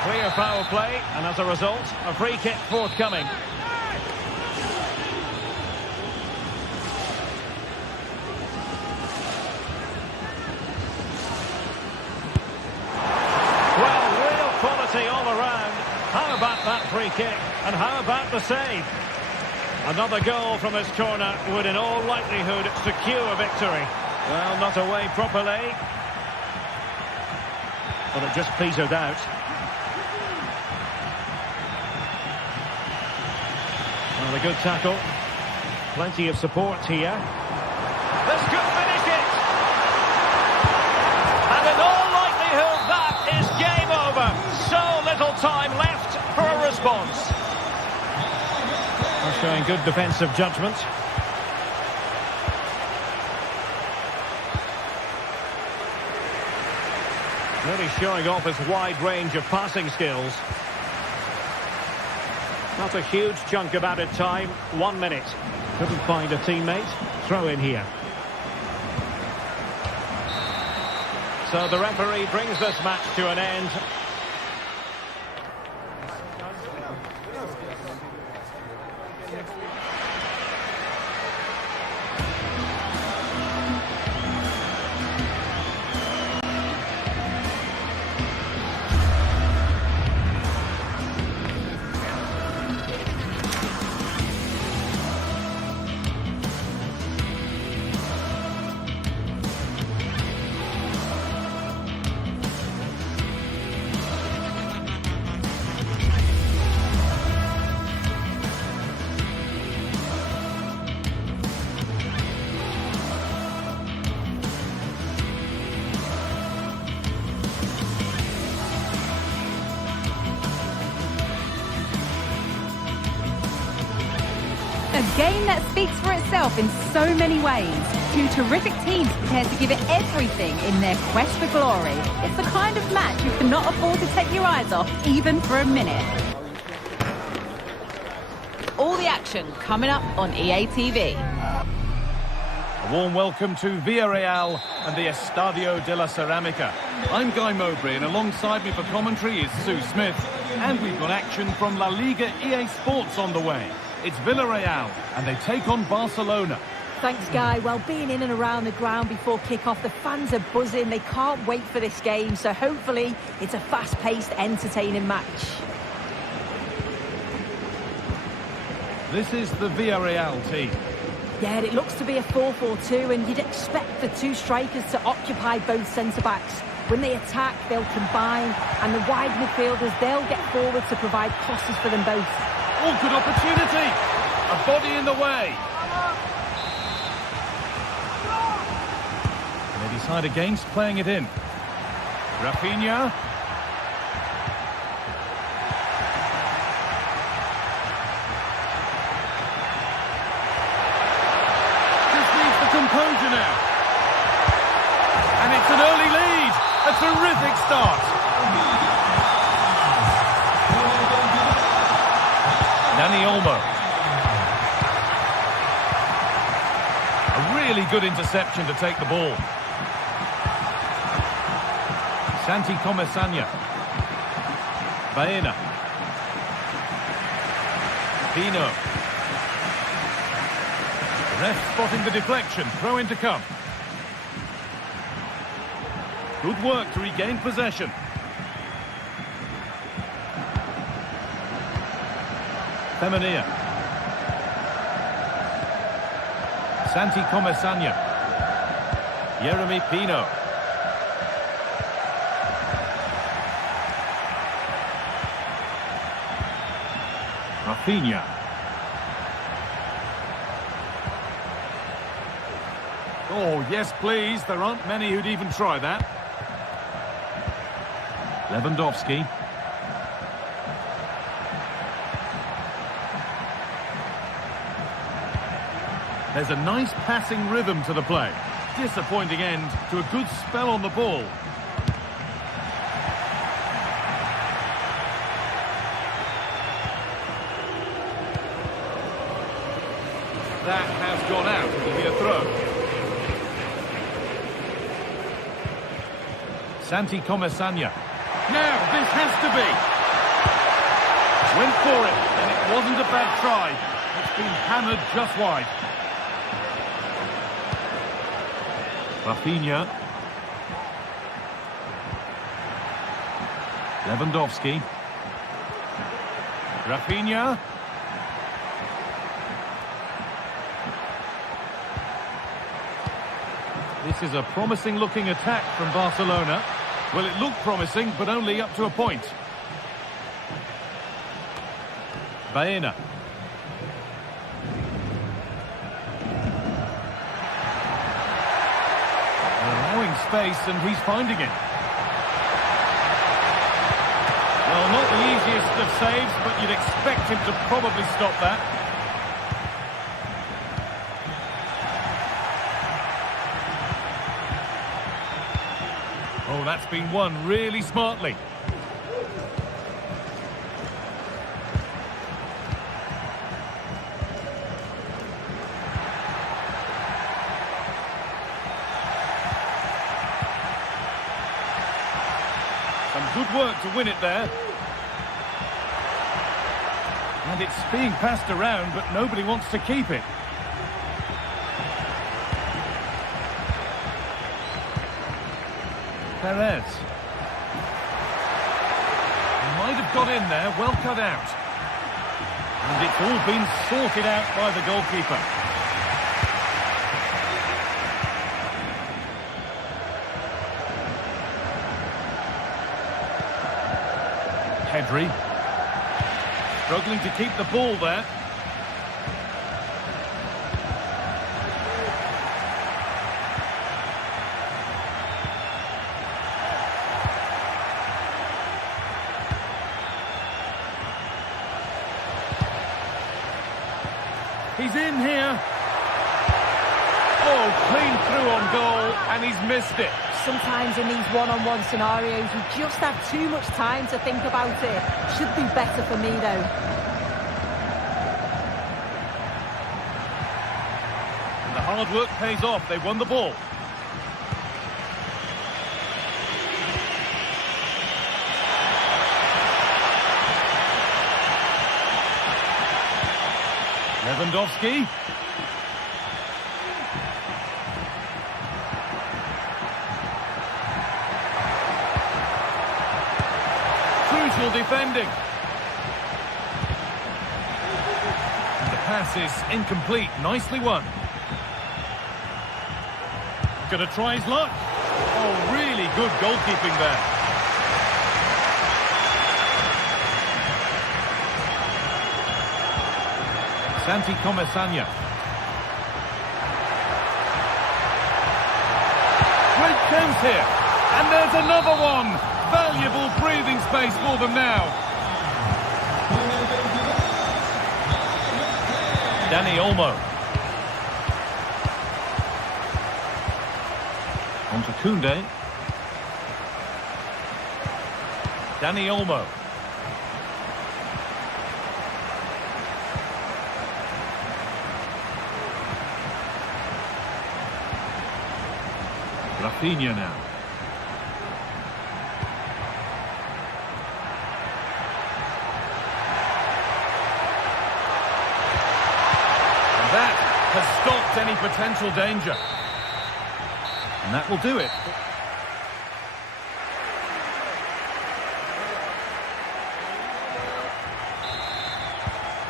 Clear foul play, and as a result, a free kick forthcoming. Well, real quality all around. How about that free kick? And how about the save? Another goal from his corner would in all likelihood secure victory. Well, not away properly. But it just petered out. Well, a good tackle. Plenty of support here. This could finish it! And in all likelihood, that is game over. So little time left for a response. They're showing good defensive judgment. Really showing off his wide range of passing skills. Not a huge chunk of added time. 1 minute. Couldn't find a teammate. Throw in here. So the referee brings this match to an end. A game that speaks for itself in so many ways. Two terrific teams prepared to give it everything in their quest for glory. It's the kind of match you cannot afford to take your eyes off, even for a minute. action coming up on EA TV. A warm welcome to Villa Royale and the Estadio de la Ceramica. I'm Guy Mowbray, and alongside me for commentary is Sue Smith. And we've got action from La Liga EA Sports on the way. It's Villa Royale, and they take on Barcelona. Thanks, Guy. Well, being in and around the ground before kick-off, the fans are buzzing. They can't wait for this game, so hopefully it's a fast-paced, entertaining match. This is the Villa Royale team. Yeah, it looks to be a 4-4-2, and you'd expect the two strikers to occupy both centre-backs. When they attack, they'll combine, and the wide midfielders, they'll get forward to provide crosses for them both. Oh, good opportunity! A body in the way. They decide against playing it in. Rafinha. Just needs the composure now. And it's an early lead. A terrific start. Dani Olmo. A really good interception to take the ball. Santi Comesaña. Bayern. Pino. Ref spotting the deflection. Throw in to come. Good work to regain possession. Femenia. Santi Comesaña. Jeremy Pino. Rafinha. Oh, yes, please. There aren't many who'd even try that. Lewandowski. There's a nice passing rhythm to the play. Disappointing end to a good spell on the ball. That has gone out. It'll be a throw. Santi Comesaña. Now, this has to be. Went for it, and it wasn't a bad try. It's been hammered just wide. Rafinha. Lewandowski. Rafinha. This is a promising-looking attack from Barcelona. Well, it looked promising, but only up to a point. Bayern. Allowing space, and he's finding it. Well, not the easiest of saves, but you'd expect him to probably stop that. Oh, that's been won really smartly. Some good work to win it there. And it's being passed around, but nobody wants to keep it. Perez. He might have got in there, well cut out. And it's all been sorted out by the goalkeeper. Pedri. Struggling to keep the ball there. He's in here. Oh, clean through on goal, and he's missed it. Sometimes in these one-on-one scenarios, you just have too much time to think about it. Should do better for me, though. Hard work pays off. They won the ball. Lewandowski. Crucial defending. The pass is incomplete. Nicely won. Gonna try his luck. Oh, really good goalkeeping there. Santi Comesanya. Great chance here. And there's another one. Valuable breathing space for them now. Dani Olmo. On to Koundé. Dani Olmo. Rafinha now. And that has stopped any potential danger. And that will do it.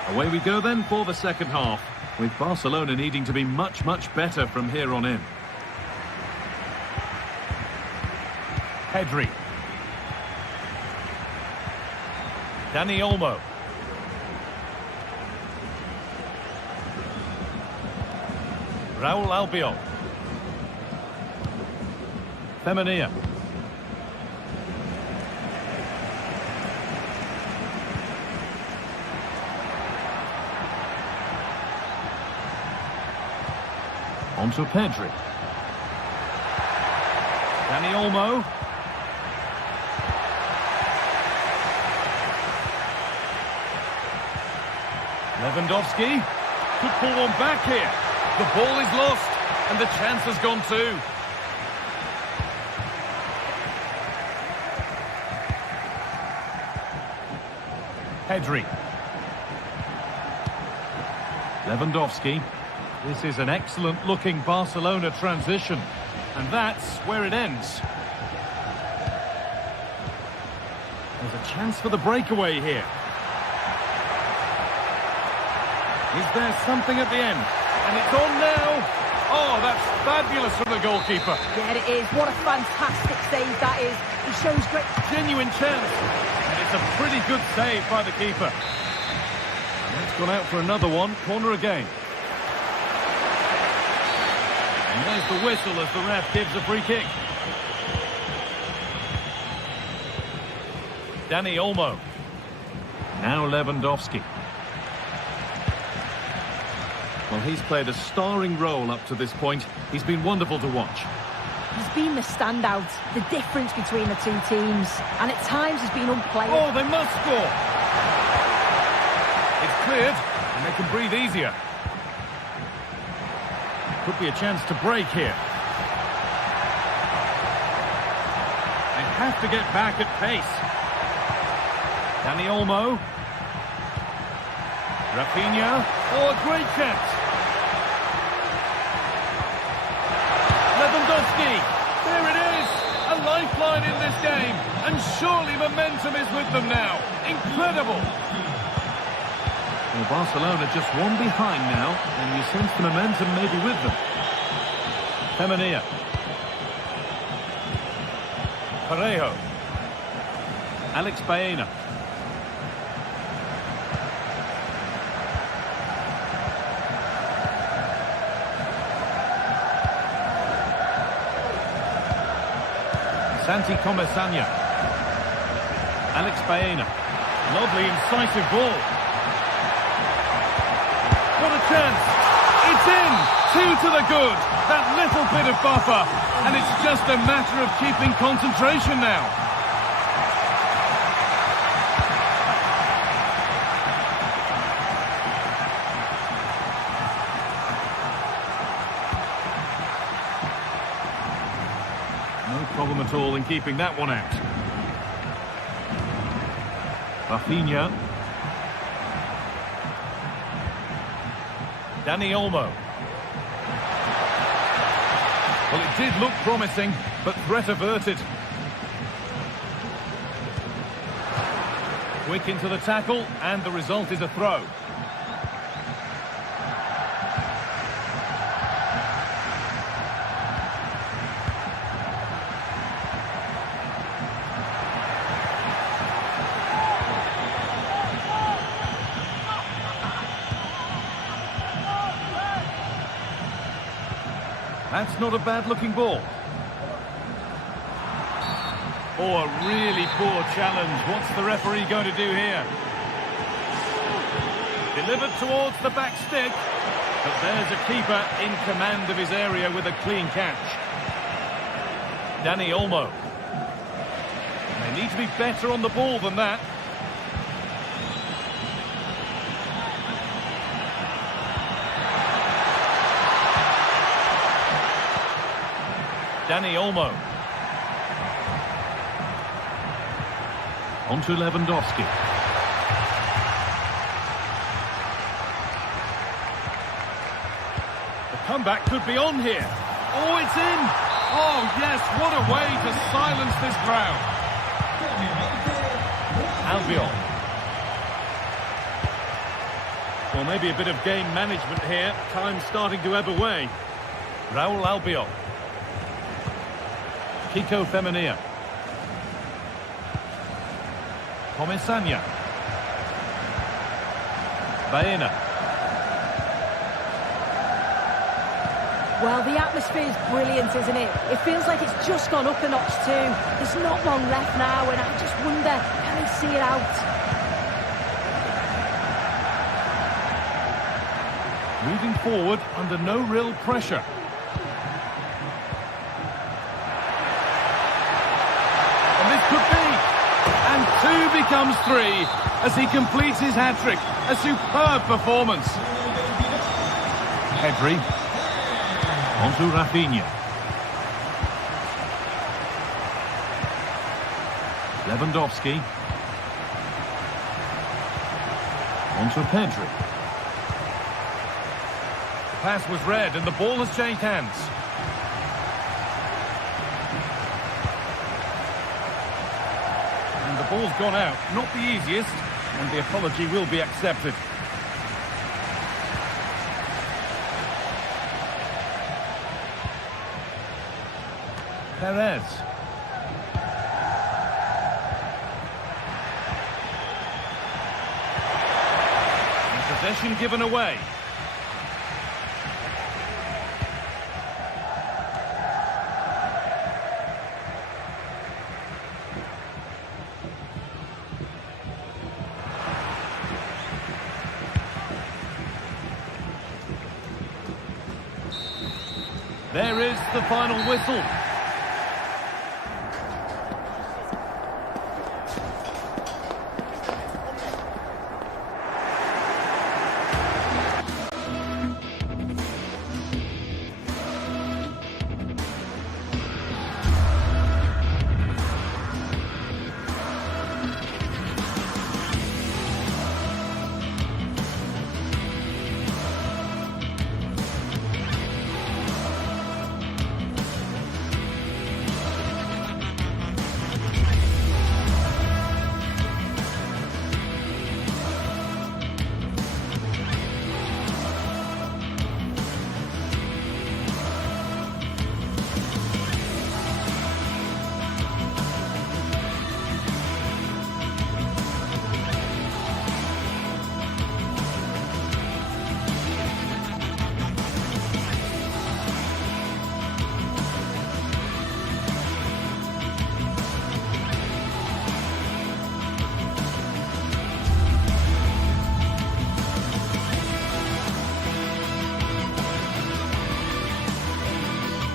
Away we go then for the second half, with Barcelona needing to be much, much better from here on in. Pedri. Dani Olmo. Raul Albiol. Femenia. On to Pedri. Dani Olmo. Lewandowski could pull one back here. The ball is lost and the chance has gone too. Pedri. Lewandowski. This is an excellent looking Barcelona transition. And that's where it ends. There's a chance for the breakaway here. Is there something at the end? And it's on now. Oh, that's fabulous from the goalkeeper. Yeah, it is. What a fantastic save that is. He shows great... Genuine chance. And it's a pretty good save by the keeper. And it's gone out for another one. Corner again. And there's the whistle as the ref gives a free kick. Dani Olmo. Now Lewandowski. Well, he's played a starring role up to this point. He's been wonderful to watch. He's been the standout, the difference between the two teams, and at times has been unplayable. Oh, they must score! It's cleared, and they can breathe easier. Could be a chance to break here. They have to get back at pace. Dani Olmo. Rafinha. Oh, a great chance. Lewandowski. There it is. A lifeline in this game. And surely momentum is with them now. Incredible. Well, Barcelona just one behind now, and you sense the momentum may be with them. Femenia. Parejo. Alex Baena. Santi Comesanya. Alex Baena. Lovely, incisive ball. What a chance. It's in. 2 to the good. That little bit of buffer. And it's just a matter of keeping concentration now. at all in keeping that one out. Rafinha. Dani Olmo. Well, it did look promising, but threat averted. Quick into the tackle, and the result is a throw. That's not a bad-looking ball. Oh, a really poor challenge. What's the referee going to do here? Delivered towards the back stick. But there's a keeper in command of his area with a clean catch. Dani Olmo. They need to be better on the ball than that. Dani Olmo. On to Lewandowski. The comeback could be on here. Oh, it's in! Oh, yes, what a way to silence this crowd. Albiol. Well, maybe a bit of game management here. Time's starting to ebb away. Raul Albiol. Kiko Femenia. Comesaña. Baena. Well, the atmosphere is brilliant, isn't it? It feels like it's just gone up a notch too. There's not long left now, and I just wonder, can they see it out? Moving forward under no real pressure. And this could be. And 2 becomes 3 as he completes his hat-trick. A superb performance. Pedri. On to Rafinha. Lewandowski. On to Pedri. The pass was read and the ball has changed hands. And the ball's gone out. Not the easiest, and the apology will be accepted. Perez. And possession given away. There is the final whistle.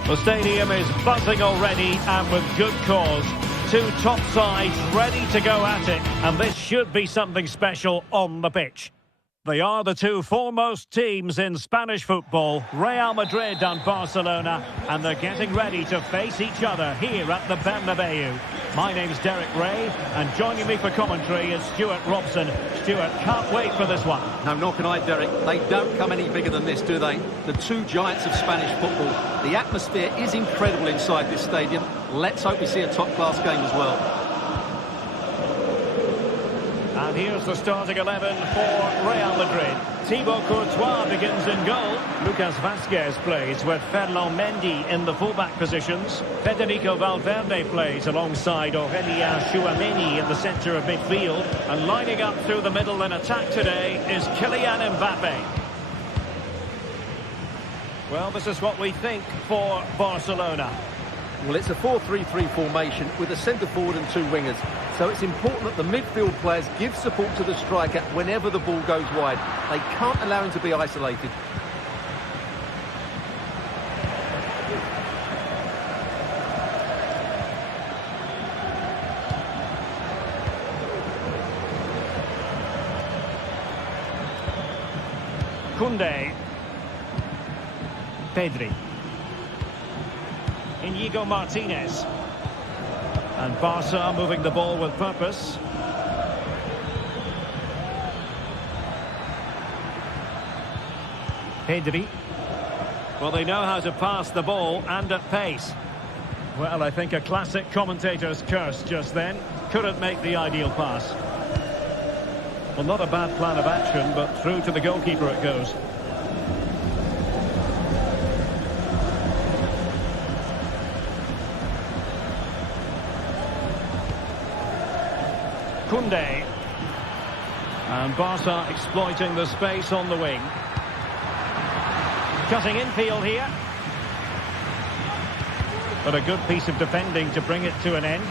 The stadium is buzzing already, and with good cause. 2 top sides ready to go at it, and this should be something special on the pitch. They are the two foremost teams in Spanish football, Real Madrid and Barcelona, and they're getting ready to face each other here at the Bernabeu. My name's Derek Ray, and joining me for commentary is Stuart Robson. Stuart, can't wait for this one. No, nor can I, Derek. They don't come any bigger than this, do they? The two giants of Spanish football. The atmosphere is incredible inside this stadium. Let's hope we see a top-class game as well. And here's the starting 11 for Real Madrid. Thibaut Courtois begins in goal. Lucas Vázquez plays with Ferland Mendy in the fullback positions. Federico Valverde plays alongside Aurélien Tchouameni in the centre of midfield. And lining up through the middle in attack today is Kylian Mbappe. Well, this is what we think for Barcelona. Well, it's a 4-3-3 formation with a centre-forward and two wingers. So it's important that the midfield players give support to the striker whenever the ball goes wide. They can't allow him to be isolated. Koundé. Pedri. Inigo Martinez. And Barca moving the ball with purpose. Pedri. Well, they know how to pass the ball and at pace. Well, I think a classic commentator's curse just then. Couldn't make the ideal pass. Well, not a bad plan of action, but through to the goalkeeper it goes. Koundé. And Barca exploiting the space on the wing. Cutting infield here. But a good piece of defending to bring it to an end.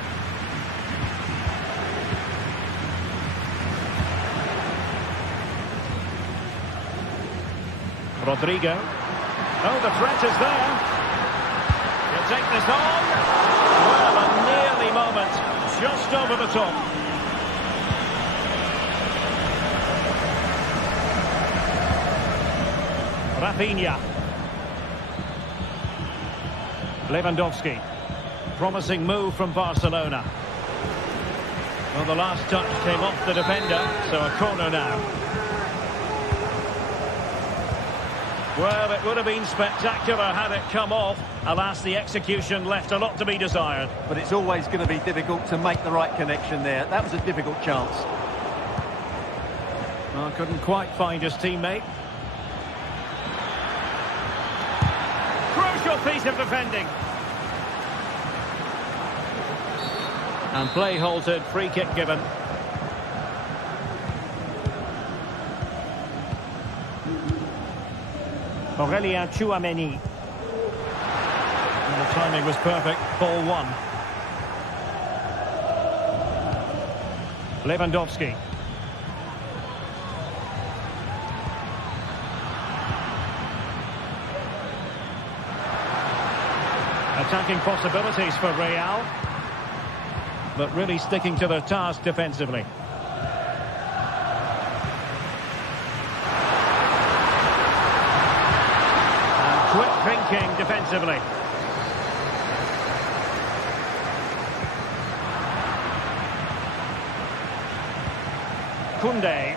Rodrigo. Oh, the threat is there. He'll take this on. Well, a nearly moment. Just over the top. Rafinha. Lewandowski. Promising move from Barcelona. Well, the last touch came off the defender, so a corner now. Well, it would have been spectacular had it come off. Alas, the execution left a lot to be desired. But it's always going to be difficult to make the right connection there. That was a difficult chance. Well, couldn't quite find his teammate. Crucial piece of defending. And play halted, free kick given. Aurélien Tchouameni. And the timing was perfect, ball one. Lewandowski. Attacking possibilities for Real, but really sticking to their task defensively. And quick thinking defensively. Koundé.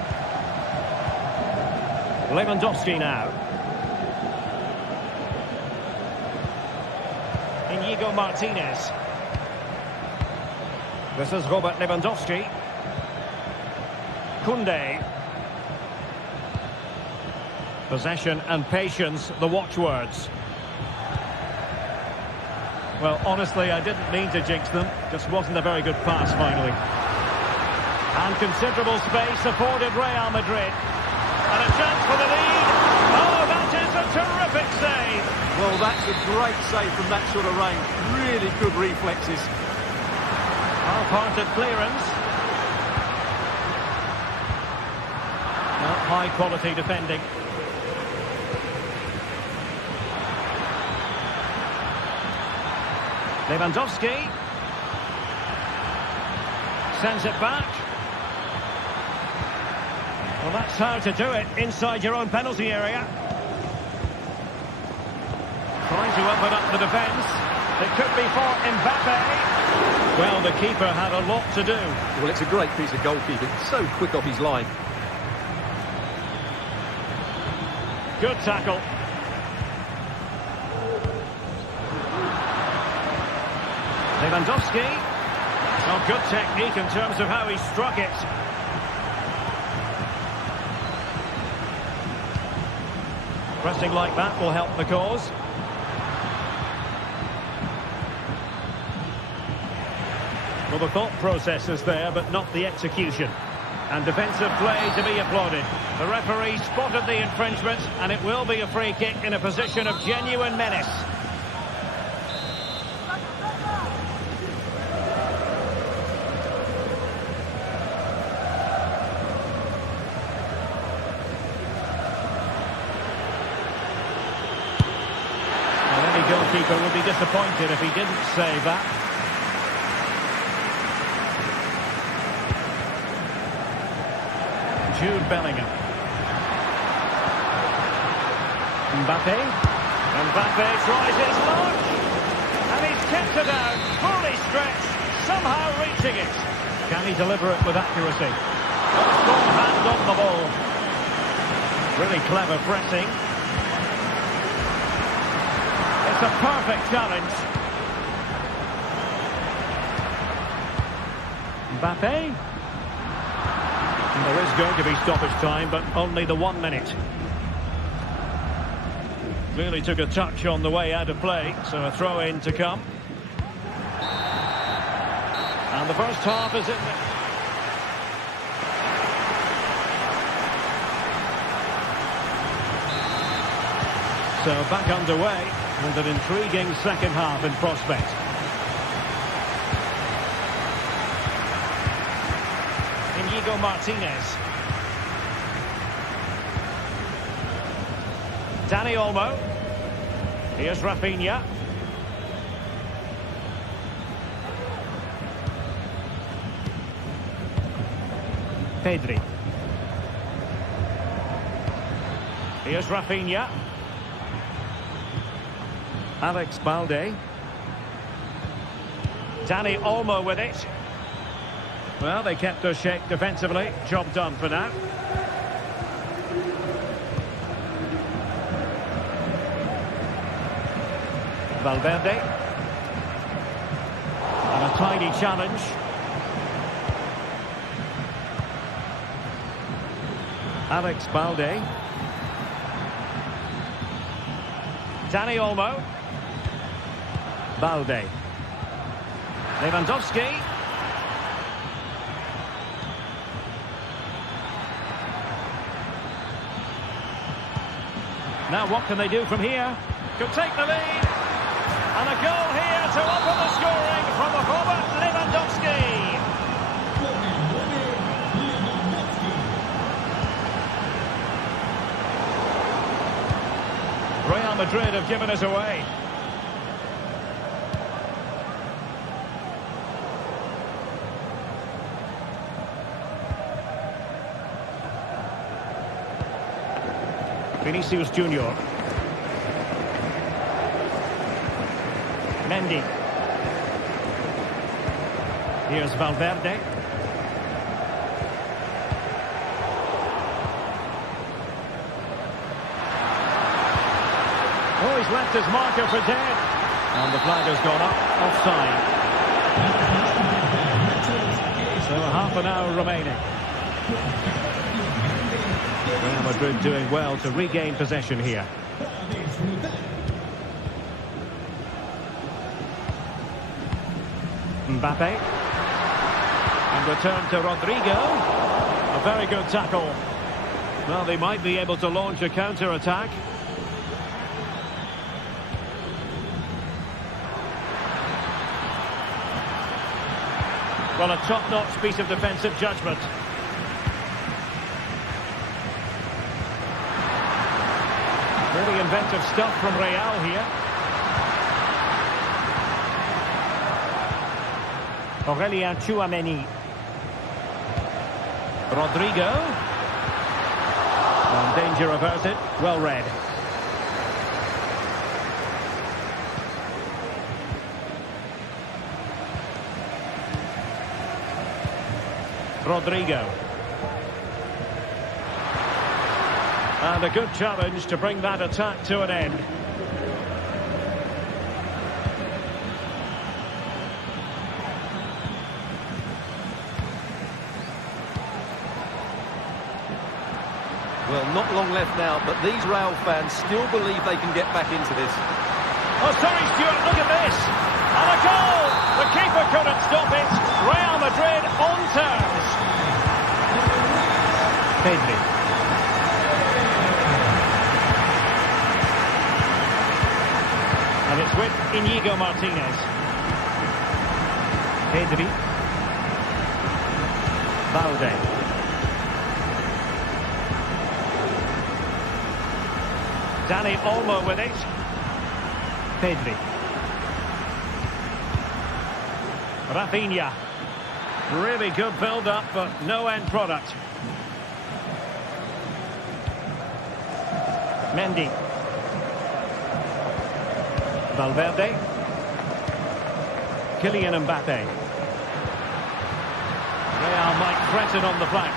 Lewandowski now. Inigo Martinez. This is Robert Lewandowski. Koundé. Possession and patience, the watchwords. Well, honestly, I didn't mean to jinx them. Just wasn't a very good pass, finally. And considerable space afforded Real Madrid. And a chance for the lead. Oh, that is a terrific save. Well, that's a great save from that sort of range. Really good reflexes. Well-parted clearance. Well, high-quality defending. Lewandowski. Sends it back. Well, that's how to do it inside your own penalty area. Trying to open up the defence. It could be for Mbappe. Well, the keeper had a lot to do. Well, it's a great piece of goalkeeping. So quick off his line. Good tackle. Lewandowski. Oh, good technique in terms of how he struck it. Pressing like that will help the cause. Well, the thought process is there, but not the execution. And defensive play to be applauded. The referee spotted the infringement, and it will be a free kick in a position of genuine menace. Goalkeeper would be disappointed if he didn't save that. Jude Bellingham. Mbappe. Mbappe tries his luck. And he's kept it out, fully stretched, somehow reaching it. Can he deliver it with accuracy? Strong hand on the ball. Really clever pressing. It's a perfect challenge. Mbappe. And there is going to be stoppage time, but only the 1 minute. Clearly took a touch on the way out of play, so a throw-in to come. And the first half is in. So back underway. And an intriguing second half in prospect. Inigo Martinez. Dani Olmo. Here's Rafinha. Pedri. Here's Rafinha. Alex Balde. Dani Olmo with it. Well, they kept their shape defensively. Job done for now. Valverde. And a tiny challenge. Alex Balde. Dani Olmo. Balde. Lewandowski. Now what can they do from here? Could take the lead. And a goal here to open the scoring from Robert Lewandowski. Real Madrid have given us away. Vinicius Junior. Mendy. Here's Valverde. Oh, he's left his marker for dead. And the flag has gone up. Offside. So half an hour remaining. Real Madrid doing well to regain possession here. Mbappe. And return to Rodrigo. A very good tackle. Well, they might be able to launch a counter-attack. Well, a top-notch piece of defensive judgment. Really inventive stuff from Real here. Aurelien Tchouameni. Rodrigo. Danger averted. Well read. Rodrigo. And a good challenge to bring that attack to an end. Well, not long left now, but these Real fans still believe they can get back into this. Oh, sorry, Stuart, look at this. And a goal! The keeper couldn't stop it. Real Madrid on terms. Pedri. And it's with Inigo Martinez. Pedri. Valde. Dani Olmo with it. Pedri. Rafinha. Really good build-up, but no end product. Mendy. Valverde. Kylian Mbappe. Real might threaten on the flank.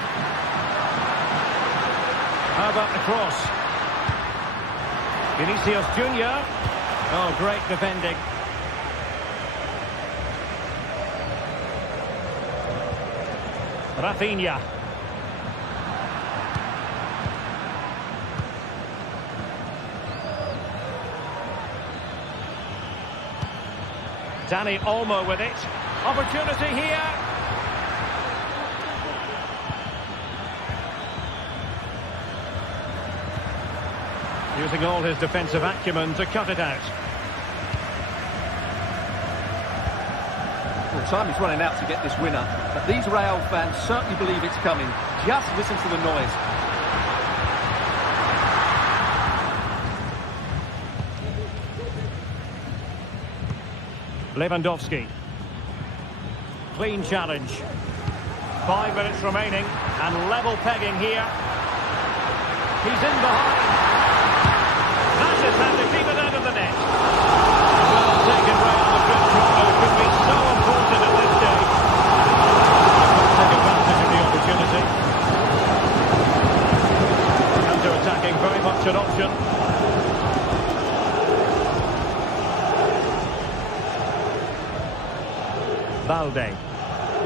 How about the cross? Vinicius Junior. Oh, great defending. Rafinha. Dani Olmo with it. Opportunity here. Using all his defensive acumen to cut it out. Well, time is running out to get this winner, but these Real fans certainly believe it's coming. Just listen to the noise. Lewandowski. Clean challenge. 5 minutes remaining and level pegging here. He's in behind. That is how to keep it out of the net. Well taken, Real Madrid corner could be so important at this stage. Take advantage of the opportunity. Counter-attacking, very much an option. Valde.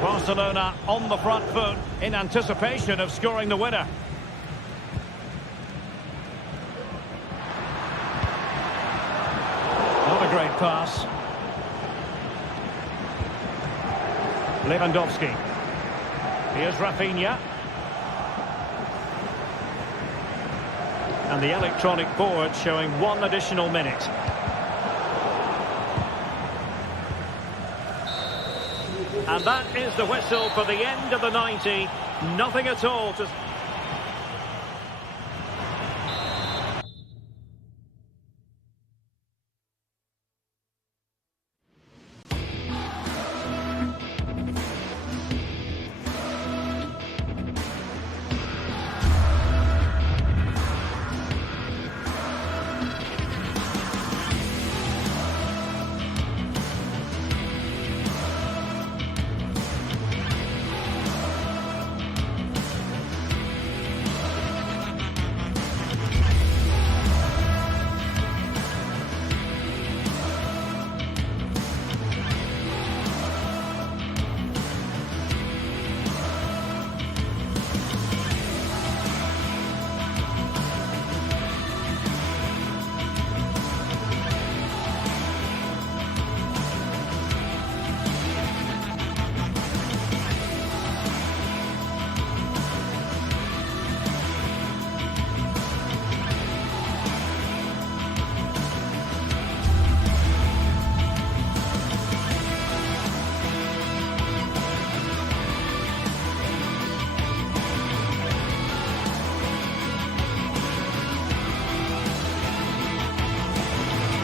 Barcelona on the front foot in anticipation of scoring the winner. Not a great pass. Lewandowski. Here's Rafinha. And the electronic board showing 1 additional minute. And that is the whistle for the end of the 90. Nothing at all to...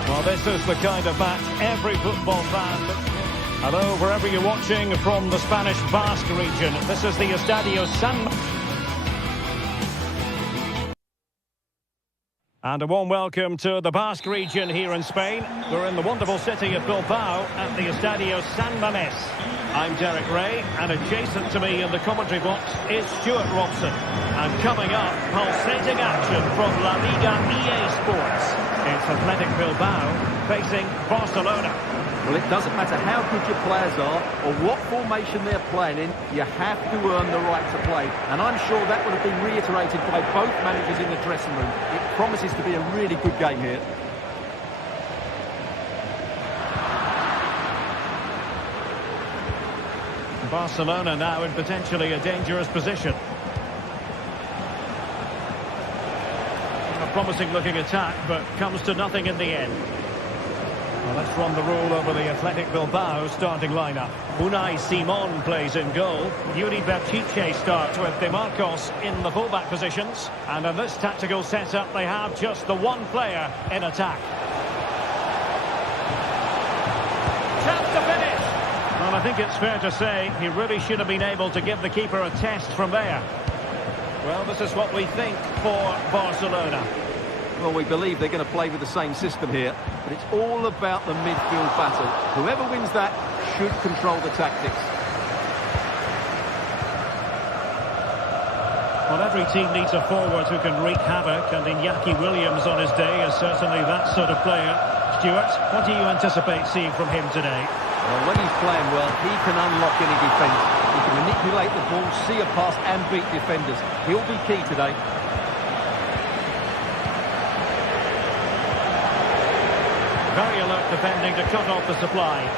Well, this is the kind of match every football fan looks for. Hello, wherever you're watching from the Spanish Basque region. This is the Estadio San... And a warm welcome to the Basque region here in Spain. We're in the wonderful city of Bilbao at the Estadio San Mamés. I'm Derek Ray, and adjacent to me in the commentary box is Stuart Robson. And coming up, pulsating action from La Liga EA Sports. It's Athletic Bilbao facing Barcelona. Well, it doesn't matter how good your players are or what formation they're playing in, you have to earn the right to play. And I'm sure that would have been reiterated by both managers in the dressing room. It promises to be a really good game here. Barcelona now in potentially a dangerous position. A promising looking attack, but comes to nothing in the end. Well, let's run the rule over the Athletic Bilbao starting lineup. Unai Simon plays in goal. Yuri Berchiche starts with De Marcos in the fullback positions. And in this tactical setup, they have just the one player in attack. Chance to finish! Well, I think it's fair to say he really should have been able to give the keeper a test from there. Well, this is what we think for Barcelona. Well, we believe they're going to play with the same system here, but it's all about the midfield battle. Whoever wins that should control the tactics. Well, every team needs a forward who can wreak havoc, and Iñaki Williams on his day is certainly that sort of player. Stuart, what do you anticipate seeing from him today? Well, when he's playing well, he can unlock any defence. He can manipulate the ball, see a pass and beat defenders. He'll be key today. Very alert defending to cut off the supply.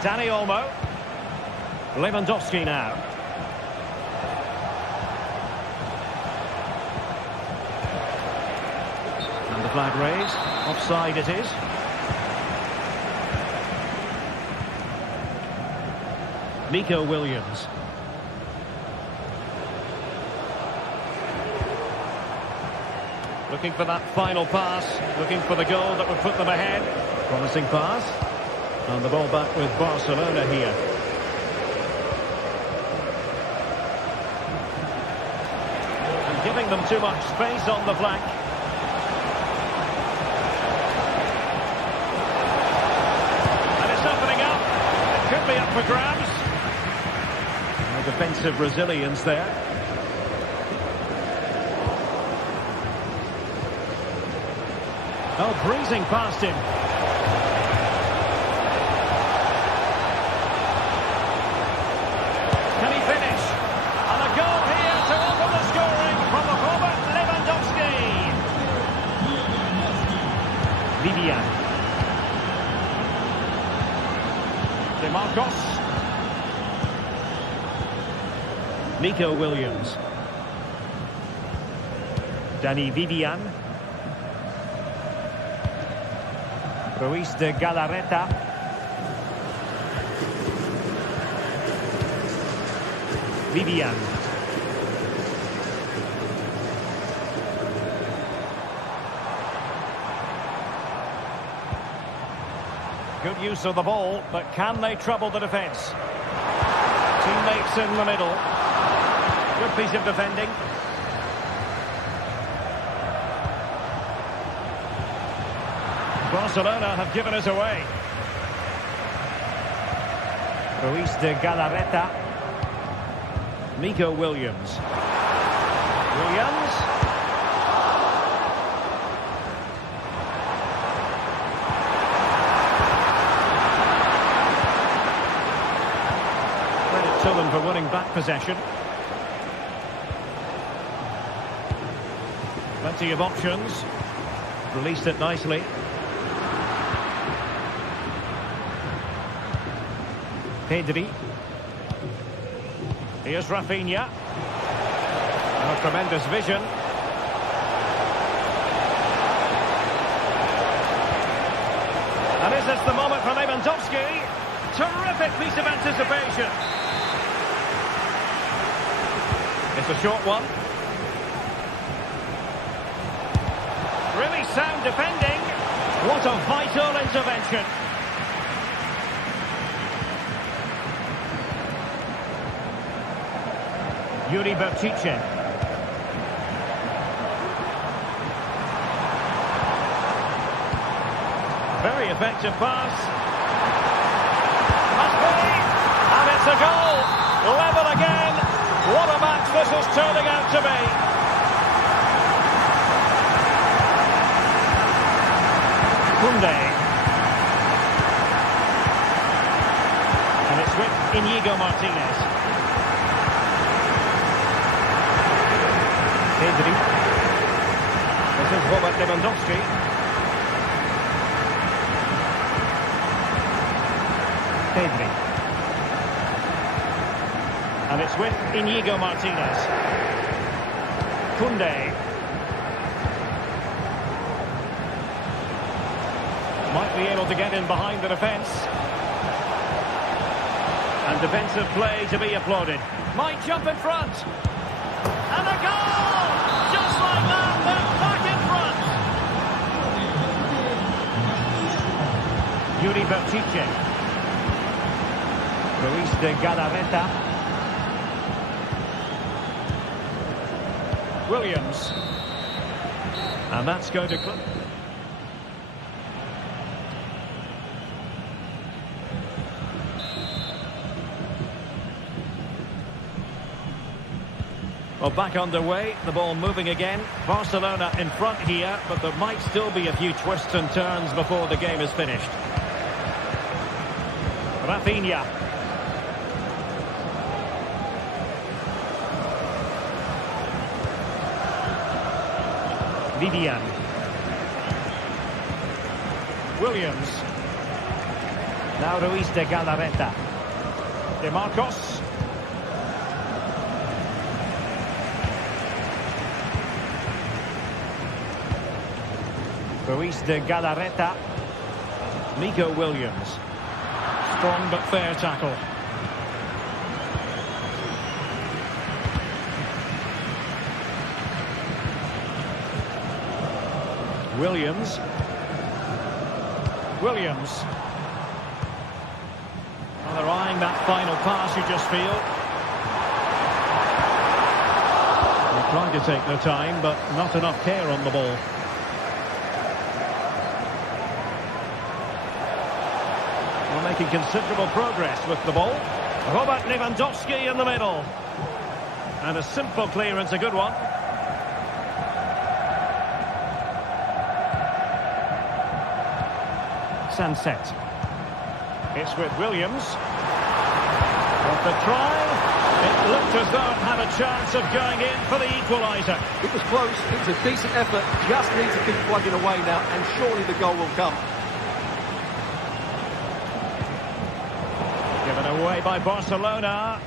Dani Olmo. Lewandowski now. And the flag raised. Offside it is. Nico Williams. Looking for that final pass, looking for the goal that would put them ahead. Promising pass. And the ball back with Barcelona here. And giving them too much space on the flank. And it's opening up. It could be up for grabs. No defensive resilience there. Oh, breezing past him. Can he finish? And a goal here to open the scoring from Robert Lewandowski. Vivian. De Marcos. Nico Williams. Dani Vivian. Ruiz de Galarreta. Vivian. Good use of the ball, but can they trouble the defence? Teammates in the middle. Good piece of defending. Barcelona have given us away. Ruiz de Galarreta. Nico Williams. Williams. Credit to them for winning back possession. Plenty of options. Released it nicely. Pedri. Here's Rafinha. And a tremendous vision. And is this the moment for Lewandowski? Terrific piece of anticipation. It's a short one. Really sound defending. What a vital intervention. Yuri Bertice. Very effective pass. Must be. And it's a goal. Level again. What a match this is turning out to be. Koundé. And it's with Inigo Martinez. Pedri. This is Robert Lewandowski. Pedri. And it's with Inigo Martinez. Koundé. Might be able to get in behind the defence. And defensive play to be applauded. Might jump in front. And a goal! Just like that, they're back in front. Yuri Bertice. Luis de Galarreta. Williams. And that's going to... Well, back underway, the ball moving again. Barcelona in front here, but there might still be a few twists and turns before the game is finished. Rafinha. Vivian. Williams. Now Luis de Galarreta. De Marcos. Luis de Galarreta. Nico Williams. Strong but fair tackle. Williams. Williams. Well, they're eyeing that final pass, you just feel. They're trying to take their time, but not enough care on the ball. We're making considerable progress with the ball. Robert Lewandowski in the middle. And a simple clearance, a good one. Sunset. It's with Williams. With the try, it looked as though it had a chance of going in for the equalizer. It was close, it was a decent effort, just needs to keep plugging away now, and surely the goal will come. Given away by Barcelona.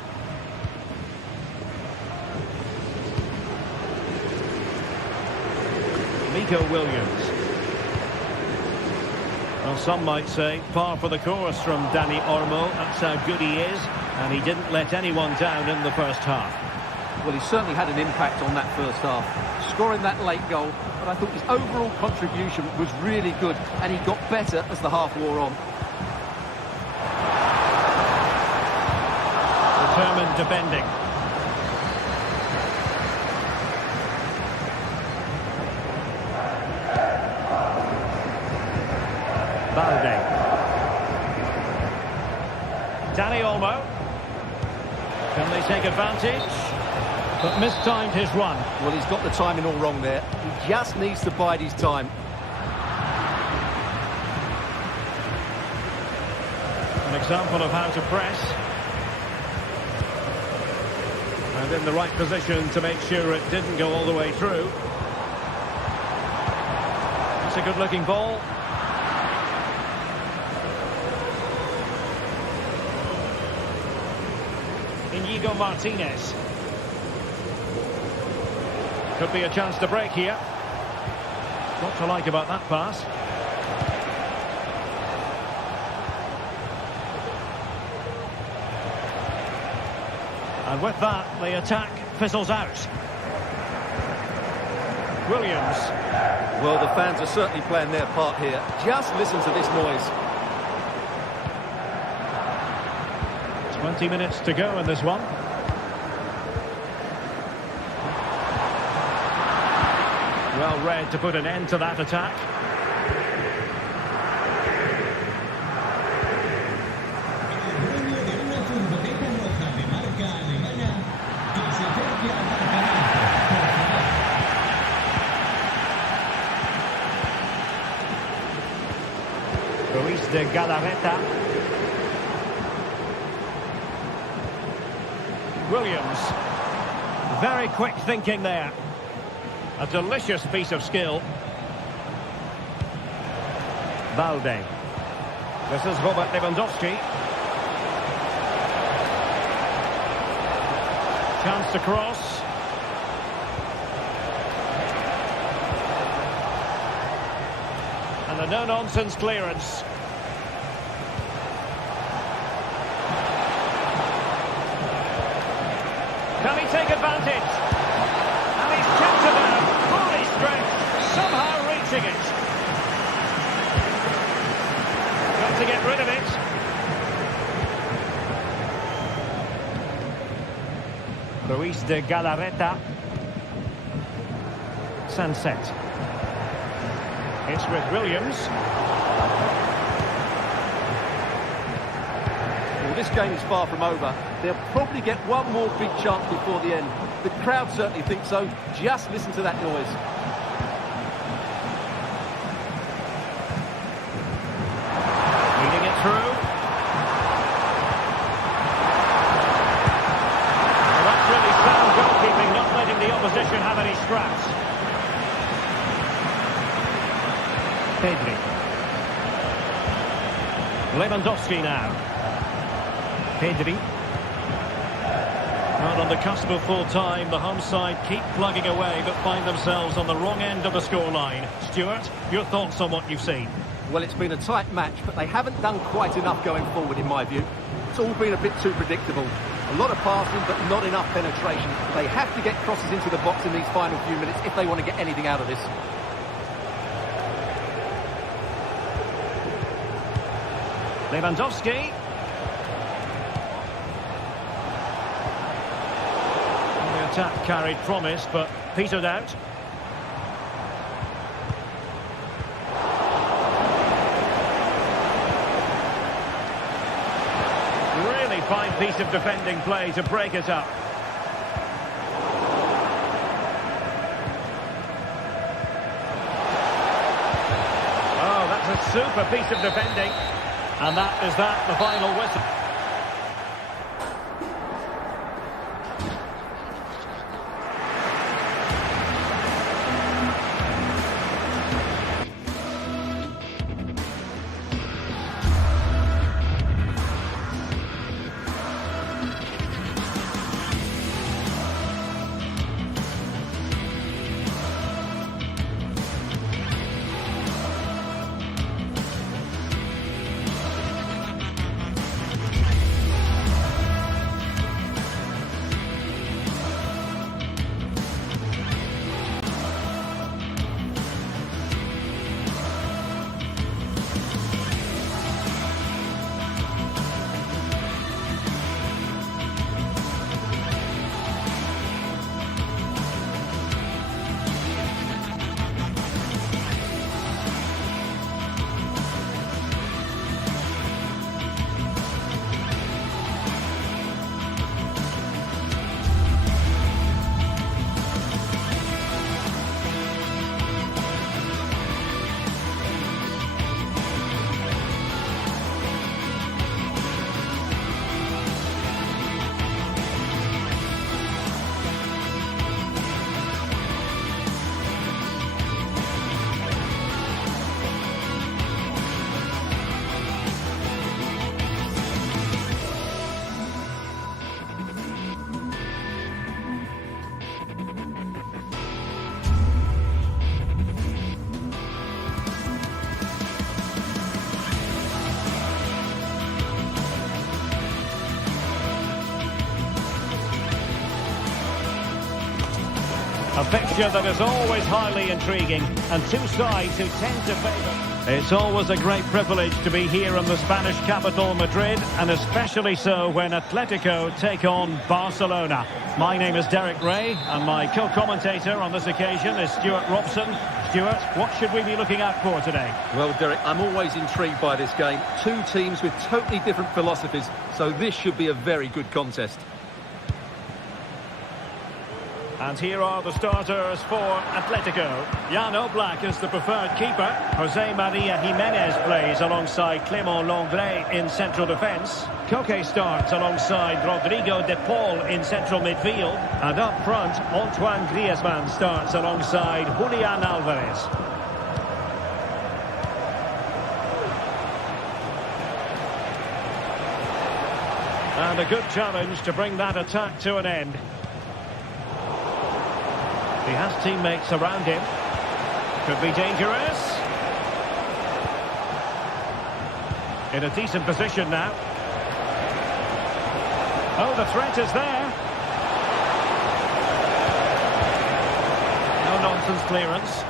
Nico Williams. Well, some might say par for the course from Dani Olmo. That's how good he is, and he didn't let anyone down in the first half. Well, he certainly had an impact on that first half, scoring that late goal, but I thought his overall contribution was really good, and he got better as the half wore on. Determined defending. Balde. Dani Olmo. Can they take advantage? But mistimed his run. Well, he's got the timing all wrong there. He just needs to bide his time. An example of how to press. And in the right position to make sure it didn't go all the way through. That's a good-looking ball. Inigo Martinez. Could be a chance to break here. What to like about that pass. And with that, the attack fizzles out. Williams. Well, the fans are certainly playing their part here. Just listen to this noise. 20 minutes to go in this one. Well read to put an end to that attack. Luis de Galarreta. Williams. Very quick thinking there. A delicious piece of skill. Balde. This is Robert Lewandowski. Chance to cross. And a no-nonsense clearance. Can he take advantage? And he's kept it out. Fully stretched. Somehow reaching it. Got to get rid of it. Luis de Galarreta. Sunset. It's with Williams. Well, this game is far from over. They'll probably get one more big chance before the end. The crowd certainly think so. Just listen to that noise. Leading it through. Well, that's really sound goalkeeping, not letting the opposition have any scraps. Pedri. Lewandowski now. Pedri. Well, on the cusp of full time, the home side keep plugging away but find themselves on the wrong end of the scoreline. Stuart, your thoughts on what you've seen? Well, it's been a tight match, but they haven't done quite enough going forward, in my view. It's all been a bit too predictable. A lot of passing, but not enough penetration. They have to get crosses into the box in these final few minutes if they want to get anything out of this. Lewandowski. The attack carried promise, but petered out. Really fine piece of defending play to break it up. Oh, that's a super piece of defending. And that is the final whistle. A fixture that is always highly intriguing, and two sides who tend to favour. It's always a great privilege to be here in the Spanish capital, Madrid, and especially so when Atletico take on Barcelona. My name is Derek Ray, and my co-commentator on this occasion is Stuart Robson. Stuart, what should we be looking out for today? Well, Derek, I'm always intrigued by this game. Two teams with totally different philosophies, so this should be a very good contest. And here are the starters for Atletico. Jan Oblak is the preferred keeper. Jose Maria Jimenez plays alongside Clément Lenglet in central defence. Koke starts alongside Rodrigo de Paul in central midfield. And up front, Antoine Griezmann starts alongside Julian Alvarez. And a good challenge to bring that attack to an end. He has teammates around him. Could be dangerous. In a decent position now. Oh, the threat is there. No nonsense clearance.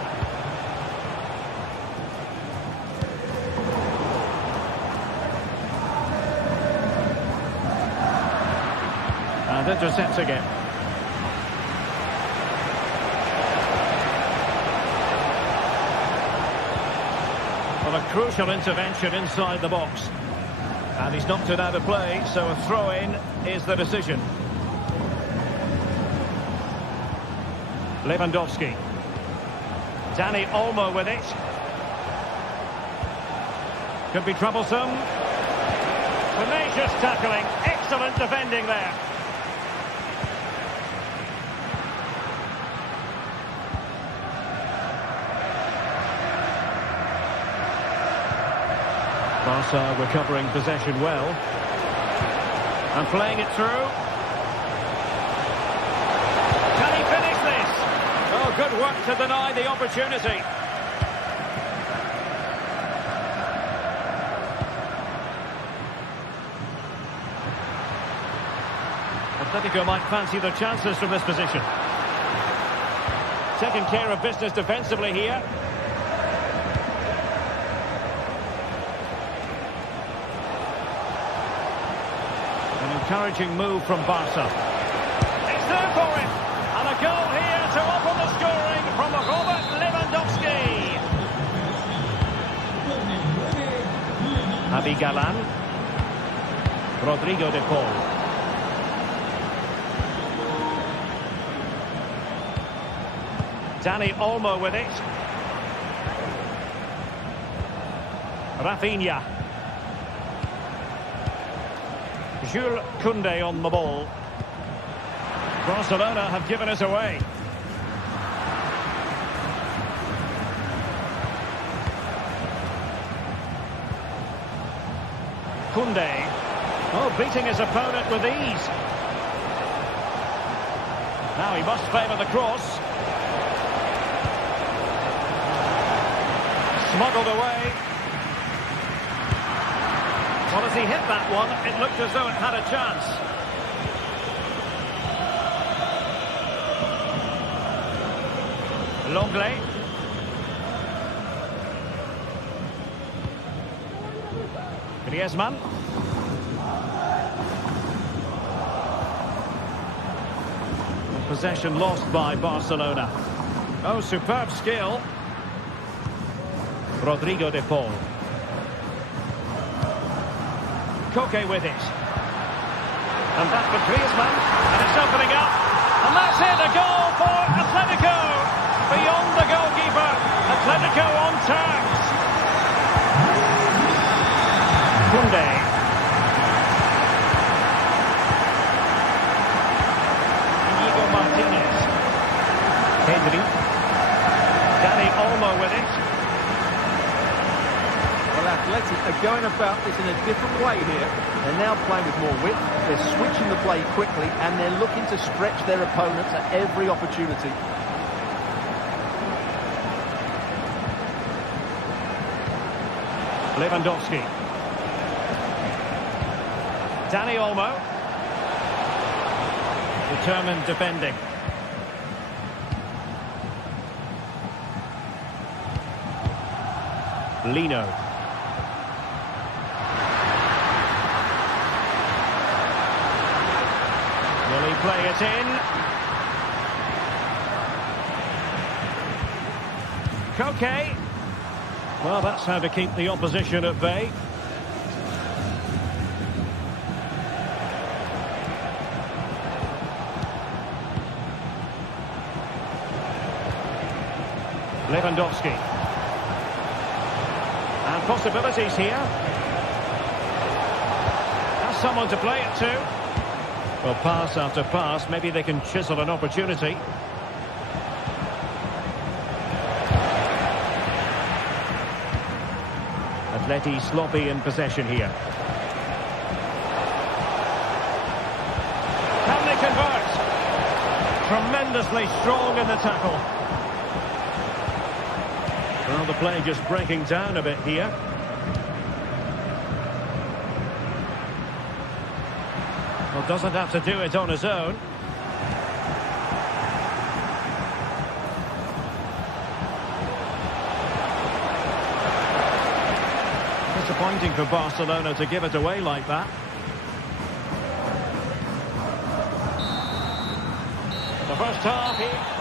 And intercepts again. Well, a crucial intervention inside the box. And he's knocked it out of play, so a throw-in is the decision. Lewandowski. Dani Olmo with it. Could be troublesome. Tenacious tackling. Excellent defending there. Barca recovering possession well. And playing it through. Can he finish this? Oh, good work to deny the opportunity. Atletico might fancy their chances from this position. Taking care of business defensively here. Encouraging move from Barca. It's there for him. And a goal here to open the scoring from Robert Lewandowski. Javi Galan. Rodrigo de Paul. Dani Olmo with it. Rafinha. Jules Koundé on the ball. Barcelona have given us away. Koundé. Oh, beating his opponent with ease. Now he must favour the cross. Smuggled away. Well, as he hit that one, it looked as though it had a chance. Lenglet. Griezmann. Possession lost by Barcelona. Oh, superb skill. Rodrigo de Paul. Koke with it. And back for Griezmann. And it's opening up. And that's it, a goal for Atletico. Beyond the goalkeeper. Atletico on terms. Koundé. Inigo Martinez. Pedri. Dani Olmo with it. Athletic are going about this in a different way here. They're now playing with more width, they're switching the play quickly, and they're looking to stretch their opponents at every opportunity. Lewandowski. Dani Olmo. Determined defending. Lino. Will he play it in? Koke. Well, that's how to keep the opposition at bay. Lewandowski. And possibilities here. Has someone to play it to. Well, pass after pass, maybe they can chisel an opportunity. Atleti sloppy in possession here. Can they convert? Tremendously strong in the tackle. Well, the play just breaking down a bit here. Well, doesn't have to do it on his own. Disappointing for Barcelona to give it away like that. The first half here.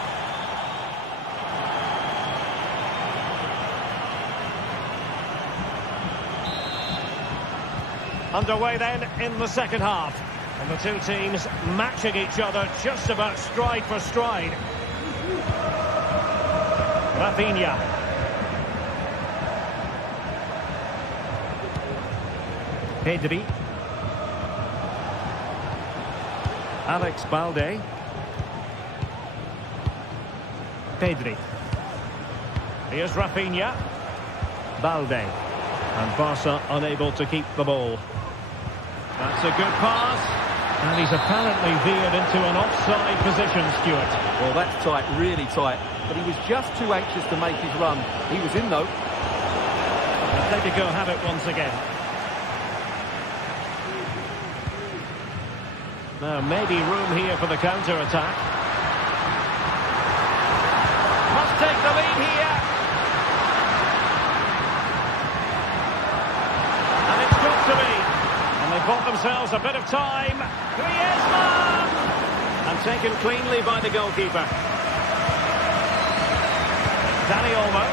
Underway then in the second half. And the two teams matching each other just about stride for stride. Rafinha. Pedri. Alex Balde. Pedri. Here's Rafinha. Balde. And Barca unable to keep the ball. That's a good pass. And he's apparently veered into an offside position, Stuart. Well, that's tight, really tight. But he was just too anxious to make his run. He was in, though. Atletico have it once again. Now, maybe room here for the counter-attack. Must take the lead here. And it's got to be. And they've bought themselves a bit of time. Griezmann! And taken cleanly by the goalkeeper. Dani Olmo.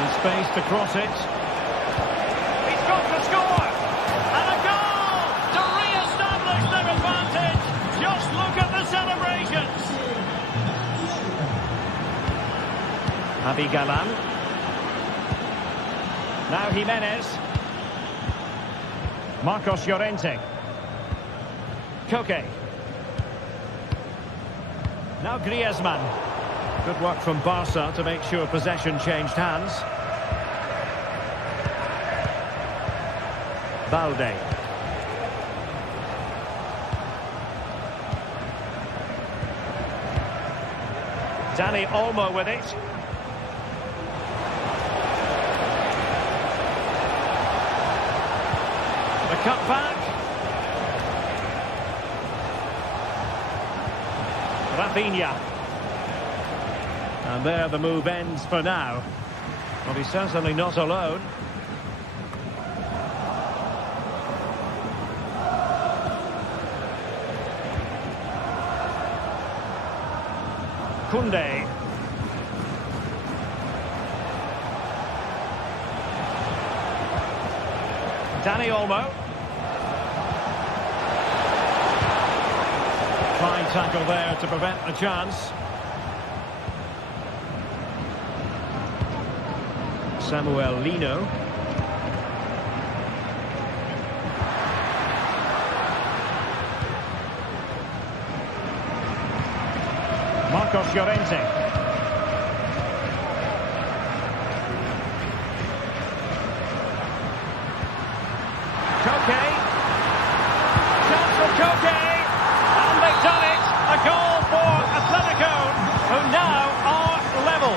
And space to cross it. He's got to score! And a goal to re-establish their advantage. Just look at the celebrations. Javi Galan. Now Jimenez. Marcos Llorente. Koke. Now Griezmann. Good work from Barca to make sure possession changed hands. Balde. Dani Olmo with it. The cut back. Rafinha. And there the move ends for now. Well, he's certainly not alone. Koundé. Dani Olmo. Fine tackle there to prevent the chance. Samuel Lino. Marcos Llorente. Koke. Chance for Koke. And they've done it. A goal for Atletico, who now are level.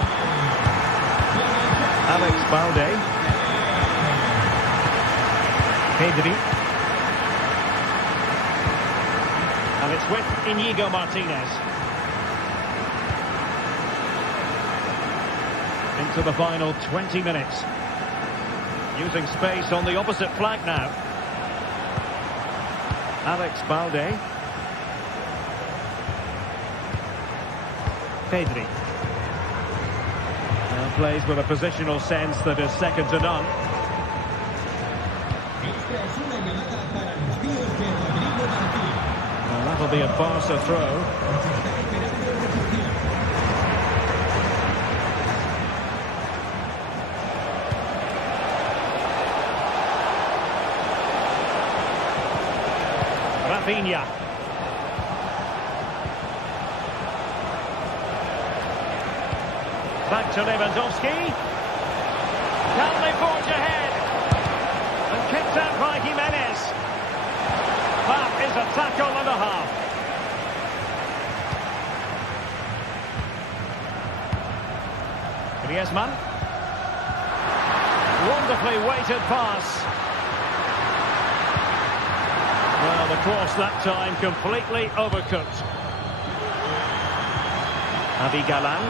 Alex Balde. Pedri. And it's It's with Íñigo Martínez. Into the final 20 minutes. Using space on the opposite flank now. Alex Balde. Pedri. Now plays with a positional sense that is second to none. Well, that'll be a Barca throw. Rafinha. Back to Lewandowski. Can they forge ahead? And kicked out by Jimenez. That is a tackle and a half. Griezmann. Wonderfully weighted pass. Well, the cross that time completely overcooked. Abigalan.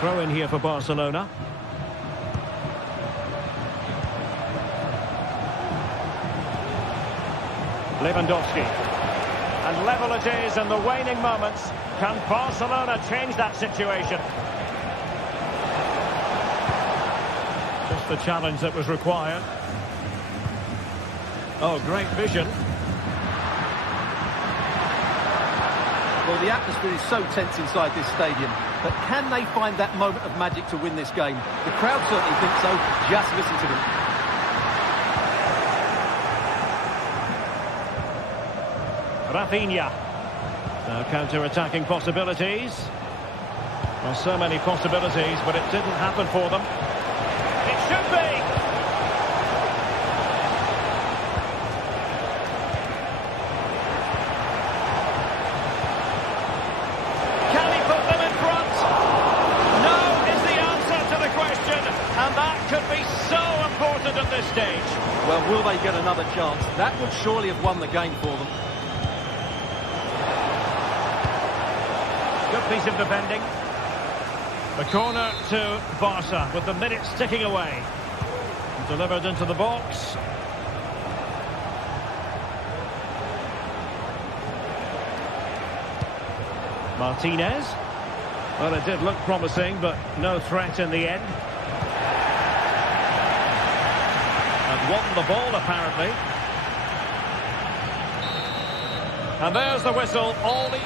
Throw in here for Barcelona. Lewandowski. And level it is in the waning moments. Can Barcelona change that situation? Just the challenge that was required. Oh, great vision. Well, the atmosphere is so tense inside this stadium, but can they find that moment of magic to win this game? The crowd certainly think so. Just listen to them. Rafinha. Now counter-attacking possibilities. Well, so many possibilities, but it didn't happen for them. It should be! Can he put them in front? No is the answer to the question, and that could be so important at this stage. Well, will they get another chance? That would surely have won the game for them. Good piece of defending. The corner to Barca with the minutes ticking away. Delivered into the box. Martinez. Well, it did look promising, but no threat in the end. And won the ball, apparently. And there's the whistle. All the...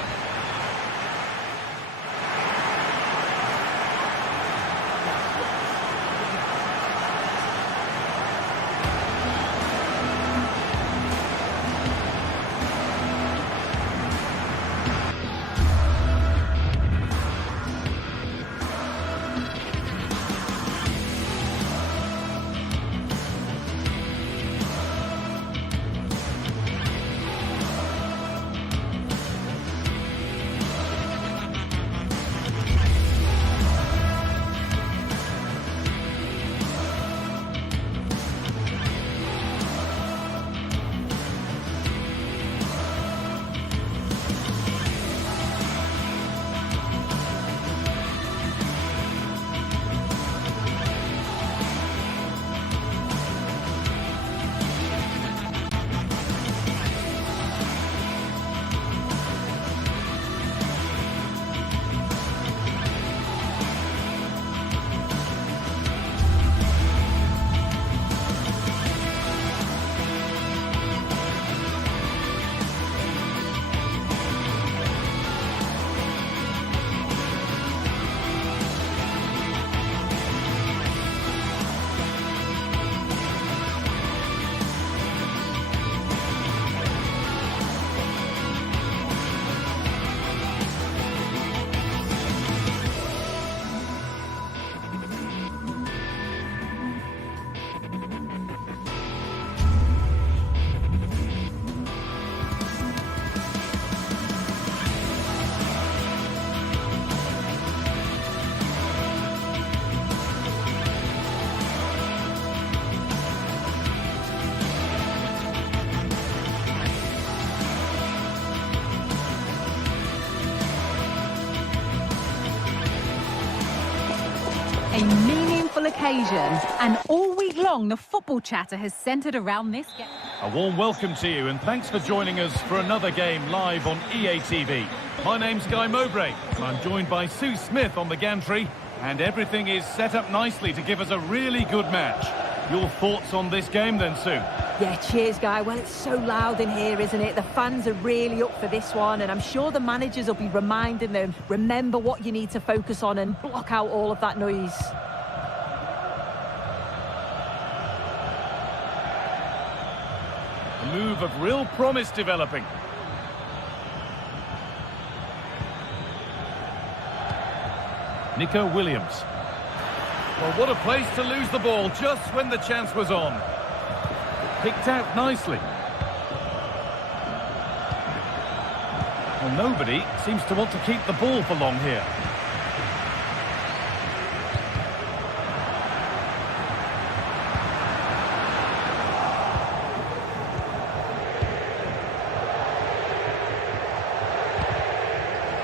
A meaningful occasion, and all week long the football chatter has centred around this game. A warm welcome to you, and thanks for joining us for another game live on EA TV. My name's Guy Mowbray, and I'm joined by Sue Smith on the gantry, and everything is set up nicely to give us a really good match. Your thoughts on this game then, Sue? Yeah, cheers, Guy. Well, it's so loud in here, isn't it? The fans are really up for this one, and I'm sure the managers will be reminding them, remember what you need to focus on and block out all of that noise. A move of real promise developing. Nico Williams. Well, what a place to lose the ball just when the chance was on. Picked out nicely. Well, nobody seems to want to keep the ball for long here.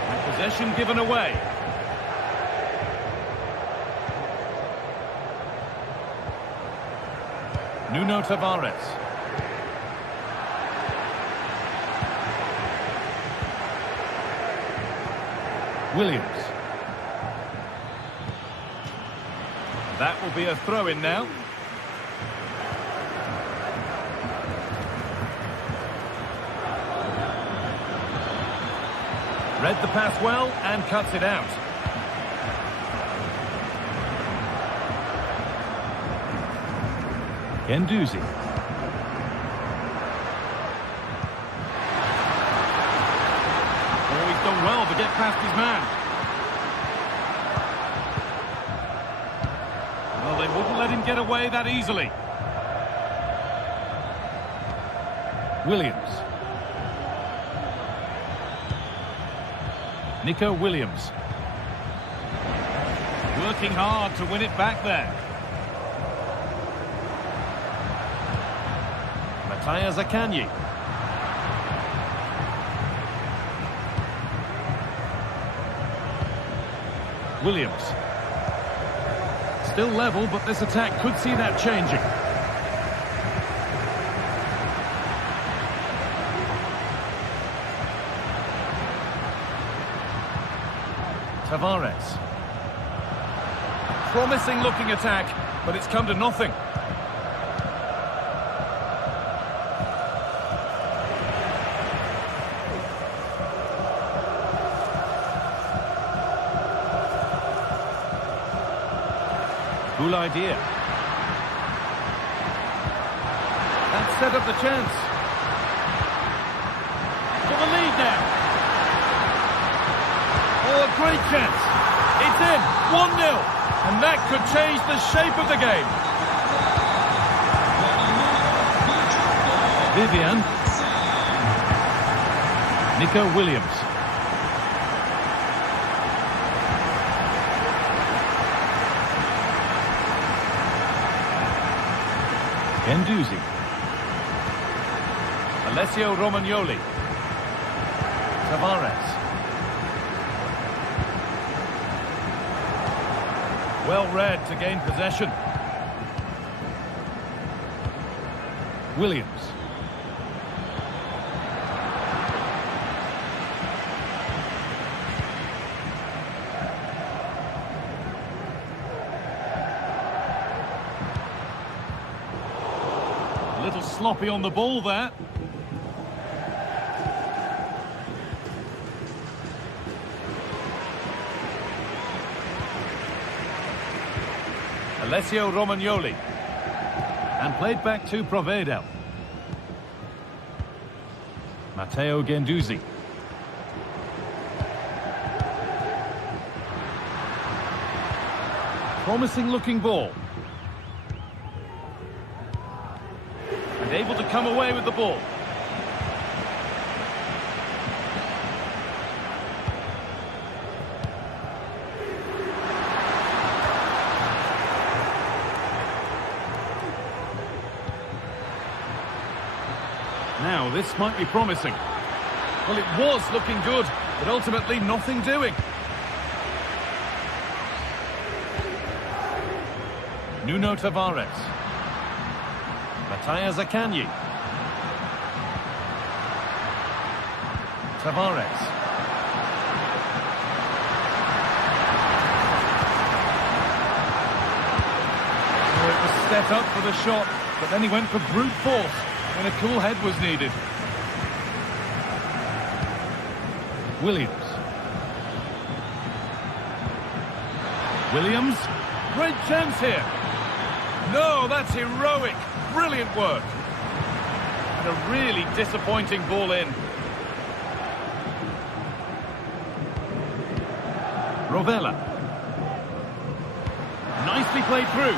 And possession given away. Nuno Tavares. Williams. That will be a throw-in now. Read the pass well and cuts it out. Guendouzi. Oh, he's done well to get past his man. Well, they wouldn't let him get away that easily. Williams. Nico Williams. Working hard to win it back there. Zakanyi. Williams. Still level, but this attack could see that changing. Tavares. Promising looking attack, but it's come to nothing. Cool idea. That set up the chance. For the lead now. Oh, a great chance. It's in. 1-0. And that could change the shape of the game. Vivian. Nico Williams. Guendouzi. Alessio Romagnoli. Tavares. Well read to gain possession. Williams. A little sloppy on the ball there. Alessio Romagnoli. And played back to Provedel. Matteo Guendouzi. Promising looking ball. And able to come away with the ball. Now, this might be promising. Well, it was looking good, but ultimately nothing doing. Nuno Tavares. Matthias Akanji. Tavares. Oh, it was set up for the shot, but then he went for brute force when a cool head was needed. Williams. Williams. Great chance here. No, that's heroic. Brilliant work. And a really disappointing ball in. Rovella. Nicely played through.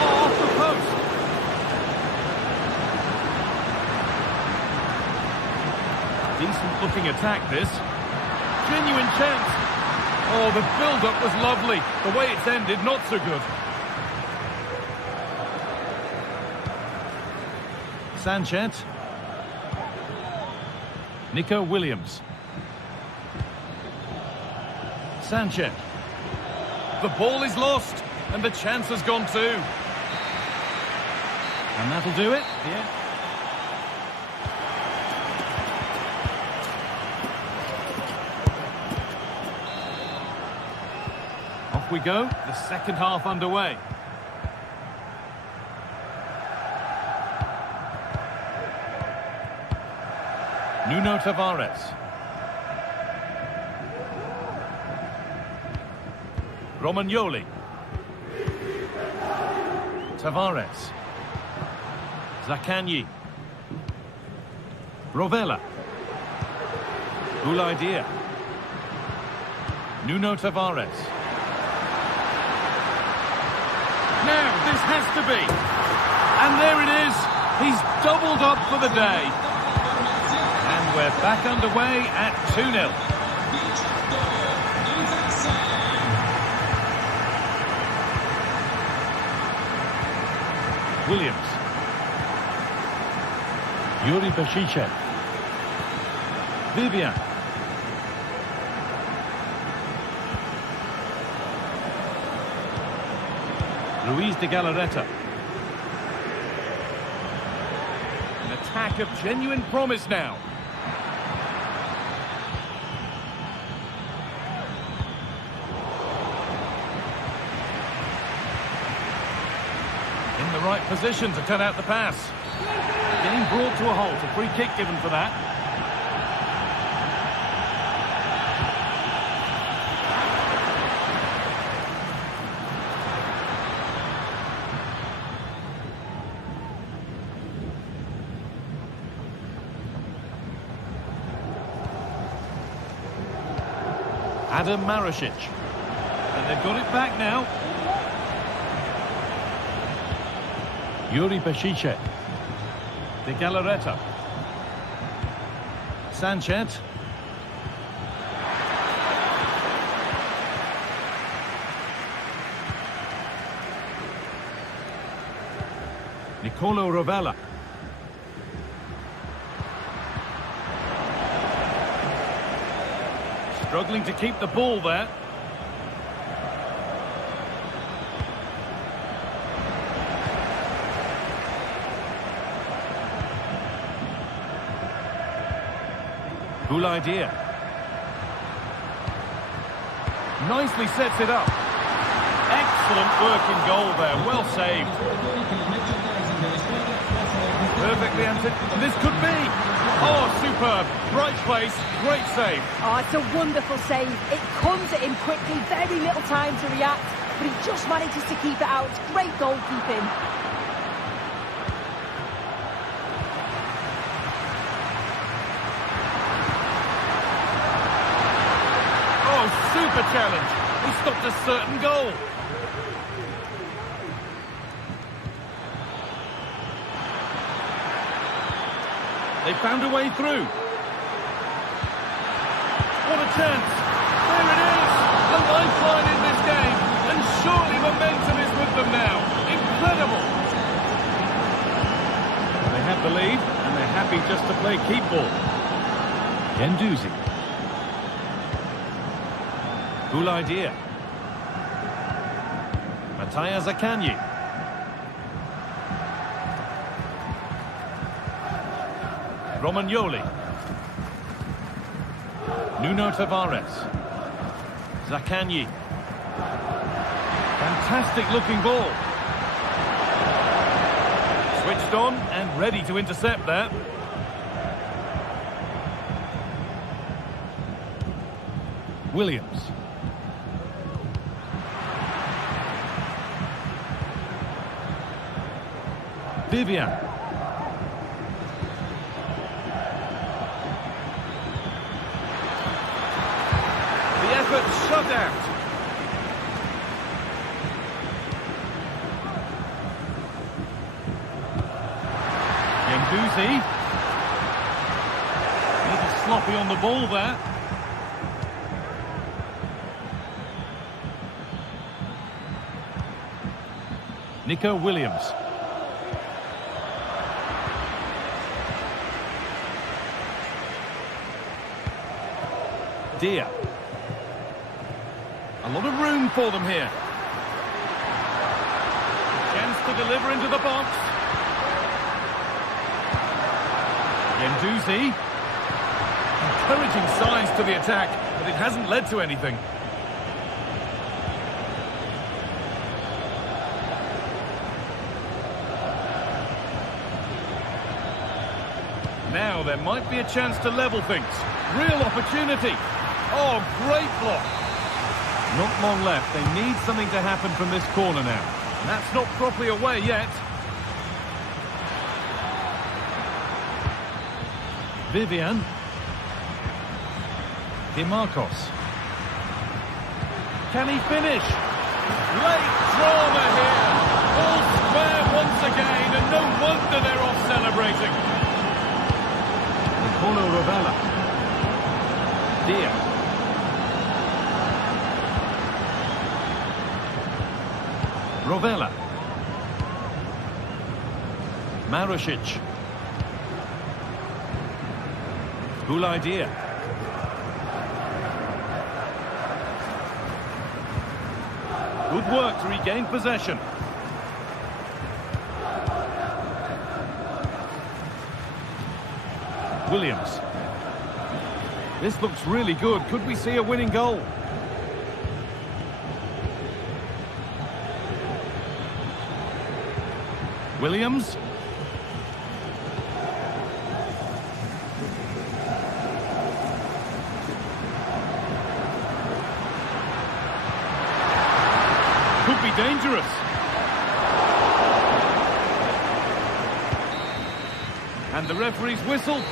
Oh, off the post. Decent looking attack this. Genuine chance. Oh, the build-up was lovely. The way it's ended, not so good. Sanchez. Nico Williams. Sanchez. The ball is lost, and the chance has gone too. And that'll do it. Yeah. Off we go. The second half underway. Nuno Tavares. Romagnoli. Tavares. Zaccagni. Rovella. Boulaïdia. Nuno Tavares. Now, this has to be. And there it is. He's doubled up for the day. And we're back underway at 2-0. Williams. Yuri Bešiček. Vivian. Luis de Galarreta. An attack of genuine promise now. In the right position to cut out the pass. Getting brought to a halt. A free kick given for that. Adam Marasic. And they've got it back now. Yuri Bešiček. De Galarreta. Sanchez. Nicolo Rovella. Struggling to keep the ball there. Boulaïdia. Nicely sets it up. Excellent work in goal there. Well saved. Perfectly answered. And this could be. Oh, superb. Right place. Great save. Oh, it's a wonderful save. It comes at him quickly. Very little time to react. But he just manages to keep it out. It's great goalkeeping. Super challenge. He stopped a certain goal. They found a way through. What a chance. There it is. The lifeline in this game. And surely momentum is with them now. Incredible. They have the lead and they're happy just to play keep ball. Gendouzi. Boulaïdia. Matthias Akanji. Romagnoli. Nuno Tavares. Zaccagni. Fantastic looking ball. Switched on and ready to intercept that. Williams. Vivian. The effort shoved out. Guendouzi. A little sloppy on the ball there. Nico Williams. Dia. A lot of room for them here. Chance to deliver into the box. Guendouzi. Encouraging signs to the attack, but it hasn't led to anything. Now there might be a chance to level things. Real opportunity. Oh, great block. Not long left. They need something to happen from this corner now. And that's not properly away yet. Vivian. Di Marcos. Can he finish? Late drama here. All square once again, and no wonder they're off celebrating. Paulo Rovella. Dia. Rovella. Marusic. Boulaye. Good work to regain possession. Williams. This looks really good. Could we see a winning goal? Williams. Could be dangerous. And the referee's whistle.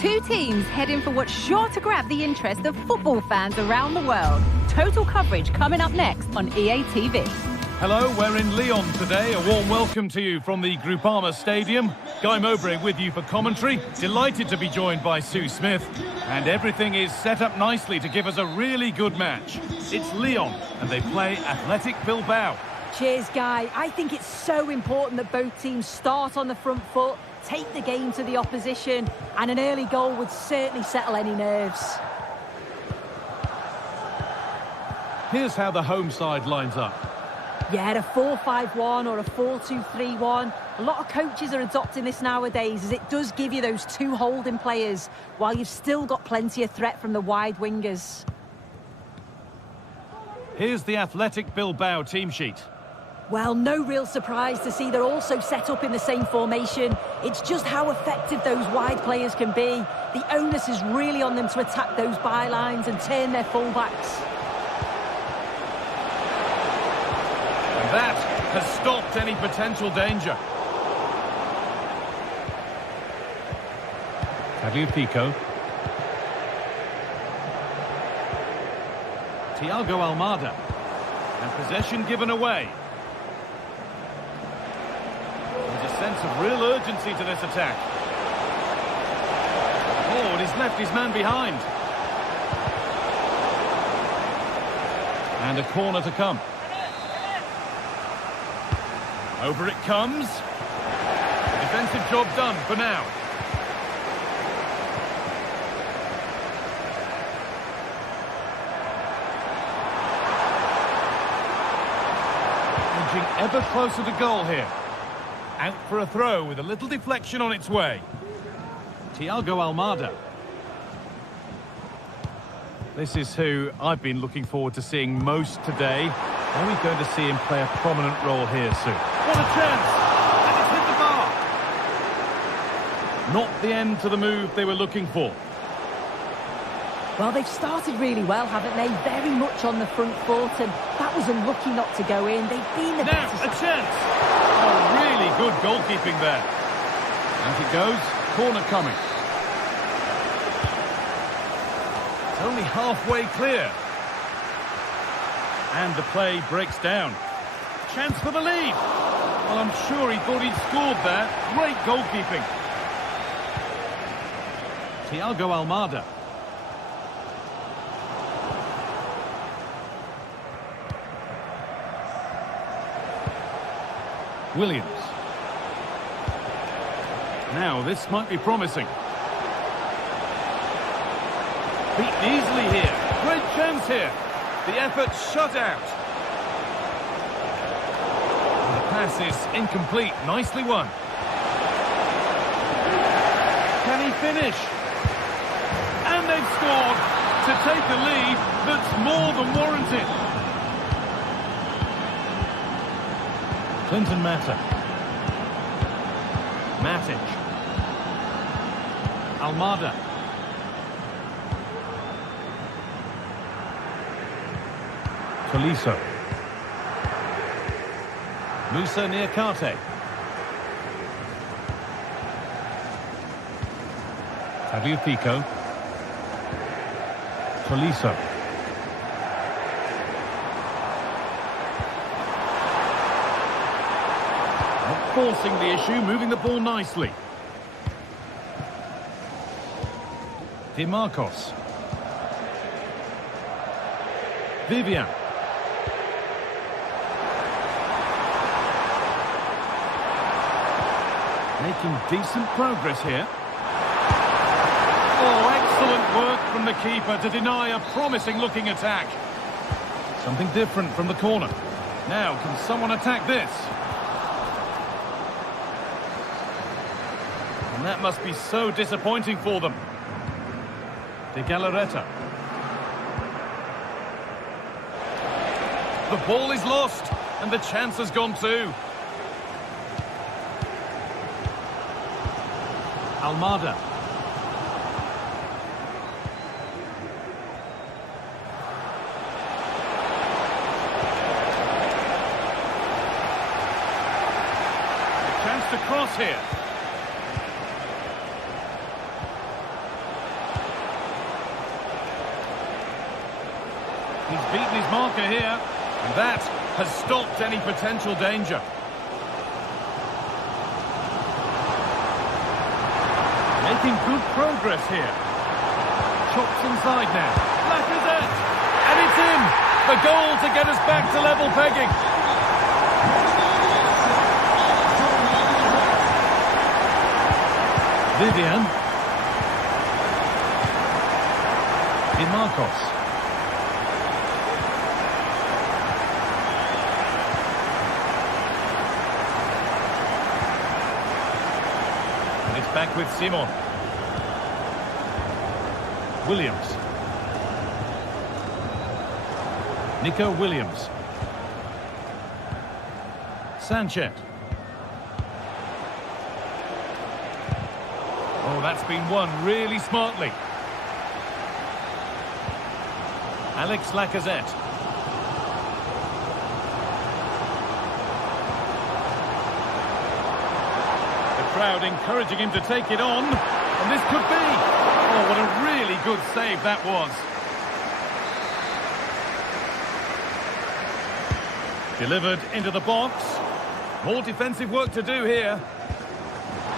Two teams heading for what's sure to grab the interest of football fans around the world. Total coverage coming up next on EA TV. Hello, we're in Lyon today. A warm welcome to you from the Groupama Stadium. Guy Mowbray with you for commentary. Delighted to be joined by Sue Smith. And everything is set up nicely to give us a really good match. It's Lyon, and they play Athletic Bilbao. Cheers, Guy. I think it's so important that both teams start on the front foot, take the game to the opposition, and an early goal would certainly settle any nerves. Here's how the home side lines up. Yeah, a 4-5-1 or a 4-2-3-1. A lot of coaches are adopting this nowadays, as it does give you those two holding players, while you've still got plenty of threat from the wide wingers. Here's the Athletic Bilbao team sheet. Well, no real surprise to see they're also set up in the same formation. It's just how effective those wide players can be. The onus is really on them to attack those bylines and turn their fullbacks. That has stopped any potential danger. Atletico. Thiago Almada. And possession given away. There's a sense of real urgency to this attack. Oh, and he's left his man behind. And a corner to come. Over it comes. Defensive job done for now. Edging ever closer to goal here. Out for a throw with a little deflection on its way. Thiago Almada. This is who I've been looking forward to seeing most today. Are we going to see him play a prominent role here soon? What a chance! And it's hit the bar! Not the end to the move they were looking for. Well, they've started really well, haven't they? Very much on the front foot, and that was unlucky not to go in. They've been the Now, better a chance! Oh, really good goalkeeping there. Out it goes, corner coming. It's only halfway clear. And the play breaks down. Chance for the lead. Well, I'm sure he thought he'd scored there. Great goalkeeping. Thiago Almada. Williams. Now, this might be promising. Beaten easily here. Great chance here. The effort shut out. The pass is incomplete. Nicely won. Can he finish? And they've scored to take a lead that's more than warranted. Clinton Mata. Matic. Almada. Tolisso. Musa Niakate. Tagliafico. Tolisso. Not forcing the issue, moving the ball nicely. Di Marcos. Vivian. Making decent progress here. Oh, excellent work from the keeper to deny a promising-looking attack. Something different from the corner. Now, can someone attack this? And that must be so disappointing for them. De Galarreta. The ball is lost, and the chance has gone too. Almada. A chance to cross here. He's beaten his marker here, and that has stopped any potential danger. Making good progress here. Chops inside now. Lacazette! And it's in! The goal to get us back to level pegging. Vivian. Marcos. And it's back with Simon. Williams. Nico Williams. Sanchez. Oh, that's been won really smartly. Alex Lacazette. The crowd encouraging him to take it on. And this could be. Oh, what a really good save that was. Delivered into the box. More defensive work to do here.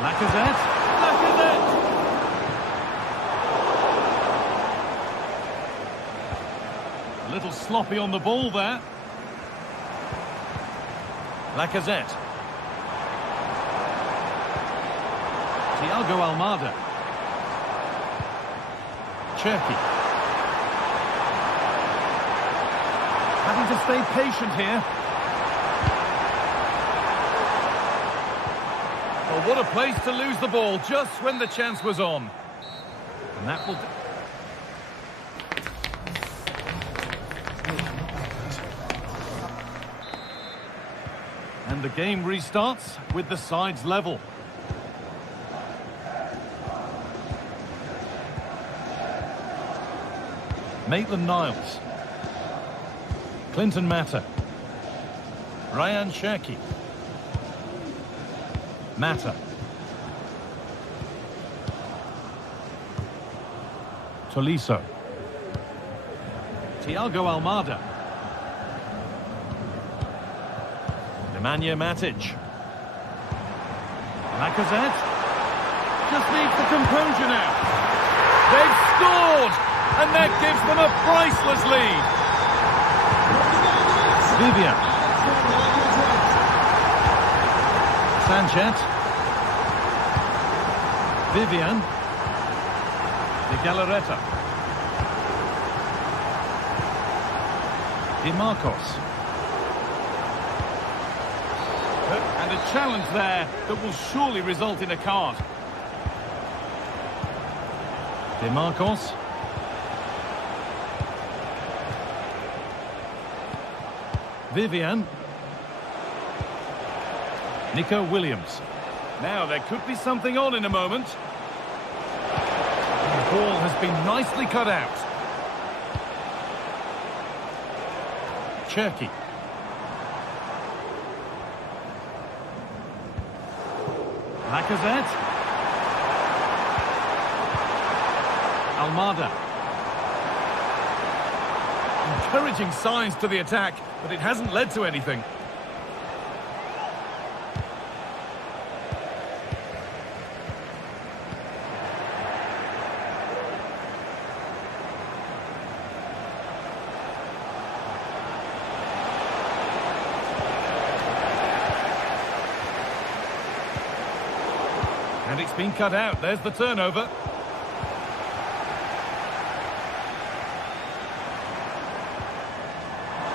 Lacazette. Lacazette! A little sloppy on the ball there. Lacazette. Thiago Almada. Cherki. Having to stay patient here. Oh, what a place to lose the ball just when the chance was on. And that will... And the game restarts with the sides level. Maitland-Niles. Clinton Mata. Ryan Cherki. Mata. Tolisso. Thiago Almada. Nemanja Matic. Lacazette. Just needs the composure now. They've scored! And that gives them a priceless lead. Vivian. Sanchez. Vivian. De Galarreta. Di Marcos. And a challenge there that will surely result in a card. De Marcos. Vivian. Nico Williams. Now there could be something on in a moment. The ball has been nicely cut out. Cherki. Lacazette. Almada. Encouraging signs to the attack, but it hasn't led to anything. And it's been cut out. There's the turnover.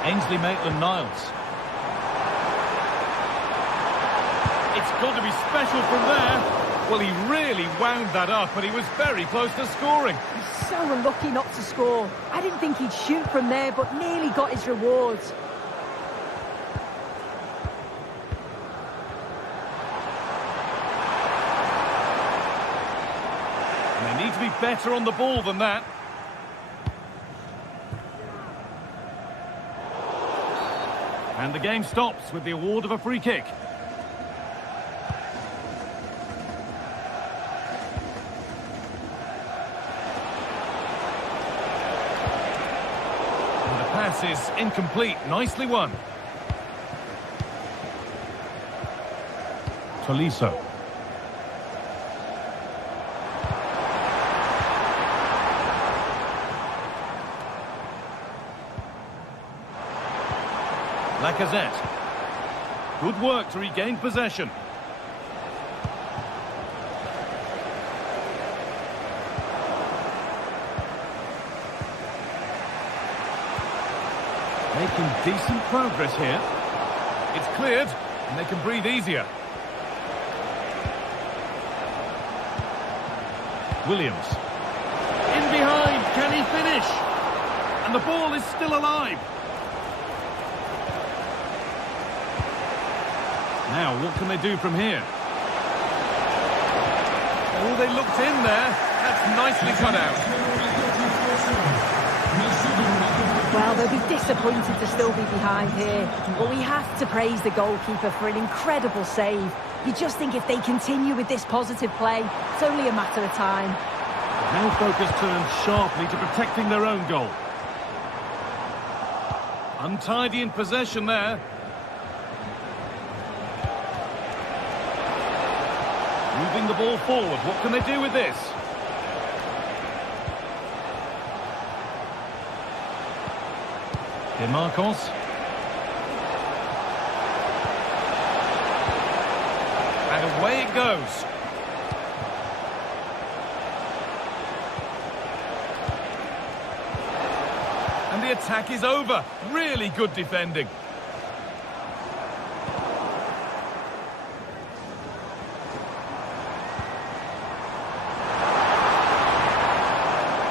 Ainsley Maitland-Niles. It's got to be special from there. Well, he really wound that up, and he was very close to scoring. He's so unlucky not to score. I didn't think he'd shoot from there, but nearly got his rewards. And they need to be better on the ball than that. And the game stops with the award of a free kick. And the pass is incomplete. Nicely won. Tolisso. Lacazette. Good work to regain possession. Making decent progress here. It's cleared, and they can breathe easier. Williams. In behind, can he finish? And the ball is still alive. Now, what can they do from here? Oh, they looked in there. That's nicely cut out. Well, they'll be disappointed to still be behind here, but we have to praise the goalkeeper for an incredible save. You just think if they continue with this positive play, it's only a matter of time. Now focus turns sharply to protecting their own goal. Untidy in possession there. Moving the ball forward, what can they do with this? DeMarcos. And away it goes. And the attack is over. Really good defending.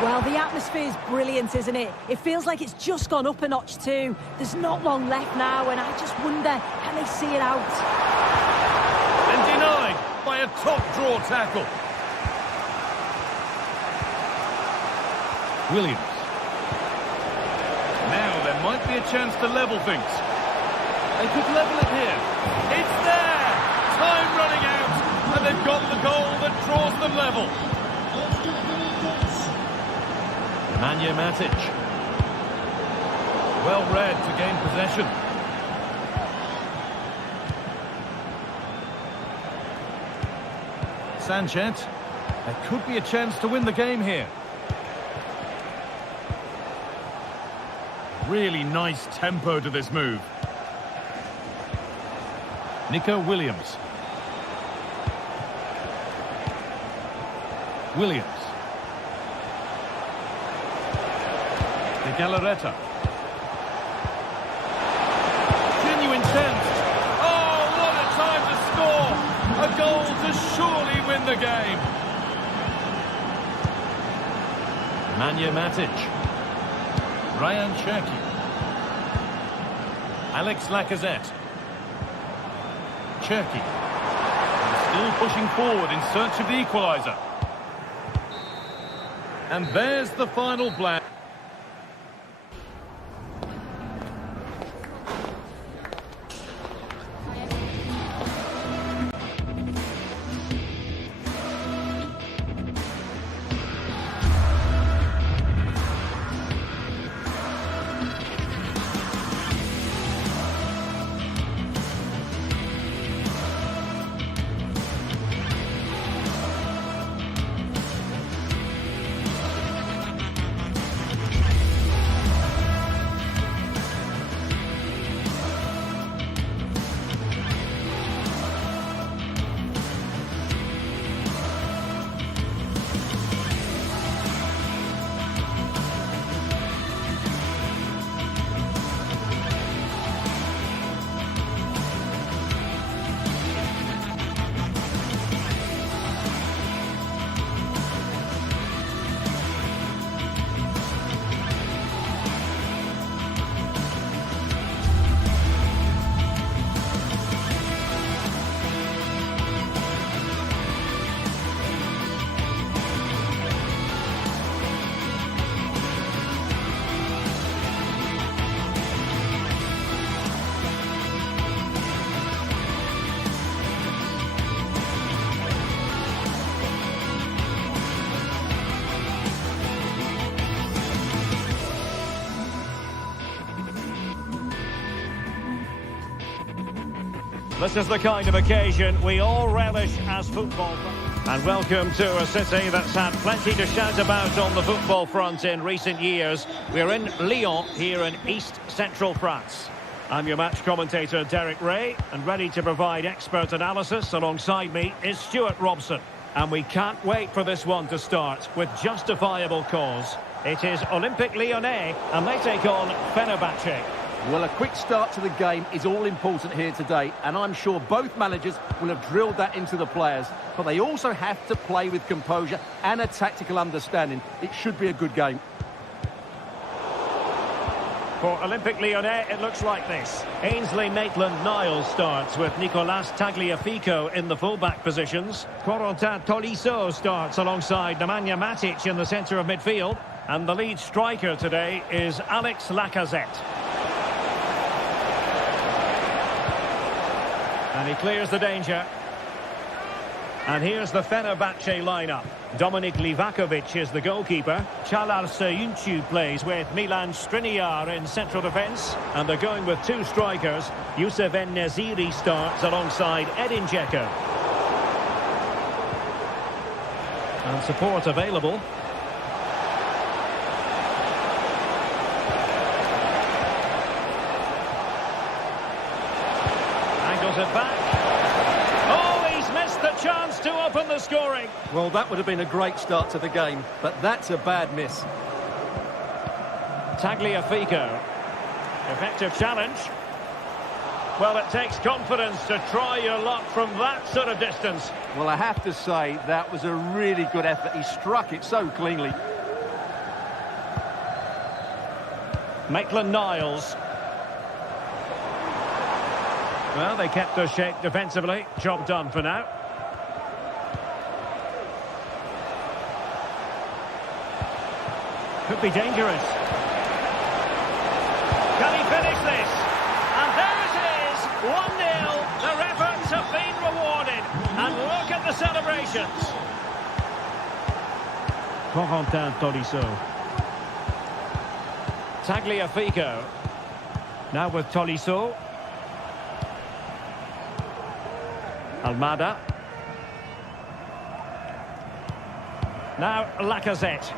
Well, the atmosphere is brilliant, isn't it? It feels like it's just gone up a notch too. There's not long left now, and I just wonder, can they see it out? And denied by a top-draw tackle. Williams. Now there might be a chance to level things. They could level it here. It's there! Time running out, and they've got the goal that draws them level. Nemanja Matic. Well read to gain possession. Sanchez. There could be a chance to win the game here. Really nice tempo to this move. Nico Williams. Williams. De Galarreta. Genuine chance. Oh, what a time to score! A goal to surely win the game. Nemanja Matic. Ryan Cherki. Alex Lacazette. Cherki. Still pushing forward in search of the equalizer. And there's the final blank. This is the kind of occasion we all relish as football fans. And welcome to a city that's had plenty to shout about on the football front in recent years. We're in Lyon, here in east-central France. I'm your match commentator, Derek Ray, and ready to provide expert analysis alongside me is Stuart Robson. And we can't wait for this one to start with justifiable cause. It is Olympique Lyonnais, and they take on Fenerbahce. Well, a quick start to the game is all important here today, and I'm sure both managers will have drilled that into the players. But they also have to play with composure and a tactical understanding. It should be a good game. For Olympique Lyonnais, it looks like this. Ainsley Maitland-Niles starts with Nicolas Tagliafico in the full-back positions. Corentin Tolisso starts alongside Nemanja Matic in the centre of midfield. And the lead striker today is Alex Lacazette. And he clears the danger. And here's the Fenerbahce lineup. Dominik Livakovic is the goalkeeper. Çalhar Söyüncü plays with Milan Skriniar in central defence. And they're going with two strikers. Youssef En-Nesyri starts alongside Edin Dzeko. And support available. Angles it back. The chance to open the scoring. Well, that would have been a great start to the game, but that's a bad miss. Tagliafico. Effective challenge. Well, it takes confidence to try your luck from that sort of distance. Well, I have to say, that was a really good effort. He struck it so cleanly. Maitland-Niles. Well, they kept their shape defensively. Job done for now. Could be dangerous. Can he finish this? And there it is, 1-0. Their efforts have been rewarded. And look at the celebrations. Corentin Tolisso. Tagliafico. Now with Tolisso. Almada. Now Lacazette.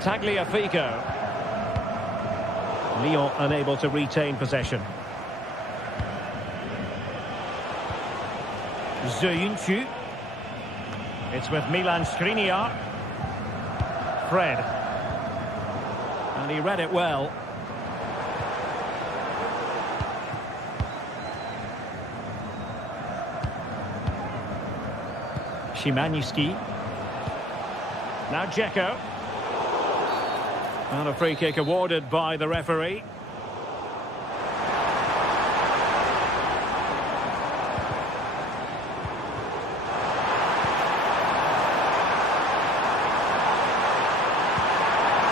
Tagliafico. Lyon unable to retain possession. Söyüncü. It's with Milan Skriniar. Fred. And he read it well. Szymański. Now Dzeko. And a free kick awarded by the referee.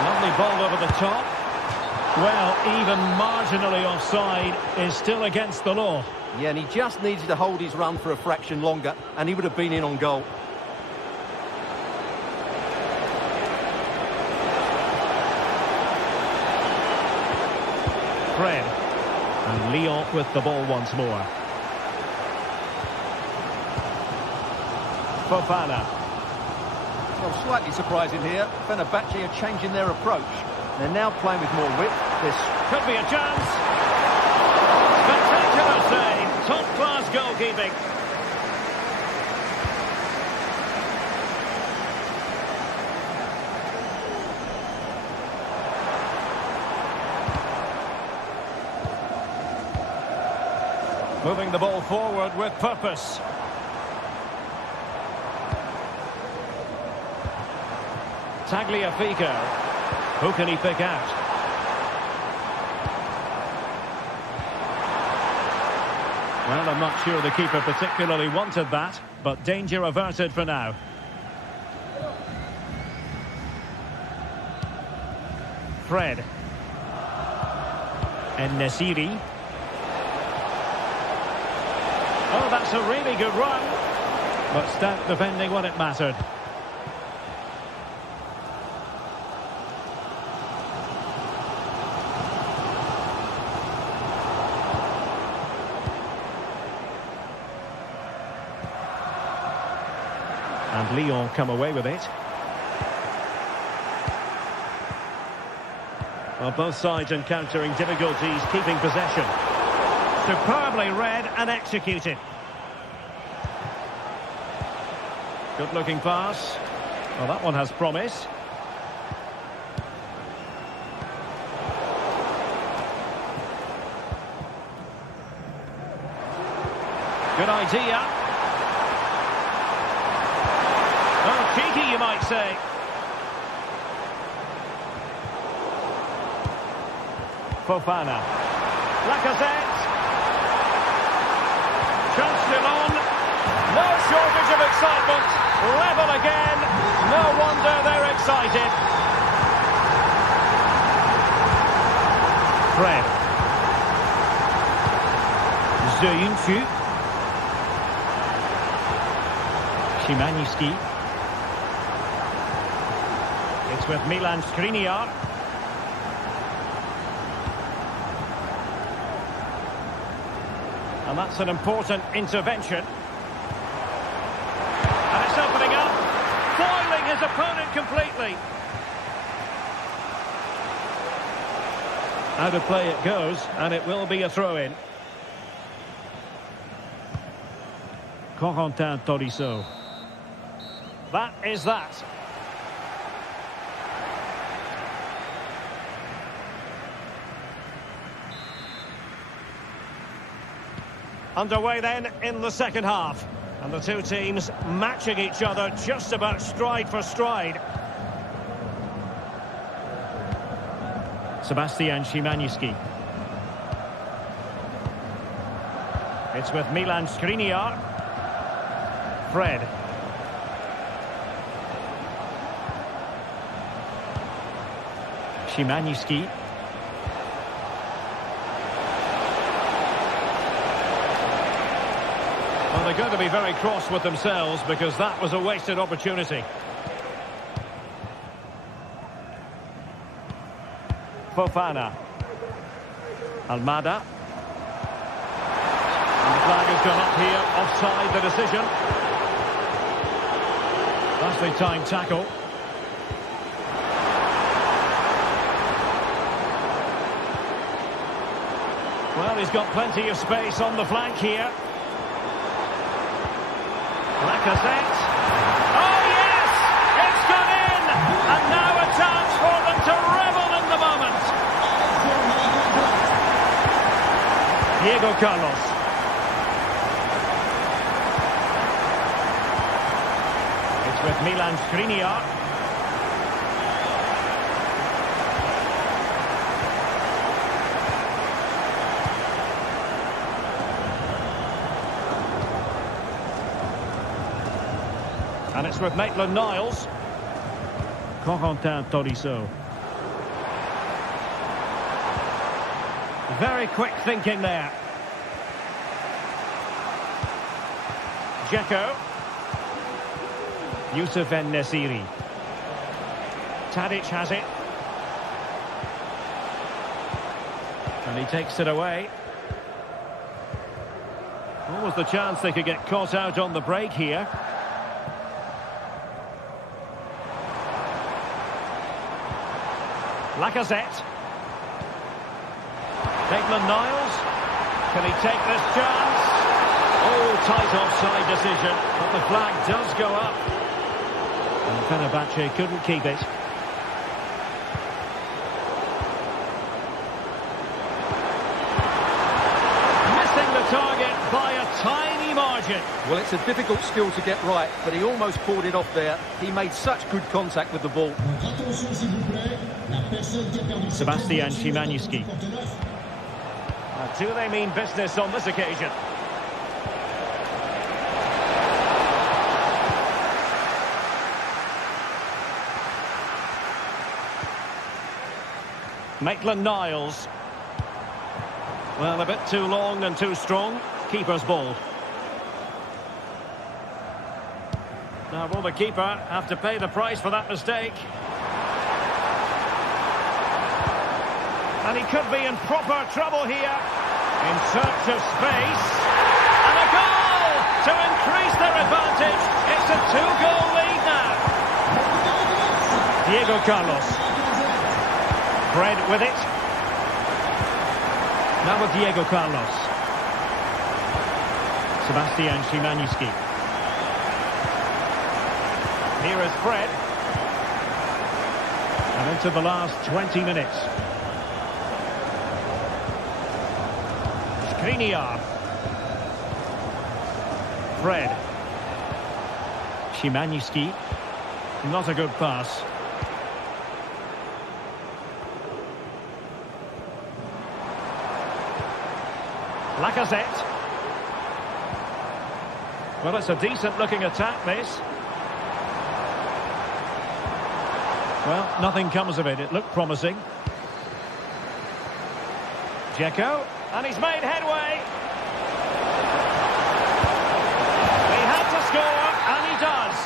Lovely ball over the top. Well, even marginally offside is still against the law. Yeah, and he just needed to hold his run for a fraction longer, and he would have been in on goal. Fred. And Lyon with the ball once more. Fofana. Well, slightly surprising here. Fenerbahce are changing their approach. They're now playing with more width. This could be a chance. Spectacular save. Top-class goalkeeping. Moving the ball forward with purpose. Tagliafico. Who can he pick out? Well, I'm not sure the keeper particularly wanted that, but danger averted for now. Fred. En-Nesyri. Oh, that's a really good run. But stout defending when it mattered. And Lyon come away with it. Well, both sides encountering difficulties keeping possession. Superbly read and executed. Good-looking pass. Well, that one has promise. Good idea. Oh, cheeky, you might say. Fofana. Lacazette. Chance still on. No shortage of excitement. Level again. No wonder they're excited. Fred. Zöyüncü. Szymański. It's with Milan Skriniar. And that's an important intervention. And it's opening up, foiling his opponent completely. Out of play it goes, and it will be a throw-in. Corentin Tolisso. That is that. Underway then in the second half. And the two teams matching each other just about stride for stride. Sebastian Szymański. It's with Milan Skriniar. Fred. Szymański. Well, they're going to be very cross with themselves because that was a wasted opportunity. Fofana. Almada. And the flag has gone up here, offside the decision. Nicely timed tackle. Well, he's got plenty of space on the flank here. Lacazette. Oh, yes! It's gone in! And now a chance for them to revel in the moment. Diego Carlos. It's with Milan Skriniar. And it's with Maitland-Niles. Corentin Tolisso. Very quick thinking there. Dzeko. Youssef En-Nesyri. Tadic has it. And he takes it away. What was the chance they could get caught out on the break here? Lacazette. Maitland-Niles. Can he take this chance? Oh, tight offside decision. But the flag does go up. And Fenerbahce couldn't keep it. Missing the target by a tiny margin. Well, it's a difficult skill to get right, but he almost pulled it off there. He made such good contact with the ball. Sebastian Szymański. Now, do they mean business on this occasion? Maitland-Niles. Well, a bit too long and too strong. Keeper's ball. Now, will the keeper have to pay the price for that mistake? And he could be in proper trouble here. In search of space. And a goal! to increase their advantage. It's a 2-goal lead now. Diego Carlos. Fred with it. Now with Diego Carlos. Sebastian Szymanski. Here is Fred. And into the last 20 minutes. Skriniar. Fred. Szymanski. Not a good pass. Lacazette. Well, it's a decent-looking attack, this. Well, nothing comes of it. It looked promising. Dzeko, and he's made headway. He had to score, and he does.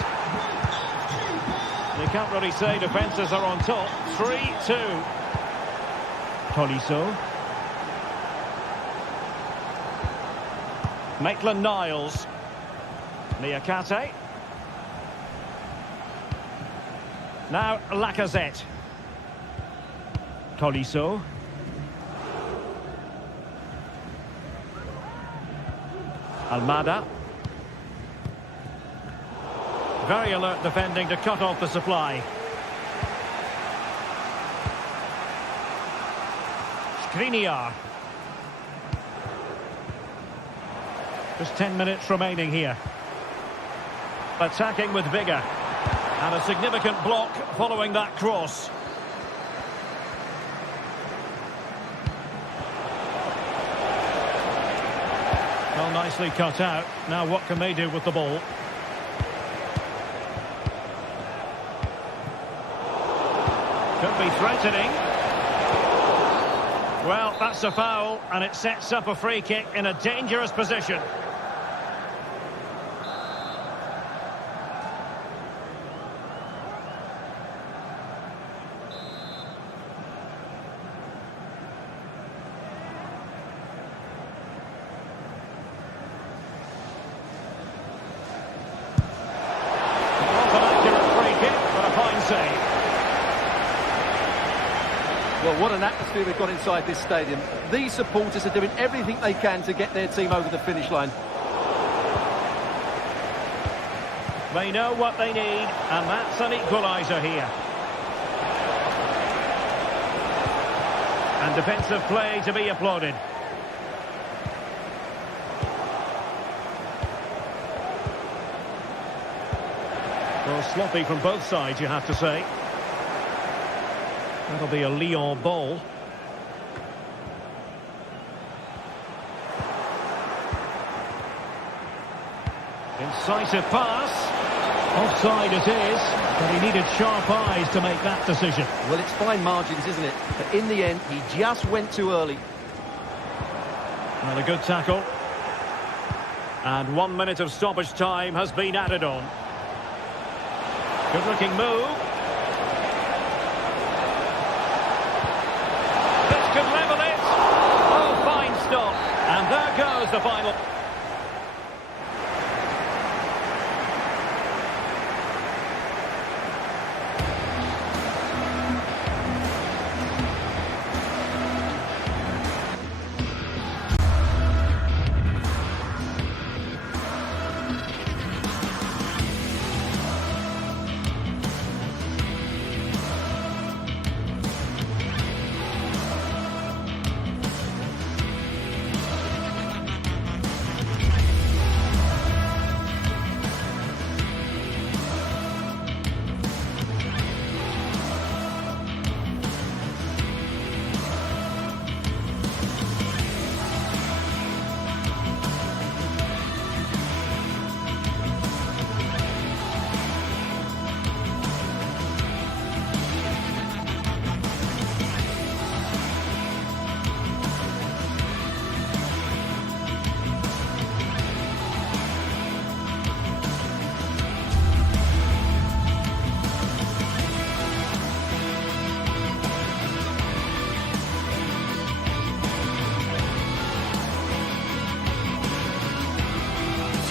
You can't really say defences are on top. 3-2. Tolisso. Maitland-Niles. Niakate. Now Lacazette. Tolisso. Almada. Very alert defending to cut off the supply. Skriniar. Just 10 minutes remaining here. Attacking with vigour. And a significant block following that cross. Well, nicely cut out. Now what can they do with the ball? Could be threatening. Well, that's a foul, and it sets up a free kick in a dangerous position. Well, what an atmosphere we've got inside this stadium. These supporters are doing everything they can to get their team over the finish line. They know what they need, and that's an equalizer here. And defensive play to be applauded. Well, sloppy from both sides, you have to say. That'll be a Lyon ball. Incisive pass. Offside it is, but he needed sharp eyes to make that decision. Well, it's fine margins, isn't it? But in the end, he just went too early. Well, a good tackle. And 1 minute of stoppage time has been added on. Good-looking move. Could level it. Oh, fine stop. And there goes the final.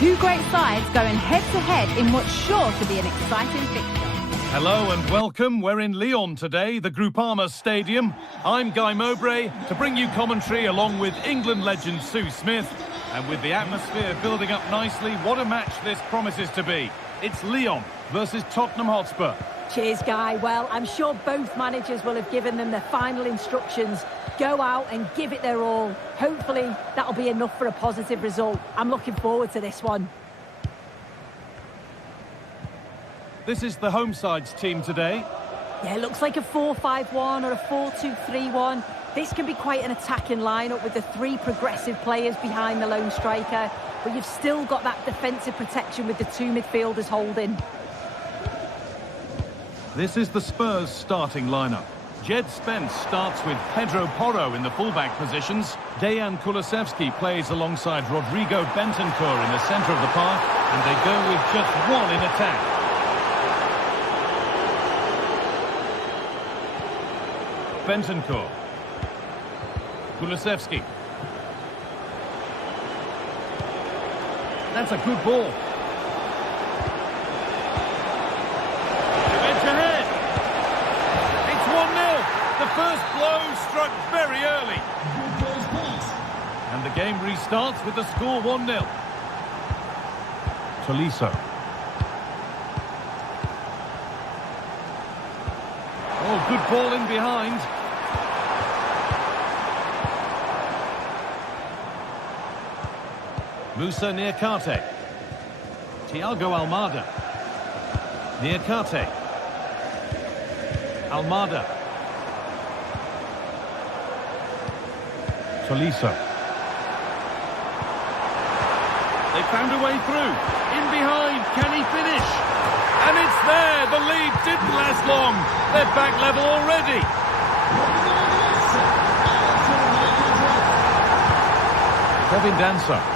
Two great sides going head-to-head in what's sure to be an exciting fixture. Hello and welcome. We're in Lyon today, the Groupama Stadium. I'm Guy Mowbray to bring you commentary along with England legend Sue Smith. And with the atmosphere building up nicely, what a match this promises to be. It's Lyon versus Tottenham Hotspur. Cheers, Guy. Well, I'm sure both managers will have given them their final instructions. Go out and give it their all. Hopefully, that'll be enough for a positive result. I'm looking forward to this one. This is the home side's team today. Yeah, it looks like a 4-5-1 or a 4-2-3-1. This can be quite an attacking lineup with the three progressive players behind the lone striker, but you've still got that defensive protection with the two midfielders holding. This is the Spurs starting lineup. Jed Spence starts with Pedro Porro in the fullback positions. Dejan Kulusevski plays alongside Rodrigo Bentancur in the centre of the park, and they go with just one in attack. Bentancur. Kulusevski. That's a good ball. Edge ahead. It's 1-0. The first blow struck very early. And the game restarts with the score 1-0. Tolisso. Oh, good ball in behind. Musa Niakate. Thiago Almada. Niakate. Almada. Tolisso. They found a way through. In behind. Can he finish? And it's there. The lead didn't last long. They're back level already. Kevin Danso.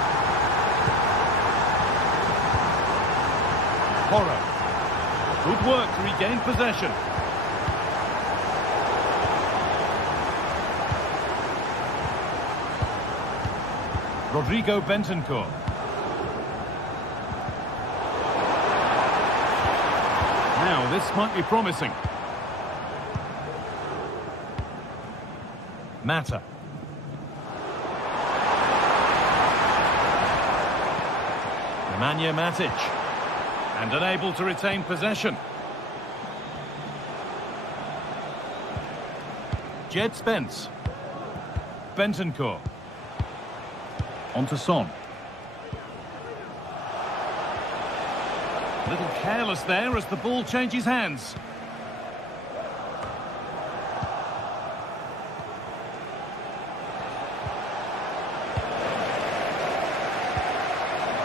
Porro. Good work to regain possession. Rodrigo Bentancur. Now this might be promising. Mata. Nemanja Matic. And unable to retain possession. Jed Spence. Bentancur. On to Son. A little careless there as the ball changes hands.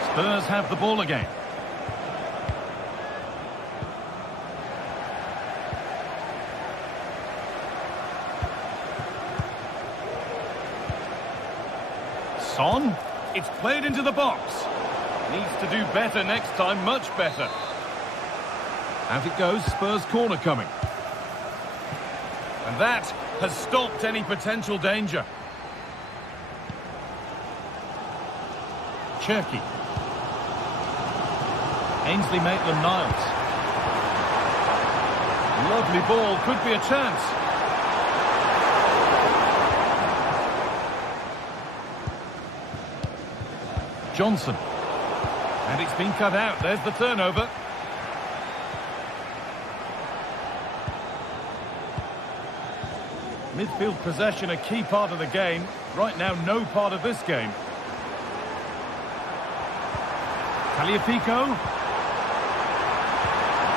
Spurs have the ball again. Son, it's played into the box. Needs to do better next time, much better. Out it goes, Spurs corner coming. And that has stopped any potential danger. Cherki. Ainsley Maitland-Niles. Lovely ball, could be a chance. Johnson. And it's been cut out. There's the turnover. Midfield possession, a key part of the game. Right now, no part of this game. Tagliafico.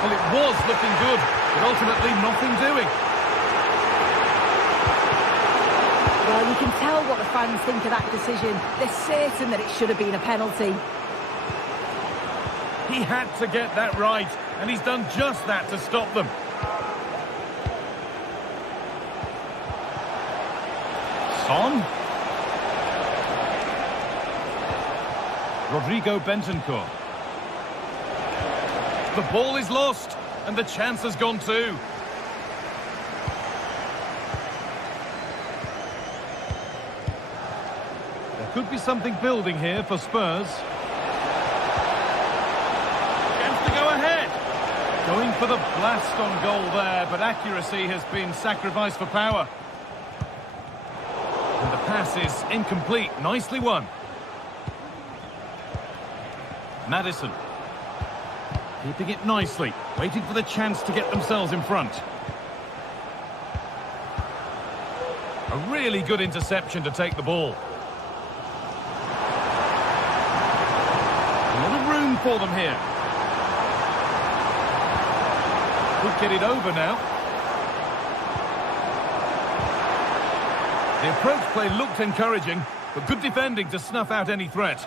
Well, it was looking good, but ultimately nothing doing. Well, you can tell what the fans think of that decision. They're certain that it should have been a penalty. He had to get that right, and he's done just that to stop them. Son. Rodrigo Bentancur. The ball is lost, and the chance has gone too. There could be something building here for Spurs. Going for the blast on goal there, but accuracy has been sacrificed for power. And the pass is incomplete. Nicely won. Madison. Keeping it nicely, waiting for the chance to get themselves in front. A really good interception to take the ball. A lot of room for them here. Could get it over now. The approach play looked encouraging, but good defending to snuff out any threat.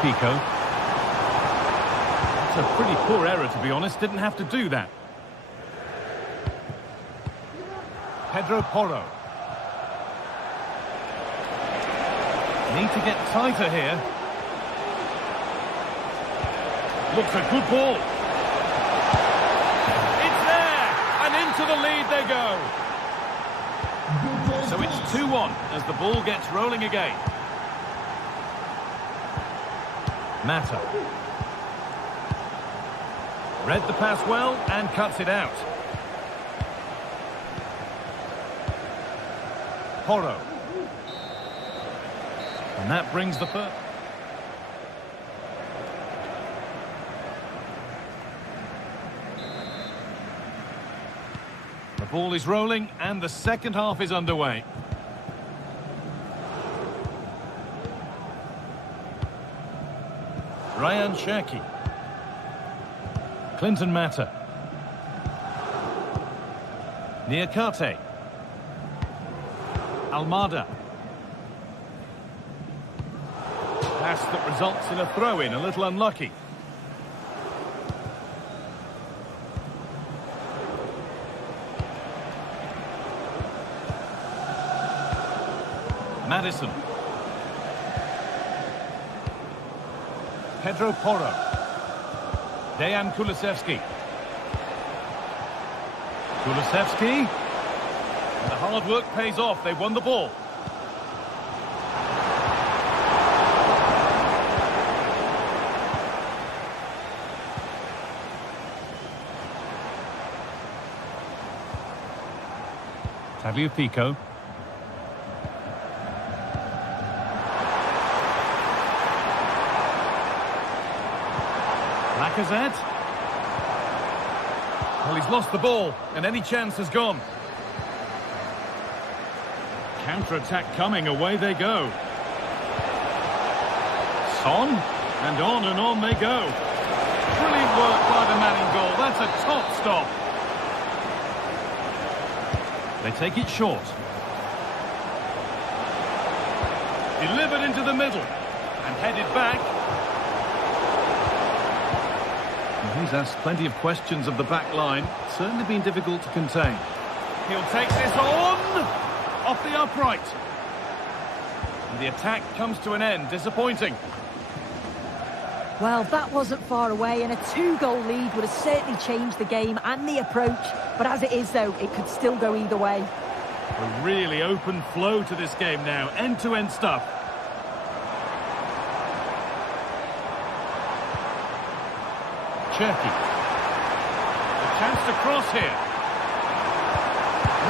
Pico. That's a pretty poor error, to be honest. Didn't have to do that. Pedro Porro. Need to get tighter here. Looks a good ball. It's there! And into the lead they go. So it's 2-1 as the ball gets rolling again. Mata. Read the pass well and cuts it out. Porro. And that brings the first. The ball is rolling and the second half is underway. Ryan Cherki. Clinton Mata. Niakate. Almada. Pass that results in a throw-in, a little unlucky. Madison. Pedro Porro. Dejan Kulusevski. Kulusevski. And the hard work pays off. They won the ball. Pico. Lacazette. Well, he's lost the ball, and any chance has gone. Counter-attack coming, away they go. Son, and on they go. Brilliant work by the man in goal. That's a top stop. They take it short. Delivered into the middle, and headed back. He's asked plenty of questions of the back line. Certainly been difficult to contain. He'll take this on! Off the upright. And the attack comes to an end. Disappointing. Well, that wasn't far away, and a 2-goal lead would have certainly changed the game and the approach. But as it is, though, it could still go either way. A really open flow to this game now. End-to-end stuff. Cherki. A chance to cross here.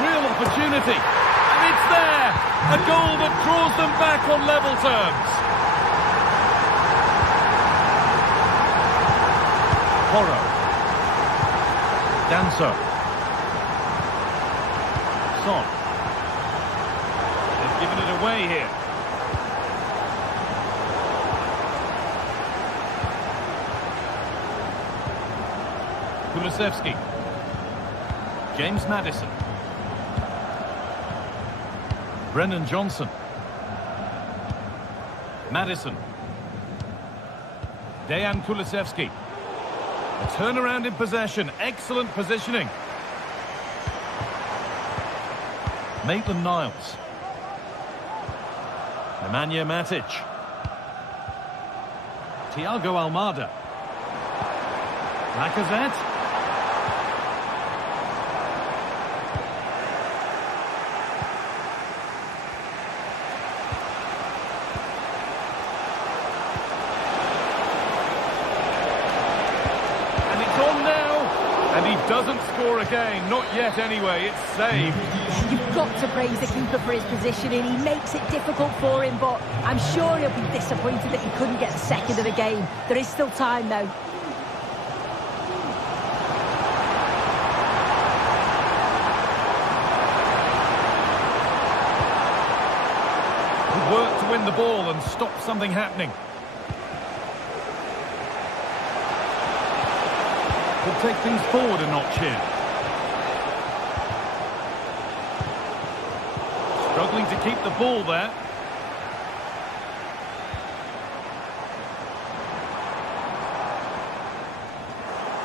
Real opportunity. And it's there! A goal that draws them back on level terms. Porro. Danso. Son. They've given it away here. Kulusevski. James Madison. Brennan Johnson. Madison. Dejan Kulusevski. A turnaround in possession. Excellent positioning. Maitland-Niles. Nemanja Matic. Thiago Almada. Lacazette. And he doesn't score again, not yet anyway, it's saved. You've got to praise the keeper for his positioning. He makes it difficult for him, but I'm sure he'll be disappointed that he couldn't get the second of the game. There is still time, though. Good work to win the ball and stop something happening. Could take things forward a notch here. Struggling to keep the ball there.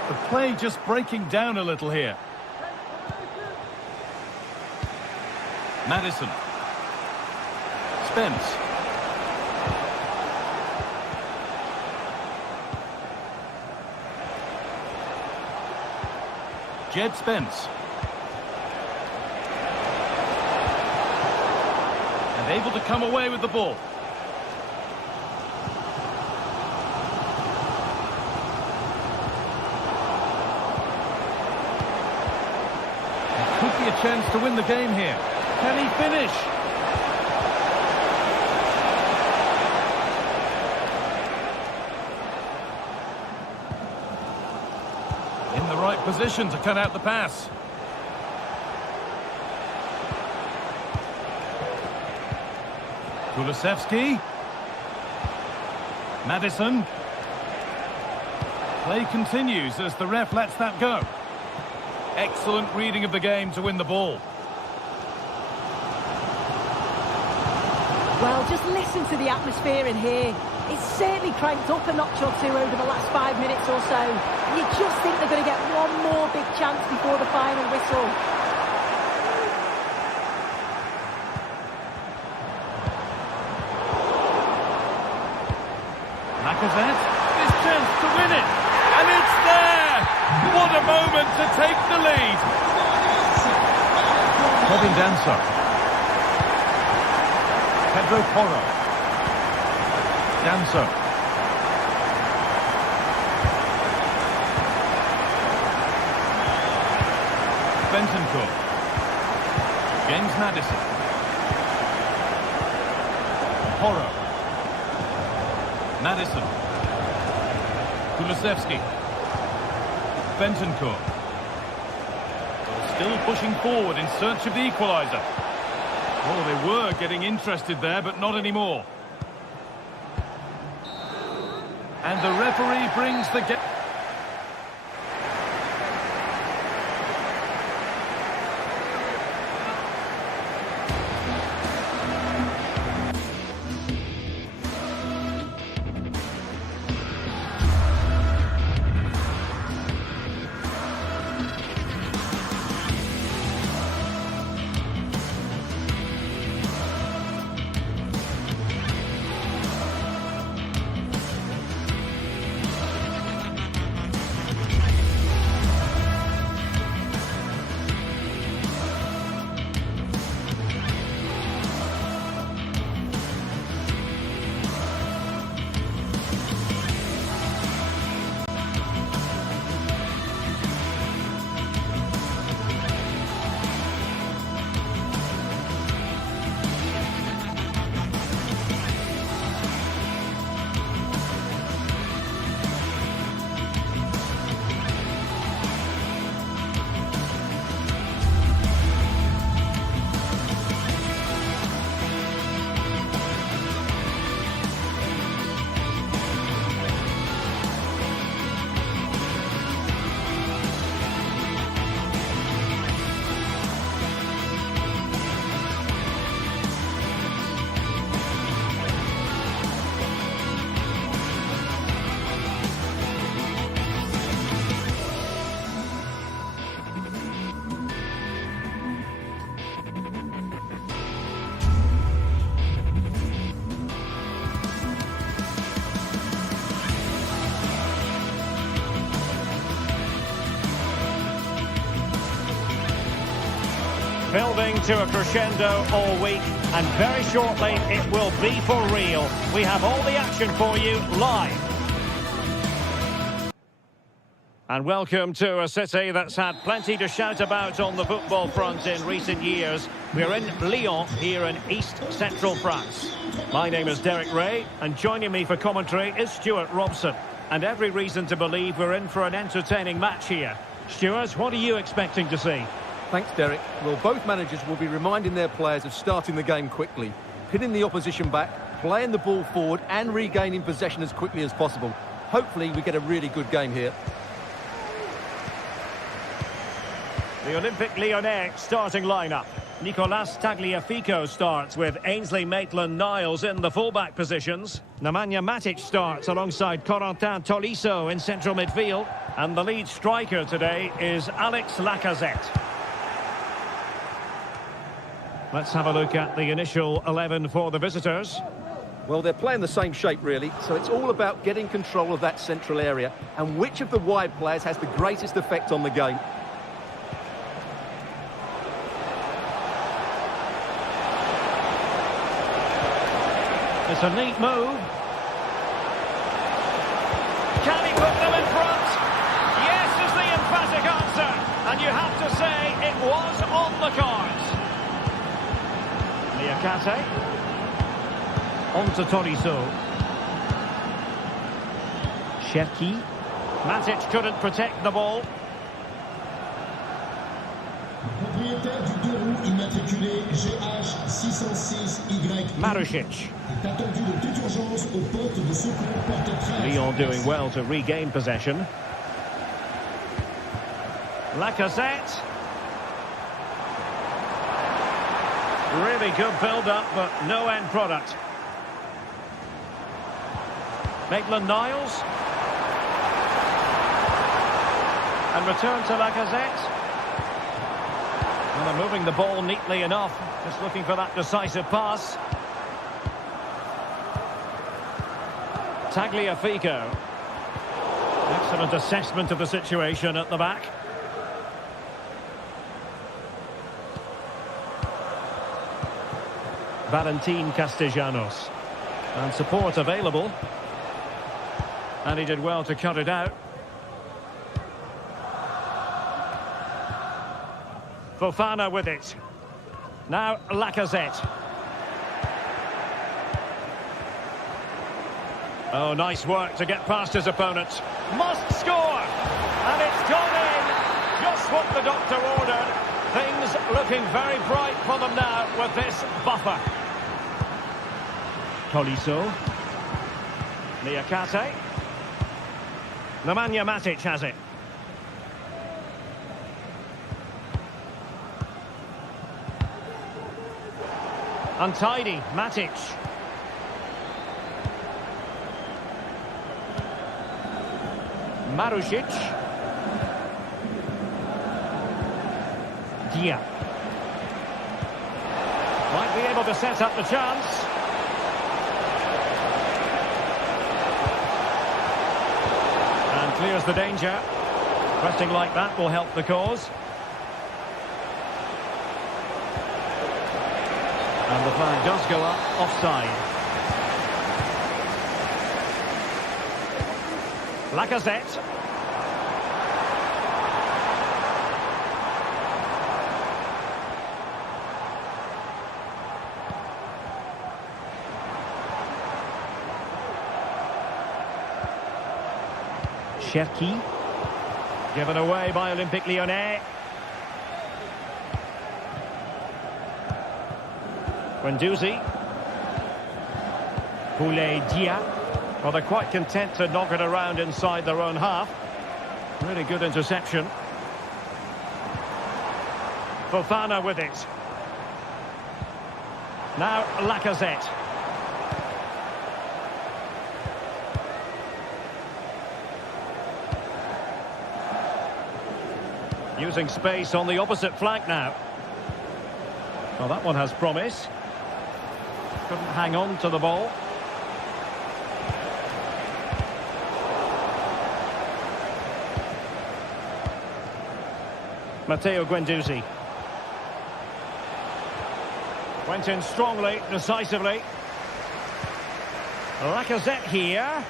The play just breaking down a little here. Madison. Spence. Jed Spence. And able to come away with the ball. It could be a chance to win the game here. Can he finish? In the right position to cut out the pass. Kulusevski. Madison. Play continues as the ref lets that go. Excellent reading of the game to win the ball. Well, just listen to the atmosphere in here. It's certainly cranked up a notch or two over the last 5 minutes or so. You just think they're going to get one more big chance before the final whistle. Lacazette, this chance to win it, and it's there! What a moment to take the lead! Robin Dancer. Pedro Porro. Dancer. Bentancur. James Madison. Porro. Madison. Kulusevski. Bentancur. Still pushing forward in search of the equalizer. Oh, they were getting interested there, but not anymore. And the referee brings the game. Building to a crescendo all week, and very shortly it will be for real. We have all the action for you live. And welcome to a city that's had plenty to shout about on the football front in recent years. We're in Lyon, here in east-central France. My name is Derek Ray, and joining me for commentary is Stuart Robson. And every reason to believe we're in for an entertaining match here. Stuart, what are you expecting to see? Thanks, Derek. Well, both managers will be reminding their players of starting the game quickly, pinning the opposition back, playing the ball forward and regaining possession as quickly as possible. Hopefully we get a really good game here. The Olympique Lyonnais starting lineup. Nicolas Tagliafico starts with Ainsley Maitland-Niles in the fullback positions. Nemanja Matic starts alongside Corentin Tolisso in central midfield. And the lead striker today is Alex Lacazette. Let's have a look at the initial 11 for the visitors. Well, they're playing the same shape, really, so it's all about getting control of that central area and which of the wide players has the greatest effect on the game. It's a neat move. Can he put them in front? Yes is the emphatic answer. And you have to say it was on the cards. Niakate. On to Tolisso. Cherki. Matic couldn't protect the ball. Propriétaire du 2 roues immatriculé GH606Y. Marušić. Est attendu de toute urgence au poste de secours porte 13. Lyon doing well to regain possession. Lacazette. Really good build-up, but no end product. Maitland-Niles. And return to Lacazette. And they're moving the ball neatly enough. Just looking for that decisive pass. Tagliafico. Excellent assessment of the situation at the back. Valentin Castellanos. And support available. And he did well to cut it out. Fofana with it. Now Lacazette. Oh, nice work to get past his opponent. Must score! And it's gone in. Just what the doctor ordered. Things looking very bright for them now with this buffer. Tolisso. Niakate. Nemanja Matic has it. Untidy, Matic. Marušić. Dia. Might be able to set up the chance. And clears the danger. Pressing like that will help the cause. And the flag does go up, offside. Lacazette. Cherki. Given away by Olympique Lyonnais. Guendouzi. Boulaye Dia. Well, they're quite content to knock it around inside their own half. Really good interception. Fofana with it. Now Lacazette. Using space on the opposite flank now. Well, that one has promise. Couldn't hang on to the ball. Matteo Guendouzi. Went in strongly, decisively. Lacazette here.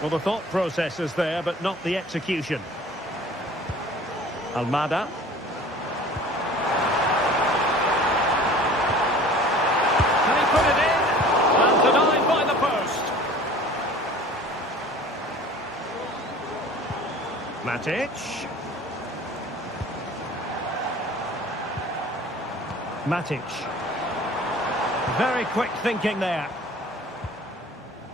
Well, the thought process is there, but not the execution. Almada. Can he put it in? And denied by the post. Matic. Matic. Very quick thinking there.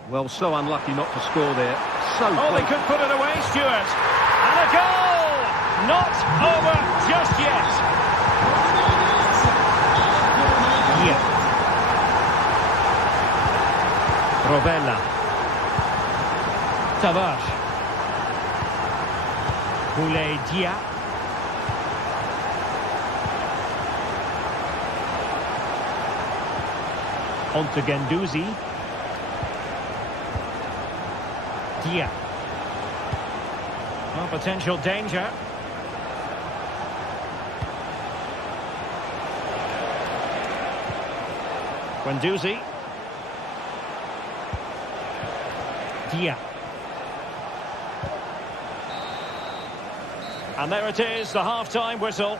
Well, so unlucky not to score there. So Oh, they quick. could put it away, Stuart. And a goal! Not over just yet. Yeah. Rovella. Tavares. Dia. On to Guendouzi. Dia. Well, potential danger. Guendouzi. Dia. And there it is, the half-time whistle.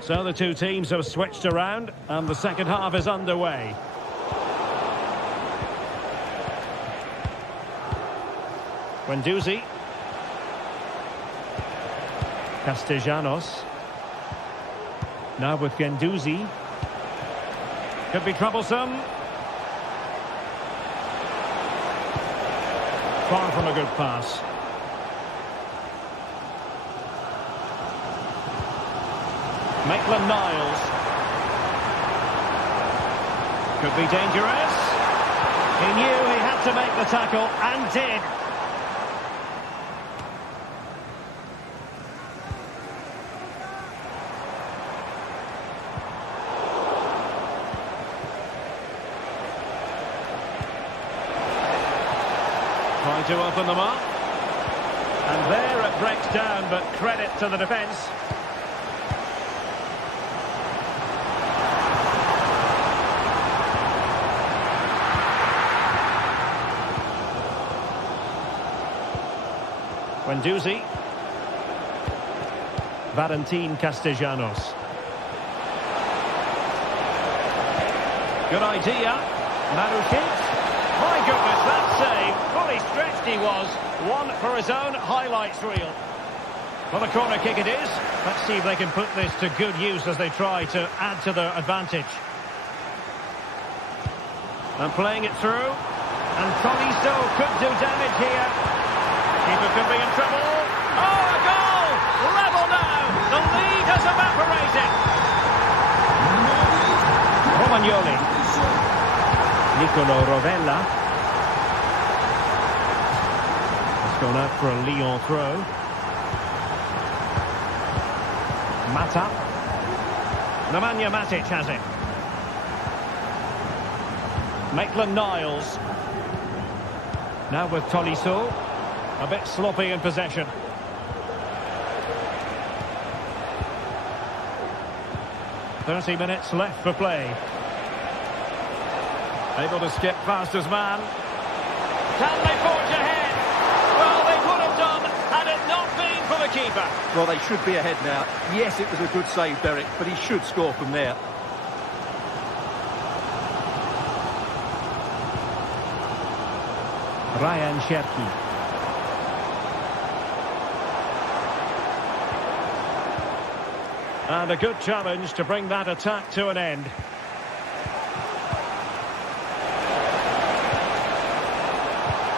So the two teams have switched around, and the second half is underway. Guendouzi. Castellanos. Now with Guendouzi. Could be troublesome. Far from a good pass. Maitland-Niles. Could be dangerous. He knew he had to make the tackle, and did. Trying to open them up. And there it breaks down, but credit to the defence. Guendouzi. Valentin Castellanos. Good idea. Marushit. My goodness, that save. Fully stretched he was. One for his own highlights reel. Well, a corner kick it is. Let's see if they can put this to good use as they try to add to their advantage. And playing it through. And Tolisso could do damage here. Keeper could be in trouble. Oh, a goal! Level now! The lead has evaporated. Romagnoli. Nicolo Rovella. It's gone out for a Lyon throw. Mata. Nemanja Matic has it. Maitland-Niles. Now with Tolisso. A bit sloppy in possession. "30 minutes left for play. Able to skip past his man. Can they forge ahead? Well, they would have done had it not been for the keeper. Well, they should be ahead now. Yes, it was a good save, Derek, but he should score from there. Ryan Cherki. And a good challenge to bring that attack to an end.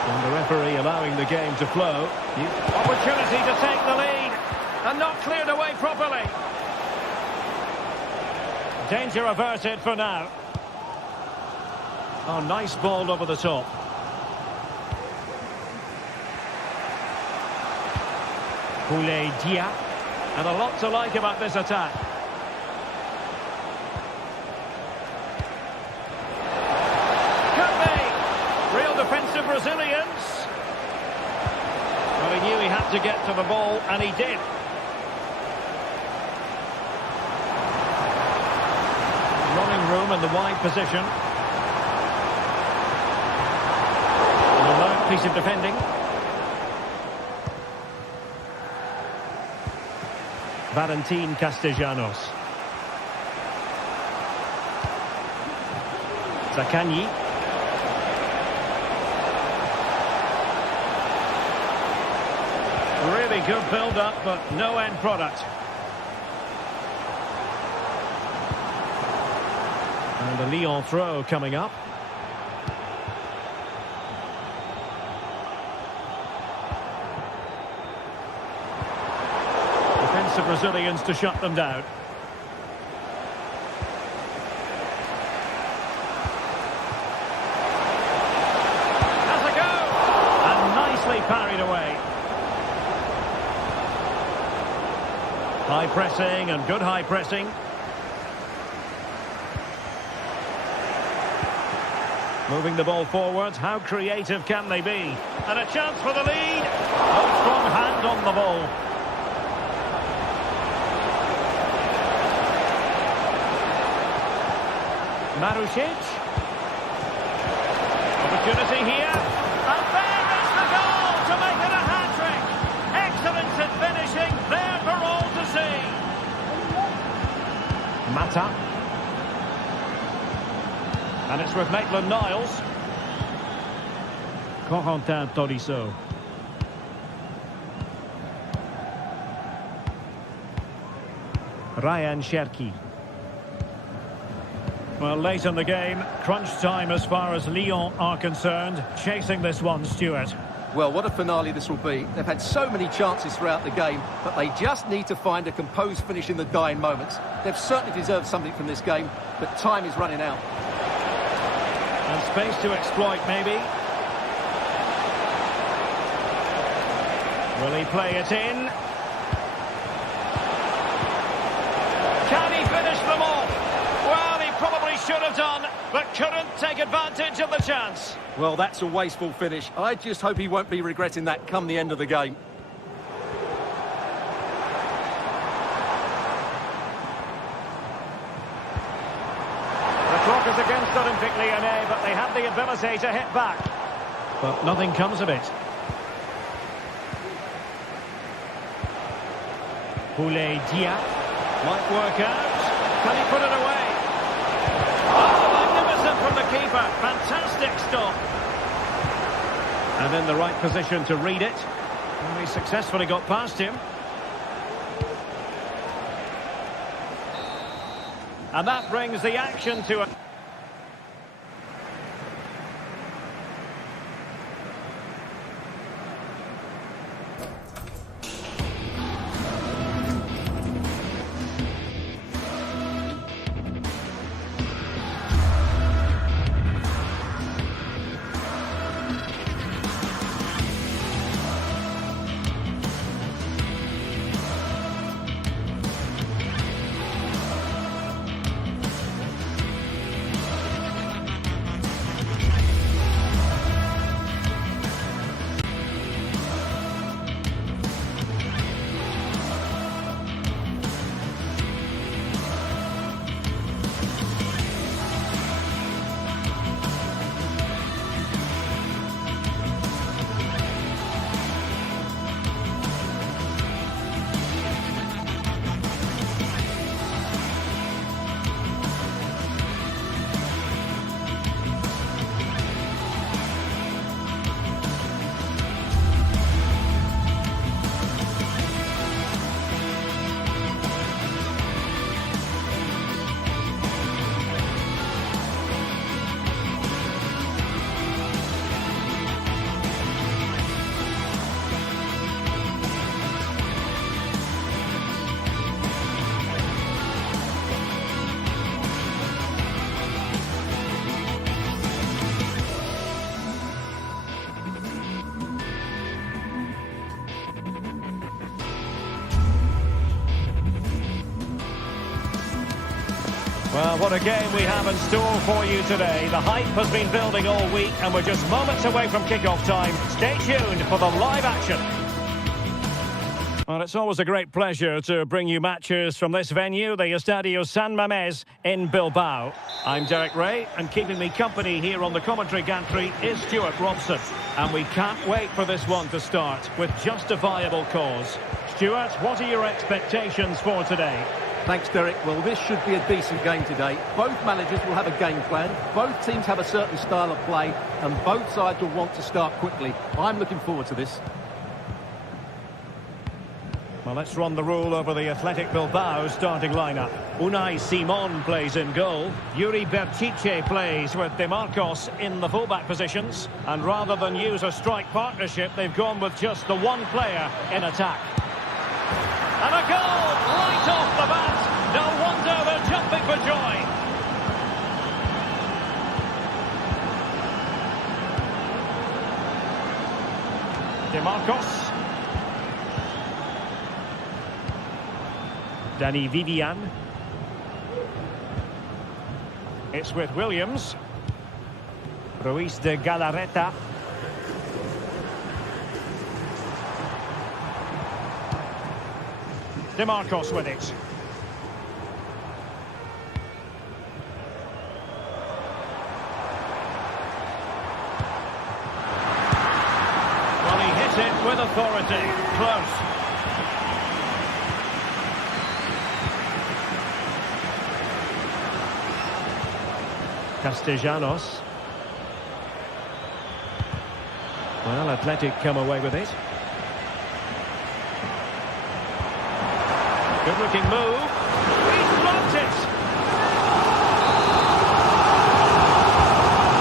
And the referee allowing the game to flow. Opportunity to take the lead. And not cleared away properly. Danger averted for now. Oh, nice ball over the top. Dia. And a lot to like about this attack. Could be. Real defensive resilience. Well, he knew he had to get to the ball, and he did. in the wide position. An alert piece of defending. Valentin Castellanos. Zaccagni. Really good build-up, but no end product. And the Lyon throw coming up. Defensive Brazilians to shut them down. Has a go! And nicely parried away. High pressing and good high pressing. Moving the ball forwards, how creative can they be? And a chance for the lead. No strong hand on the ball. Marusic. Opportunity here. And there is the goal to make it a hat-trick. Excellence in finishing, there for all to see. Mata. And it's with Maitland-Niles. Corentin Tolisso. Ryan Cherki. Well, late in the game, crunch time as far as Lyon are concerned. Chasing this one, Stuart. Well, what a finale this will be. They've had so many chances throughout the game, but they just need to find a composed finish in the dying moments. They've certainly deserved something from this game, but time is running out. And space to exploit, maybe. Will he play it in? Can he finish them off? Well, he probably should have done, but couldn't take advantage of the chance. Well, that's a wasteful finish. I just hope he won't be regretting that come the end of the game. Clock is against Olympique Lyonnais, but they have the ability to hit back. But nothing comes of it. Boulaye Dia might work out. Can he put it away? Oh, magnificent from the keeper. Fantastic stop. And in the right position to read it. And he successfully got past him. And that brings the action to a... Well, what a game we have in store for you today. The hype has been building all week and we're just moments away from kick-off time. Stay tuned for the live action. Well, it's always a great pleasure to bring you matches from this venue, the Estadio San Mamés in Bilbao. I'm Derek Ray, and keeping me company here on the commentary gantry is Stuart Robson. And we can't wait for this one to start with justifiable cause. Stuart, what are your expectations for today? Thanks, Derek. Well, this should be a decent game today. Both managers will have a game plan. Both teams have a certain style of play, and both sides will want to start quickly. I'm looking forward to this. Well, let's run the rule over the Athletic Bilbao starting lineup. Unai Simon plays in goal. Yuri Berchiche plays with De Marcos in the fullback positions. And rather than use a strike partnership, they've gone with just the one player in attack. And a goal right off the bat. No wonder they're jumping for joy. De Marcos. Danny Vivian. It's with Williams. Ruiz de Galarreta. De Marcos with it. Well, he hit it with authority. Close. Castellanos. Well, Athletic come away with it. Good looking move. He's blocked it.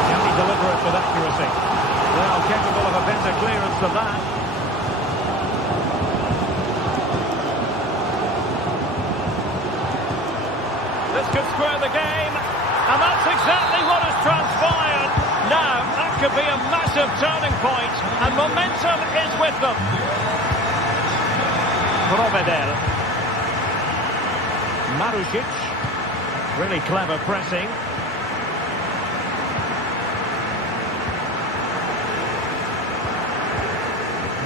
Can he deliver it with accuracy? Well, capable of a better clearance than that. This could square the game. And that's exactly what has transpired. Now, that could be a massive turning point, and momentum is with them. Provedel. Marusic. Really clever pressing.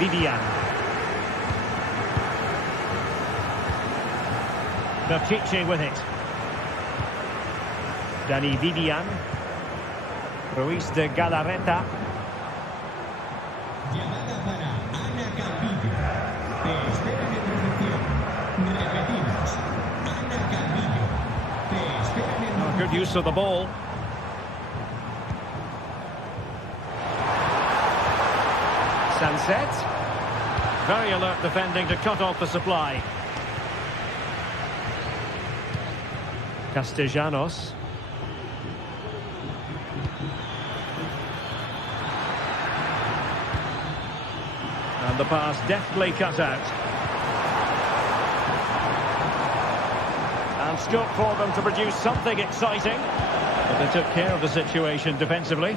Vivian. Berchiche with it. Danny Vivian. Ruiz de Galarreta. Llamada para Ana Calvillo. Te espera en recepción. Repetimos. Ana Calvillo. Te espera en recepción. Good use of the ball. Sunset. Very alert defending to cut off the supply. Castellanos. And the pass deftly cut out. And scope for them to produce something exciting. But they took care of the situation defensively.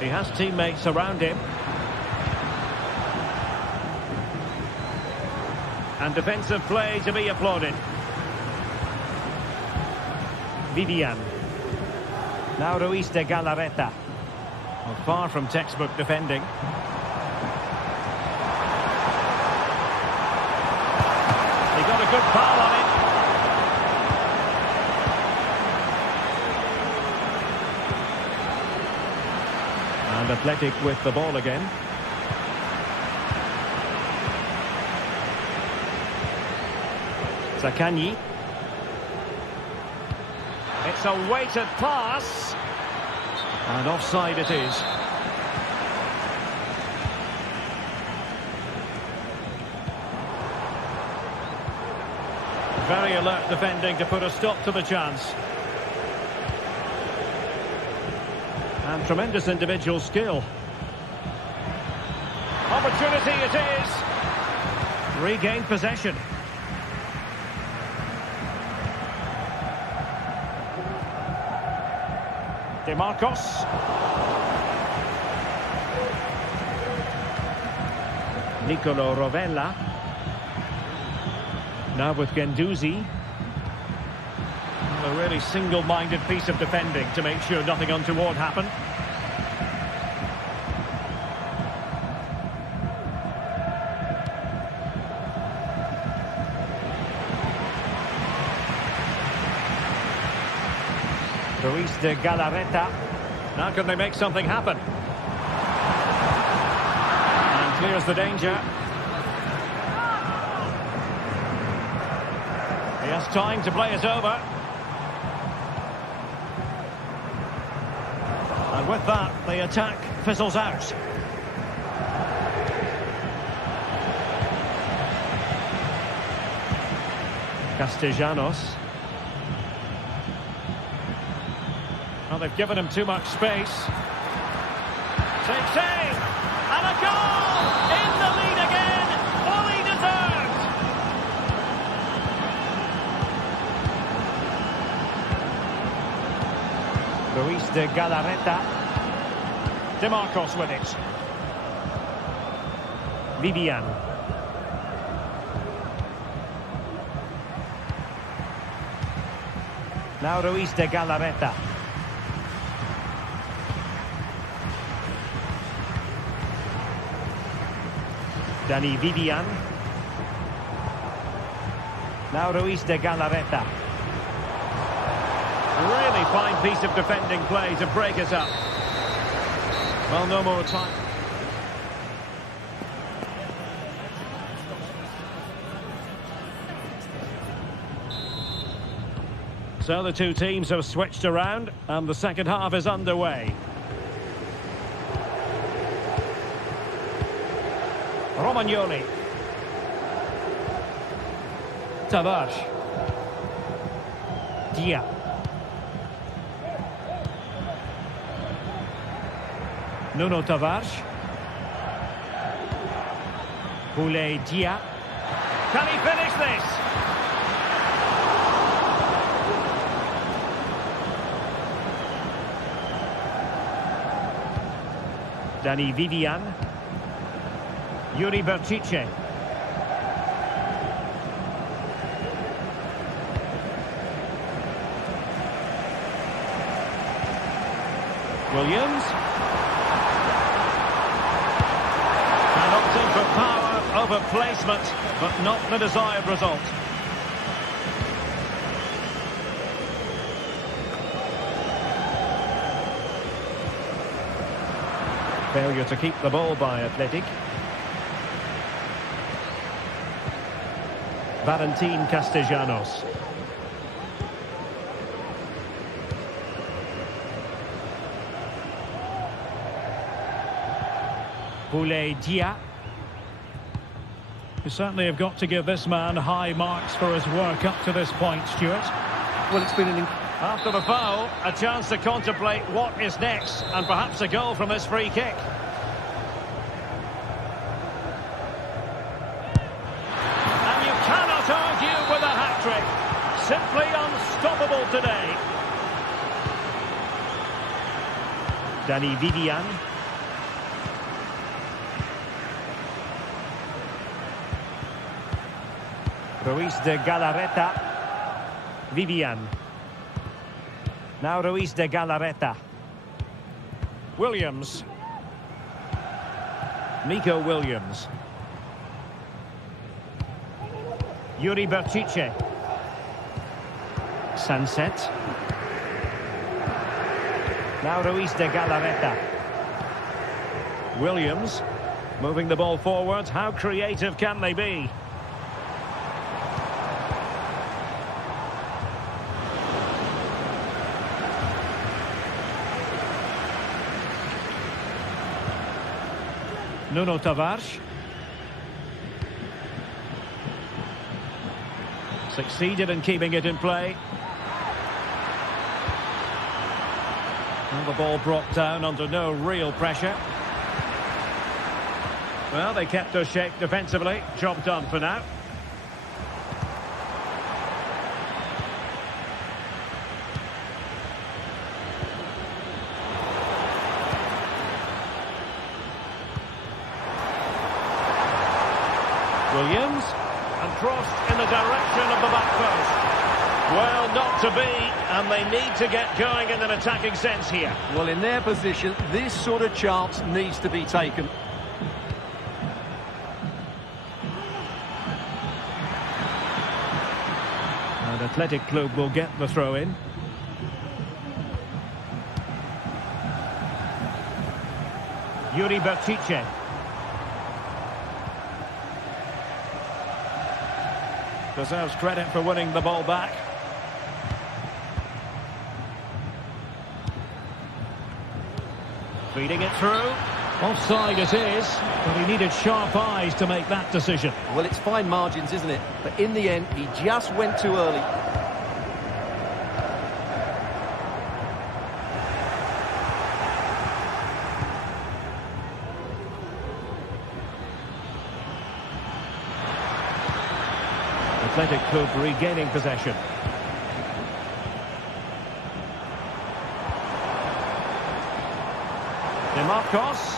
He has teammates around him. And defensive play to be applauded. Vivian. Now Ruiz de Galarreta. Well, far from textbook defending. He got a good foul on it. And Athletic with the ball again. Zaccagni. It's a weighted pass. And offside it is. Very alert defending to put a stop to the chance. And tremendous individual skill. Opportunity it is. Regained possession. De Marcos. Nicolo Rovella. Now with Guendouzi. A really single-minded piece of defending to make sure nothing untoward happened. Ruiz de Galarreta. Now can they make something happen? And clears the danger. He has time to play it over. And with that, the attack fizzles out. Castellanos. Well, they've given him too much space. Save! And a goal! In the lead again! Fully deserved! Ruiz de Galarreta. DeMarcos with it. Vivian. Now Ruiz de Galarreta. Dani Vivian. Now Ruiz de Galarreta. Really fine piece of defending play to break it up. Well, no more time. So the two teams have switched around and the second half is underway. Romagnoli. Tavares. Dia. Nuno Tavares. Boulaye Dia. Can he finish this? Dani Vivian. Yuri Berchiche. Williams. And opting for power over placement, but not the desired result. Failure to keep the ball by Athletic. Valentin Castellanos. Boulaye Dia. You certainly have got to give this man high marks for his work up to this point, Stuart. Well, it's been an... After the foul, a chance to contemplate what is next, and perhaps a goal from this free kick. And you cannot argue with a hat-trick. Simply unstoppable today. Dani Vivian. Ruiz de Galarreta. Vivian. Now Ruiz de Galarreta. Williams. Nico Williams. Yuri Berchiche. Sunset. Now Ruiz de Galarreta. Williams. Moving the ball forward. How creative can they be? Nuno Tavares. Succeeded in keeping it in play. And the ball brought down under no real pressure. Well, they kept their shape defensively. Job done for now. Williams, and crossed in the direction of the back post. Well, not to be, and they need to get going in an attacking sense here. Well, in their position, this sort of chance needs to be taken. And Athletic Club will get the throw-in. Yuri Bertice. Deserves credit for winning the ball back. Feeding it through. Offside it is, but he needed sharp eyes to make that decision. Well, it's fine margins, isn't it? But in the end, he just went too early. Atletico regaining possession. Marcos.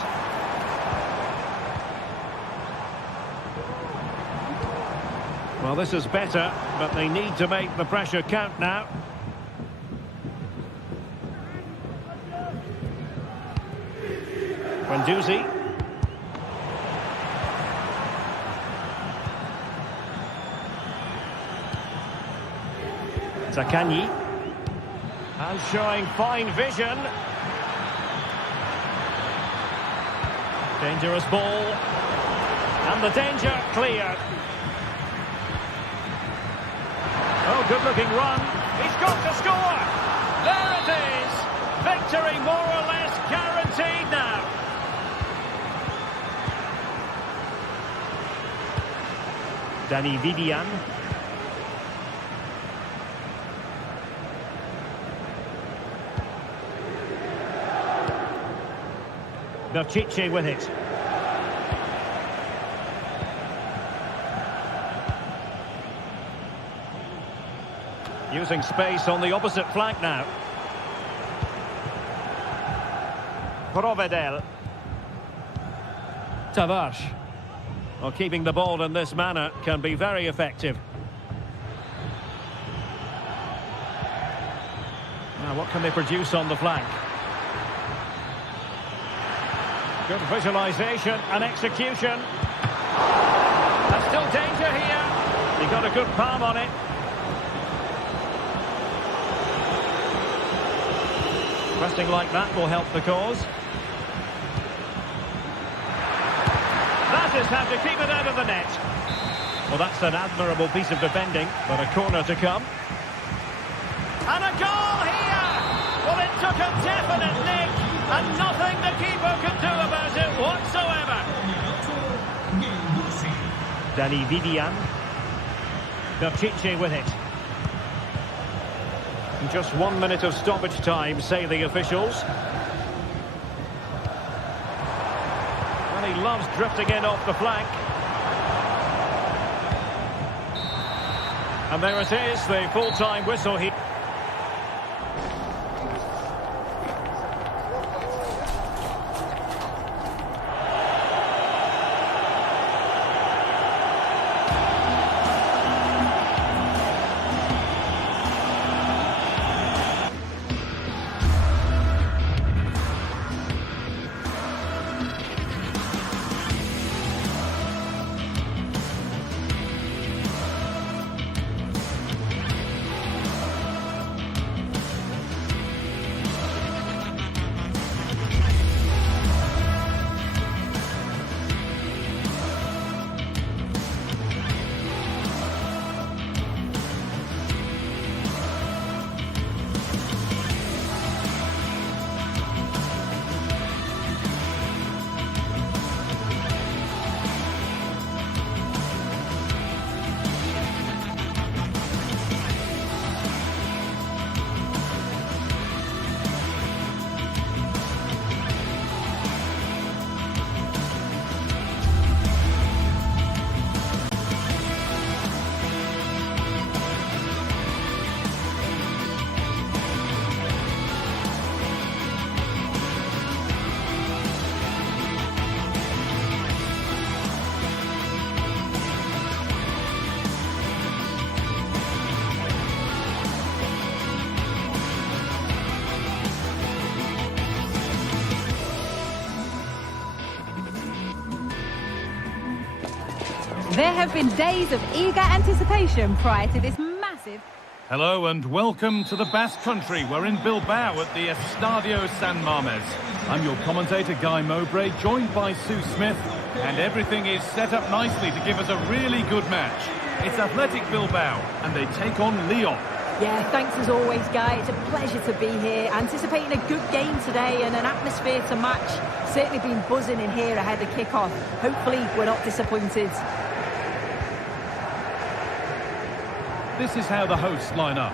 Well, this is better, but they need to make the pressure count now. Guendouzi. Zaccagni. And showing fine vision. Dangerous ball. And the danger cleared. Oh, good-looking run. He's got to score. There it is. Victory more or less guaranteed now. Dani Vivian. Bertice with it. Using space on the opposite flank now. Provedel. Tavares. Well, keeping the ball in this manner can be very effective. Now, what can they produce on the flank? Good visualisation and execution. There's still danger here. He got a good palm on it. Pressing like that will help the cause. That is how to keep it out of the net. Well, that's an admirable piece of defending, but a corner to come. And a goal here! Well, it took a definite nick, and nothing the keeper could do about it whatsoever. Dani Vivian. Bertice with it. Just 1 minute of stoppage time, say the officials. And he loves drifting in off the flank. And there it is, the full-time whistle here. There have been days of eager anticipation prior to this massive Hello and welcome to the Basque country. We're in Bilbao at the Estadio San Mamés. I'm your commentator, Guy Mowbray, joined by Sue Smith, and everything is set up nicely to give us a really good match. It's Athletic Bilbao, and they take on Lyon. Yeah, thanks as always, Guy. It's a pleasure to be here. Anticipating a good game today and an atmosphere to match. Certainly been buzzing in here ahead of kick-off. Hopefully, we're not disappointed. This is how the hosts line up.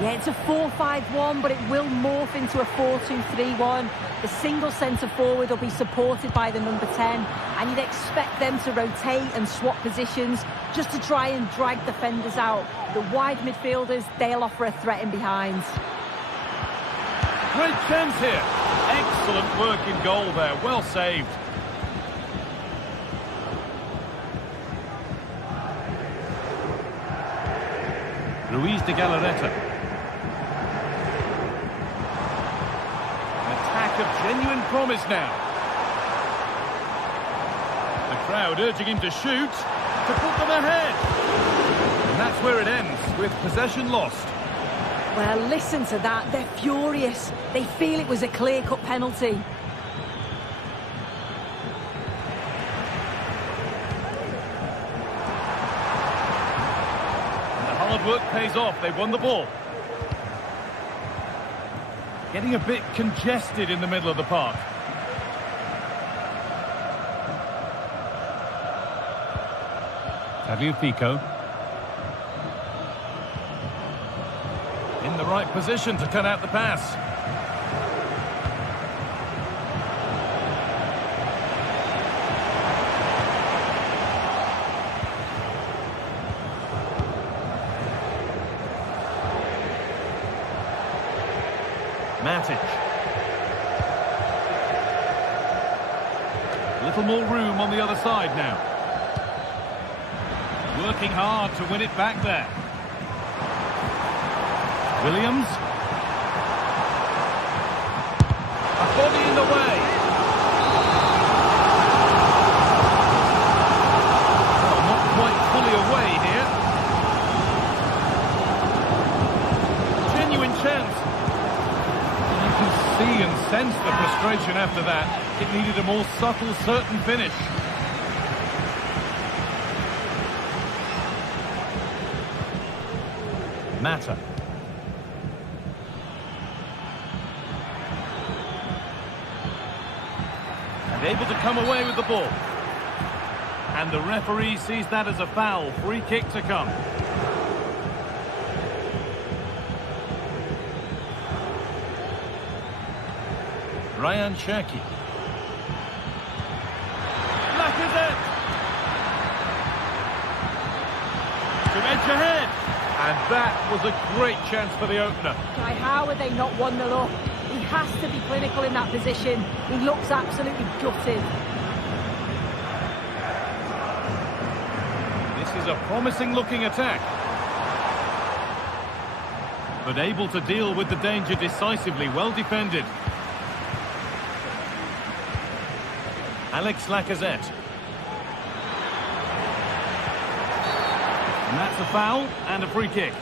Yeah, it's a 4-5-1, but it will morph into a 4-2-3-1. The single centre-forward will be supported by the number 10, and you'd expect them to rotate and swap positions just to try and drag defenders out. The wide midfielders, they'll offer a threat in behind. Great chance here. Excellent work in goal there. Well saved. Ruiz de Galarreta. An attack of genuine promise now. The crowd urging him to shoot, to put them ahead. And that's where it ends, with possession lost. Well, listen to that. They're furious. They feel it was a clear-cut penalty. Hard work pays off. They've won the ball. Getting a bit congested in the middle of the park. Tagliafico. In the right position to cut out the pass. Matic. A little more room on the other side now. Working hard to win it back there. Williams. A body in the way. Well, not quite fully away here. Genuine chance. See and sense the frustration after that. It needed a more subtle, certain finish. Mata. And able to come away with the ball. And the referee sees that as a foul. Free kick to come. Ryan Cherki. Lacazette. To edge ahead. And that was a great chance for the opener. Guy, how are they not 1-0 up? He has to be clinical in that position. He looks absolutely gutted. This is a promising looking attack. But able to deal with the danger decisively. Well defended. Alex Lacazette. And that's a foul and a free kick.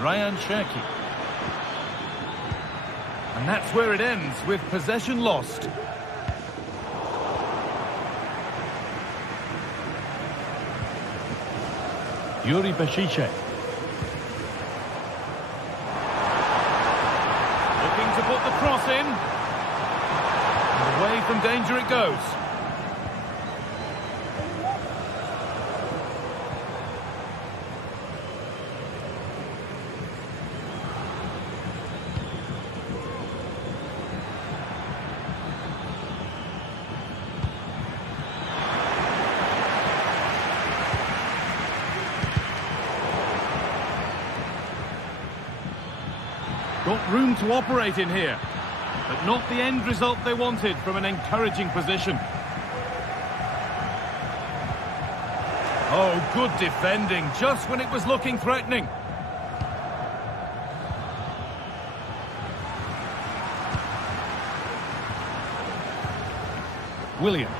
Ryan Cherki. And that's where it ends, with possession lost. Yuri Bashiche. To put the cross in. And away from danger it goes. Got room to operate in here, but not the end result they wanted from an encouraging position. Oh, good defending, just when it was looking threatening. Williams.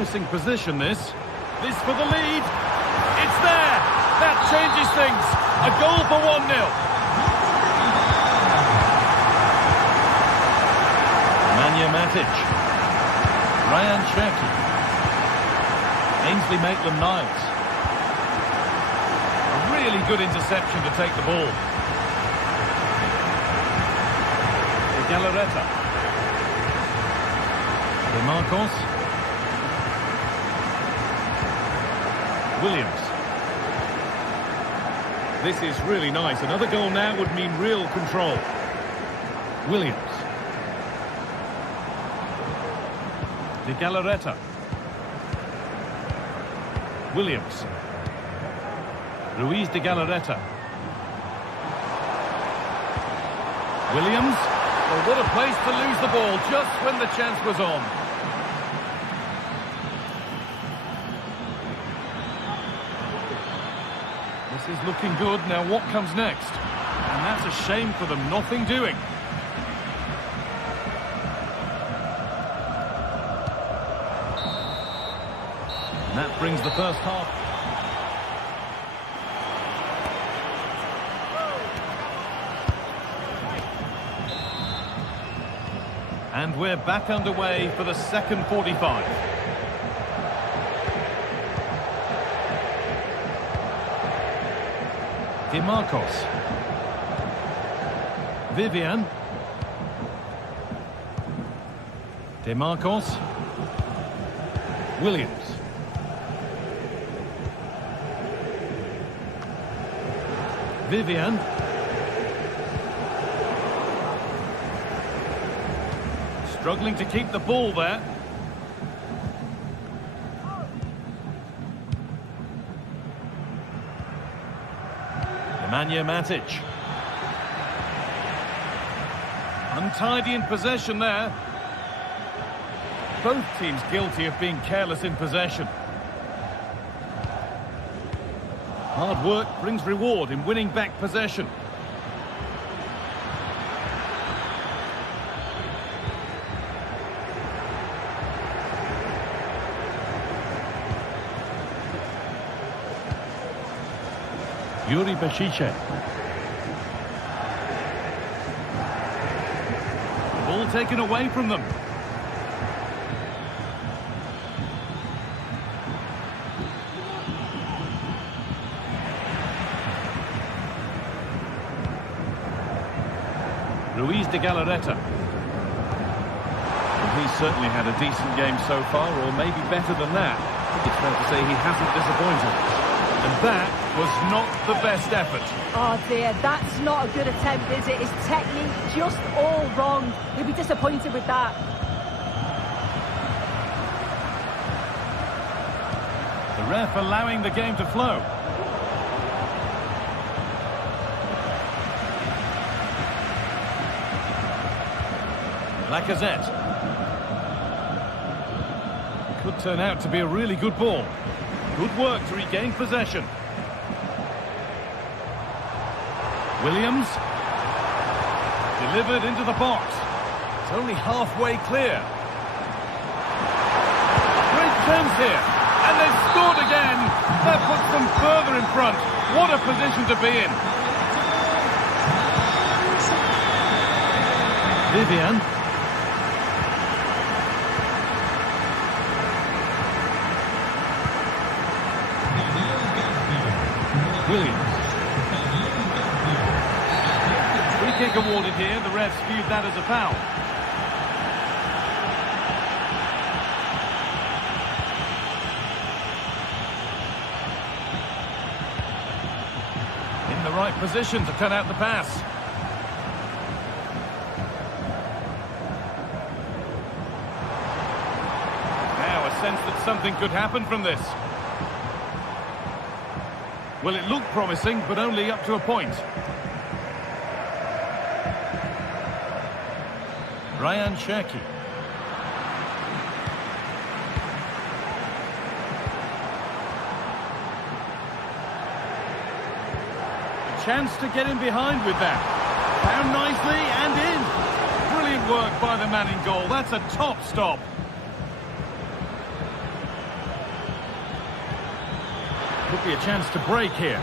Promising position, this. This for the lead. It's there. That changes things. A goal for 1-0. Matic. Ryan Cherki. Ainsley Maitland-Niles. A really good interception to take the ball. De Galarreta. De Marcos. Williams. This is really nice. Another goal now would mean real control. Williams. De Galarreta. Williams. Ruiz de Galarreta. Williams. Well, what a place to lose the ball just when the chance was on. This is looking good. Now what comes next? And that's a shame for them. Nothing doing. And that brings the first half. And we're back underway for the second 45. De Marcos. Vivian. De Marcos. Williams. Vivian. Struggling to keep the ball there. Matic. Untidy in possession there. Both teams guilty of being careless in possession. Hard work brings reward in winning back possession. Yuri Bashiche. The ball taken away from them. Ruiz de Galarreta. Well, he's certainly had a decent game so far, or maybe better than that. I think it's fair to say he hasn't disappointed. And that was not the best effort. Oh dear, that's not a good attempt, is it? His technique just all wrong. He'll be disappointed with that. The ref allowing the game to flow. Lacazette. Could turn out to be a really good ball. Good work to regain possession. Williams. Delivered into the box. It's only halfway clear. Great chance here. And they've scored again. That puts them further in front. What a position to be in. Vivian. Williams. Free kick awarded here. The refs viewed that as a foul. In the right position to cut out the pass. Now a sense that something could happen from this. Well, it looked promising, but only up to a point. Ryan Cherki. A chance to get in behind with that. Found nicely and in. Brilliant work by the man in goal. That's a top stop. Could be a chance to break here.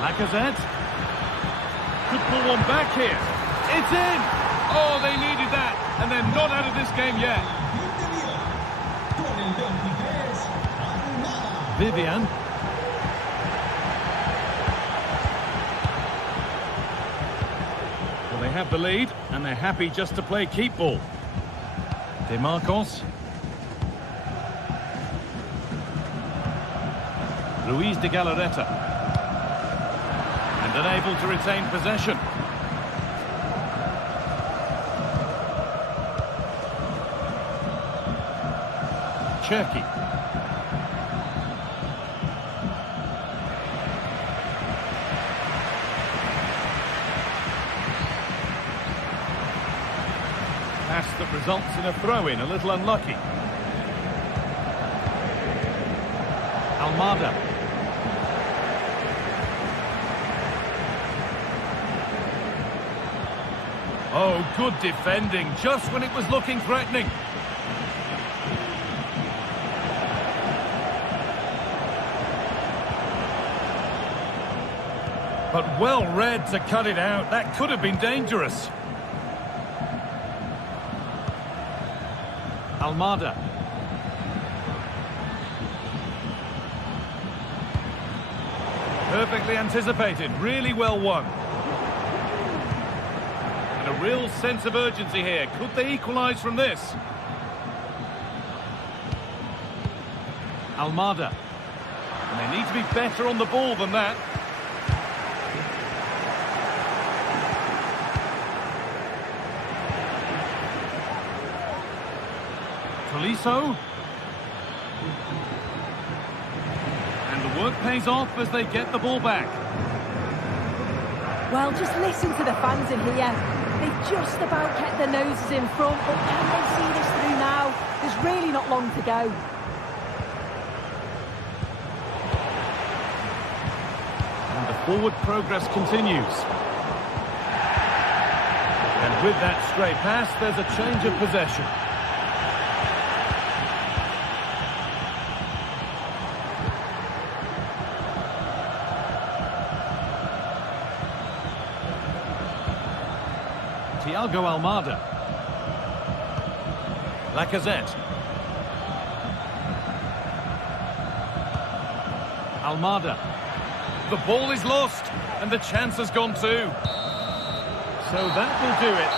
Lacazette. Could pull one back here. It's in! Oh, they needed that, and they're not out of this game yet. Con el 23, Almada. Vivian. Well, they have the lead, and they're happy just to play keep ball. DeMarcos. Luis de Galarreta. And unable to retain possession. Cherki. Pass that results in a throw-in, a little unlucky. Almada. Oh, good defending, just when it was looking threatening. But well read to cut it out. That could have been dangerous. Almada. Perfectly anticipated, really well won. And a real sense of urgency here. Could they equalise from this? Almada. And they need to be better on the ball than that. Tolisso. And the work pays off as they get the ball back. Well, just listen to the fans in here. They've just about kept their noses in front, but can they see this through now? There's really not long to go. And the forward progress continues. And with that stray pass, there's a change of possession. Thiago Almada. Lacazette. Almada. The ball is lost, and the chance has gone too. So that will do it.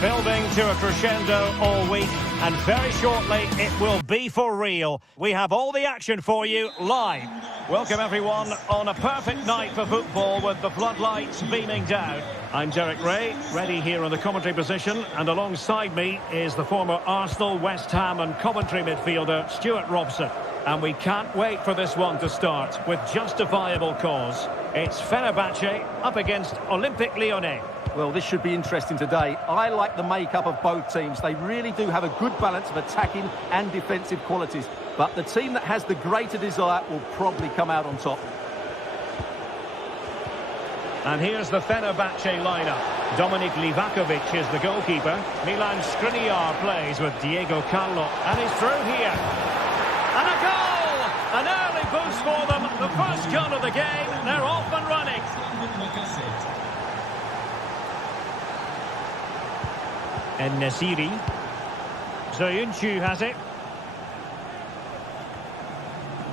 Building to a crescendo all week. and very shortly it will be for real. We have all the action for you live. Welcome everyone on a perfect night for football with the floodlights beaming down. I'm Derek Ray, ready here in the commentary position, and alongside me is the former Arsenal, West Ham and Coventry midfielder Stuart Robson. And we can't wait for this one to start with justifiable cause. It's Fenerbahce up against Olympique Lyonnais. Well, this should be interesting today. I like the makeup of both teams. They really do have a good balance of attacking and defensive qualities. But the team that has the greater desire will probably come out on top. And here's the Fenerbahce lineup. Dominik Livakovic is the goalkeeper. Milan Skriniar plays with Diego Carlo. And he's through here. And a goal! An early boost for them. The first goal of the game. They're off and running. And Nesiri. Soyuncu has it.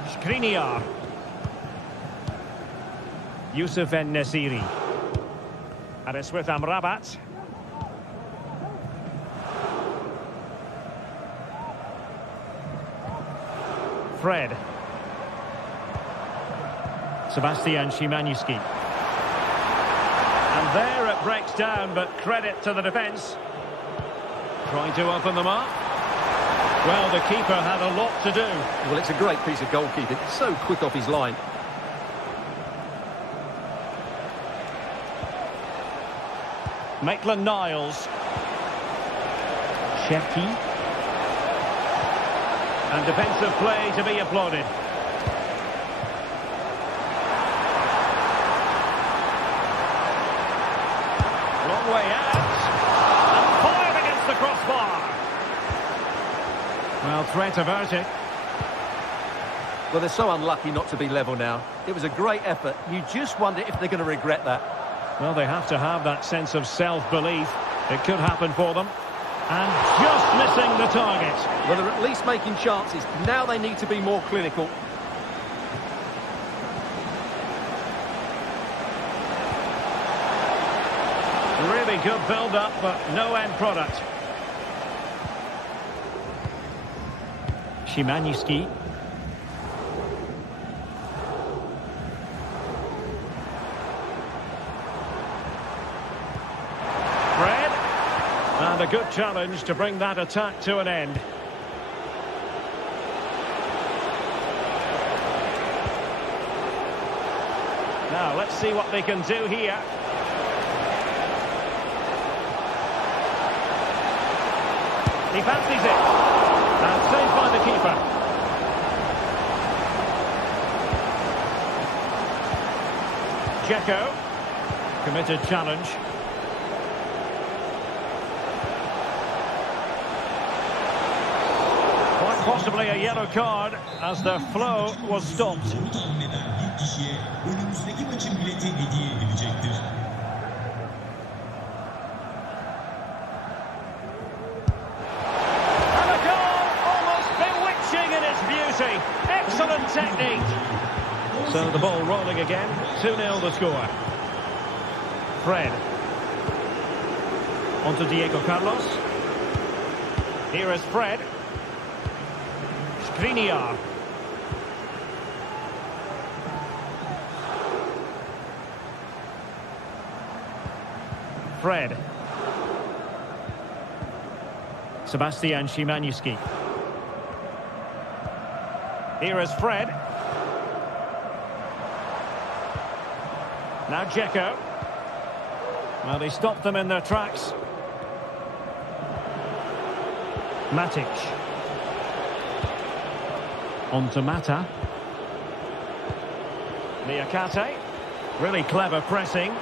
Skriniar. Yusuf En-Nesiri. And it's with Amrabat. Fred. Sebastian Szymanski. And there it breaks down, but credit to the defence. Trying to open them up. Well, the keeper had a lot to do. Well, it's a great piece of goalkeeping. It's so quick off his line. Maitland-Niles. Cherki. And defensive play to be applauded. Long way out. And fired against the crossbar. Well, threat averted. Well, they're so unlucky not to be level now. It was a great effort. You just wonder if they're going to regret that. Well, they have to have that sense of self-belief. It could happen for them. And just missing the target. Well, they're at least making chances. Now they need to be more clinical. Really good build-up, but no end product. Szymanski. Fred. And a good challenge to bring that attack to an end. Now, let's see what they can do here. He fancies it. And saved by the keeper. Dzeko. Committed challenge. Quite possibly a yellow card as their flow was stopped. Excellent technique. So the ball rolling again. 2-0 the score. Fred. On to Diego Carlos. Here is Fred. Skriniar. Fred. Sebastian Szymanski. Here is Fred. Now Dzeko. Well, they stopped them in their tracks. Matic. On to Mata. Niakate. Really clever pressing.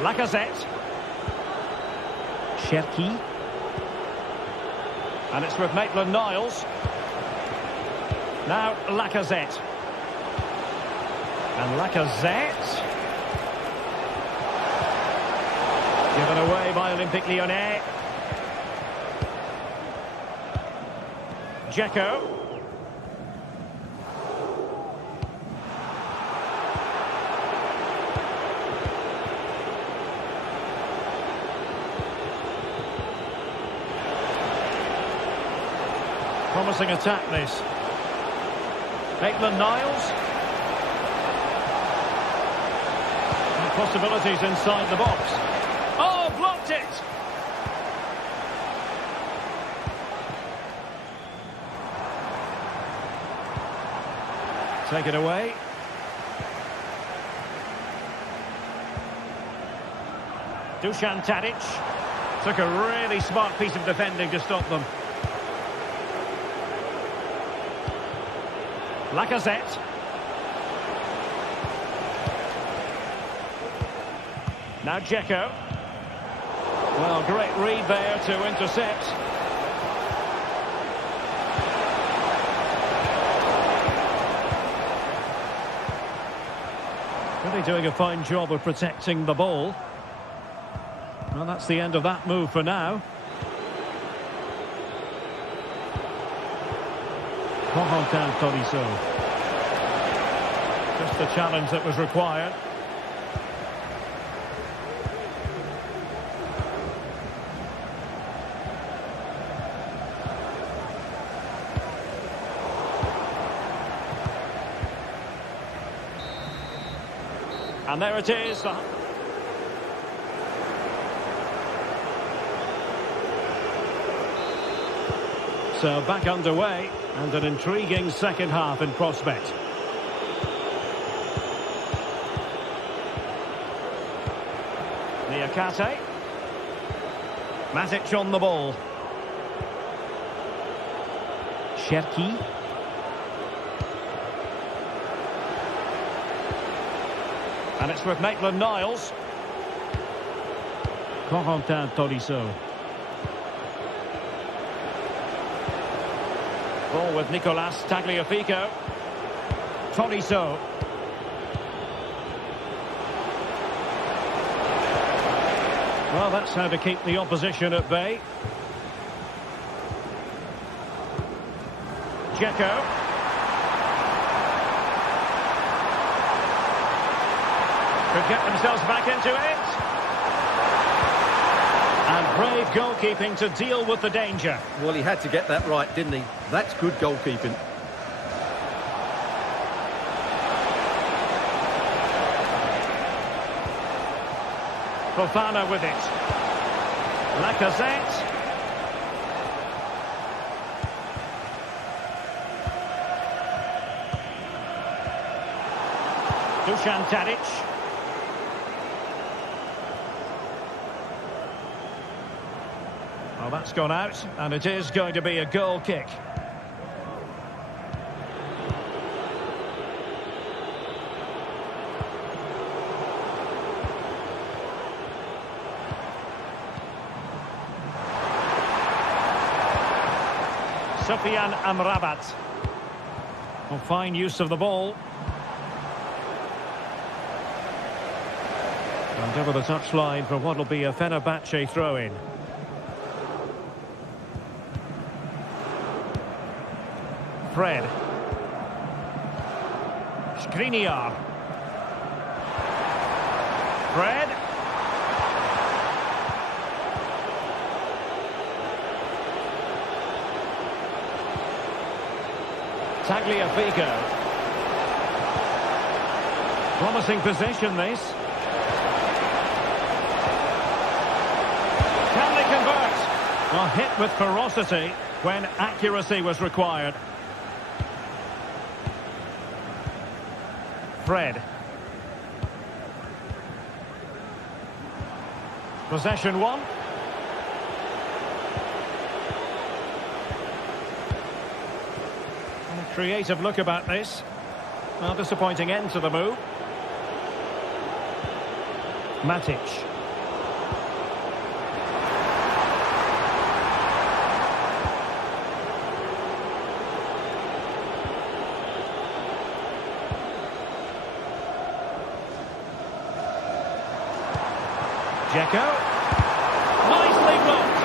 Lacazette. Cherki. And it's with Maitland-Niles. Now Lacazette. And Lacazette. Given away by Olympique Lyonnais. Dzeko. Promising attack, this. Maitland-Niles. And possibilities inside the box. Oh, blocked it! Take it away. Dusan Tadic took a really smart piece of defending to stop them. Lacazette. Now Dzeko. Well, great read there to intercept. Really doing a fine job of protecting the ball. Well, that's the end of that move for now. Corentin Tolisso. Just the challenge that was required. And there it is. So back underway, and an intriguing second half in prospect. Niakate. Matic on the ball. Cherki. And it's with Maitland-Niles. Corentin Tolisso. Ball with Nicolas Tagliafico. Tolisso. Well, that's how to keep the opposition at bay. Dzeko. Could get themselves back into it. And brave goalkeeping to deal with the danger. Well, he had to get that right, didn't he? That's good goalkeeping. Fofana with it. Lacazette. Dusan Tadic. Well, that's gone out, and it is going to be a goal kick. Sufyan Amrabat. Well, fine use of the ball. And over the touchline for what will be a Fenerbahce throw-in. Fred. Skriniar. Fred. Tagliafico. Promising position, this. Can they convert? Well, hit with ferocity when accuracy was required. Fred. Possession one. A creative look about this. Well, disappointing end to the move. Matic. Dzeko. Nicely blocked.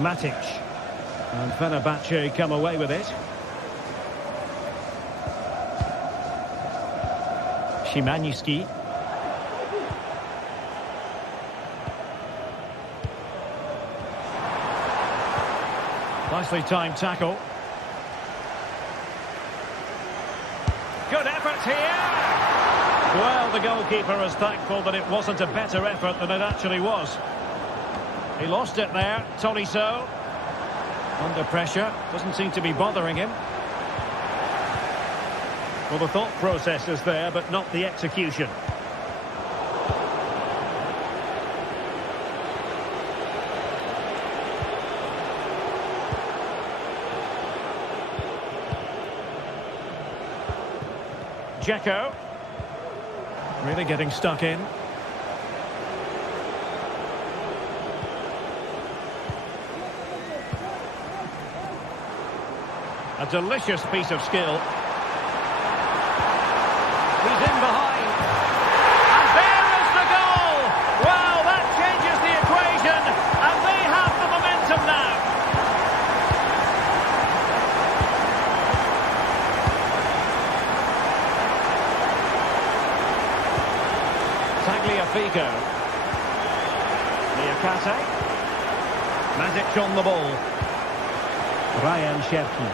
Matic. And Fenerbahce come away with it. Szymański. Nicely timed tackle. Good effort here. Well, the goalkeeper is thankful that it wasn't a better effort than it actually was. He lost it there, Tolisso. Under pressure, doesn't seem to be bothering him. Well, the thought process is there, but not the execution. Dzeko. Really getting stuck in. A delicious piece of skill. He's in behind. And there is the goal! Wow, that changes the equation. And they have the momentum now. Tagliafico. Niakate. Matic on the ball. Ryan Cherki.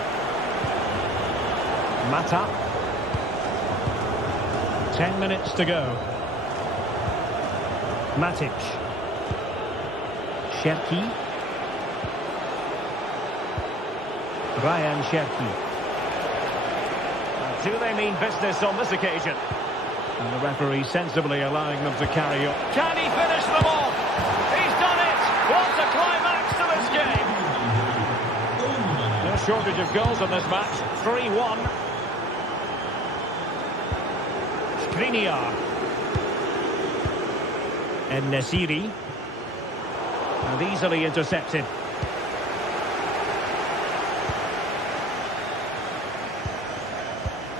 Mata. 10 minutes to go. Matic. Cherki. Ryan Cherki. Do they mean business on this occasion? And the referee sensibly allowing them to carry on. Can he finish them off? He's done it! What a climax to this game! No shortage of goals in this match. 3-1. Skriniar. And Nesiri. And easily intercepted.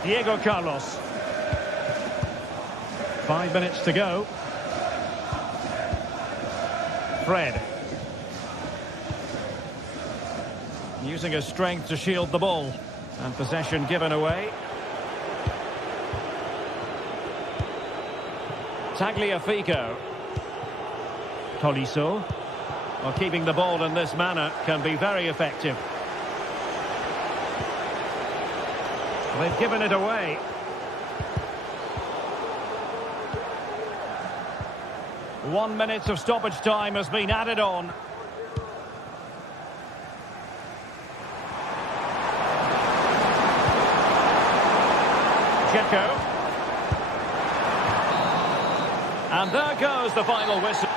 Diego Carlos. 5 minutes to go. Fred. Using his strength to shield the ball. And possession given away. Tagliafico. Tolisso. Well, keeping the ball in this manner can be very effective. They've given it away. One minute of stoppage time has been added on. Dzeko. And there goes the final whistle.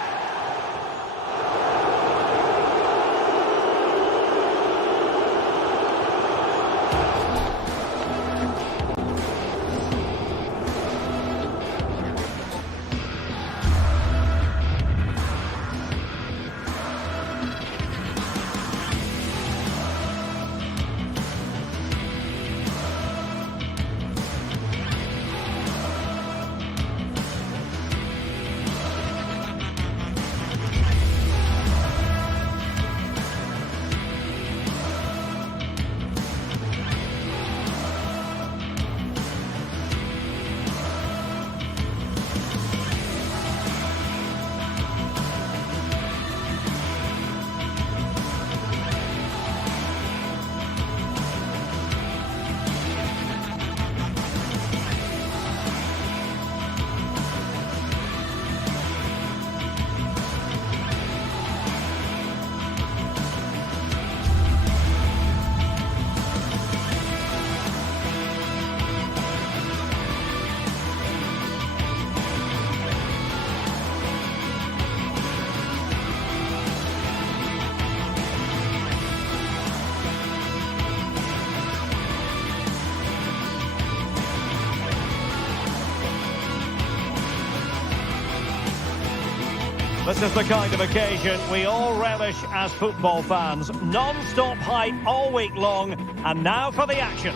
This is the kind of occasion we all relish as football fans. Non-stop hype all week long, and now for the action.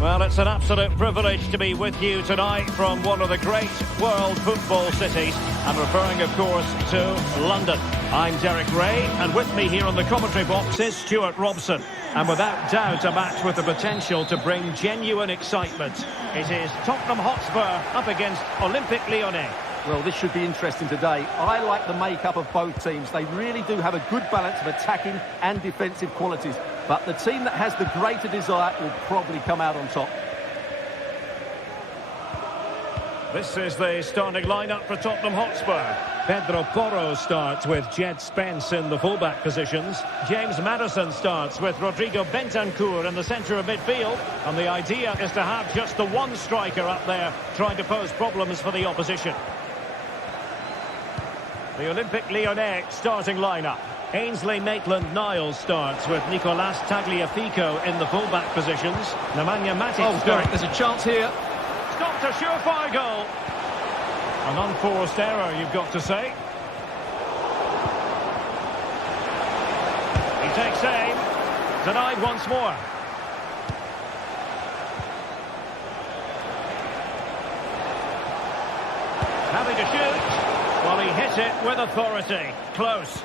Well, it's an absolute privilege to be with you tonight from one of the great world football cities. I'm referring, of course, to London. I'm Derek Ray, and with me here on the commentary box is Stuart Robson. And without doubt, a match with the potential to bring genuine excitement. It is Tottenham Hotspur up against Olympique Lyonnais. Well, this should be interesting today. I like the makeup of both teams. They really do have a good balance of attacking and defensive qualities. But the team that has the greater desire will probably come out on top. This is the starting lineup for Tottenham Hotspur. Pedro Porro starts with Jed Spence in the fullback positions. James Maddison starts with Rodrigo Bentancur in the centre of midfield. And the idea is to have just the one striker up there trying to pose problems for the opposition. The Olympique Lyonnais starting lineup. Ainsley Maitland-Niles starts with Nicolas Tagliafico in the fullback positions. Nemanja Matic starts. There's a chance here. Stopped a surefire goal. An unforced error, you've got to say. He takes aim. Denied once more. Having to shoot. Well, he hit it with authority. Close.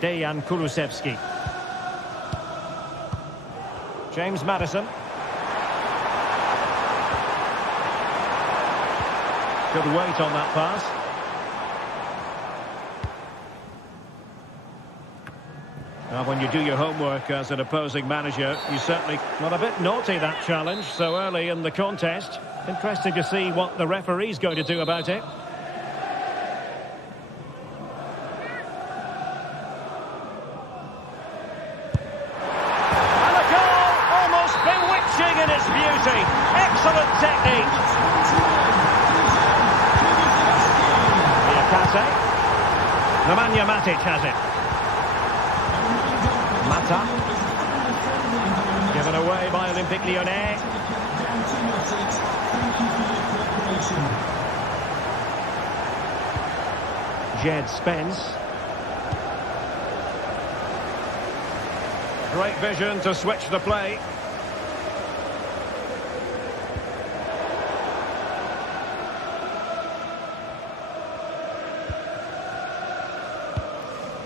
Dejan Kulusevski. James Maddison. Good weight on that pass. Now, when you do your homework as an opposing manager, you certainly... Well, a bit naughty, that challenge, so early in the contest. Interesting to see what the referee's going to do about it. In its beauty, excellent technique. Niakate. Nemanja Matic has it. Mata. Given away by Olympique Lyonnais. Jed Spence. Great vision to switch the play.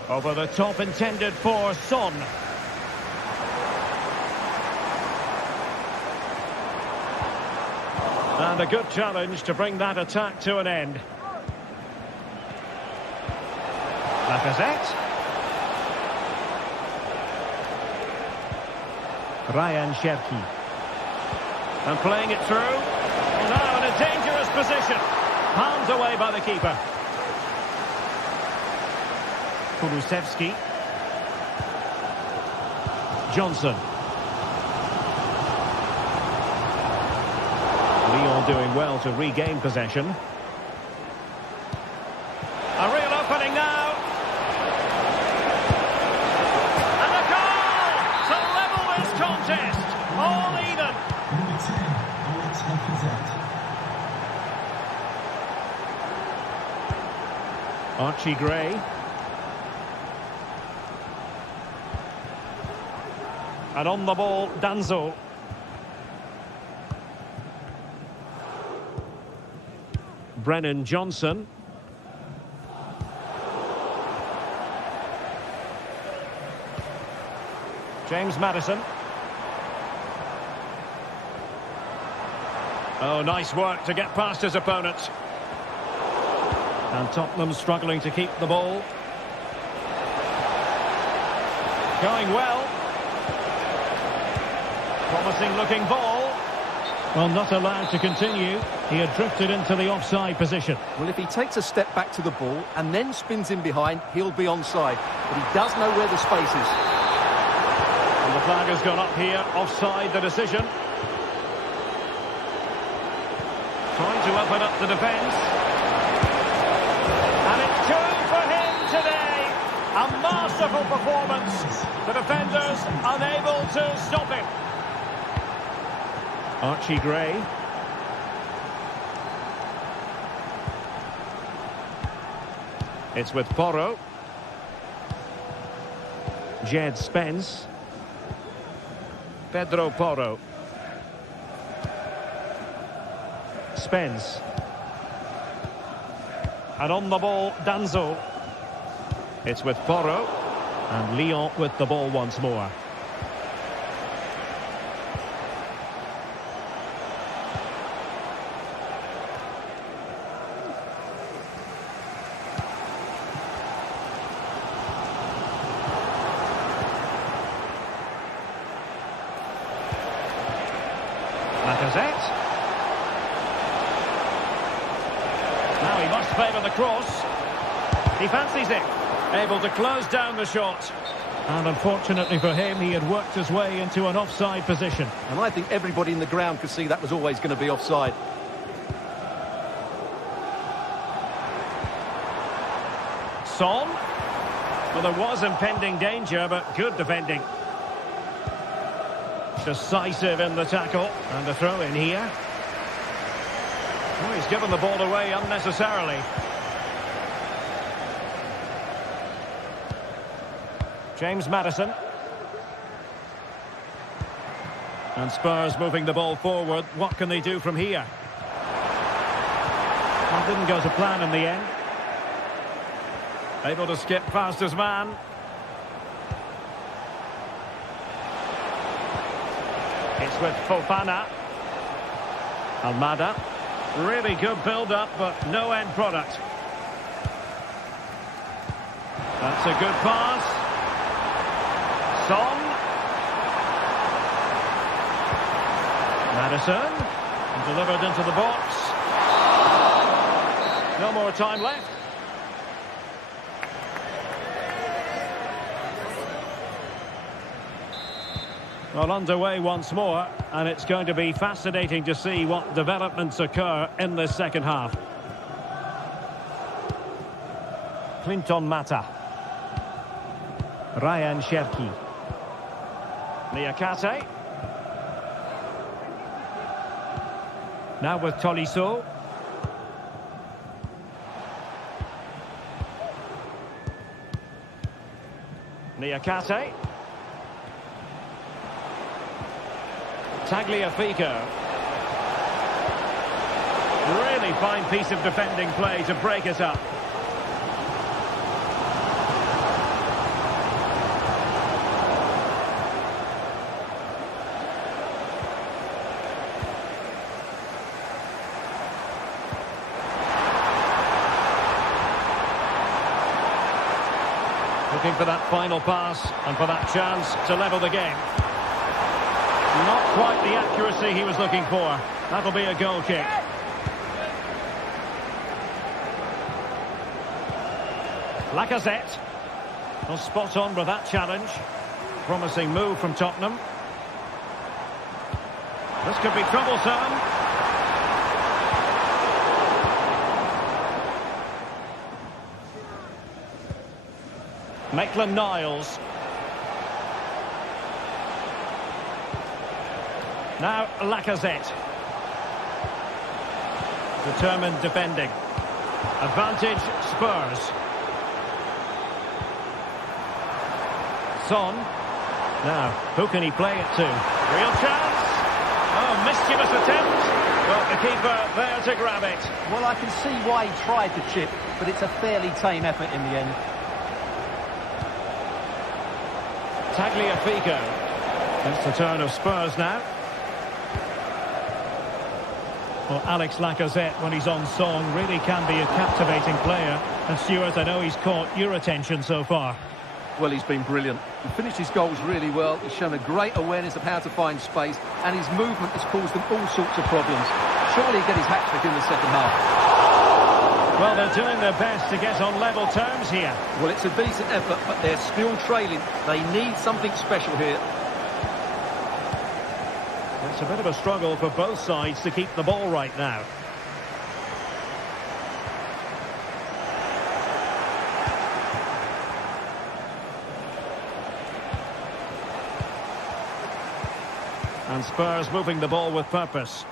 Over the top, intended for Son. And a good challenge to bring that attack to an end. Lacazette. Ryan Cherki. And playing it through. Now in a dangerous position. Palmed away by the keeper. Kulusevski. Johnson. Lyon doing well to regain possession. A real opening now. And a goal to level this contest. All even. Archie Gray. And on the ball, Danzo. Brennan Johnson. James Maddison. Oh, nice work to get past his opponent. And Tottenham struggling to keep the ball. Going well. Promising looking ball. Well, not allowed to continue. He had drifted into the offside position. Well, if he takes a step back to the ball and then spins in behind, he'll be onside. But he does know where the space is. And the flag has gone up here. Offside the decision. Trying to open up the defence. And it's two for him today. A masterful performance. The defenders unable to stop him. Archie Gray. It's with Porro. Jed Spence. Pedro Porro. Spence. And on the ball, Danzo. It's with Porro. And Lyon with the ball once more. the cross. He fancies it. Able to close down the shot. And unfortunately for him, he had worked his way into an offside position. And I think everybody in the ground could see that was always going to be offside. Son. Well, there was impending danger, but good defending. Decisive in the tackle. And the throw in here. Oh, he's given the ball away unnecessarily. James Maddison. And Spurs moving the ball forward. What can they do from here? That didn't go to plan in the end. Able to skip past his man. It's with Fofana. Almada. Really good build-up, but no end product. That's a good pass. Son. Maddison. Delivered into the box. No more time left. Well, underway once more, and it's going to be fascinating to see what developments occur in this second half. Clinton Mata. Ryan Cherki. Niakate. Now with Tolisso. Niakate. Tagliafico. Really fine piece of defending play to break it up. Looking for that final pass and for that chance to level the game. Not quite the accuracy he was looking for. That'll be a goal kick. Lacazette. Well, spot on with that challenge. Promising move from Tottenham. This could be troublesome. Maitland-Niles. Now Lacazette. Determined defending. Advantage Spurs. Son. Now, who can he play it to? Real chance. Oh, mischievous attempt. But the keeper there to grab it. Well, I can see why he tried to chip, but it's a fairly tame effort in the end. Tagliafico. It's the turn of Spurs now. Well, Alex Lacazette, when he's on song, really can be a captivating player. And Stuart, I know he's caught your attention so far. Well, he's been brilliant. He finished his goals really well. He's shown a great awareness of how to find space, and his movement has caused them all sorts of problems. Surely he'll get his hat-trick in the second half. Well, they're doing their best to get on level terms here. Well, it's a decent effort, but they're still trailing. They need something special here. It's a bit of a struggle for both sides to keep the ball right now. And Spurs moving the ball with purpose.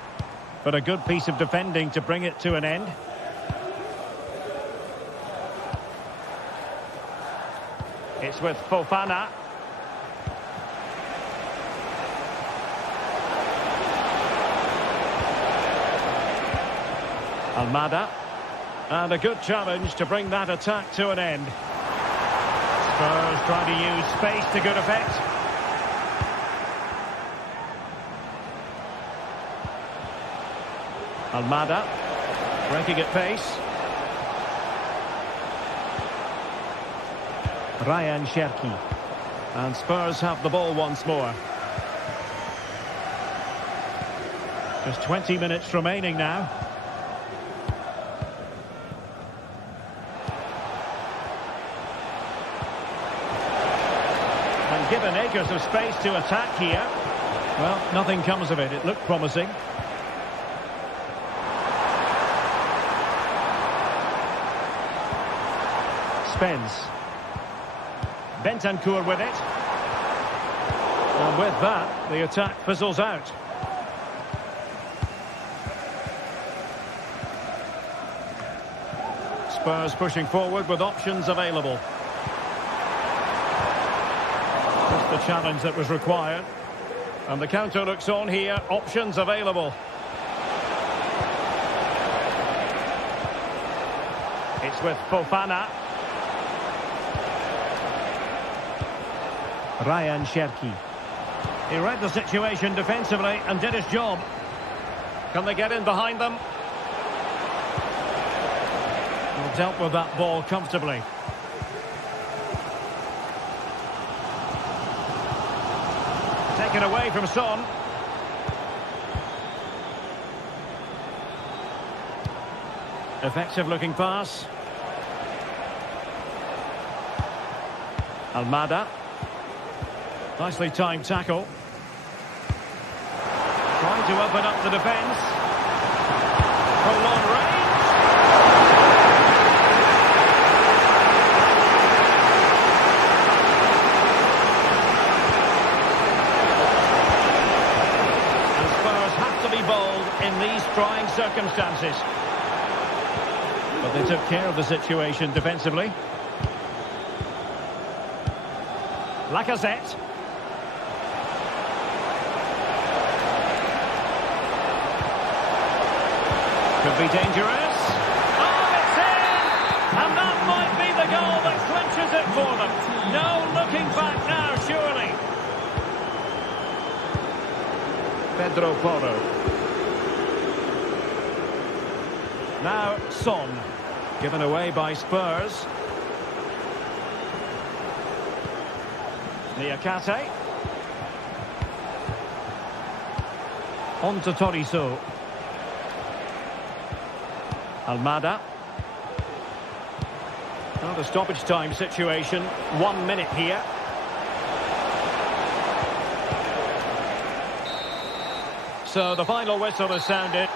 But a good piece of defending to bring it to an end. It's with Fofana. Almada. And a good challenge to bring that attack to an end. Spurs trying to use space to good effect. Almada. Breaking at pace. Ryan Cherki. And Spurs have the ball once more. Just 20 minutes remaining now. And given acres of space to attack here. Well, nothing comes of it. It looked promising. Spence. Bentancur with it. And with that, the attack fizzles out. Spurs pushing forward with options available. Just the challenge that was required. And the counter looks on here. Options available. It's with Fofana. Ryan Cherki. He read the situation defensively and did his job. Can they get in behind them? Well, dealt with that ball comfortably. Taken away from Son. Effective looking pass. Almada. Nicely timed tackle. Trying to open up the defence. Prolonged range. And Spurs have to be bold in these trying circumstances. But they took care of the situation defensively. Lacazette. Could be dangerous. Oh, it's in! And that might be the goal that clinches it for them. No looking back now, surely. Pedro Porro. Now Son. Given away by Spurs. Niakate. On to Toriso. Almada. Well, the stoppage time situation. 1 minute here. So the final whistle has sounded.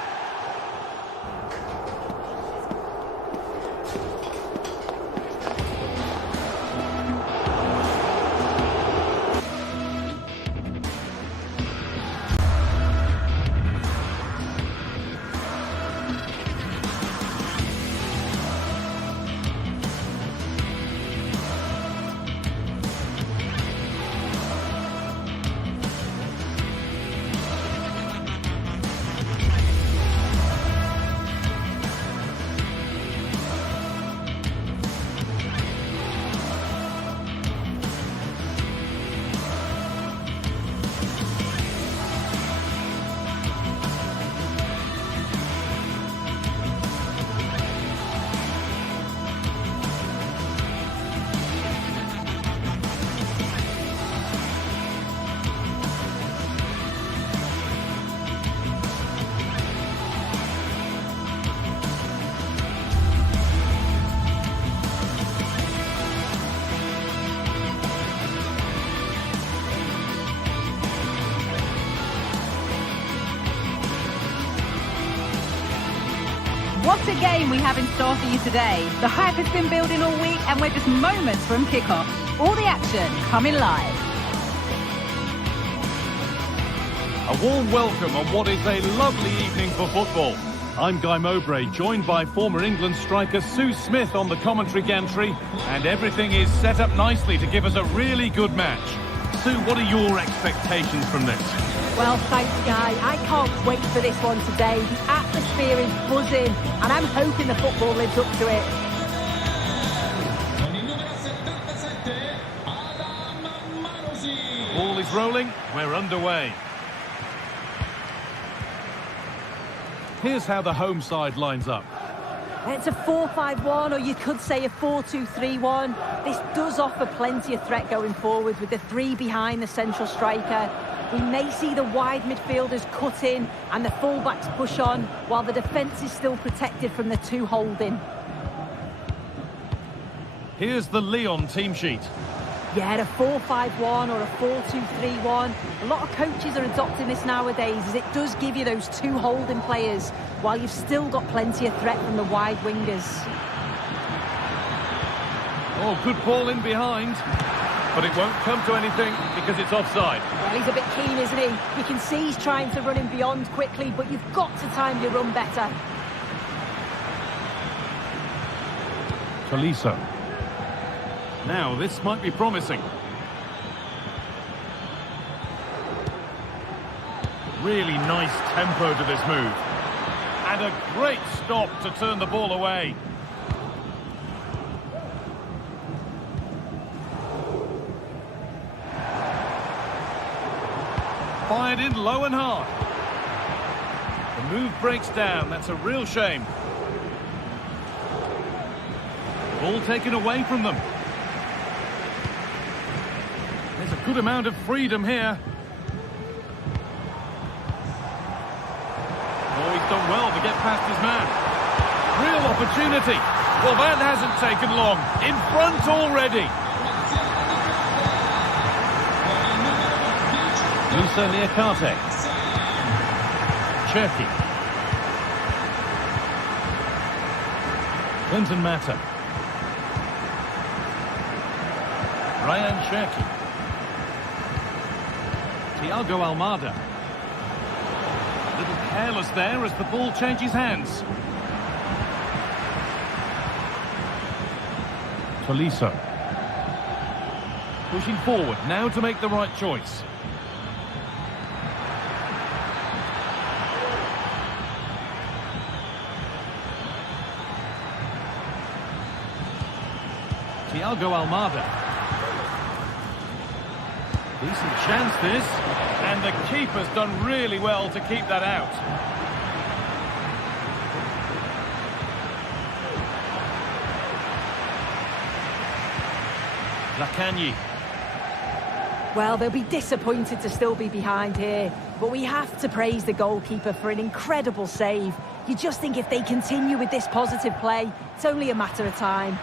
What a game we have in store for you today. The hype has been building all week and we're just moments from kickoff. All the action coming live. A warm welcome on what is a lovely evening for football. I'm Guy Mowbray, joined by former England striker Sue Smith on the commentary gantry, and everything is set up nicely to give us a really good match. Sue, what are your expectations from this? Well, thanks, Guy. I can't wait for this one today. The atmosphere is buzzing, and I'm hoping the football lives up to it. Ball is rolling. We're underway. Here's how the home side lines up. It's a 4-5-1, or you could say a 4-2-3-1. This does offer plenty of threat going forward with the three behind the central striker. We may see the wide midfielders cut in and the fullbacks push on, while the defence is still protected from the two holding. Here's the Lyon team sheet. Yeah, a 4-5-1 or a 4-2-3-1. A lot of coaches are adopting this nowadays, as it does give you those two holding players, while you've still got plenty of threat from the wide wingers. Oh, good ball in behind. But it won't come to anything because it's offside. Well, he's a bit keen, isn't he? You can see he's trying to run him beyond quickly, but you've got to time your run better. Tolisso. Now, this might be promising. Really nice tempo to this move. And a great stop to turn the ball away. Fired in low and hard. The move breaks down. That's a real shame. Ball taken away from them. There's a good amount of freedom here. Oh, he's done well to get past his man. Real opportunity. Well, that hasn't taken long. In front already. Musa Niakate. Cherki. Clinton Mata. Ryan Cherki. Thiago Almada. A little careless there as the ball changes hands. Tolisso. Pushing forward now to make the right choice. Thiago Almada. Decent chance this, and the keeper's done really well to keep that out. Zaccagni. Well, they'll be disappointed to still be behind here, but we have to praise the goalkeeper for an incredible save. You just think if they continue with this positive play, it's only a matter of time.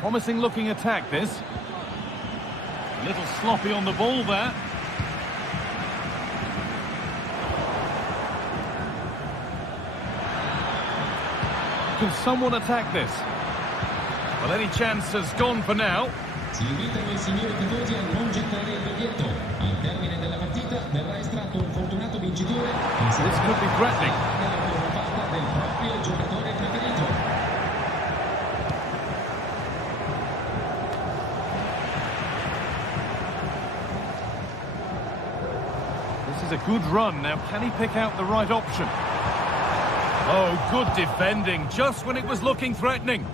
Promising looking attack, this. A little sloppy on the ball there. Can someone attack this? Well, any chance has gone for now. Si invitano i signori tifosi a non gettare il biglietto. Al termine della partita verrà estratto un fortunato vincitore. This could be threatening. Nella portata del proprio giocatore preferito. This is a good run. Now, can he pick out the right option? Oh, good defending, just when it was looking threatening.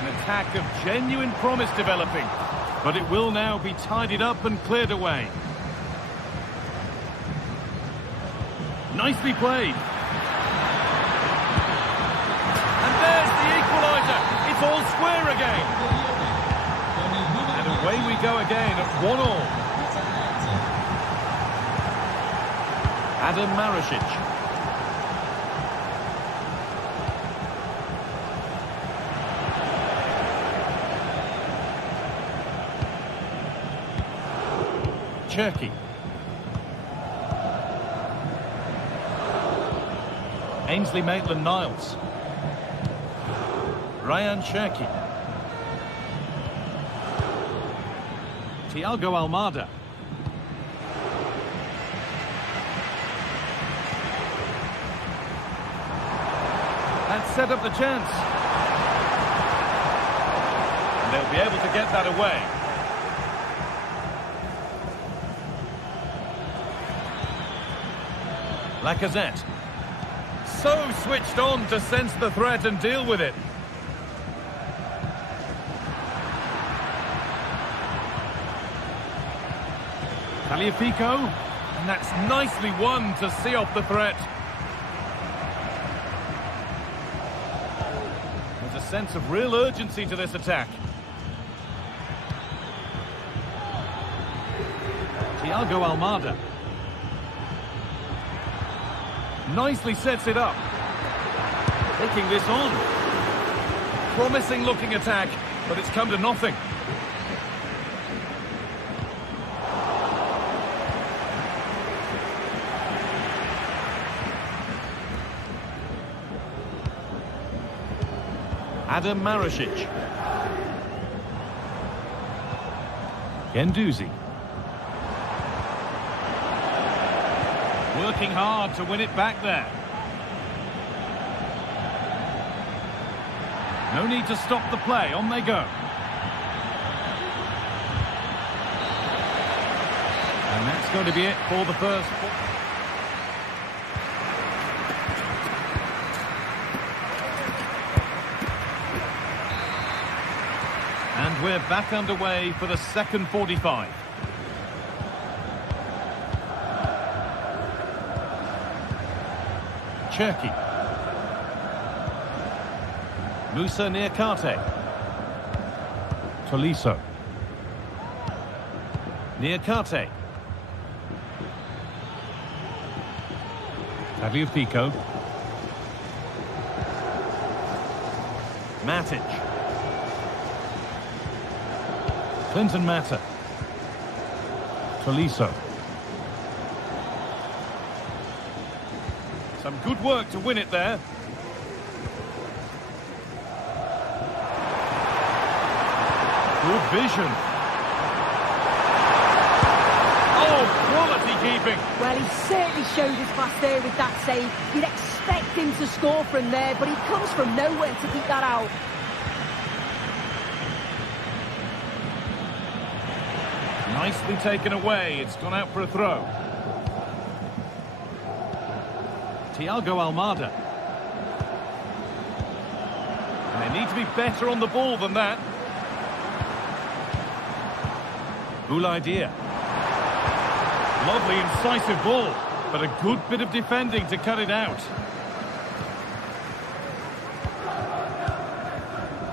An attack of genuine promise developing, but it will now be tidied up and cleared away. Nicely played. And there's the equalizer. It's all square again. And away we go again at 1-1. Adam Maricic. Cherki. Ainsley Maitland-Niles. Ryan Cherki. Thiago Almada. That set up the chance. And they'll be able to get that away. Lacazette. So switched on to sense the threat and deal with it. Tagliafico, and that's nicely won to see off the threat. There's a sense of real urgency to this attack. Thiago Almada. Nicely sets it up. Taking this on. Promising looking attack, but it's come to nothing. Adam Marasic. Guendouzi. Working hard to win it back there. No need to stop the play, on they go. And that's going to be it for the first. And we're back underway for the second 45. Cherki. Musa Niakate. Tolisso. Niakate. Tagliafico. Matic. Clinton Mata. Tolisso. Some good work to win it there. Good vision. Oh, quality keeping. Well, he certainly showed his class there with that save. You'd expect him to score from there, but he comes from nowhere to keep that out. Nicely taken away. It's gone out for a throw. Thiago Almada. And they need to be better on the ball than that. Boulaïdia. Lovely incisive ball, but a good bit of defending to cut it out.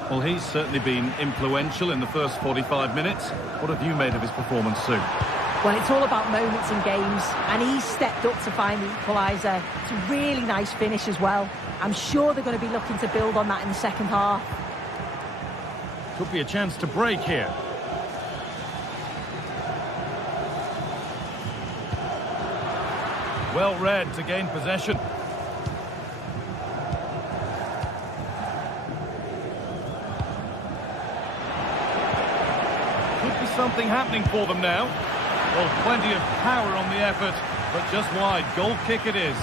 Well, he's certainly been influential in the first 45 minutes. What have you made of his performance, Sue? Well, it's all about moments in games, and he's stepped up to find the equalizer. It's a really nice finish as well. I'm sure they're going to be looking to build on that in the second half. Could be a chance to break here. Well read to gain possession. Could be something happening for them now. Well, plenty of power on the effort, but just wide. Goal kick it is.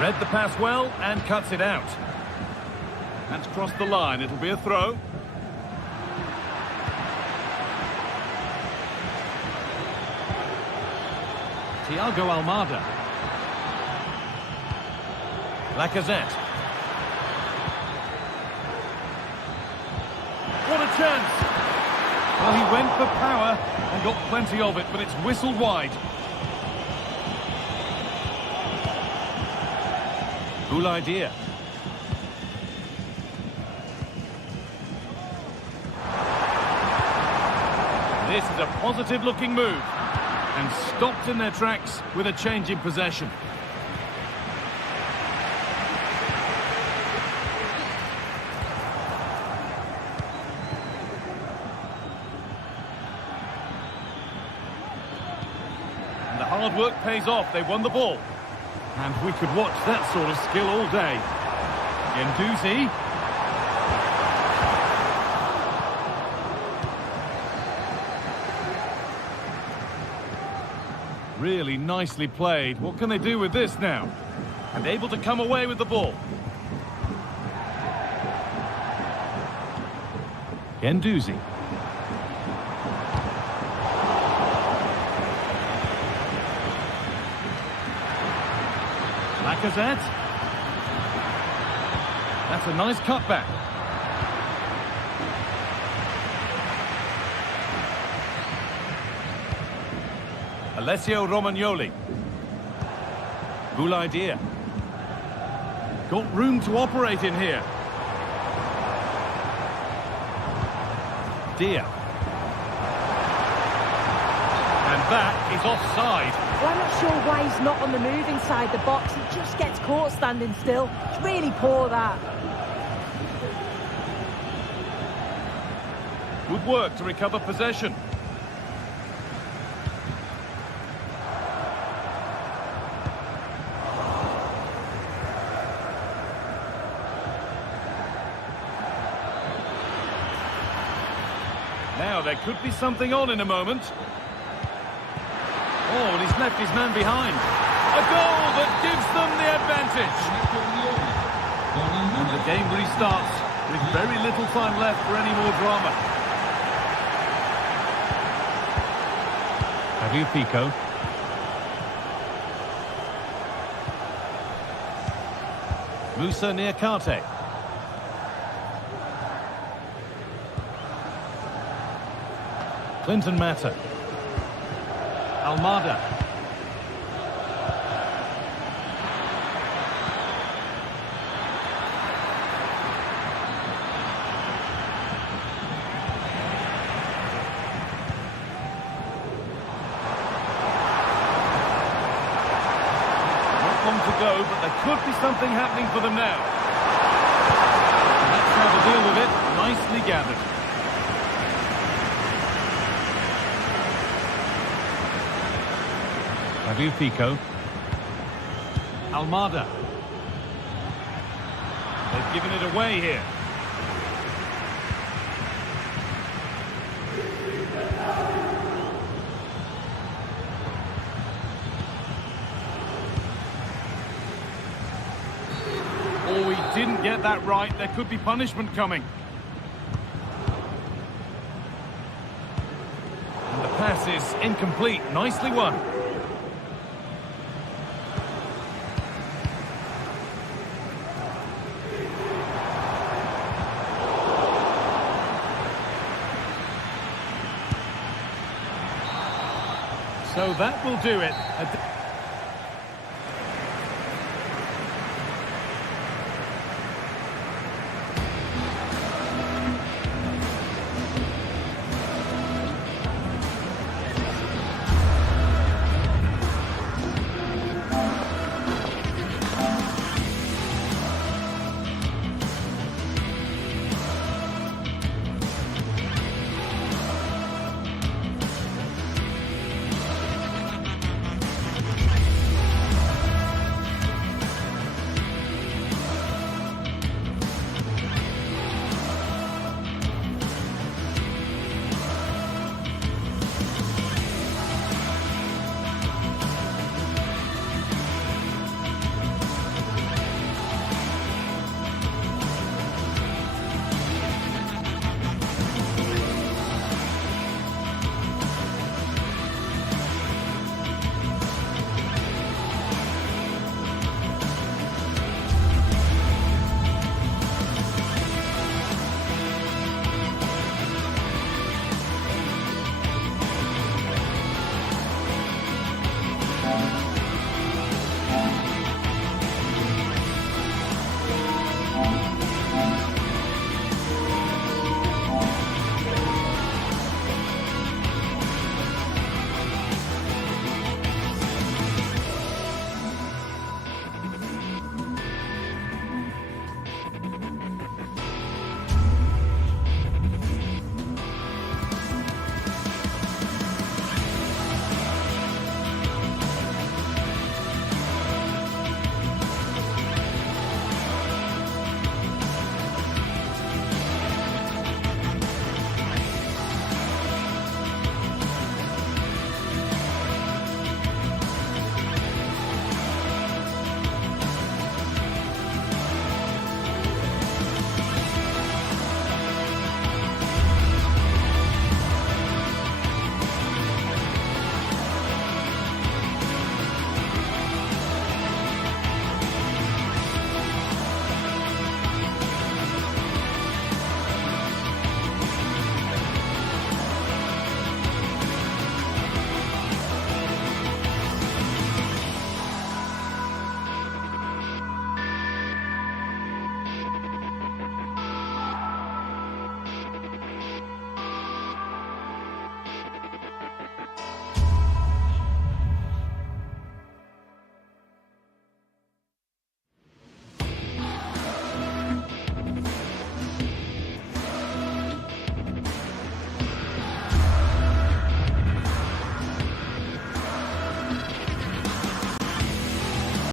Read the pass well and cuts it out. That's crossed the line. It'll be a throw. Thiago Almada. Lacazette. What a chance! Well, he went for power and got plenty of it, but it's whistled wide. Boulaïdia. This is a positive-looking move, and stopped in their tracks with a change in possession. And the hard work pays off. They won the ball. And we could watch that sort of skill all day. Guendouzi. Really nicely played. What can they do with this now? And able to come away with the ball. Guendouzi. Lacazette. That's a nice cutback. Alessio Romagnoli. Boulaïdia. Got room to operate in here. idea. And that is offside. Well, I'm not sure why he's not on the move inside the box. He just gets caught standing still. It's really poor, that. Good work to recover possession. Now there could be something on in a moment. Oh, and he's left his man behind. A goal that gives them the advantage. And the game restarts with very little time left for any more drama. Pico. Musa near Karte. Clinton Mata. Almada. Not long to go, but there could be something happening for them now. And that's how to deal with it. Nicely gathered. Pico. Almada. They've given it away here. Oh, he didn't get that right. There could be punishment coming. And the pass is incomplete. Nicely won. So that will do it.